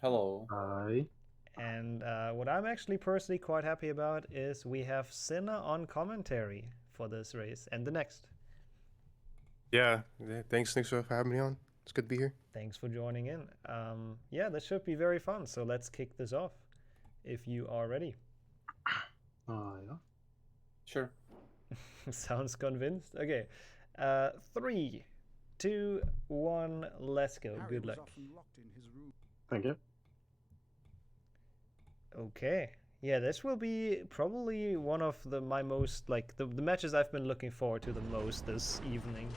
Hello. Hi. And what I'm actually personally quite happy about is we have Sinner on commentary for this race and the next. Yeah, thanks for having me on. It's good to be here. Thanks for joining in. Yeah, this should be very fun. So let's kick this off if you are ready. Yeah. Sure. Sounds convinced. Okay. 3, 2, 1, let's go. Good luck. Thank you. Okay. Yeah, this will be probably one of my most, like, the matches I've been looking forward to the most this evening.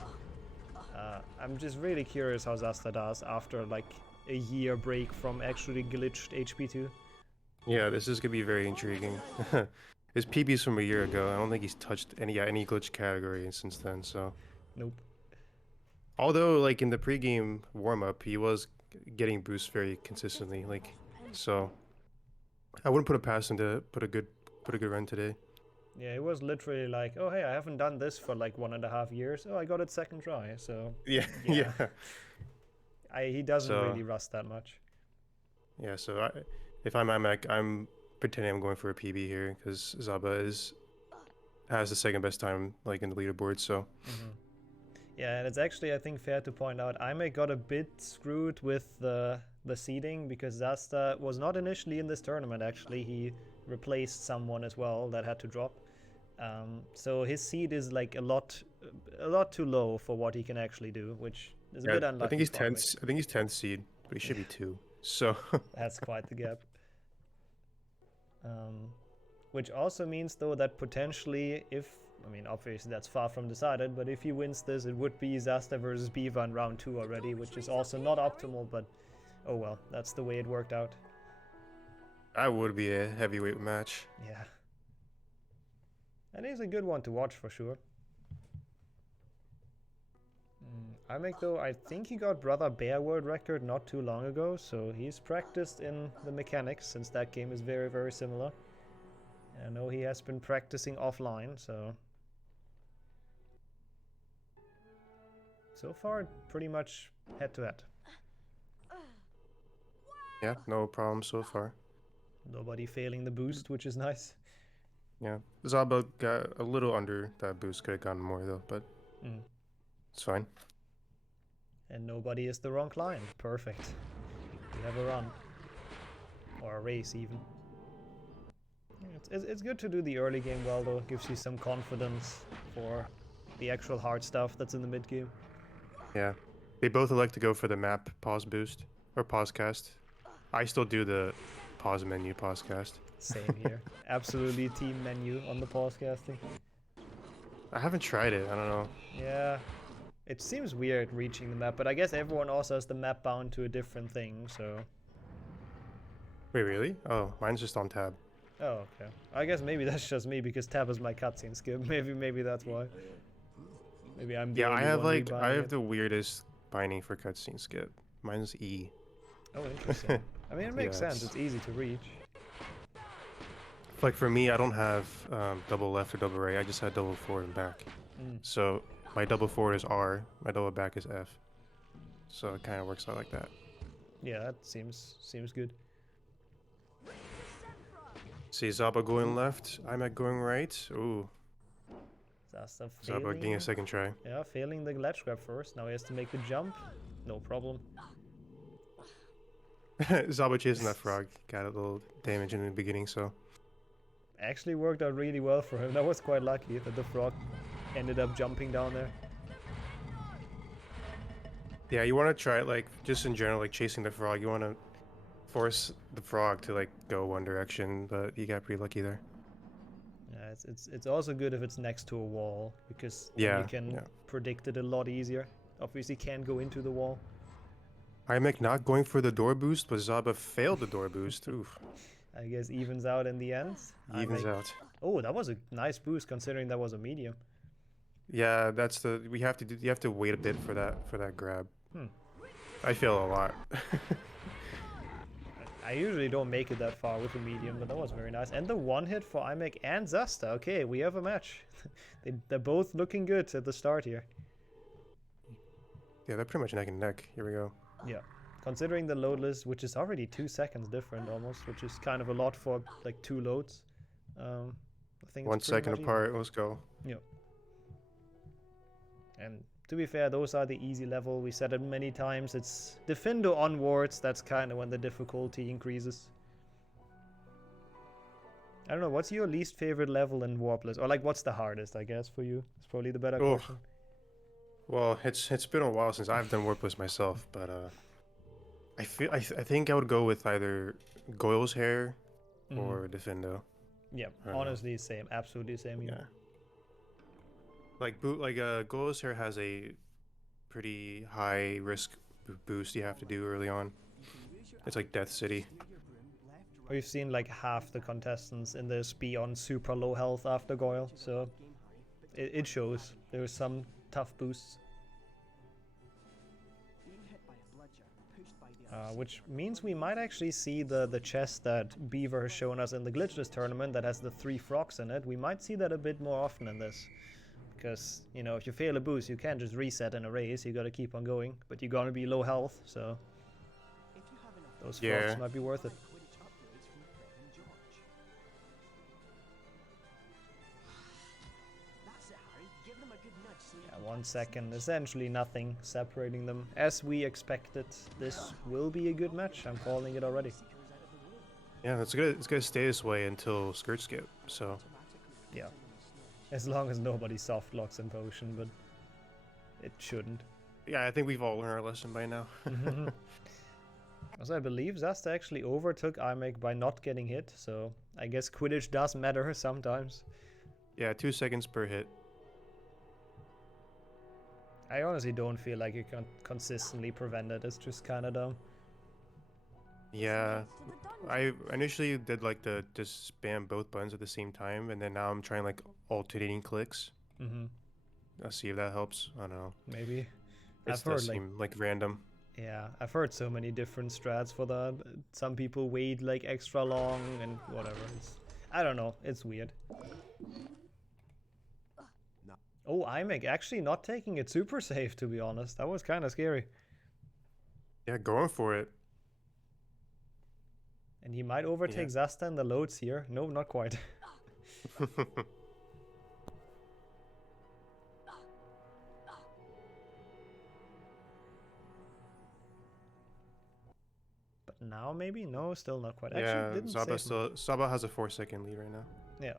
I'm just really curious how Zasta does after, like, a year break from actually glitched HP2. Yeah, this is gonna be very intriguing. His PB's from a year ago. I don't think he's touched any glitch category since then, so. Nope. Although, like, in the pregame warm-up, he was getting boosts very consistently, like, so. I wouldn't put it past him to put a good run today. Yeah, it was literally like, oh hey, I haven't done this for like 1.5 years. Oh, I got it second try. So yeah. He doesn't really rust that much. Yeah, so if I'm IMEG, I'm pretending I'm going for a PB here because Zaba has the second best time like in the leaderboard. So. Yeah, and it's actually, I think, fair to point out, IMEG got a bit screwed with the seeding because Zasta was not initially in this tournament, actually. He replaced someone as well that had to drop. So his seed is like a lot too low for what he can actually do, which is a bit unlucky. I think he's 10th seed, but he should be 2. So that's quite the gap. Which also means, though, that potentially I mean, obviously that's far from decided, but if he wins this, it would be Zasta versus Beaver in round 2 already, which is also not optimal, but oh well, that's the way it worked out. That would be a heavyweight match. Yeah. And it's a good one to watch for sure. IMEG, though, I think he got Brother Bear world record not too long ago, so he's practiced in the mechanics since that game is very, very similar. I know he has been practicing offline, so far pretty much head to head. Yeah, no problem so far. Nobody failing the boost, which is nice. Yeah, Zaba got a little under that boost, could have gotten more though, but it's fine. And nobody is the wrong client. Perfect. We have a run. Or a race even. It's good to do the early game well though, it gives you some confidence for the actual hard stuff that's in the mid game. Yeah, they both elect to go for the map pause boost, or pause cast. I still do the pause menu pause cast. Same here. Absolutely team menu on the pause casting. I haven't tried it, I don't know. Yeah, it seems weird reaching the map, but I guess everyone also has the map bound to a different thing, so... Wait, really? Oh, mine's just on tab. Oh, okay. I guess maybe that's just me because tab is my cutscene skip. Maybe that's why. Maybe I'm the only one I have the weirdest binding for cutscene skip. Mine's E. Oh, interesting. I mean, it makes sense. It's easy to reach. Like for me, I don't have double left or double right. I just had double forward and back. So my double forward is R. My double back is F. So it kind of works out like that. Yeah, that seems good. See Zaba going left, IMEG going right. Ooh. Zaba getting a second try. Yeah, failing the ledge grab first. Now he has to make the jump. No problem. Zaba chasing that frog. Got a little damage in the beginning, so. Actually worked out really well for him. That was quite lucky that the frog ended up jumping down there. Yeah, you want to try it, like, just in general, like chasing the frog. You want to force the frog to like go one direction, but you got pretty lucky there. Yeah, it's also good if it's next to a wall because you can predict it a lot easier. Obviously can't go into the wall. IMEG not going for the door boost, but Zaba failed the door boost. Oof. I guess evens out in the end. Evens out. Oh, that was a nice boost considering that was a medium. Yeah, that's the you have to wait a bit for that grab. I fail a lot. I usually don't make it that far with the medium, but that was very nice. And the one hit for Imek and Zasta. Okay, we have a match. They're both looking good at the start here. Yeah, they're pretty much neck and neck. Here we go. Yeah. Considering the load list, which is already 2 seconds different almost, which is kind of a lot for like 2 loads. I think 1 it's pretty second much apart. Let's go. even. Yeah. And to be fair, those are the easy level. We said it many times. It's Defendo onwards. That's kind of when the difficulty increases. I don't know. What's your least favorite level in Warpless? Or like, what's the hardest? I guess for you. It's probably the better question. Well, it's been a while since I've done Warpless myself, but I think I would go with either Goyle's hair or Defendo. Yeah, honestly, same. Absolutely same. Yeah. Like Goyle's hair has a pretty high risk boost you have to do early on. It's like Death City. We've seen like half the contestants in this be on super low health after Goyle, so it shows. There's some tough boosts. Which means we might actually see the chest that Beaver has shown us in the glitchless tournament that has the 3 frogs in it. We might see that a bit more often in this. Because, you know, if you fail a boost, you can't just reset in a race. You gotta keep on going. But you're gonna be low health, so those frogs might be worth it. Yeah, 1 second, essentially nothing separating them. As we expected, this will be a good match. I'm calling it already. Yeah, it's gonna stay this way until skirt skip. So yeah, as long as nobody soft locks in potion, but it shouldn't. Yeah, I think we've all learned our lesson by now. Also, I believe Zasta actually overtook Imek by not getting hit, so I guess Quidditch does matter sometimes. Yeah, 2 seconds per hit. I honestly don't feel like you can consistently prevent it. It's just kind of dumb. Yeah, I initially did like the just spam both buttons at the same time, and then now I'm trying like alternating clicks. I'll see if that helps. I don't know. Maybe. It I've heard does seem like random. Yeah, I've heard so many different strats for that. Some people wait like extra long and whatever. I don't know. It's weird. Oh, Imek actually not taking it super safe, to be honest. That was kind of scary. Yeah, going for it. And he might overtake Zasta in the loads here. No, not quite. But now maybe? No, still not quite. Yeah, Actually, Saba has a 4 second lead right now. Yeah.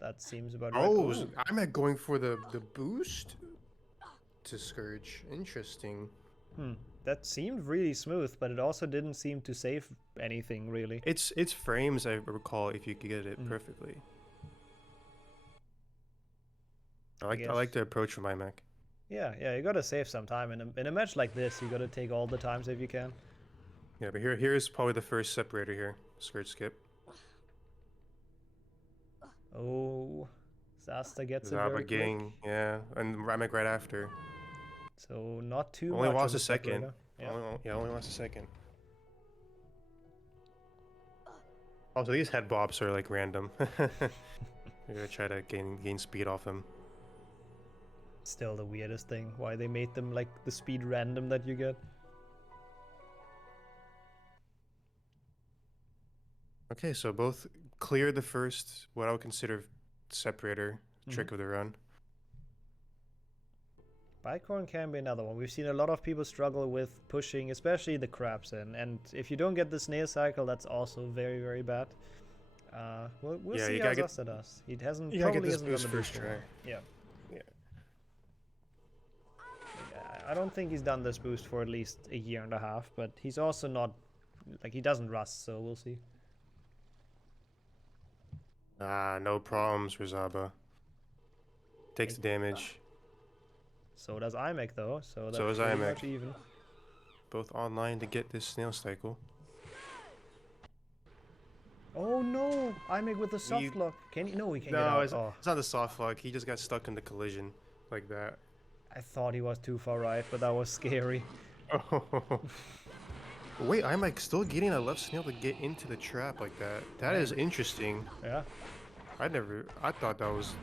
That seems about right. Oh, I'm at going for the boost to Scourge. Interesting. That seemed really smooth, but it also didn't seem to save anything really. It's frames, I recall, if you could get it perfectly. I like the approach from Imek. Yeah, you gotta save some time in a match like this. You gotta take all the times if you can. Yeah, but here's probably the first separator here. Skirt skip. Oh, Zasta gets it Zaba very getting, quick. yeah, and Ramek right after. So not too only much. Lost of a second. separator. Only lost a second. Also, these head bops are like random. You're gonna try to gain speed off them. Still the weirdest thing. Why they made them like the speed random that you get. Okay, so both cleared the first, what I would consider separator trick of the run. Bicorn can be another one. We've seen a lot of people struggle with pushing, especially the crabs in. And if you don't get the snail cycle, that's also very, very bad. We'll see how Zasta does. He hasn't probably hasn't done the boost try. Yeah. I don't think he's done this boost for at least a year and a half, but he's also not like he doesn't rust, so we'll see. No problems for Zaba. Takes the damage. So does Imek though, so that's so is pretty Imek. much even. Both online to get this snail cycle. Oh no! Imek with the soft lock. Can he? No, he can't get No, out. it's not the soft lock. He just got stuck in the collision like that. I thought he was too far right, but that was scary. Wait, I'm like still getting a left snail to get into the trap like that. That is interesting. Yeah. I thought that was,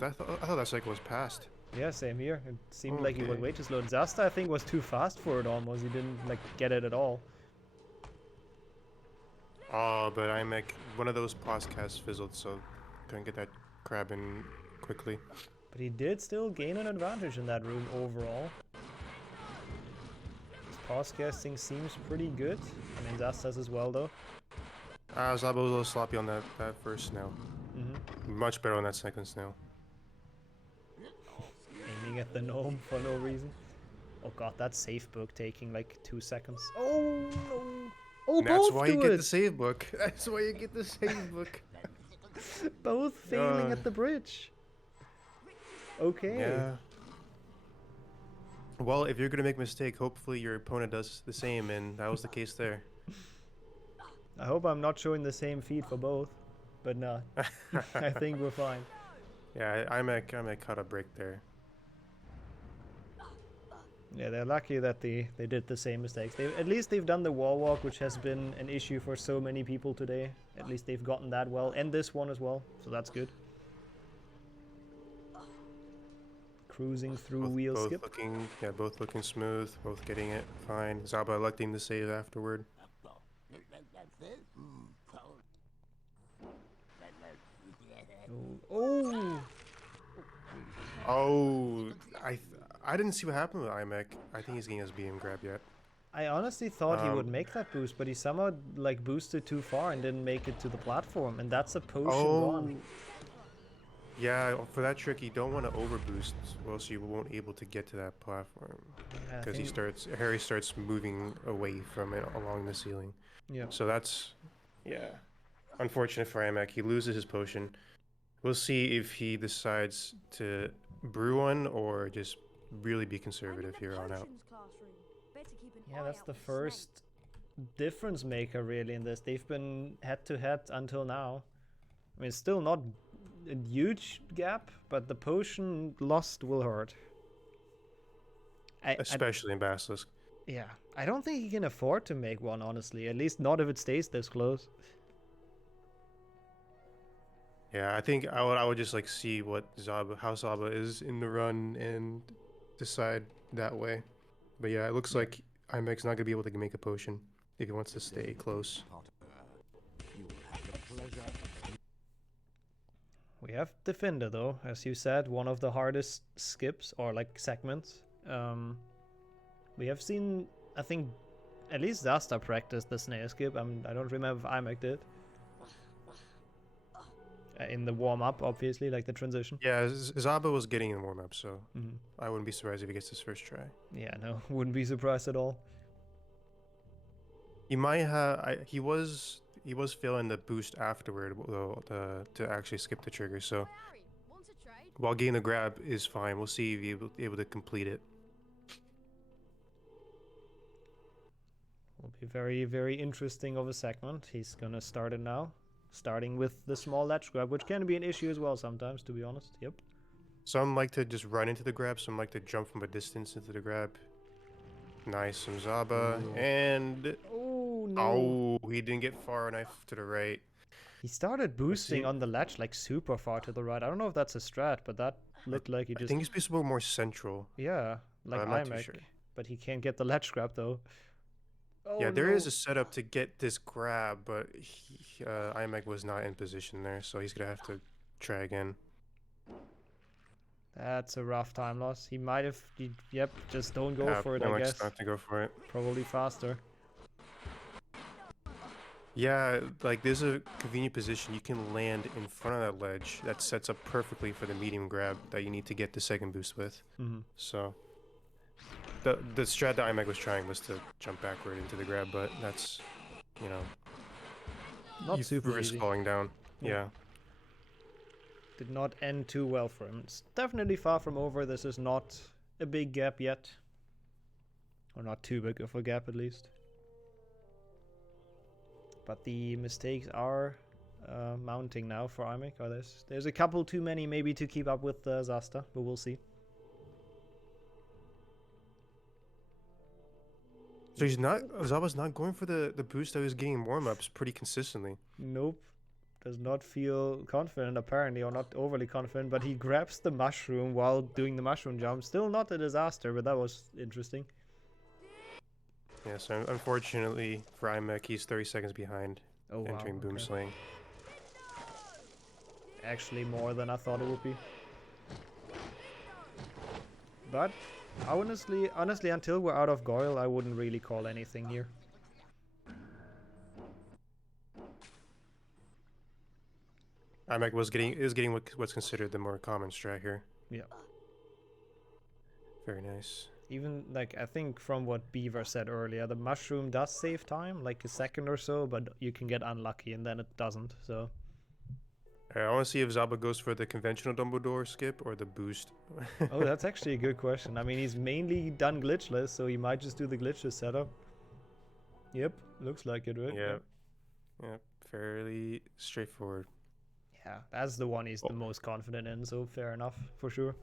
I thought that cycle was passed. Yeah, same here. It seemed like he Okay. went way too slow. Zasta, I think, was too fast for it almost. He didn't like get it at all. Oh, but I'm like one of those podcasts fizzled, so couldn't get that crab in quickly. But he did still gain an advantage in that room overall. His pause casting seems pretty good. I mean, Zasta's as well, though. Zaba was a little sloppy on that first snail. Much better on that second snail. Aiming at the gnome for no reason. Oh god, that safe book taking like 2 seconds. Oh no! Oh, And that's both why do you get it! the save book. That's why you get the save book. Both failing at the bridge. Okay. Yeah. Well, if you're gonna make a mistake, hopefully your opponent does the same, and that was the case there. I hope I'm not showing the same feed for both, but no. I think we're fine. Yeah, I might cut a break there. Yeah, they're lucky that they did the same mistakes. At least they've done the wall walk, which has been an issue for so many people today. At least they've gotten that well, and this one as well, so that's good. Cruising through wheel skip. Both looking smooth, both getting it fine. Zaba electing to save afterward. Oh! Oh, I didn't see what happened with IMEC. I think he's getting his BM grab yet. I honestly thought he would make that boost, but he somehow like boosted too far and didn't make it to the platform, and that's a potion one. Yeah, for that trick you don't want to overboost, or else you won't able to get to that platform. Yeah, I Because think- Harry starts moving away from it along the ceiling. Yeah. So that's, unfortunate for IMEC. He loses his potion. We'll see if he decides to brew one or just really be conservative here on out. Yeah, that's the first difference maker really in this. They've been head to head until now. I mean, it's still not a huge gap, but the potion lost will hurt. Especially in Basilisk. Yeah, I don't think he can afford to make one, honestly. At least not if it stays this close. Yeah, I think I would just like see what how Zaba is in the run and decide that way. But yeah, it looks like IMEC's not gonna be able to make a potion if he wants to stay close. We have Defender though, as you said, one of the hardest skips or like segments. We have seen, I think, at least Zasta practice the snare skip. I don't remember if IMEC did. In the warm-up, obviously, like the transition. Yeah, Zaba was getting in warm-up, so I wouldn't be surprised if he gets his first try. Yeah, no, wouldn't be surprised at all. He might have. He was feeling the boost afterward, though, to actually skip the trigger. So while getting the grab is fine, we'll see if he's able to complete it. Will be very, very interesting of a segment. He's gonna start it now. Starting with the small ledge grab, which can be an issue as well sometimes, to be honest. Yep. Some like to just run into the grab, some like to jump from a distance into the grab. Nice from Zaba, and oh no! Oh, he didn't get far enough to the right. He started boosting on the ledge like super far to the right. I don't know if that's a strat, but that looked like he just. I think he's supposed to be more central. Yeah, like I'm not too IMEC, sure. but he can't get the ledge grab though. Oh, Yeah, there is no. a setup to get this grab, but IMEC was not in position there, so he's gonna have to try again. That's a rough time loss. He might have. Yep, just don't go for it. I IMEC's guess. not to go for it. Probably faster. Yeah, like there's a convenient position you can land in front of that ledge that sets up perfectly for the medium grab that you need to get the second boost with. So the strat that IMEC was trying was to jump backward into the grab, but that's, you know, Not super risk easy. falling down. Yeah. Did not end too well for him. It's definitely far from over. This is not a big gap yet. Or not too big of a gap at least. But the mistakes are mounting now for IMEC. Or there's a couple too many maybe to keep up with Zasta, but we'll see. So Zaba's not going for the boost that was getting in warm-ups pretty consistently. Nope. Does not feel confident apparently, or not overly confident, but he grabs the mushroom while doing the mushroom jump. Still not a disaster, but that was interesting. Yeah, so unfortunately for IMEC, he's 30 seconds behind entering Boom Sling. Actually more than I thought it would be. But honestly, until we're out of Goyle, I wouldn't really call anything here. IMEC is getting what's considered the more common strat here. Yeah. Very nice. Even, like, I think from what Beaver said earlier, the mushroom does save time, like a second or so, but you can get unlucky and then it doesn't, so... I want to see if Zaba goes for the conventional Dumbledore skip or the boost. Oh, that's actually a good question. I mean, he's mainly done glitchless, so he might just do the glitchless setup. Yep, looks like it, right? Yep. Yep, fairly straightforward. Yeah, that's the one he's the most confident in, so fair enough, for sure.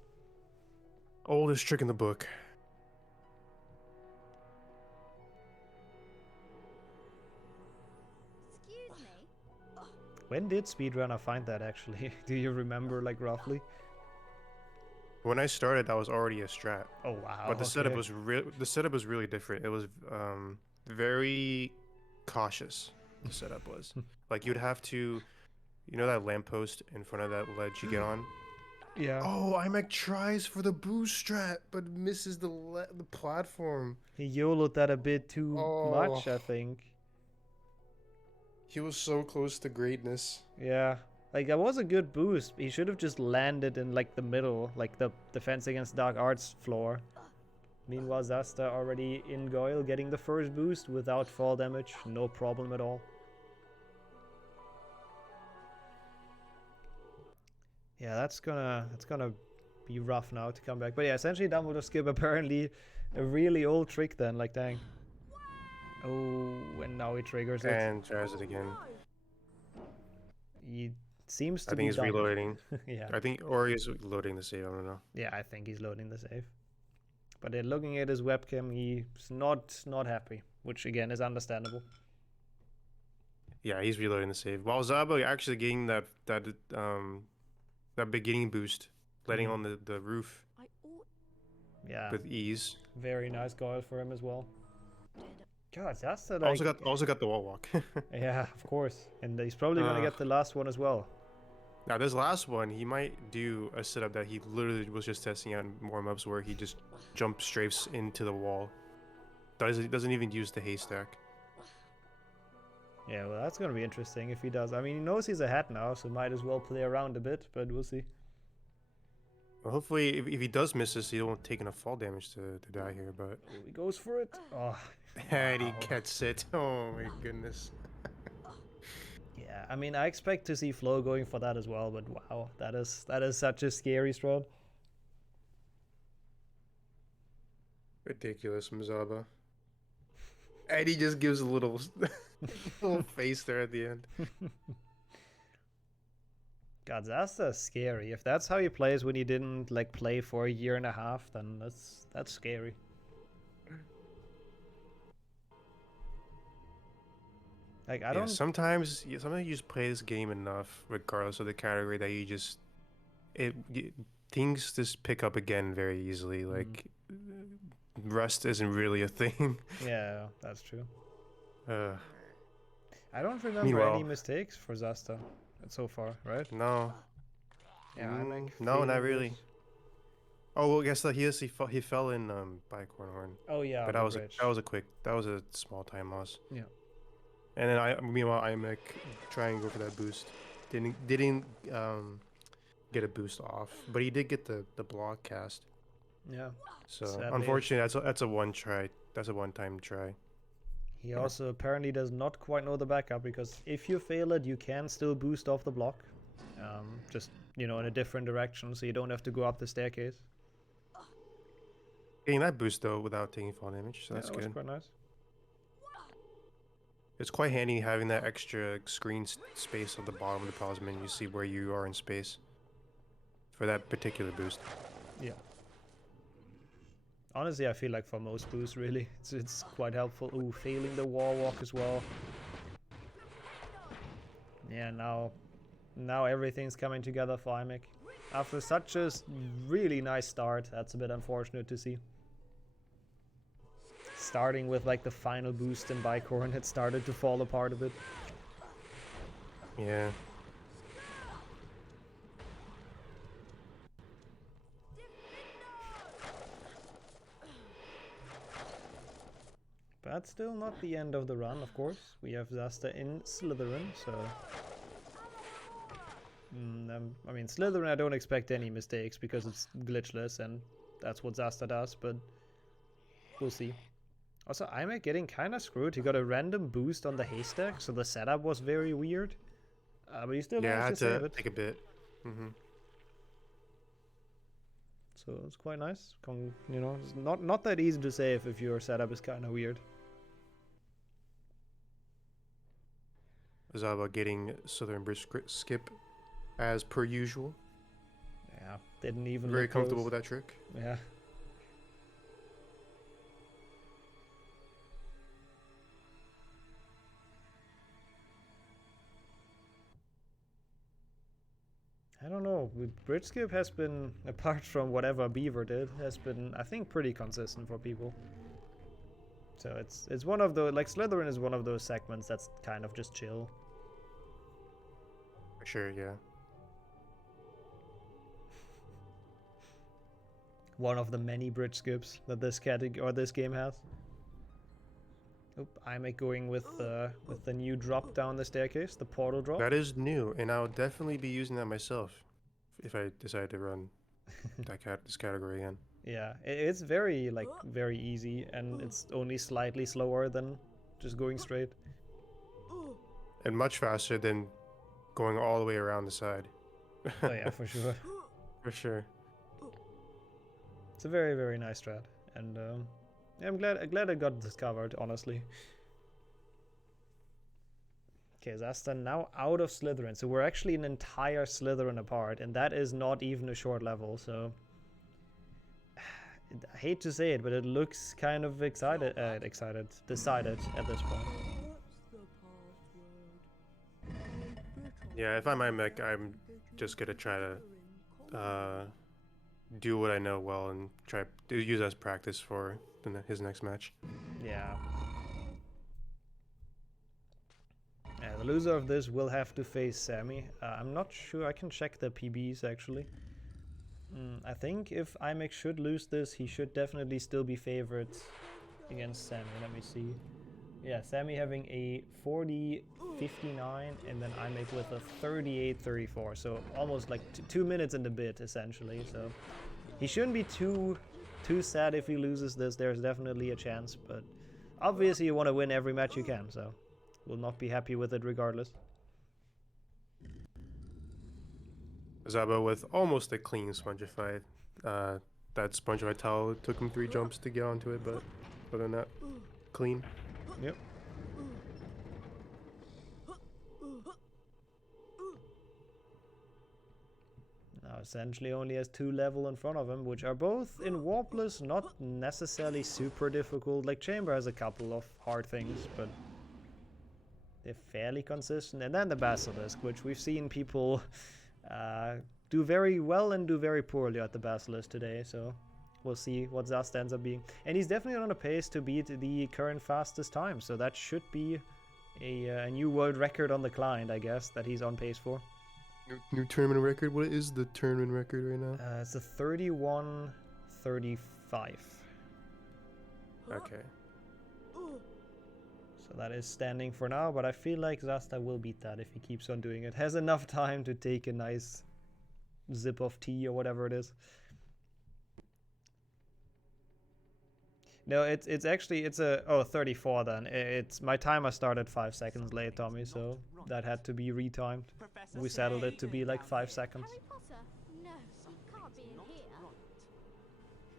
Oldest trick in the book. Excuse me. When did Speedrunner find that, actually? Do you remember, like, roughly? When I started, that was already a strat. Oh wow! But the setup was really different. It was very cautious. The setup was like you'd have to, you know, that lamppost in front of that ledge you get on. Yeah. Oh, IMEC tries for the boost strat, but misses the platform. He YOLO'd that a bit too much, I think. He was so close to greatness. Yeah. Like, that was a good boost. He should have just landed in, like, the middle, like the Defense Against Dark Arts floor. Meanwhile, Zasta already in Goyle, getting the first boost without fall damage. No problem at all. Yeah, that's gonna be rough now to come back. But yeah, essentially Dumbledore skip apparently a really old trick then, like, dang. Oh, and now he triggers it. And tries it again. He seems to I think he's reloading. Yeah. I think, or he's loading the save, I don't know. Yeah, I think he's loading the save. But looking at his webcam, he's not happy, which again is understandable. Yeah, he's reloading the save. While Zaba actually getting that beginning boost, letting on the roof. Yeah. With ease. Very nice goal for him as well. God, that's the also got the wall walk. Yeah, of course. And he's probably gonna get the last one as well. Now this last one, he might do a setup that he literally was just testing out in warm-ups where he just jump strafes into the wall. Doesn't even use the haystack. Yeah, well, that's gonna be interesting if he does. I mean, he knows he's ahead now, so might as well play around a bit, but we'll see. Well, hopefully, if he does miss this, he won't take enough fall damage to die here, but... Oh, he goes for it. Oh, and he gets it. Oh my goodness. Yeah, I mean, I expect to see Flo going for that as well, but wow, that is such a scary strat. Ridiculous, Mzaba. And he just gives a little face there at the end. God, that's scary. If that's how he plays when he didn't like play for a year and a half, then that's scary. Like I don't. Sometimes you just play this game enough, regardless of the category, that you just things just pick up again very easily. Like rust isn't really a thing. Yeah, that's true. I don't remember any mistakes for Zasta so far, right? No. Yeah, no, not really. Oh, well, I guess that he fell in by Cornhorn. Oh yeah, but that was a small time loss. Yeah. And then meanwhile IMEC trying to go for that boost. Didn't get a boost off, but he did get the block cast. Yeah. So sadly, unfortunately, that's a one try. That's a one-time try. He also apparently does not quite know the backup, because if you fail it, you can still boost off the block, just in a different direction, so you don't have to go up the staircase. Getting that boost though without taking fall damage, so that's that good. Was quite nice. It's quite handy having that extra screen space at the bottom of the pause menu. You see where you are in space for that particular boost. Yeah. Honestly, I feel like for most boosts, really, it's quite helpful. Ooh, failing the wall walk as well. Yeah, now everything's coming together for Imek. After such a really nice start, that's a bit unfortunate to see. Starting with like the final boost in Bicorn, it started to fall apart a bit. Yeah. But still not the end of the run, of course. We have Zasta in Slytherin, so... I mean, Slytherin I don't expect any mistakes because it's glitchless and that's what Zasta does, but we'll see. Also, Imek getting kind of screwed. He got a random boost on the haystack, so the setup was very weird. But he still managed to save it. Take a bit. So it's quite nice. You know, it's not that easy to save if your setup is kind of weird. Zaba getting Southern Bridge skip as per usual. Yeah, didn't even very look comfortable close. with that trick. Yeah. I don't know. Bridge skip has been, apart from whatever Beaver did, has been, I think, pretty consistent for people. So it's one of the, like, Slytherin is one of those segments that's kind of just chill. For sure, yeah. One of the many bridge skips that this game has. Oop, I'm going with the new drop down the staircase, the portal drop. That is new, and I'll definitely be using that myself if I decide to run this category again. Yeah, it's very very easy, and it's only slightly slower than just going straight. And much faster than going all the way around the side. Oh yeah, for sure. For sure. It's a very, very nice strat, and yeah, I'm glad it got discovered, honestly. Okay, Zasta now out of Slytherin, so we're actually an entire Slytherin apart, and that is not even a short level, so... I hate to say it, but it looks kind of decided at this point. Yeah, if I'm Imek, I'm just gonna try to do what I know well and try to use as practice for his next match. Yeah. The loser of this will have to face Sammy. I'm not sure. I can check the PBs actually. I think if Imek should lose this, he should definitely still be favored against Sammy. Let me see. Yeah, Sammy having a 40-59 and then Imek with a 38-34. So almost like 2 minutes in the bit essentially. So he shouldn't be too sad if he loses this. There's definitely a chance, but obviously you want to win every match you can, so we'll not be happy with it regardless. Zaba with almost a clean Spongify. That Spongify towel took him 3 jumps to get onto it, but other than that, clean. Yep. Now essentially only has 2 level in front of him, which are both in Warpless, not necessarily super difficult. Like Chamber has a couple of hard things, but they're fairly consistent. And then the Basilisk, which we've seen people do very well and do very poorly at the Basilisk today, so we'll see what Zast ends up being. And he's definitely on a pace to beat the current fastest time, so that should be a new world record on the client, I guess, that he's on pace for. New tournament record? What is the tournament record right now? It's a 31-35. Okay. So that is standing for now, but I feel like Zasta will beat that if he keeps on doing it. Has enough time to take a nice zip of tea or whatever it is. No, it's a 34 then. It's my timer started 5 seconds late, Tommy, so that had to be retimed. We settled it to be like 5 seconds. Harry Potter? No, he can't be in here.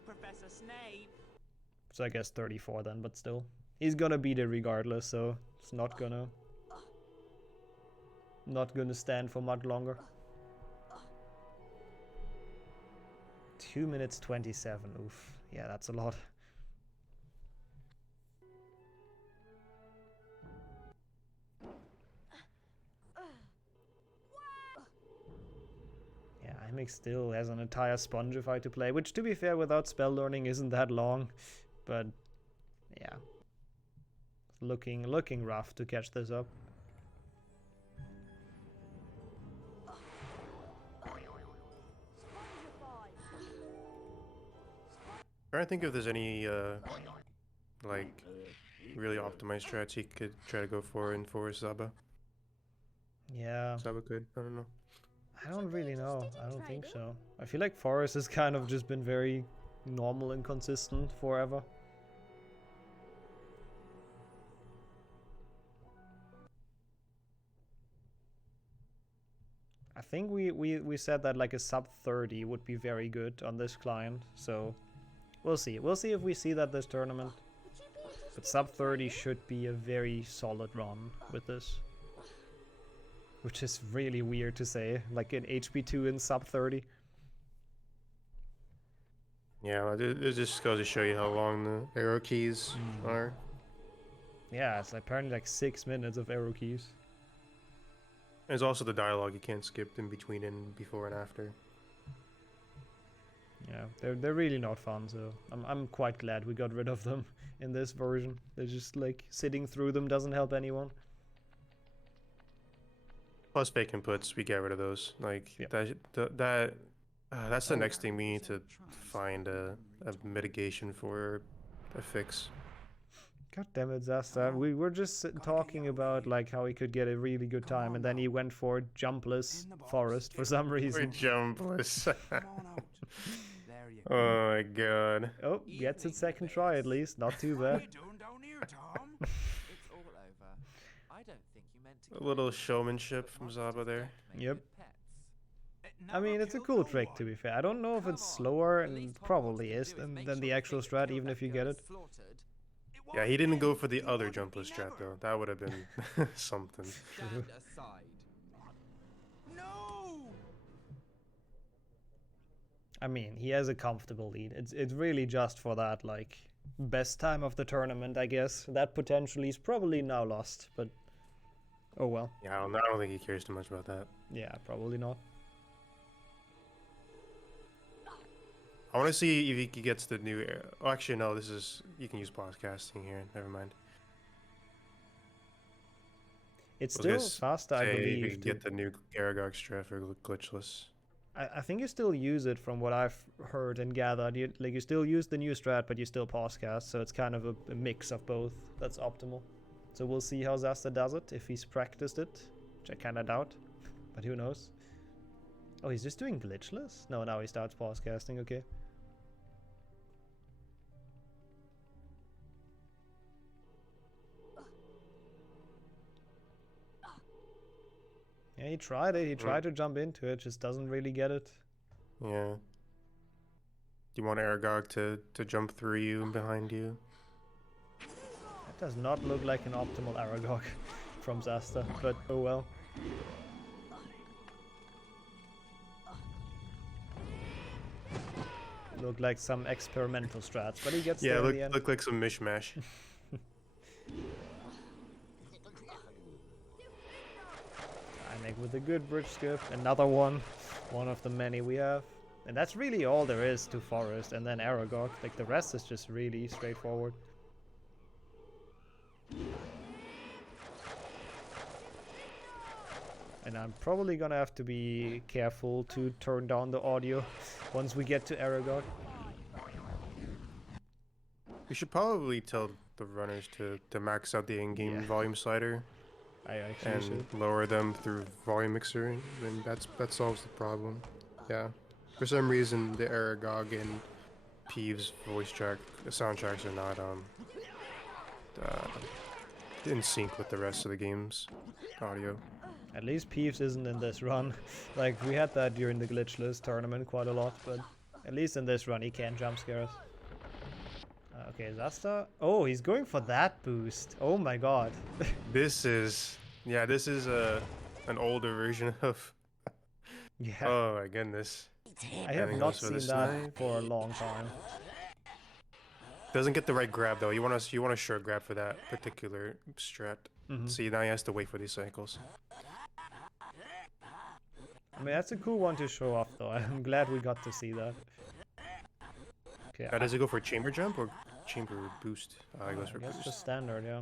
Professor Snape. So I guess 34 then, but still. He's gonna beat it regardless, so it's not gonna stand for much longer. 2 minutes 27, oof. Yeah, that's a lot. Yeah, Imix still has an entire Spongify to play, which to be fair, without spell learning isn't that long, but yeah. Looking rough to catch this up. Trying to think if there's any like really optimized strats he could try to go for in Forest Zaba. Yeah. Zaba could. I don't know. I don't really know. I don't think so. I feel like Forest has kind of just been very normal and consistent forever. I think we said that like a sub 30 would be very good on this client, so we'll see. We'll see if we see that this tournament. But sub 30 should be a very solid run with this. Which is really weird to say, like an HP2 in sub 30. Yeah, it just goes to show you how long the arrow keys are. Yeah, it's apparently like 6 minutes of arrow keys. There's also the dialogue you can't skip in between and before and after. Yeah, they're really not fun, so I'm quite glad we got rid of them in this version. They're just like sitting through them doesn't help anyone. Plus fake inputs, we get rid of those. Like that's the next thing we need to find a mitigation for a fix. God damn it, Zasta. We were just talking about like how he could get a really good time, and then he went for jumpless forest for some reason. Jumpless. Oh my god. Oh, gets it second try at least. Not too bad. It's all over. I don't think you meant to. A little showmanship from Zaba there. Yep. I mean, it's a cool trick to be fair. I don't know if it's slower, and it probably is, than the actual strat, even if you get it. Yeah, he didn't go for the other jumpless strat though. That would have been something. Stand aside. No. I mean, he has a comfortable lead. It's really just for that, like, best time of the tournament, I guess. That potentially is probably now lost, but oh well. Yeah, I don't think he cares too much about that. Yeah, probably not. I want to see if he gets the new. Oh, actually, no. This is you can use podcasting here. Never mind. It's still faster, I believe. You can get the new Aragog strat for glitchless. I think you still use it from what I've heard and gathered. You still use the new strat, but you still podcast, so it's kind of a mix of both. That's optimal. So we'll see how Zasta does it, if he's practiced it, which I kind of doubt, but who knows. Oh, he's just doing glitchless? No, now he starts podcasting, okay. Yeah, he tried it. He tried to jump into it, just doesn't really get it. Yeah. Do you want Aragog to jump through you and behind you? That does not look like an optimal Aragog from Zasta, but oh well. Look like some experimental strats, but he gets there in the end. Look like some mishmash. With a good bridge skip, another one of the many we have, and that's really all there is to Forest, and then Aragog. Like the rest is just really straightforward. And I'm probably gonna have to be careful to turn down the audio once we get to Aragog. We should probably tell the runners to max out the in-game volume slider. And lower them through volume mixer, and that solves the problem. Yeah. For some reason, the Aragog and Peeves voice track, the soundtracks are not in sync with the rest of the game's audio. At least Peeves isn't in this run. Like we had that during the glitchless tournament quite a lot, but at least in this run he can't jump scare us. Okay, Zasta. Oh, he's going for that boost. Oh my god. This is an older version of. Yeah. Oh my goodness. I have not seen that for a long time. Doesn't get the right grab though. You want a short grab for that particular strat. So now he has to wait for these cycles. I mean, that's a cool one to show off, though. I'm glad we got to see that. Okay. Does it go for chamber jump or chamber boost? It goes for I guess boost. just standard, yeah.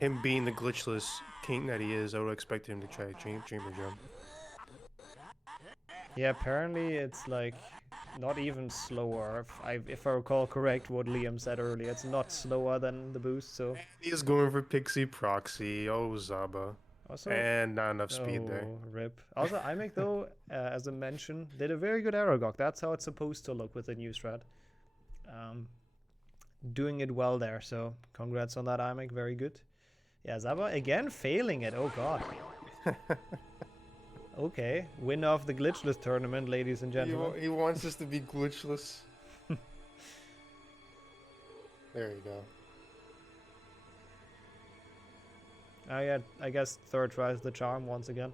Him being the glitchless king that he is, I would expect him to try chamber jump. Yeah, apparently it's like not even slower. If I recall correct what Liam said earlier, it's not slower than the boost, so... He's going for Pixie Proxy. Oh, Zaba. Also, and not enough speed there. Rip. Also, IMEC, though, as I mentioned, did a very good Aragog. That's how it's supposed to look with the new strat. Doing it well there, so congrats on that, IMEC. Very good. Yeah, Zaba again failing it. Oh, God. Okay, winner of the glitchless tournament, ladies and gentlemen. He wants us to be glitchless. There you go. I guess third try is the charm once again.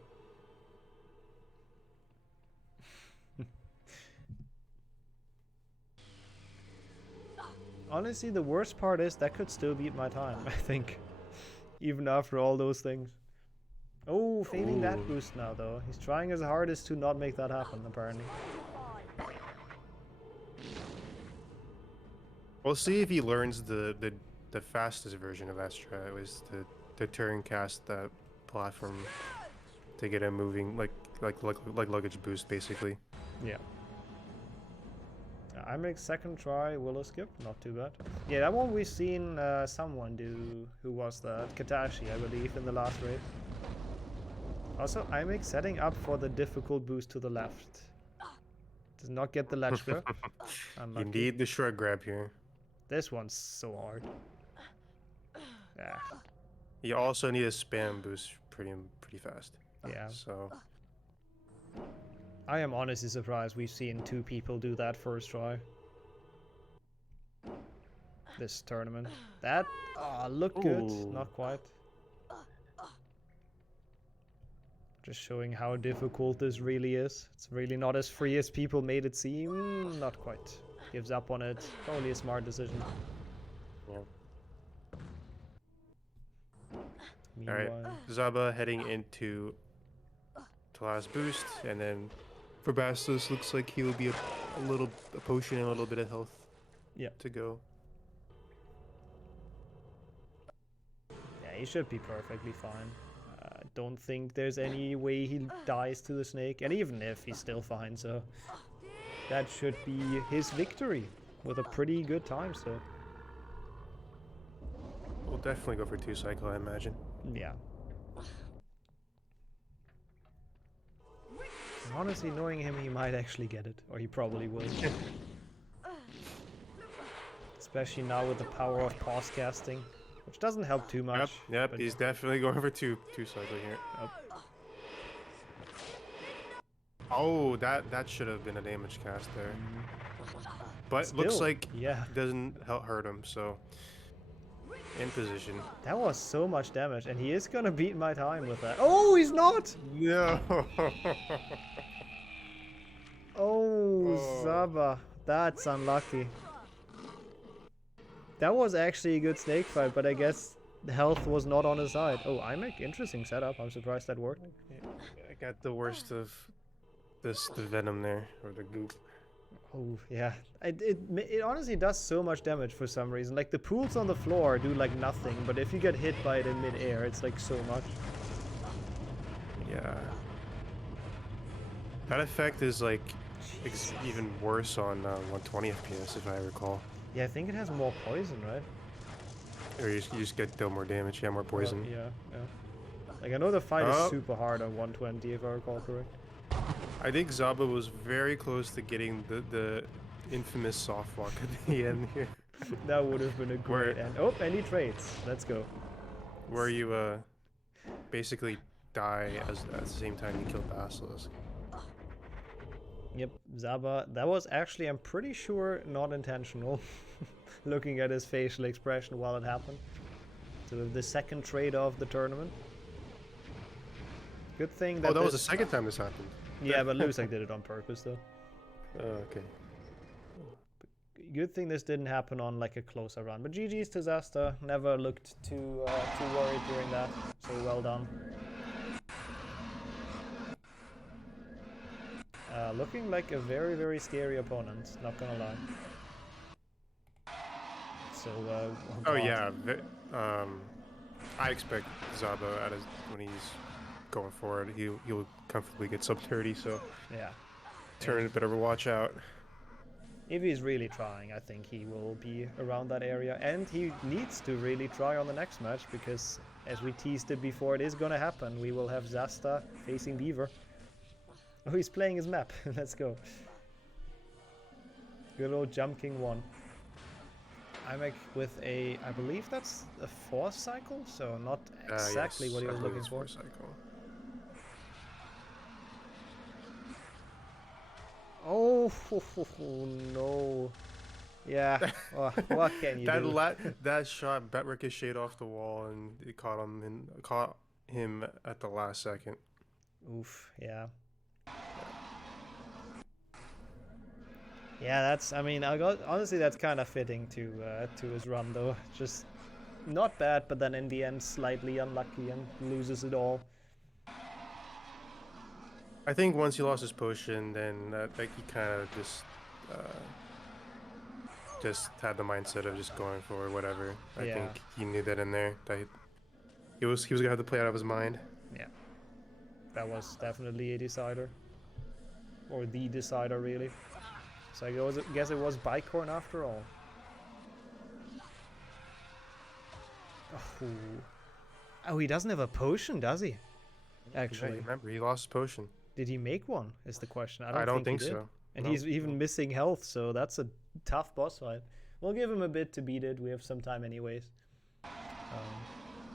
Honestly, the worst part is that could still beat my time, I think. Even after all those things. Oh, failing that boost now, though. He's trying his hardest to not make that happen, apparently. We'll see if he learns the fastest version of that strat, was to turn cast that platform to get him moving, like luggage boost, basically. Yeah. I make second try, Willow skip, not too bad. Yeah, that one we've seen someone do. Who was that? Katashi, I believe, in the last raid. Also, IMEC setting up for the difficult boost to the left. Does not get the ledge grab. You need the short grab here. This one's so hard. Yeah. You also need a spam boost pretty fast. Yeah. So I am honestly surprised we've seen 2 people do that first try. This tournament. That looked good. Not quite. Just showing how difficult this really is. It's really not as free as people made it seem. Not quite. Gives up on it. Probably a smart decision. Yeah. Alright, Zaba heading into the last boost, and then for Bastos, looks like he will be a potion and a little bit of health to go. Yeah, he should be perfectly fine. Don't think there's any way he dies to the snake, and even if, he's still fine, so that should be his victory with a pretty good time, so. We'll definitely go for 2 cycle, I imagine. Yeah. Honestly, knowing him, he might actually get it, or he probably will. Especially now with the power of pause casting, which doesn't help too much. Yep, he's definitely going for two cycle here. Yep. Oh, that should have been a damage cast there. But Still, looks like yeah, doesn't hurt him, so in position. That was so much damage, and he is gonna beat my time with that. Oh, he's not! No! Oh, Zaba. That's unlucky. That was actually a good snake fight, but I guess the health was not on his side. Oh, IMEC, interesting setup. I'm surprised that worked. I got the worst of the venom there, or the goop. Oh, yeah. It honestly does so much damage for some reason. Like, the pools on the floor do, like, nothing, but if you get hit by it in mid-air, it's, like, so much. Yeah. That effect is, like, even worse on 120 FPS, if I recall. Yeah, I think it has more poison, right? Or you just get dealt more damage, more poison. Yeah. Like, I know the fight is super hard on 120, if I recall correct. I think Zaba was very close to getting the infamous soft walk at the end here. That would have been a great end. Oh, and he trades. Let's go. Where you basically die at the same time you kill Basilisk. Yep, Zaba. That was actually, I'm pretty sure, not intentional. Looking at his facial expression while it happened. So the second trade of the tournament. Good thing that. Oh, that was the second time this happened. Yeah, but Lusak did it on purpose, though. Okay. Good thing this didn't happen on like a closer run. But GG's to Zasta. Never looked too worried during that. So well done. Looking like a very, very scary opponent. Not gonna lie. So. Oh yeah. I expect Zaba when he's going forward, he'll comfortably get sub 30. So yeah. Turn better watch out. If he's really trying, I think he will be around that area, and he needs to really try on the next match because, as we teased it before, it is gonna happen. We will have Zasta facing Beaver. Oh, he's playing his map. Let's go. Good old Jump King 1. IMEC with a, I believe that's a 4th cycle, so not exactly yes, what he was I believe looking it's for. 4th cycle. Oh, no. Yeah, what can you do? That shot ricocheted off the wall and it caught him at the last second. Oof, yeah. Yeah, that's, I mean, honestly, that's kind of fitting to his run, though. Just not bad, but then in the end, slightly unlucky and loses it all. I think once he lost his potion, then like he kind of just had the mindset of just going for whatever. I think he knew that in there that he was gonna have to play out of his mind. Yeah, that was definitely a decider, or the decider, really. So I guess it was Bicorn after all. Oh, he doesn't have a potion, does he? Actually, yeah, remember he lost his potion. Did he make one? Is the question. I don't think he did. so. And No. he's even missing health, so that's a tough boss fight. We'll give him a bit to beat it. We have some time anyways.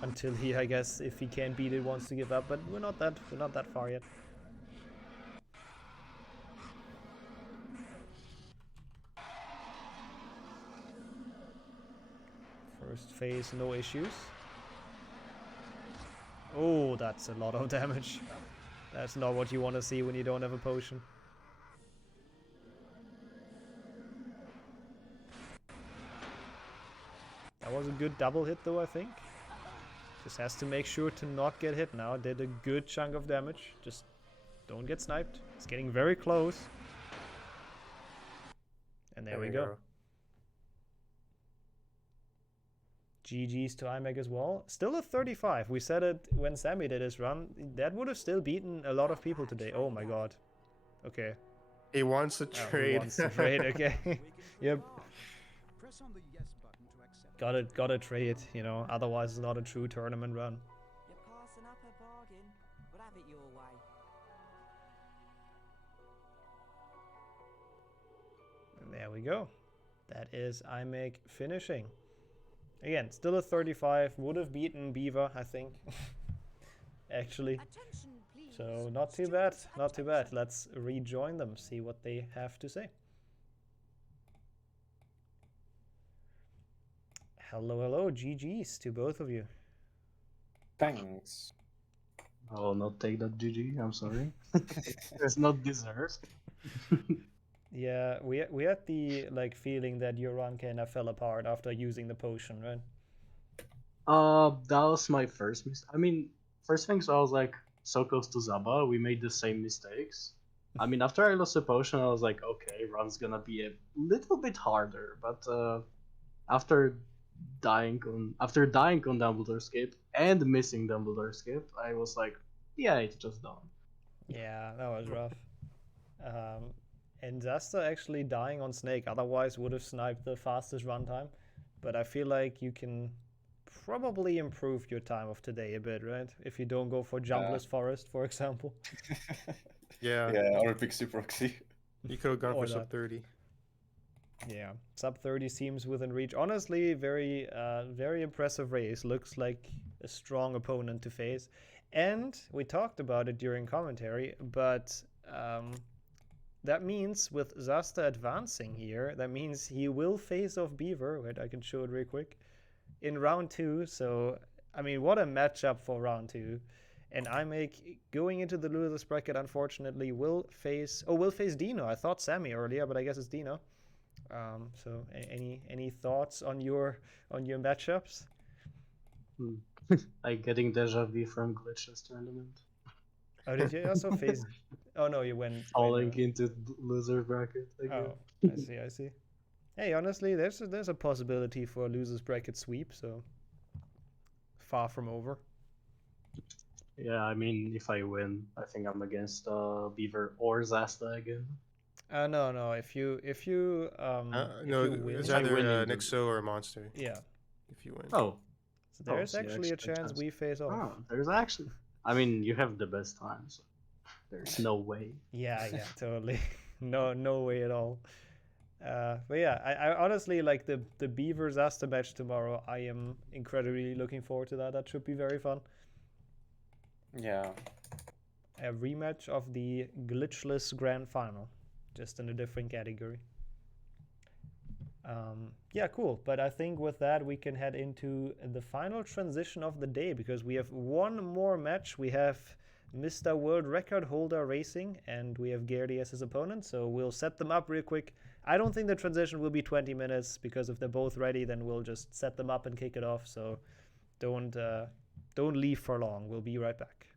Until he, I guess, if he can't beat it, wants to give up. But we're not that far yet. First phase, no issues. Oh, that's a lot of damage. That's not what you want to see when you don't have a potion. That was a good double hit though, I think. Just has to make sure to not get hit now. Did a good chunk of damage. Just don't get sniped. It's getting very close. And there we go. GG's to IMEC as well. Still a 35. We said it when Sammy did his run. That would have still beaten a lot of people today. Oh my god. Okay. He wants to trade. He wants to trade, okay. Yep. Press on the yes button to accept. Gotta trade, you know, otherwise it's not a true tournament run. You're passing up a bargain, but have it your way. And there we go. That is IMEC finishing. Again, still a 35. Would have beaten Beaver, I think. Actually. So not too bad. Not too bad. Let's rejoin them, see what they have to say. Hello, GG's to both of you. Thanks. I'll not take that GG, I'm sorry. It's not deserved. Yeah, we had the feeling that your run kind of fell apart after using the potion, right? That was my first mistake. I mean, first things I was like so close to Zaba, we made the same mistakes. I mean, after I lost the potion, I was like, okay, run's gonna be a little bit harder. But after dying on Dumbledore's Skip and missing Dumbledore's Skip, I was like, yeah, it's just done. Yeah, that was rough. And Zasta actually dying on Snake otherwise would have sniped the fastest runtime. But I feel like you can probably improve your time of today a bit, right? If you don't go for Jumpless Forest, for example. Yeah. Yeah, or Pixie Proxy. You could have gone Or for sub that. 30. Yeah, sub 30 seems within reach. Honestly, very impressive race. Looks like a strong opponent to face. And we talked about it during commentary, but that means with Zasta advancing here, that means he will face off Beaver. Wait, I can show it real quick. In round 2, so I mean, what a matchup for round 2. And going into the losers bracket, unfortunately, will face Dino. I thought Sammy earlier, but I guess it's Dino. So any thoughts on your matchups? Like getting deja vu from Glitchless tournament. Oh, did you also face? Oh no, you went falling into loser bracket again. Oh, I see. Hey, honestly, there's a possibility for a losers bracket sweep, so far from over. Yeah, I mean, if I win, I think I'm against Beaver or Zasta again. No. If you win, it's either Nixo or Monster. Yeah. If you win. Oh. So there's actually a chance we face off. Oh, there's actually. I mean, you have the best time, so there's no way. Yeah, totally. No way at all. But yeah, I honestly like the Beaver Zasta match tomorrow. I am incredibly looking forward to that. That should be very fun. Yeah. A rematch of the glitchless grand final, just in a different category. Yeah, cool. But I think with that we can head into the final transition of the day, because we have one more match. We have Mr. World Record Holder Racing, and we have Gertie as his opponent. So we'll set them up real quick. I don't think the transition will be 20 minutes, because if they're both ready, then we'll just set them up and kick it off. So don't leave for long. We'll be right back.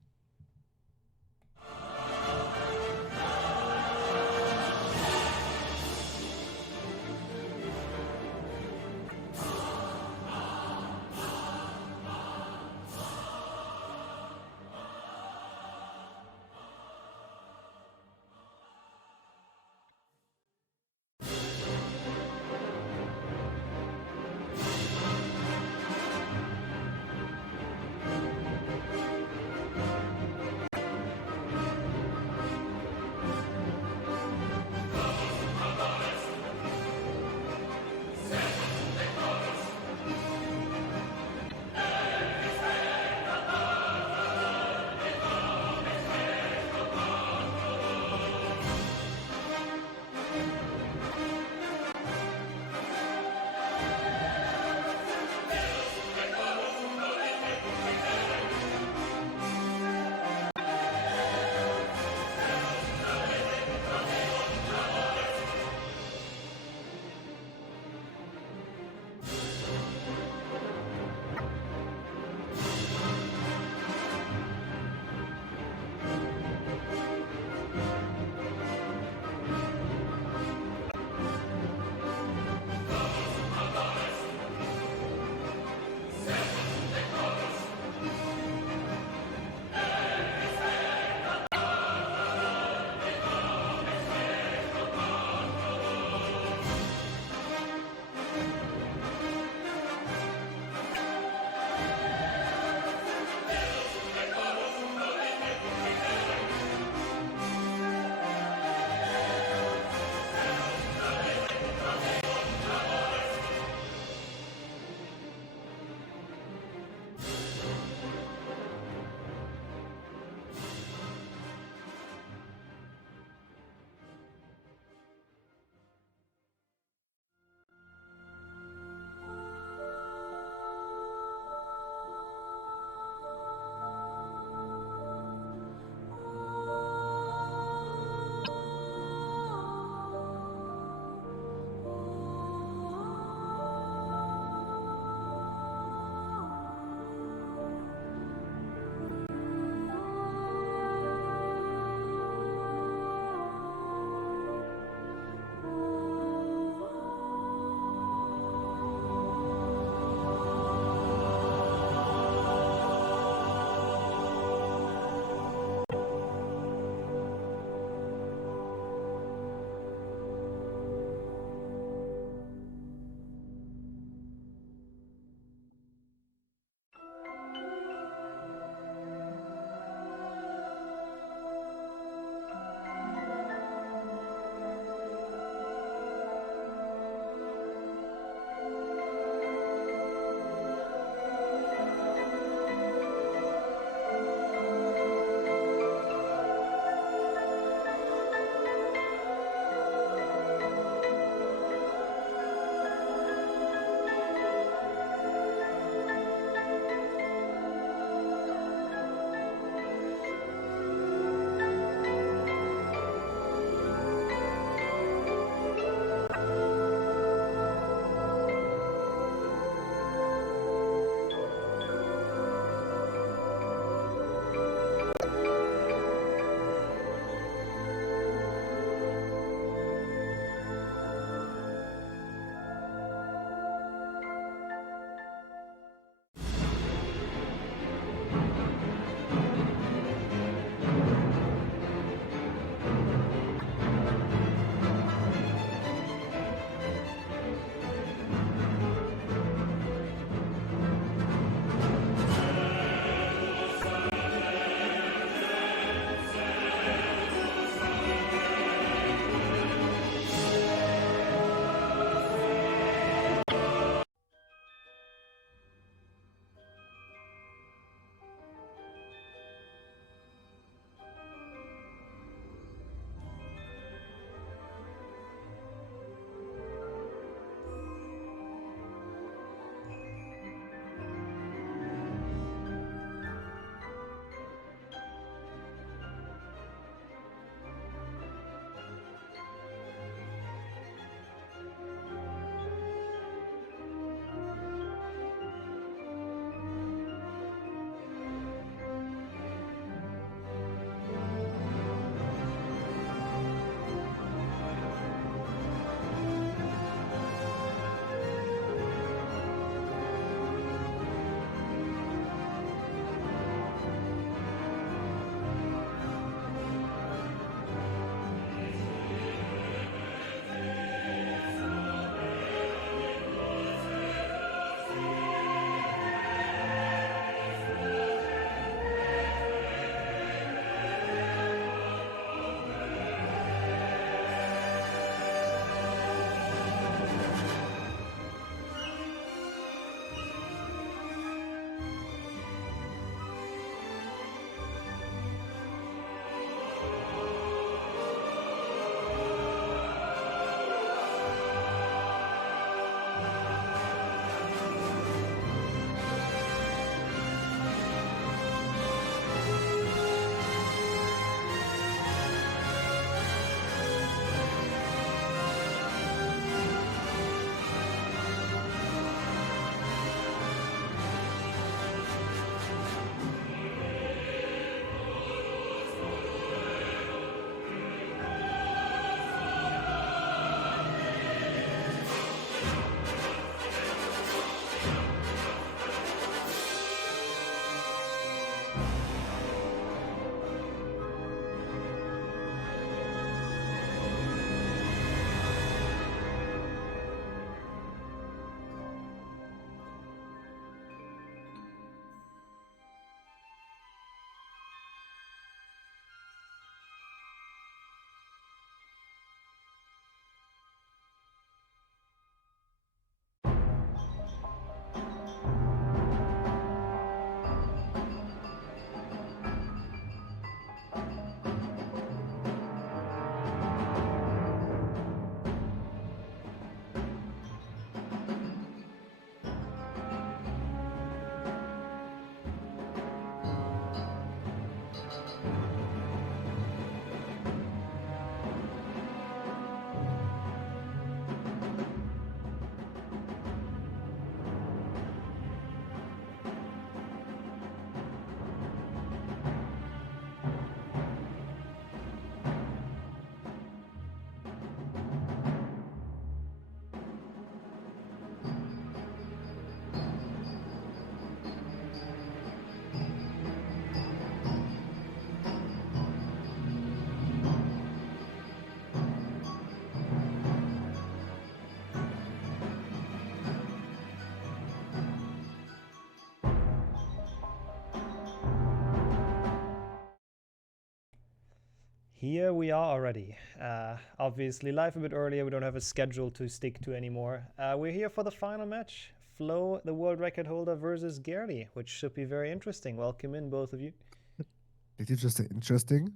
Here we are already. Obviously live a bit earlier, we don't have a schedule to stick to anymore. We're here for the final match. Flo, the world record holder, versus Gertie, which should be very interesting. Welcome in, both of you. It is just interesting.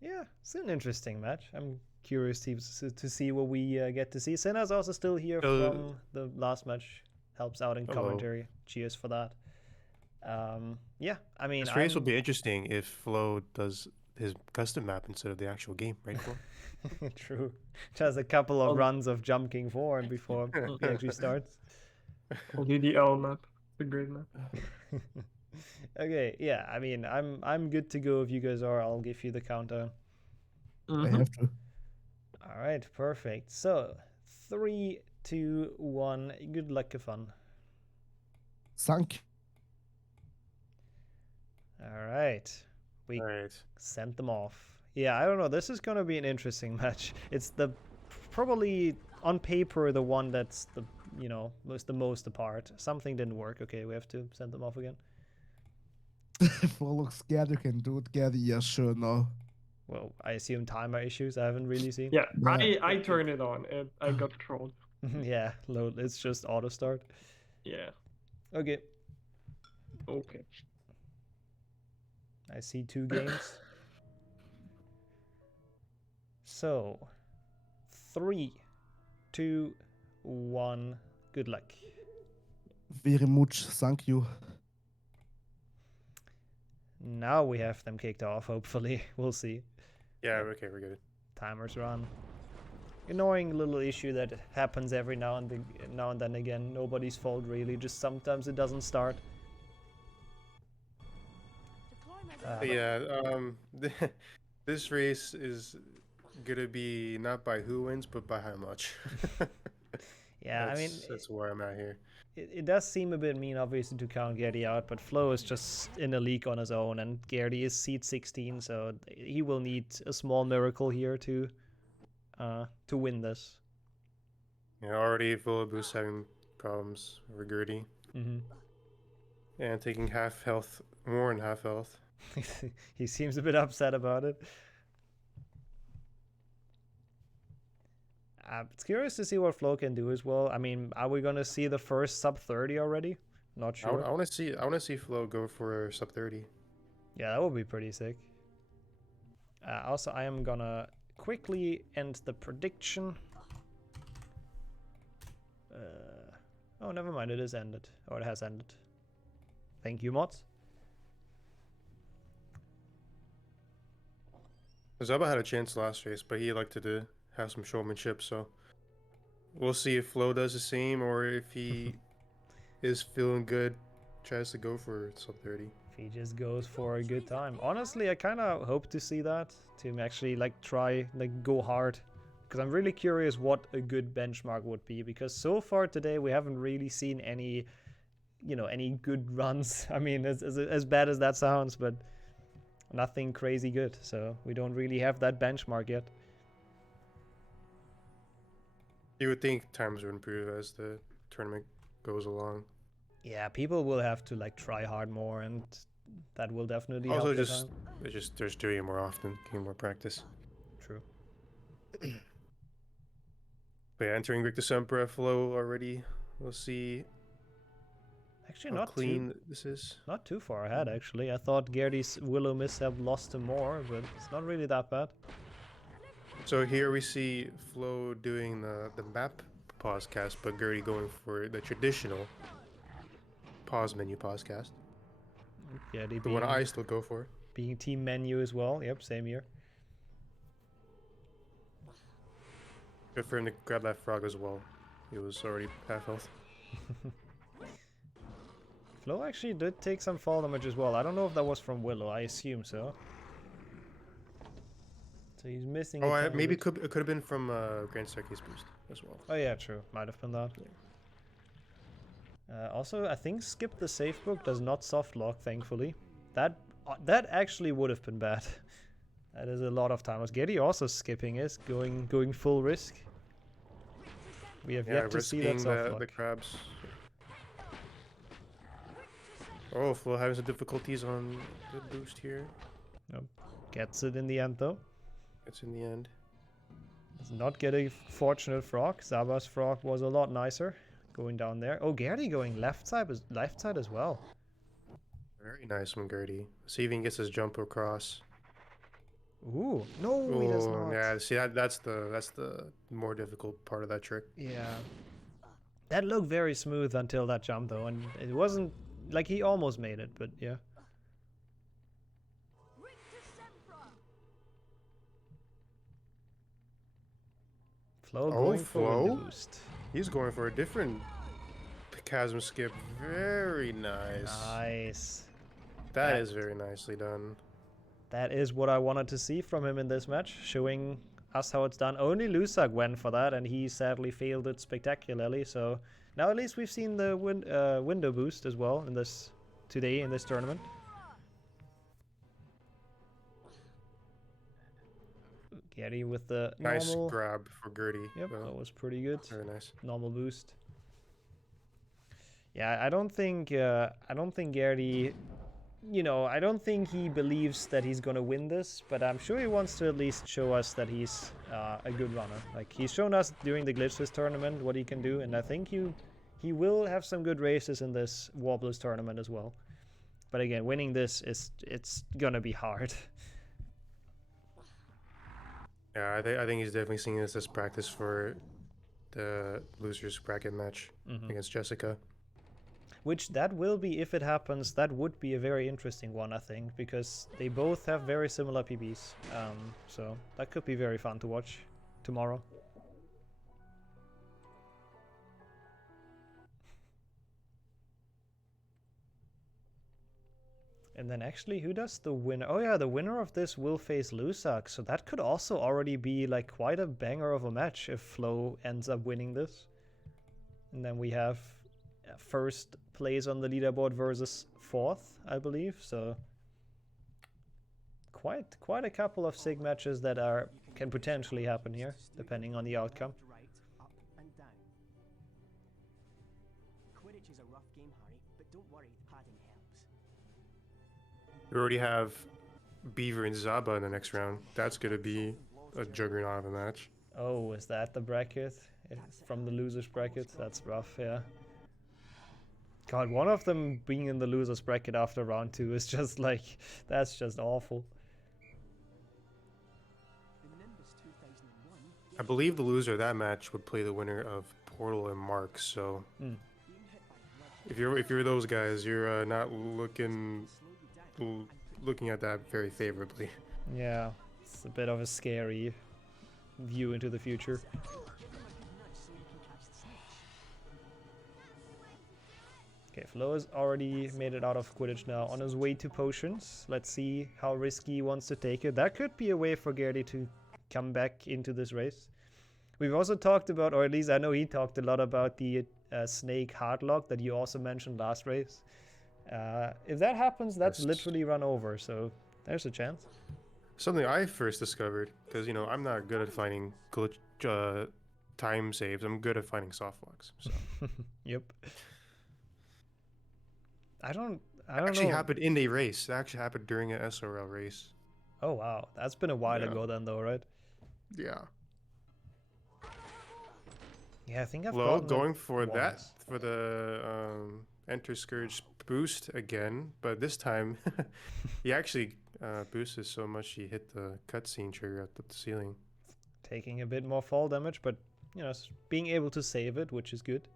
Yeah, it's an interesting match. I'm curious to see what we get to see. Senna's also still here from the last match. Helps out in commentary. Cheers for that. Yeah, I mean, This race will be interesting if Flo does his custom map instead of the actual game, right, Flo? True. Just a couple of runs of Jump King 4 and before he actually starts. Only the L map, the great map. Okay, yeah, I mean, I'm good to go if you guys are. I'll give you the countdown. I have to. All right, perfect. So, 3, 2, 1. Good luck, have fun. Thank you. All right. We sent them off. Yeah, I don't know. This is going to be an interesting match. It's probably on paper the one that's the most apart. Something didn't work. Okay, we have to send them off again. Flo looks scared. You can do it, Gertie. Yeah, sure, no. Well, I assume timer issues. I haven't really seen. Yeah, I turned it on and I got trolled. Yeah, load. It's just auto start. Yeah. Okay. Okay. I see 2 games. So, 3, 2, 1. Good luck. Very much. Thank you. Now we have them kicked off, hopefully. We'll see. Yeah, okay, we're good. Timers run. Annoying little issue that happens every now and then again. Nobody's fault, really. Just sometimes it doesn't start. This race is gonna be not by who wins, but by how much. Yeah, I mean, that's where I'm at here. It does seem a bit mean, obviously, to count Gertie out, but Flo is just in a league on his own, and Gertie is seed 16, so he will need a small miracle here to win this. Yeah, already Volaboo's having problems with Gertie. And taking half health, more than half health. He seems a bit upset about it. It's curious to see what Flo can do as well. I mean, are we gonna see the first sub 30 already? Not sure. I want to see Flo go for sub 30. Yeah, that would be pretty sick. Also, I am gonna quickly end the prediction. Oh, never mind. It is ended, or it has ended. Thank you, mods. Zaba had a chance last race, but he elected to have some showmanship, so we'll see if Flo does the same or if he is feeling good, tries to go for sub 30. If he just goes for a good time. Honestly, I kind of hope to see that, to actually try go hard, because I'm really curious what a good benchmark would be, because so far today we haven't really seen any good runs. I mean, as bad as that sounds, but nothing crazy good, so we don't really have that benchmark yet. You would think times would improve as the tournament goes along. Yeah, people will have to try hard more, and that will definitely help. Also, they're just doing it more often, getting more practice. True. But yeah, entering Victor Sempra Flo already. We'll see. Actually, how not clean this is. Not too far ahead, actually. I thought Gertie's Willow mishap lost him more, but it's not really that bad. So here we see Flo doing the map pause cast, but Gertie going for the traditional pause menu pause cast. Gertie the one I still go for. Being team menu as well. Yep, same here. Good for him to grab that frog as well. He was already half health. Flo actually did take some fall damage as well. I don't know if that was from Willow. I assume so. So he's missing. Oh, maybe it could have been from Grand Staircase boost as well. Oh yeah, true. Might have been that. Also, I think skip the safe book does not soft lock. Thankfully, that actually would have been bad. That is a lot of time. Was Gertie also skipping is going full risk? We have yet to see that soft lock. The crabs. Oh, Flo having some difficulties on the boost here. Nope. Gets it in the end though. It's in the end. Does not get a fortunate frog. Zaba's frog was a lot nicer going down there. Oh, Gertie going left side as well. Very nice one, Gertie. See if he gets his jump across. Ooh, no, he does not. Yeah, see that's the more difficult part of that trick. Yeah. That looked very smooth until that jump though, and it wasn't like he almost made it, but yeah. Flo going for the boost. He's going for a different chasm skip. Very nice. Nice. That is very nicely done. That is what I wanted to see from him in this match, showing us how it's done. Only Lusak went for that, and he sadly failed it spectacularly. So now at least we've seen the window boost as well in this tournament. Gertie with the nice normal grab for Gertie. Yep, that was pretty good. Very nice. Normal boost. Yeah, I don't think Gertie, I don't think he believes that he's gonna win this, but I'm sure he wants to at least show us that he's a good runner. Like, he's shown us during the Glitchless tournament what he can do, and I think he will have some good races in this Warpless tournament as well. But again, winning this it's gonna be hard. Yeah, I think he's definitely seeing this as practice for the losers bracket match against Jessica. Which that will be, if it happens, that would be a very interesting one, I think, because they both have very similar PBs. So that could be very fun to watch tomorrow. And then actually, who does the winner? Oh yeah, the winner of this will face Lusak, so that could also already be like quite a banger of a match if Flo ends up winning this. And then we have first place on the leaderboard versus fourth, I believe. So quite a couple of SIG matches that can potentially happen here, depending on the outcome. Right, up and down. Quidditch is a rough game, Harry, but don't worry, padding helps. We already have Beaver and Zaba in the next round. That's gonna be a juggernaut of a match. Oh, is that the bracket? From the losers bracket? That's rough, yeah. God, one of them being in the losers bracket after round 2 is just like, that's just awful. I believe the loser of that match would play the winner of Portal and Mark. So if you're those guys, you're not looking at that very favorably. Yeah, it's a bit of a scary view into the future. Okay, Flo has already made it out of Quidditch now, on his way to potions. Let's see how risky he wants to take it. That could be a way for Gertie to come back into this race. We've also talked about, or at least I know he talked a lot about the snake hardlock that you also mentioned last race. If that happens, that's literally run over, so there's a chance. Something I first discovered, because I'm not good at finding glitch time saves. I'm good at finding soft locks. So. Yep. I don't actually know. Happened in a race. That actually happened during an SRL race. Oh wow, that's been a while ago then, though, right? Yeah. Yeah, I think I've going for that for the Enter Scourge boost again, but this time he actually boosted so much he hit the cutscene trigger at the ceiling. Taking a bit more fall damage, but being able to save it, which is good.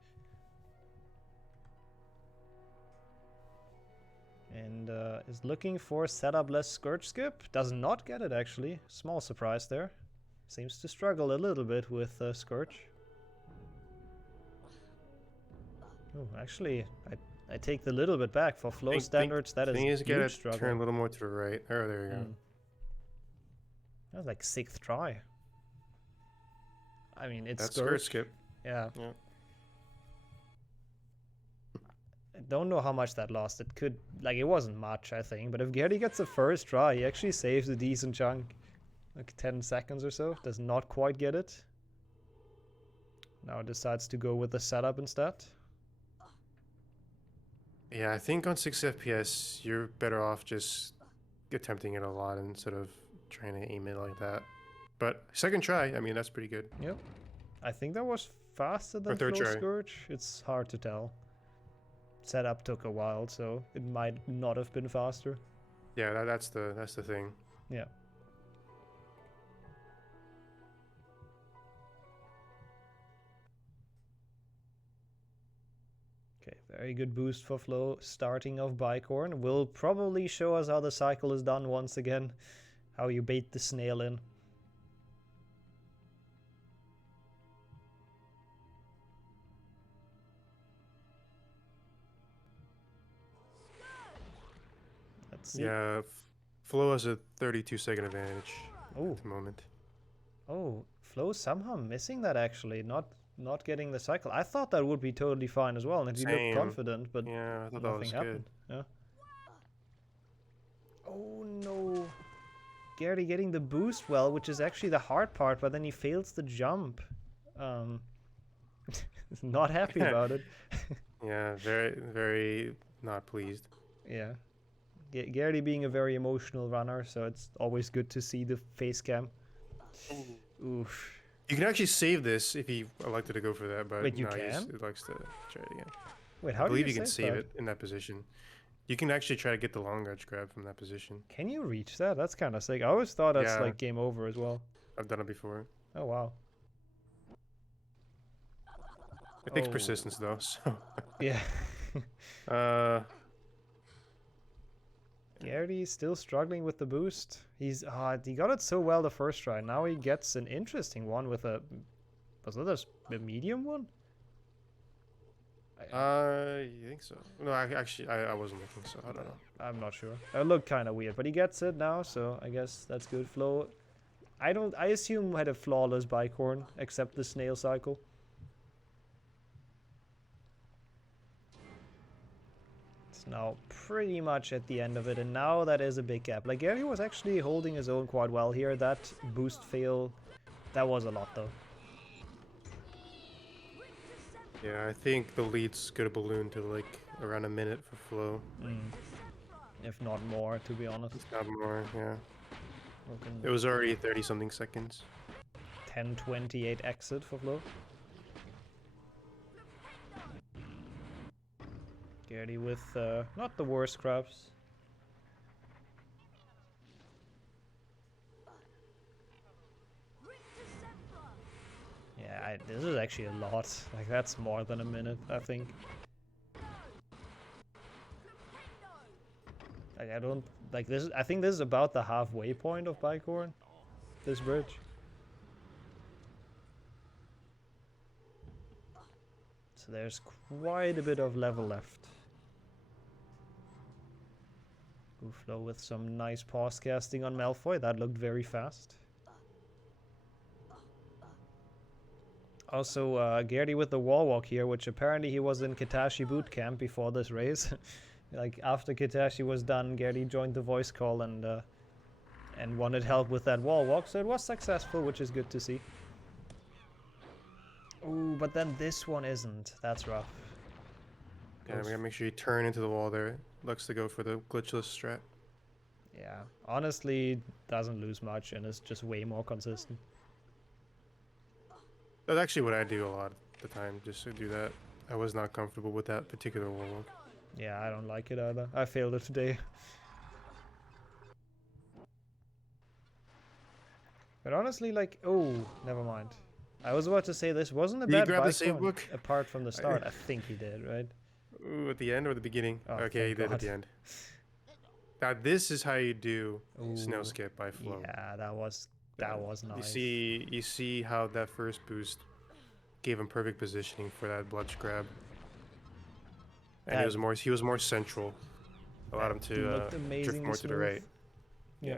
And is looking for setup-less Scourge skip. Does not get it, actually. Small surprise there. Seems to struggle a little bit with Scourge. Oh, actually, I take the little bit back. For Flo standards, that is a huge struggle. Turn a little more to the right. Oh, there you go. That was like 6th try. I mean, it's That's Scourge skip. Yeah. I don't know how much that lost. It could, it wasn't much, I think. But if Gertie gets the first try, he actually saves a decent chunk. Like 10 seconds or so. Does not quite get it. Now decides to go with the setup instead. Yeah, I think on 6 FPS, you're better off just attempting it a lot instead of trying to aim it like that. But second try, I mean, that's pretty good. Yep. I think that was faster than third Flow try. Scourge. It's hard to tell. Setup took a while, so it might not have been faster. Yeah, that's the thing. Yeah. Okay, very good boost for Flow. Starting off Bicorn will probably show us how the cycle is done once again. How you bait the snail in. Let's see. Yeah, Flow has a 32-second advantage Oh. at the moment. Oh, Flo somehow missing that actually, not getting the cycle. I thought that would be totally fine as well, and he looked Same. confident, but Yeah, I thought that was nothing good. happened. Yeah. Oh no. Gary getting the boost well, which is actually the hard part, but then he fails the jump. Not happy about it. Yeah, very not pleased. Yeah. Gary being a very emotional runner, so it's always good to see the face cam. Oof. You can actually save this if you elected to go for that, but Wait, you no, can? it likes to try it again. Wait, I how do believe you you can save save that? it in that position. You can actually try to get the long edge grab from that position. Can you reach that? That's kind of sick. I always thought that's Yeah. like game over as well. I've done it before. Oh wow. It takes Oh. persistence though, so. Yeah. Gary's still struggling with the boost. He got it so well the first try. Now he gets an interesting one with a... Was that a medium one? I think so. No, I wasn't looking, so I don't know. I'm not sure. It looked kind of weird, but he gets it now, so I guess that's good. Flo, I assume had a flawless Bicorn, except the snail cycle. It's now pretty much at the end of it, and now that is a big gap. Like, Gary was actually holding his own quite well here. That boost fail, that was a lot though. Yeah, I think the lead's gonna balloon to like around a minute for Flow. If not more, to be honest. If not more, yeah. Looking It was already 30-something seconds. 10:28 exit for Flo. Gary with not the worst crabs. Yeah, this is actually a lot. Like, that's more than a minute, I think. Like, I don't like this. I think this is about the halfway point of Bicorn. This bridge. So there's quite a bit of level left. Flow with some nice pause casting on Malfoy. That looked very fast. Also, Gary with the wall walk here, which apparently he was in Katashi boot camp before this race. Like, after Katashi was done, Gary joined the voice call and wanted help with that wall walk, so it was successful, which is good to see. Ooh, but then this one isn't. That's rough. Yeah, we gotta make sure you turn into the wall there. Looks to go for the glitchless strat. Yeah, honestly, doesn't lose much and is just way more consistent. That's actually what I do a lot of the time, just to do that. I was not comfortable with that particular wall walk. Yeah, I don't like it either. I failed it today. But honestly, like, oh, never mind. I was about to say this wasn't a Did you bad grab the bike save run, book? apart from the start. I think he did, right? Ooh, at the end or the beginning? Oh, okay, he thank did at God. the end. Now this is how you do Ooh, snow skip by Flow. Yeah, that was nice. You see how that first boost gave him perfect positioning for that bludge grab. And he was more central. Allowed him to looked drift amazingly more to the smooth. right. Yeah.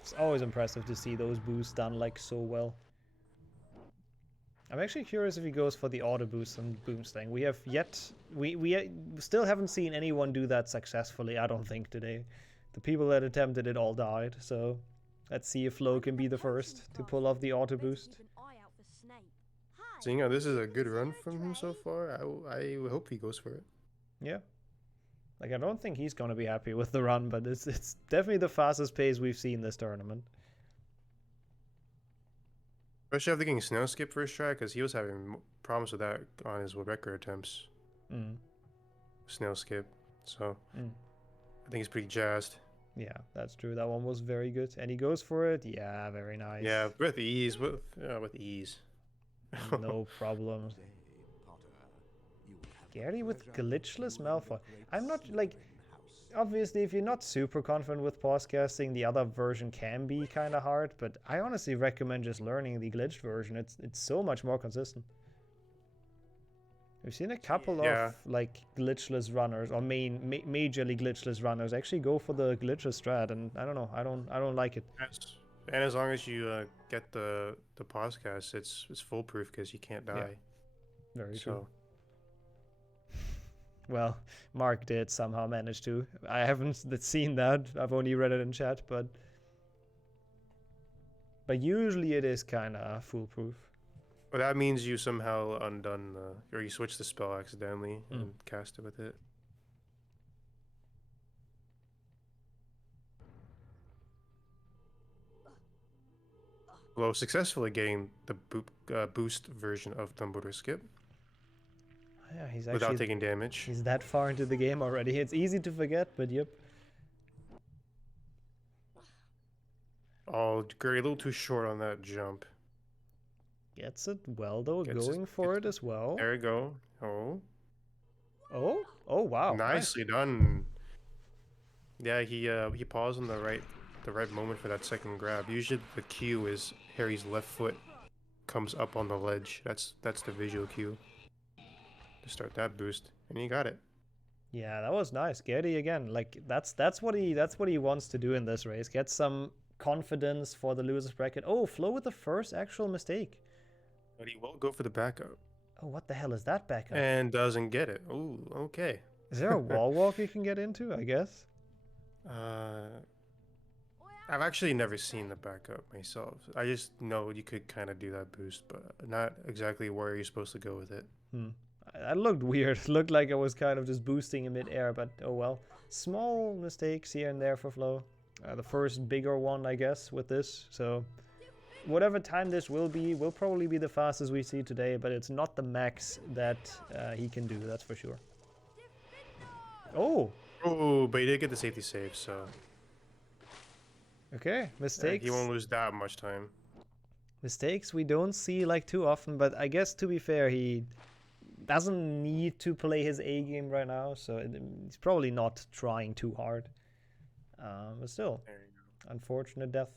It's always impressive to see those boosts done like so well. I'm actually curious if he goes for the auto boost on Boomstang. We have yet, we still haven't seen anyone do that successfully, I don't think, today. The people that attempted it all died, so let's see if Flo can be the first to pull off the auto boost. Seeing how this is a good run from him so far, I hope he goes for it. Yeah. Like, I don't think he's gonna be happy with the run, but it's definitely the fastest pace we've seen this tournament. Especially after getting snow skip first try, because he was having problems with that on his record attempts. Snow skip. So I think he's pretty jazzed. Yeah, that's true. That one was very good. And he goes for it. Yeah, very nice. Yeah, with ease. With ease. No problem. Gary with glitchless Malfoy. I'm not like... Obviously, if you're not super confident with pause casting, the other version can be kind of hard, but I honestly recommend just learning the glitched version. It's so much more consistent. We've seen a couple of like glitchless runners or majorly glitchless runners actually go for the glitchless strat, and I don't know, I don't like it. And as long as you get the pause cast, it's foolproof because you can't die. Yeah. Very true. Well, Mark did somehow manage to. I haven't seen that. I've only read it in chat, but usually it is kind of foolproof. Well, that means you somehow undone or you switched the spell accidentally and cast it with it. Well, successfully getting the boost version of Dumbledore skip. Yeah, he's without taking damage. He's that far into the game already. It's easy to forget, but yep. Oh, Gary, a little too short on that jump. Gets it well though, going for it as well. There we go. Oh. Oh? Oh wow. Nicely done. Yeah, he paused on the right moment for that second grab. Usually the cue is Harry's left foot comes up on the ledge. That's the visual cue. Start that boost, and he got it. Yeah, that was nice. Gertie again, like that's what he wants to do in this race. Get some confidence for the losers bracket. Oh, Flo with the first actual mistake. But he will go for the backup. Oh, what the hell is that backup? And doesn't get it. Ooh, okay. Is there a wall walk you can get into? I guess. I've actually never seen the backup myself. I just know you could kind of do that boost, but not exactly where you're supposed to go with it. That looked weird. It looked like I was kind of just boosting in mid-air, but oh well. Small mistakes here and there for Flo. The first bigger one, I guess, with this. So whatever time this will probably be the fastest we see today, but it's not the max that he can do, that's for sure. Oh! Oh, but he did get the safety save, so... Okay, mistakes. He won't lose that much time. Mistakes we don't see like too often, but I guess to be fair, he doesn't need to play his A game right now, so he's probably not trying too hard. But still, unfortunate death.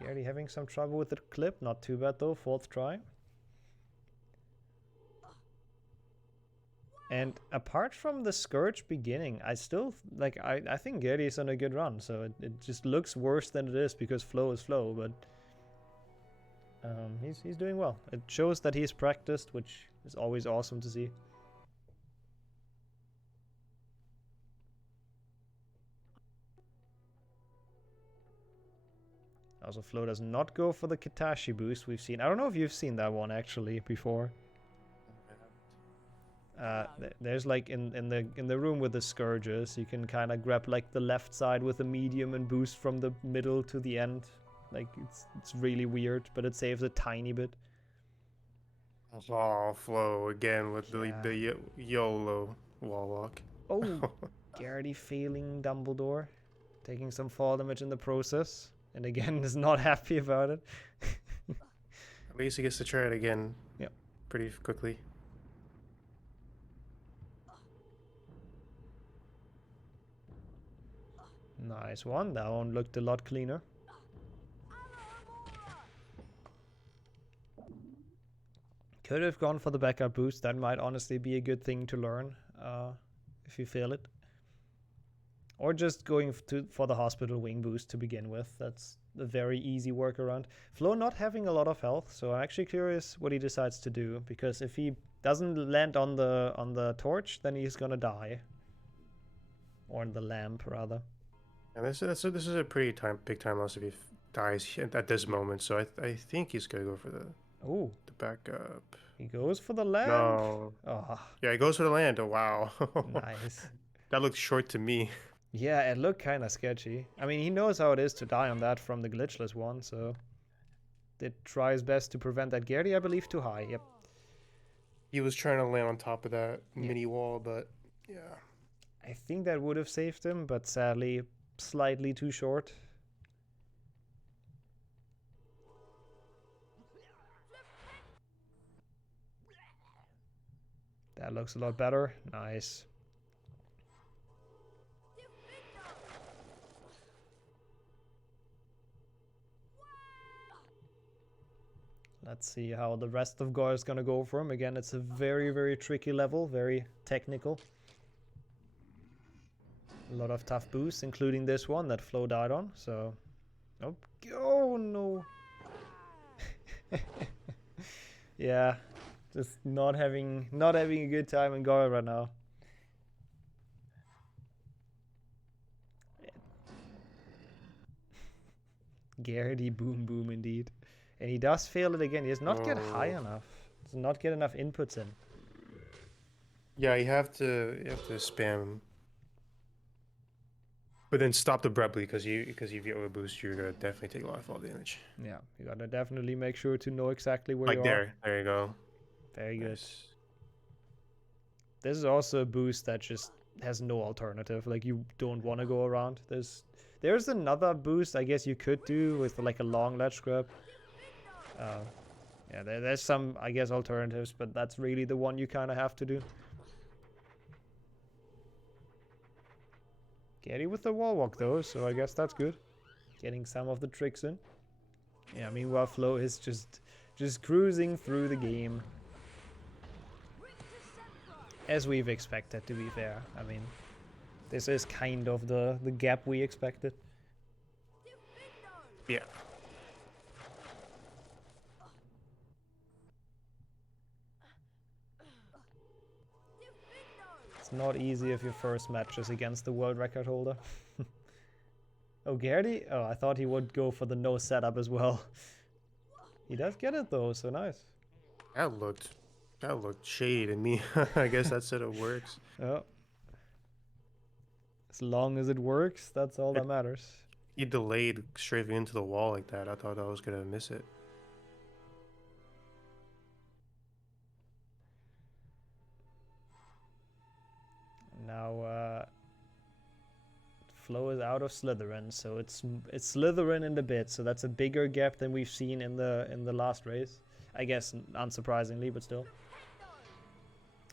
Already having some trouble with the clip, not too bad though, 4th try. And apart from the Scourge beginning, I still, like, I think Gary's on a good run, so it just looks worse than it is because Flo is Flo, but he's doing well. It shows that he's practiced, which is always awesome to see. Also, Flo does not go for the Katashi boost we've seen. I don't know if you've seen that one actually before. There's like in the room with the Scourges, you can kind of grab like the left side with the medium and boost from the middle to the end. Like it's really weird, but it saves a tiny bit. Oh, Flo again with the YOLO wall walk. Oh, Garrity failing Dumbledore, taking some fall damage in the process, and again is not happy about it. At least he gets to try it again. Yep. Pretty quickly. Nice one. That one looked a lot cleaner. Could have gone for the backup boost. That might honestly be a good thing to learn if you feel it. Or just going for the hospital wing boost to begin with. That's a very easy workaround. Flo not having a lot of health, so I'm actually curious what he decides to do, because if he doesn't land on the torch, then he's gonna die. Or on the lamp, rather. And this is a pretty big time loss if he dies at this moment. So I think he's gonna go for the backup. He goes for the land. No. Oh. Yeah, he goes for the land. Oh wow. Nice. That looked short to me. Yeah, it looked kind of sketchy. I mean, he knows how it is to die on that from the glitchless one, so did try his best to prevent that. Gertie, I believe, too high. Yep. He was trying to land on top of that mini wall, but yeah. I think that would have saved him, but sadly, slightly too short. That looks a lot better. Nice. Let's see how the rest of Gar is gonna go for him. Again, it's a very, very tricky level, very technical. A lot of tough boosts, including this one that Flo died on, so... Oh no! Yeah, just not having a good time in Gar right now. Garrity boom boom indeed. And he does fail it again. He does not get high enough. Does not get enough inputs in. Yeah, you have to spam, but then stop abruptly because if you overboost, you're gonna definitely take a lot of fall damage. Yeah, you gotta definitely make sure to know exactly where Like you there, are. there you go. Very good. This is also a boost that just has no alternative. Like you don't want to go around. There's another boost I guess you could do with like a long ledge grab. Yeah, there's some, I guess, alternatives, but that's really the one you kind of have to do. Getty with the wall walk though, so I guess that's good. Getting some of the tricks in. Yeah, meanwhile Flo is just cruising through the game. As we've expected, to be fair. I mean, this is kind of the gap we expected. Yeah. It's not easy if your first match is against the world record holder. Oh, Gertie? Oh, I thought he would go for the no setup as well. He does get it though, so nice. That looked shady to me. I guess that setup works. Oh. As long as it works, that's all that matters. He delayed straight into the wall like that. I thought I was gonna miss it. Now, Flo is out of Slytherin, so it's Slytherin in the bit, so that's a bigger gap than we've seen in the last race. I guess unsurprisingly, but still.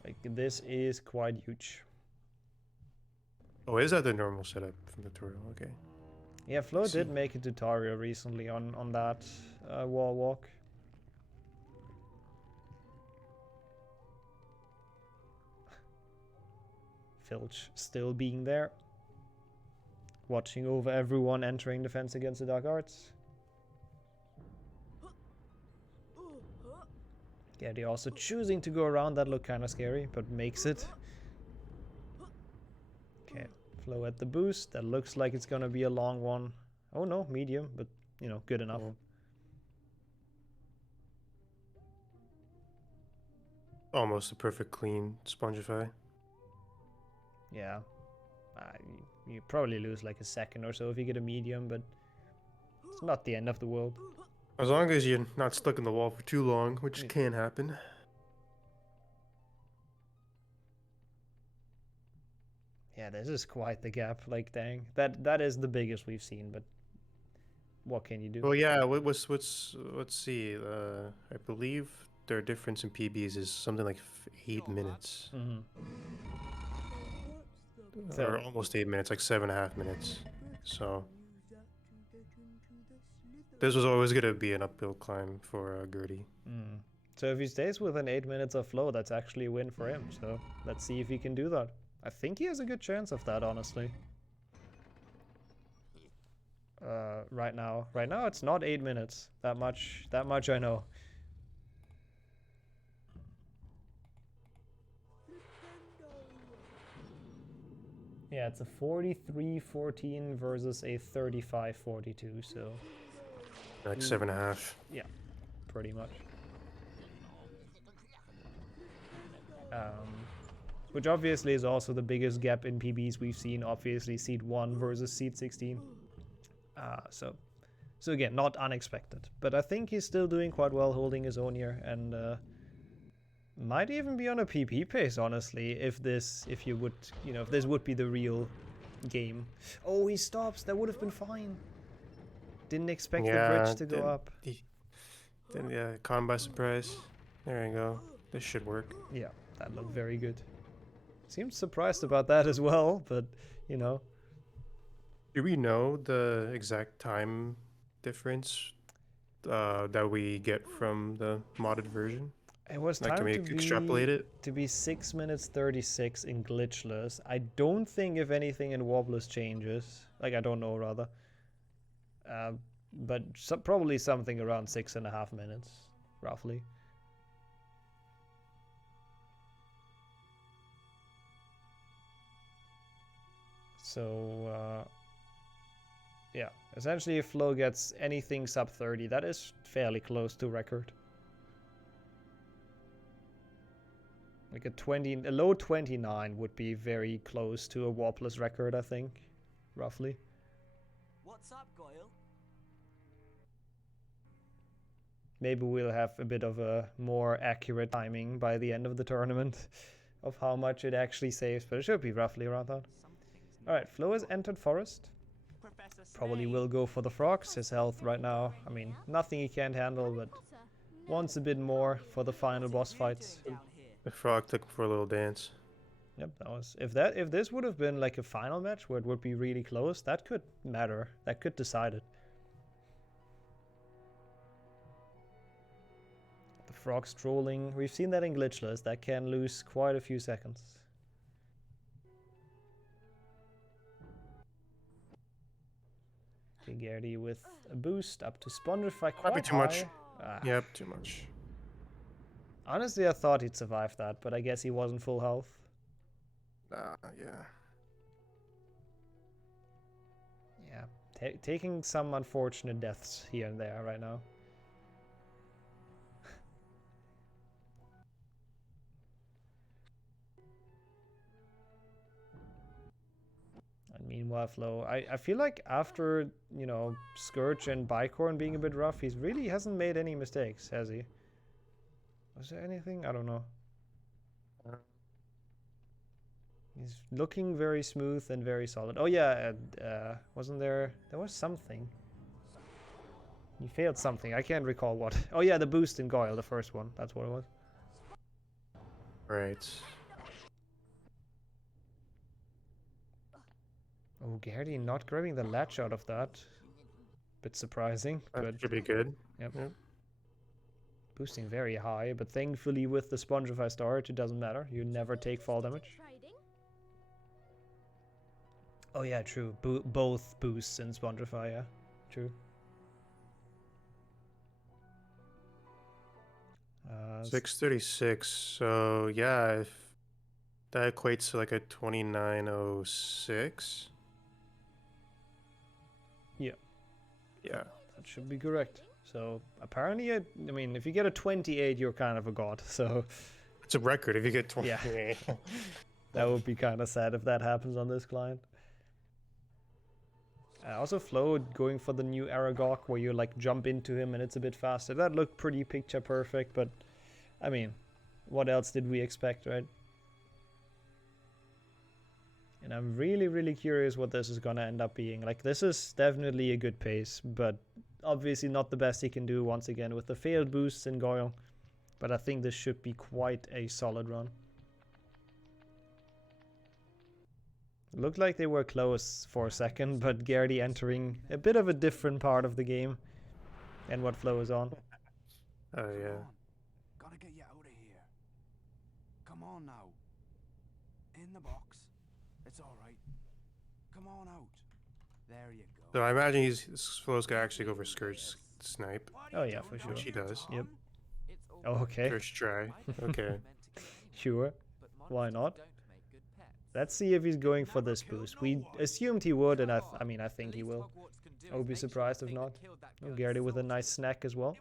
Like this is quite huge. Oh, is that the normal setup from the tutorial? Okay. Yeah, Flo did make a tutorial recently on that wall walk. Filch still being there. Watching over everyone entering defense against the Dark Arts. Gertie also choosing to go around. That looked kind of scary, but makes it. Okay, Flo at the boost. That looks like it's gonna be a long one. Oh no, medium, but you know, good enough. Almost a perfect clean Spongify. Yeah. You probably lose like a second or so if you get a medium, but it's not the end of the world. As long as you're not stuck in the wall for too long, which can happen. Yeah, this is quite the gap. Like, dang, that is the biggest we've seen. But what can you do? Well, yeah. Let's see. I believe their difference in PBs is something like 8 minutes. Mm-hmm. Or almost 8 minutes, like 7.5 minutes. So this was always gonna be an uphill climb for Gertie. So if he stays within 8 minutes of Flo, that's actually a win for him. So let's see if he can do that. I think he has a good chance of that, honestly. Right now it's not 8 minutes. That much I know. Yeah, it's a 43-14 versus a 35-42, so... Like 7.5. Yeah, pretty much. Which obviously is also the biggest gap in PBs we've seen. Obviously, seed 1 versus seed 16. So So again, not unexpected. But I think he's still doing quite well holding his own here, and might even be on a PP pace, honestly, if this would be the real game. Oh, he stops. That would have been fine. Didn't expect the bridge to go up. Then caught him by surprise. There you go. This should work. Yeah, that looked very good. Seemed surprised about that as well, but you know. Do we know the exact time difference that we get from the modded version? It was like, time can we extrapolate it? to be 6 minutes 36 in glitchless. I don't think if anything in Warpless changes. Like, I don't know, rather. But probably something around 6.5 minutes, roughly. So, yeah, essentially if Flo gets anything sub 30, that is fairly close to record. Like a low 29 would be very close to a Warpless record, I think, roughly. What's up, Goyle? Maybe we'll have a bit of a more accurate timing by the end of the tournament of how much it actually saves, but it should be roughly around that. Alright, Flo has entered Forest. Probably will go for the frogs. His health right now, I mean, nothing he can't handle, but wants a bit more for the final boss fights. The frog took for a little dance. Yep, that was if this would have been like a final match where it would be really close, that could matter. That could decide it. The frog strolling, we've seen that in glitchless, that can lose quite a few seconds. Okay, Gertie with a boost up to Spongify quite Might be too high. much. Yep, too much. Honestly, I thought he'd survive that, but I guess he wasn't full health. Yeah. Yeah, taking some unfortunate deaths here and there right now. And meanwhile, Flo, I feel like after, you know, Scourge and Bicorn being a bit rough, he really hasn't made any mistakes, has he? Was there anything? I don't know. He's looking very smooth and very solid. Oh yeah, wasn't there... There was something. He failed something. I can't recall what. Oh yeah, the boost in Goyle, the first one. That's what it was. Right. Oh, Gertie not grabbing the latch out of that. Bit surprising, That but... should be good. Yep. Boosting very high, but thankfully with the Spongify start, it doesn't matter. You never take fall damage. Oh yeah, true. Both boosts in Spongify, yeah. True. 636. So yeah, if that equates to like a 2906. Yeah. Yeah. That should be correct. So apparently, I mean, if you get a 28, you're kind of a god. So it's a record if you get 28. Yeah. That would be kind of sad if that happens on this client. Also, Flo going for the new Aragog where you like jump into him and it's a bit faster. That looked pretty picture perfect, but I mean, what else did we expect, right? And I'm really, really curious what this is gonna end up being. Like, this is definitely a good pace, but obviously not the best he can do once again with the failed boosts in Goyle. But I think this should be quite a solid run. Looked like they were close for a second, but Gertie entering a bit of a different part of the game and what Flo is on. Oh yeah. Gotta get you out of here. Come on now. In the box. It's alright. Come on out. There you go. So I imagine Flo's gonna actually go for Scourge Snipe. Oh yeah, for sure. Which he does. Yep. Oh, okay. First try. Okay. Sure. Why not? Let's see if he's going for this boost. We assumed he would, and I mean, I think he will. I would be surprised if not. Oh, Gertie with a nice snack as well.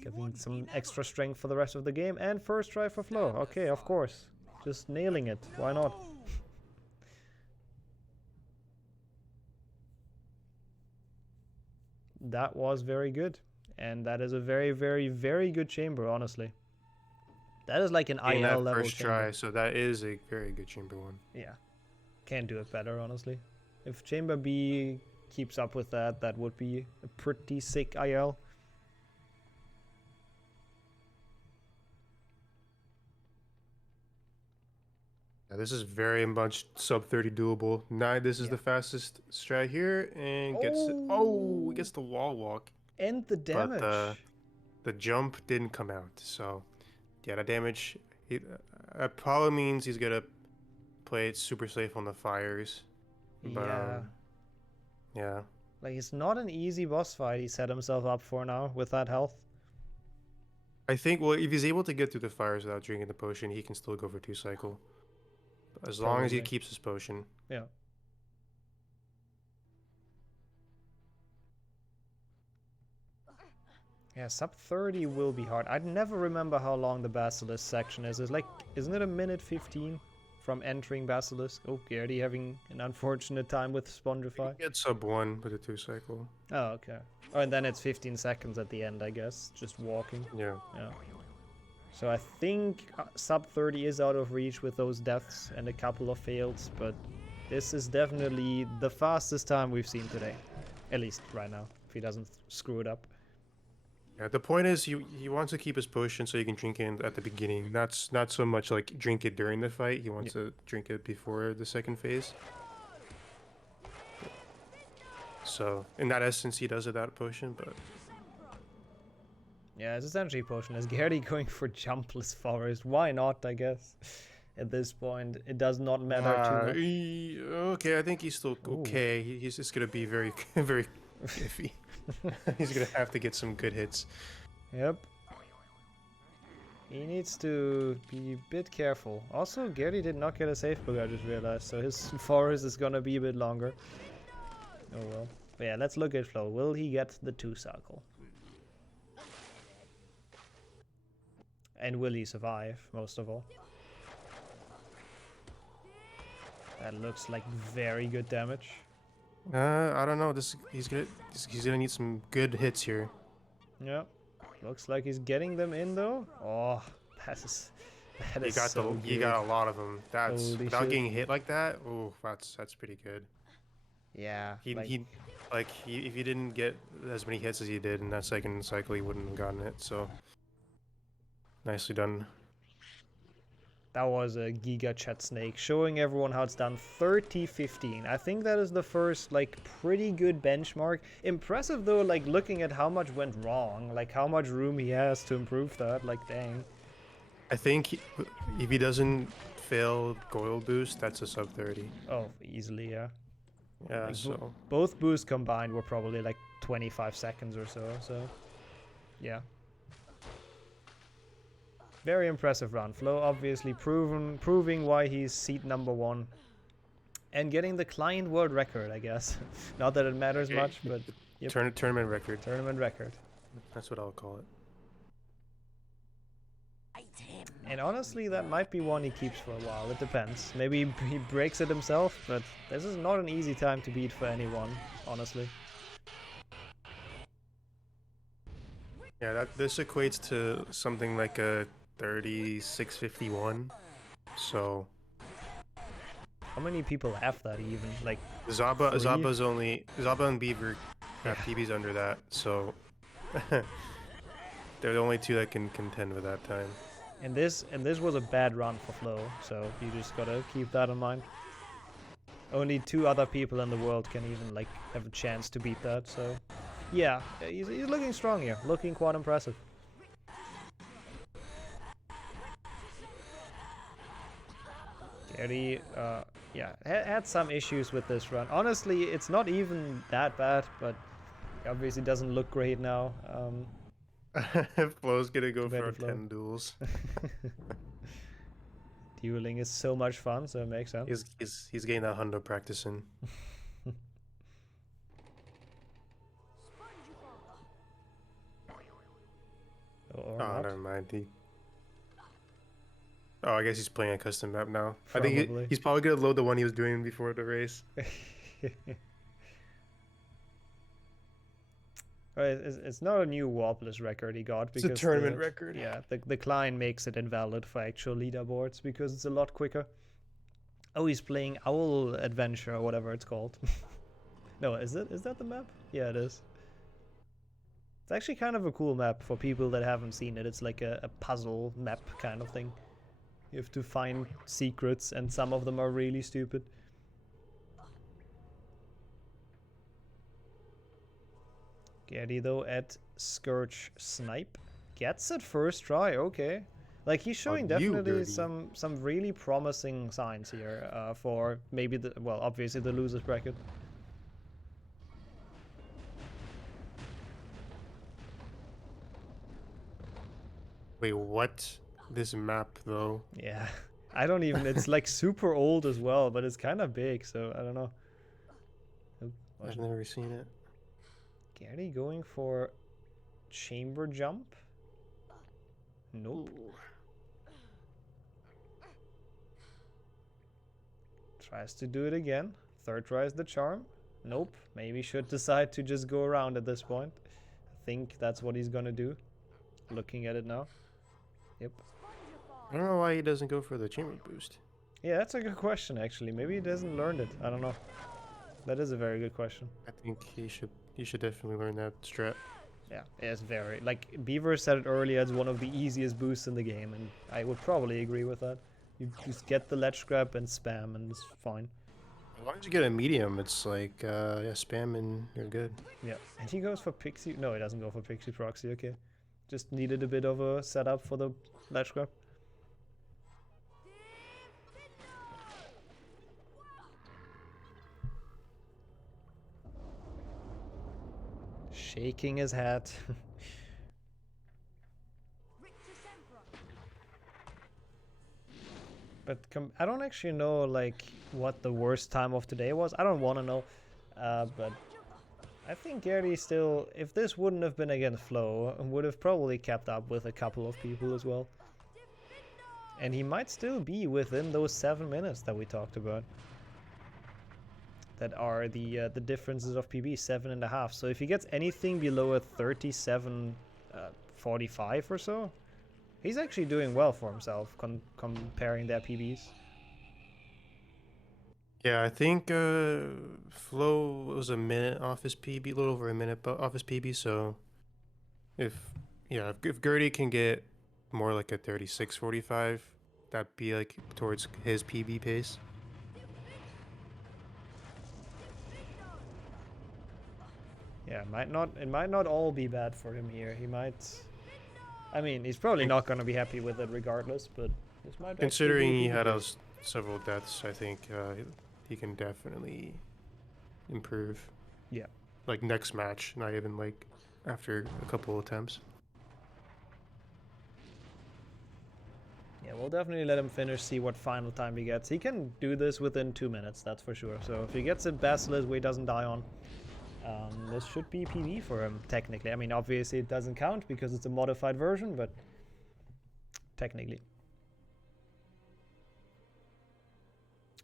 Giving some extra strength for the rest of the game. And first try for Flo. Okay, of course. Just nailing it. Why not? that was very good. And that is a very, very, very good chamber, honestly. That is like an In IL that level first chamber. try, so that is a very good chamber one. Yeah. Can't do it better, honestly. If chamber B keeps up with that, that would be a pretty sick IL. Yeah, this is very much sub 30 doable. This is the fastest strat here, and gets he gets the wall walk. And the damage. But the jump didn't come out, so yeah, the damage. That probably means he's gonna play it super safe on the fires. But, Yeah. yeah. Like, it's not an easy boss fight he set himself up for now with that health. I think, well, if he's able to get through the fires without drinking the potion, he can still go for 2 cycle. As long as he Probably. keeps his potion. Yeah. Yeah, sub 30 will be hard. I'd never remember how long the Basilisk section is. It's like, isn't it a minute 15 from entering Basilisk? Oh, Gertie having an unfortunate time with Spongify. Get sub 1 with a 2 cycle. Oh, okay. Oh, and then it's 15 seconds at the end, I guess. Just walking. Yeah. Yeah. So I think sub 30 is out of reach with those deaths and a couple of fails, but this is definitely the fastest time we've seen today. At least right now, if he doesn't screw it up. Yeah, the point is he wants to keep his potion so he can drink it at the beginning. That's not so much like drink it during the fight. He wants to drink it before the second phase. So in that essence, he does it without a potion, but Yeah, it's essentially potionless. Gertie going for jumpless forest. Why not, I guess? At this point, it does not matter too much. Okay, I think he's still okay. He's just gonna be very, very iffy. He's gonna have to get some good hits. Yep. He needs to be a bit careful. Also, Gertie did not get a safe book, I just realized, so his forest is gonna be a bit longer. Oh well. But yeah, let's look at Flo. Will he get the 2 cycle? And will he survive, most of all? That looks like very good damage. I don't know. He's gonna need some good hits here. Yeah. Looks like he's getting them in though. Oh, that is so He good. got a lot of them. That's Holy without shit. getting hit like that. Oh, that's pretty good. Yeah. If he didn't get as many hits as he did in that second cycle, he wouldn't have gotten it. So nicely done. That was a Giga Chat Snake, showing everyone how it's done. 30-15. I think that is the first, like, pretty good benchmark. Impressive, though, like, looking at how much went wrong. Like, how much room he has to improve that. Like, dang. I think if he doesn't fail Goyle boost, that's a sub 30. Oh, easily, yeah. Yeah, Like, so... both boosts combined were probably, like, 25 seconds or so, yeah. Very impressive run. Flo obviously proving why he's seat number 1. And getting the client world record, I guess. Not that it matters much, but... Yep. Tournament record. Tournament record. That's what I'll call it. And honestly, that might be one he keeps for a while. It depends. Maybe he breaks it himself, but this is not an easy time to beat for anyone, honestly. Yeah, this equates to something like a 36-51. So... How many people have that even? Like, Zaba three? and Beaver have PBs under that, so they're the only 2 that can contend with that time. And this was a bad run for Flo, so you just gotta keep that in mind. Only 2 other people in the world can even like have a chance to beat that, so yeah, he's looking strong here, looking quite impressive. Gertie, yeah, had some issues with this run. Honestly, it's not even that bad, but obviously doesn't look great now. Flo's gonna go for Flo. 10 duels. Dueling is so much fun, so it makes sense. He's getting that hundo practicing. Or Oh, not. never mind. Oh, I guess he's playing a custom map now. I Probably. think he's probably gonna load the one he was doing before the race. It's not a new Warpless record he got It's because a tournament record. Yeah, the client makes it invalid for actual leaderboards because it's a lot quicker. Oh, he's playing Owl Adventure or whatever it's called. No, is that the map? Yeah, it is. It's actually kind of a cool map for people that haven't seen it. It's like a puzzle map kind of thing. You have to find secrets, and some of them are really stupid. Gertie, though, at Scourge Snipe. Gets it first try, okay. Like, he's showing definitely some really promising signs here for maybe the, well, obviously the losers bracket. Wait, what? This map, though? Yeah, I don't even, it's like super old as well, but it's kind of big, so I don't know. I've never seen it. Gertie going for chamber jump? Nope. Tries to do it again. Third try is the charm. Nope. Maybe should decide to just go around at this point. I think that's what he's gonna do. Looking at it now. Yep. I don't know why he doesn't go for the chamber boost. Yeah, that's a good question actually. Maybe he doesn't learn it. I don't know. That is a very good question. I think he should definitely learn that strat. Yeah, it's very, like Beaver said it earlier, it's one of the easiest boosts in the game, and I would probably agree with that. You just get the ledge grab and spam and it's fine. As long as you get a medium, it's like yeah, spam and you're good. Yeah, and he goes for Pixie. No, he doesn't go for Pixie Proxy, okay. Just needed a bit of a setup for the ledge grab. Shaking his head. But I don't actually know like what the worst time of today was. I don't want to know, but I think Gertie still, if this wouldn't have been against Flo, would have probably kept up with a couple of people as well. And he might still be within those 7 minutes that we talked about. That are the differences of PB, 7.5. So if he gets anything below a 37.45 or so, he's actually doing well for himself comparing their PBs. Yeah, I think Flo was a minute off his PB, a little over a minute off his PB. So if Gertie can get more like a 36.45, that'd be like towards his PB pace. Yeah, it might not all be bad for him here. He might, I mean, he's probably not going to be happy with it regardless, but this might considering he had several deaths, I think he can definitely improve. Yeah. Like next match, not even like after a couple attempts. Yeah, we'll definitely let him finish, see what final time he gets. He can do this within 2 minutes, that's for sure. So if he gets it Basilisk where he doesn't die on, this should be PB for him, technically. I mean, obviously it doesn't count because it's a modified version, but technically.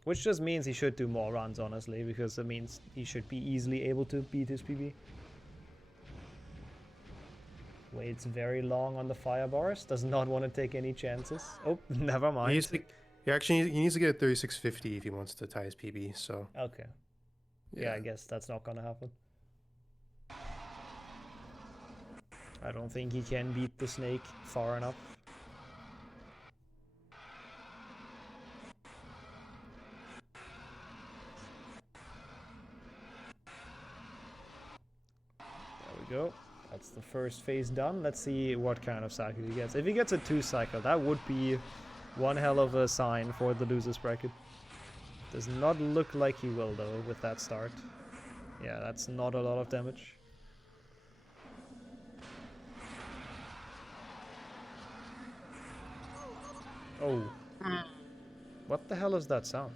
Which just means he should do more runs, honestly, because it means he should be easily able to beat his PB. Waits very long on the fire bars, does not want to take any chances. Oh, never mind. He needs to get a 36.50 if he wants to tie his PB, so. Okay. Yeah, I guess that's not gonna happen. I don't think he can beat the snake far enough. There we go. That's the first phase done. Let's see what kind of cycle he gets. If he gets a 2 cycle, that would be one hell of a sign for the losers bracket. Does not look like he will though with that start. Yeah, that's not a lot of damage. Oh. What the hell is that sound?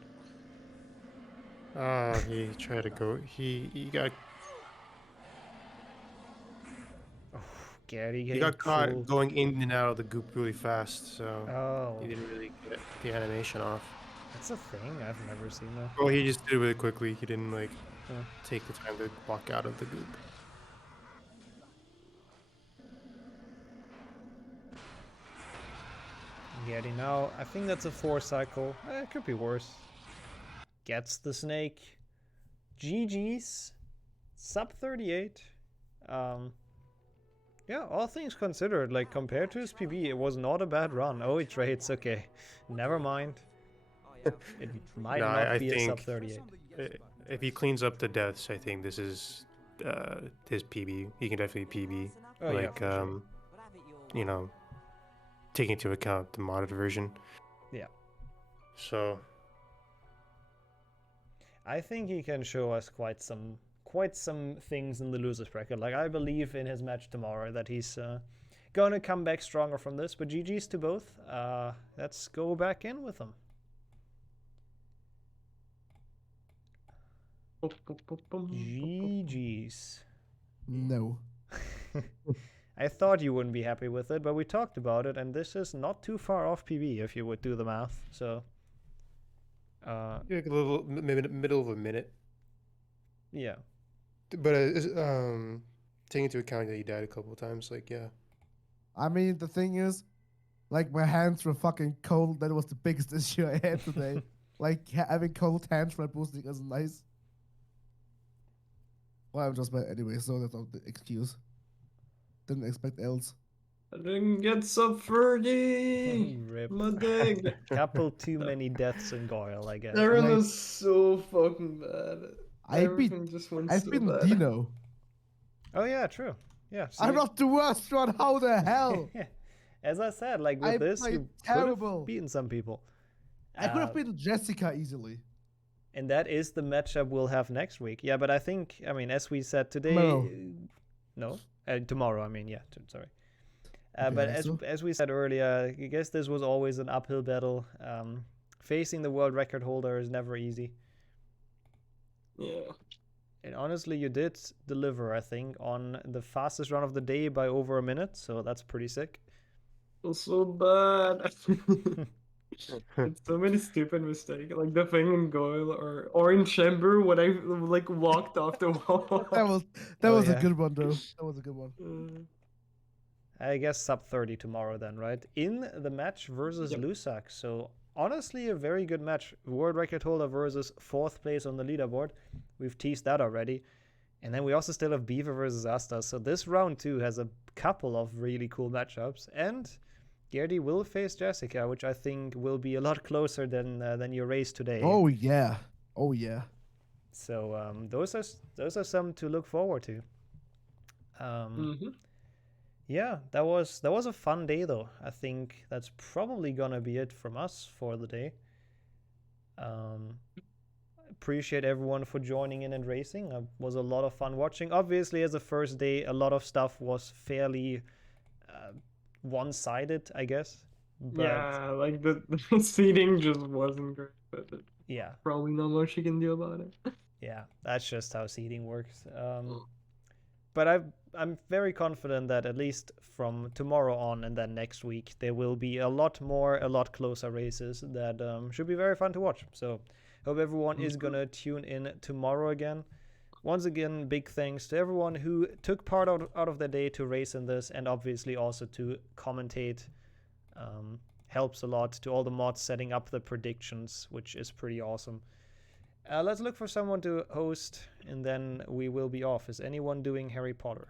He tried to go. He got. Oh, Gertie he got caught going in and out of the goop really fast, so he didn't really get the animation off. That's a thing? I've never seen that. Well, he just did it really quickly. He didn't like take the time to walk out of the goop. Gertie now, I think that's a 4 cycle. It could be worse. Gets the snake. GG's. Sub 38. Yeah, all things considered, like compared to his PB, it was not a bad run. Oh, he trades, okay. Never mind. It might No, not I be a think sub 38. if he cleans up the deaths, I think this is his PB. He can definitely PB. Oh, yeah, like, for sure. you know, taking into account the modded version. Yeah. So I think he can show us quite some things in the losers bracket. Like, I believe in his match tomorrow that he's gonna come back stronger from this. But GG's to both. Let's go back in with him. GG's. No. I thought you wouldn't be happy with it, but we talked about it, and this is not too far off PB if you would do the math. So, like a little middle of a minute. Yeah. But taking into account that he died a couple of times, like, yeah. I mean, the thing is, like, my hands were fucking cold. That was the biggest issue I had today. Like, having cold hands while boosting isn't nice. Well, I'm just bad anyway, so that's not the excuse. Didn't expect else. I didn't get sub 30. Rip. My dig. Couple too many deaths in Goyle, I guess. Aaron Like- is so fucking bad. I beat Everything just went I've so beaten bad. Dino. Oh yeah, true. Yeah. I'm not the worst one. How the hell? As I said, like with I this, played you could terrible. have beaten some people. I could have beaten Jessica easily. And that is the matchup we'll have next week. Yeah, but I think, I mean, as we said today, tomorrow. I mean, yeah, sorry. But as we said earlier, I guess this was always an uphill battle. Facing the world record holder is never easy. Yeah. And honestly, you did deliver, I think, on the fastest run of the day by over a minute, so that's pretty sick. It was so bad. It's so many stupid mistakes, like the thing in Goyle or in Chamber when I like walked off the wall. That was a good one, though. That was a good one. I guess sub 30 tomorrow then, right? In the match versus Lusak. So honestly, a very good match. World record holder versus 4th place on the leaderboard. We've teased that already. And then we also still have Beaver versus Asta. So this round 2 has a couple of really cool matchups. And Gertie will face Jessica, which I think will be a lot closer than your race today. Oh yeah. Oh yeah. So those are some to look forward to. Yeah, that was a fun day though. I think that's probably gonna be it from us for the day. Appreciate everyone for joining in and racing. It was a lot of fun watching. Obviously, as a first day, a lot of stuff was fairly one-sided, I guess. But Yeah, like the seating just wasn't great, but yeah, probably not much you can do about it. yeah, that's just how seeding works. But I'm very confident that at least from tomorrow on and then next week, there will be a lot closer races that should be very fun to watch. So hope everyone is going to tune in tomorrow again. Once again, big thanks to everyone who took part out of their day to race in this, and obviously also to commentate. Helps a lot. To all the mods setting up the predictions, which is pretty awesome. Let's look for someone to host, and then we will be off. Is anyone doing Harry Potter?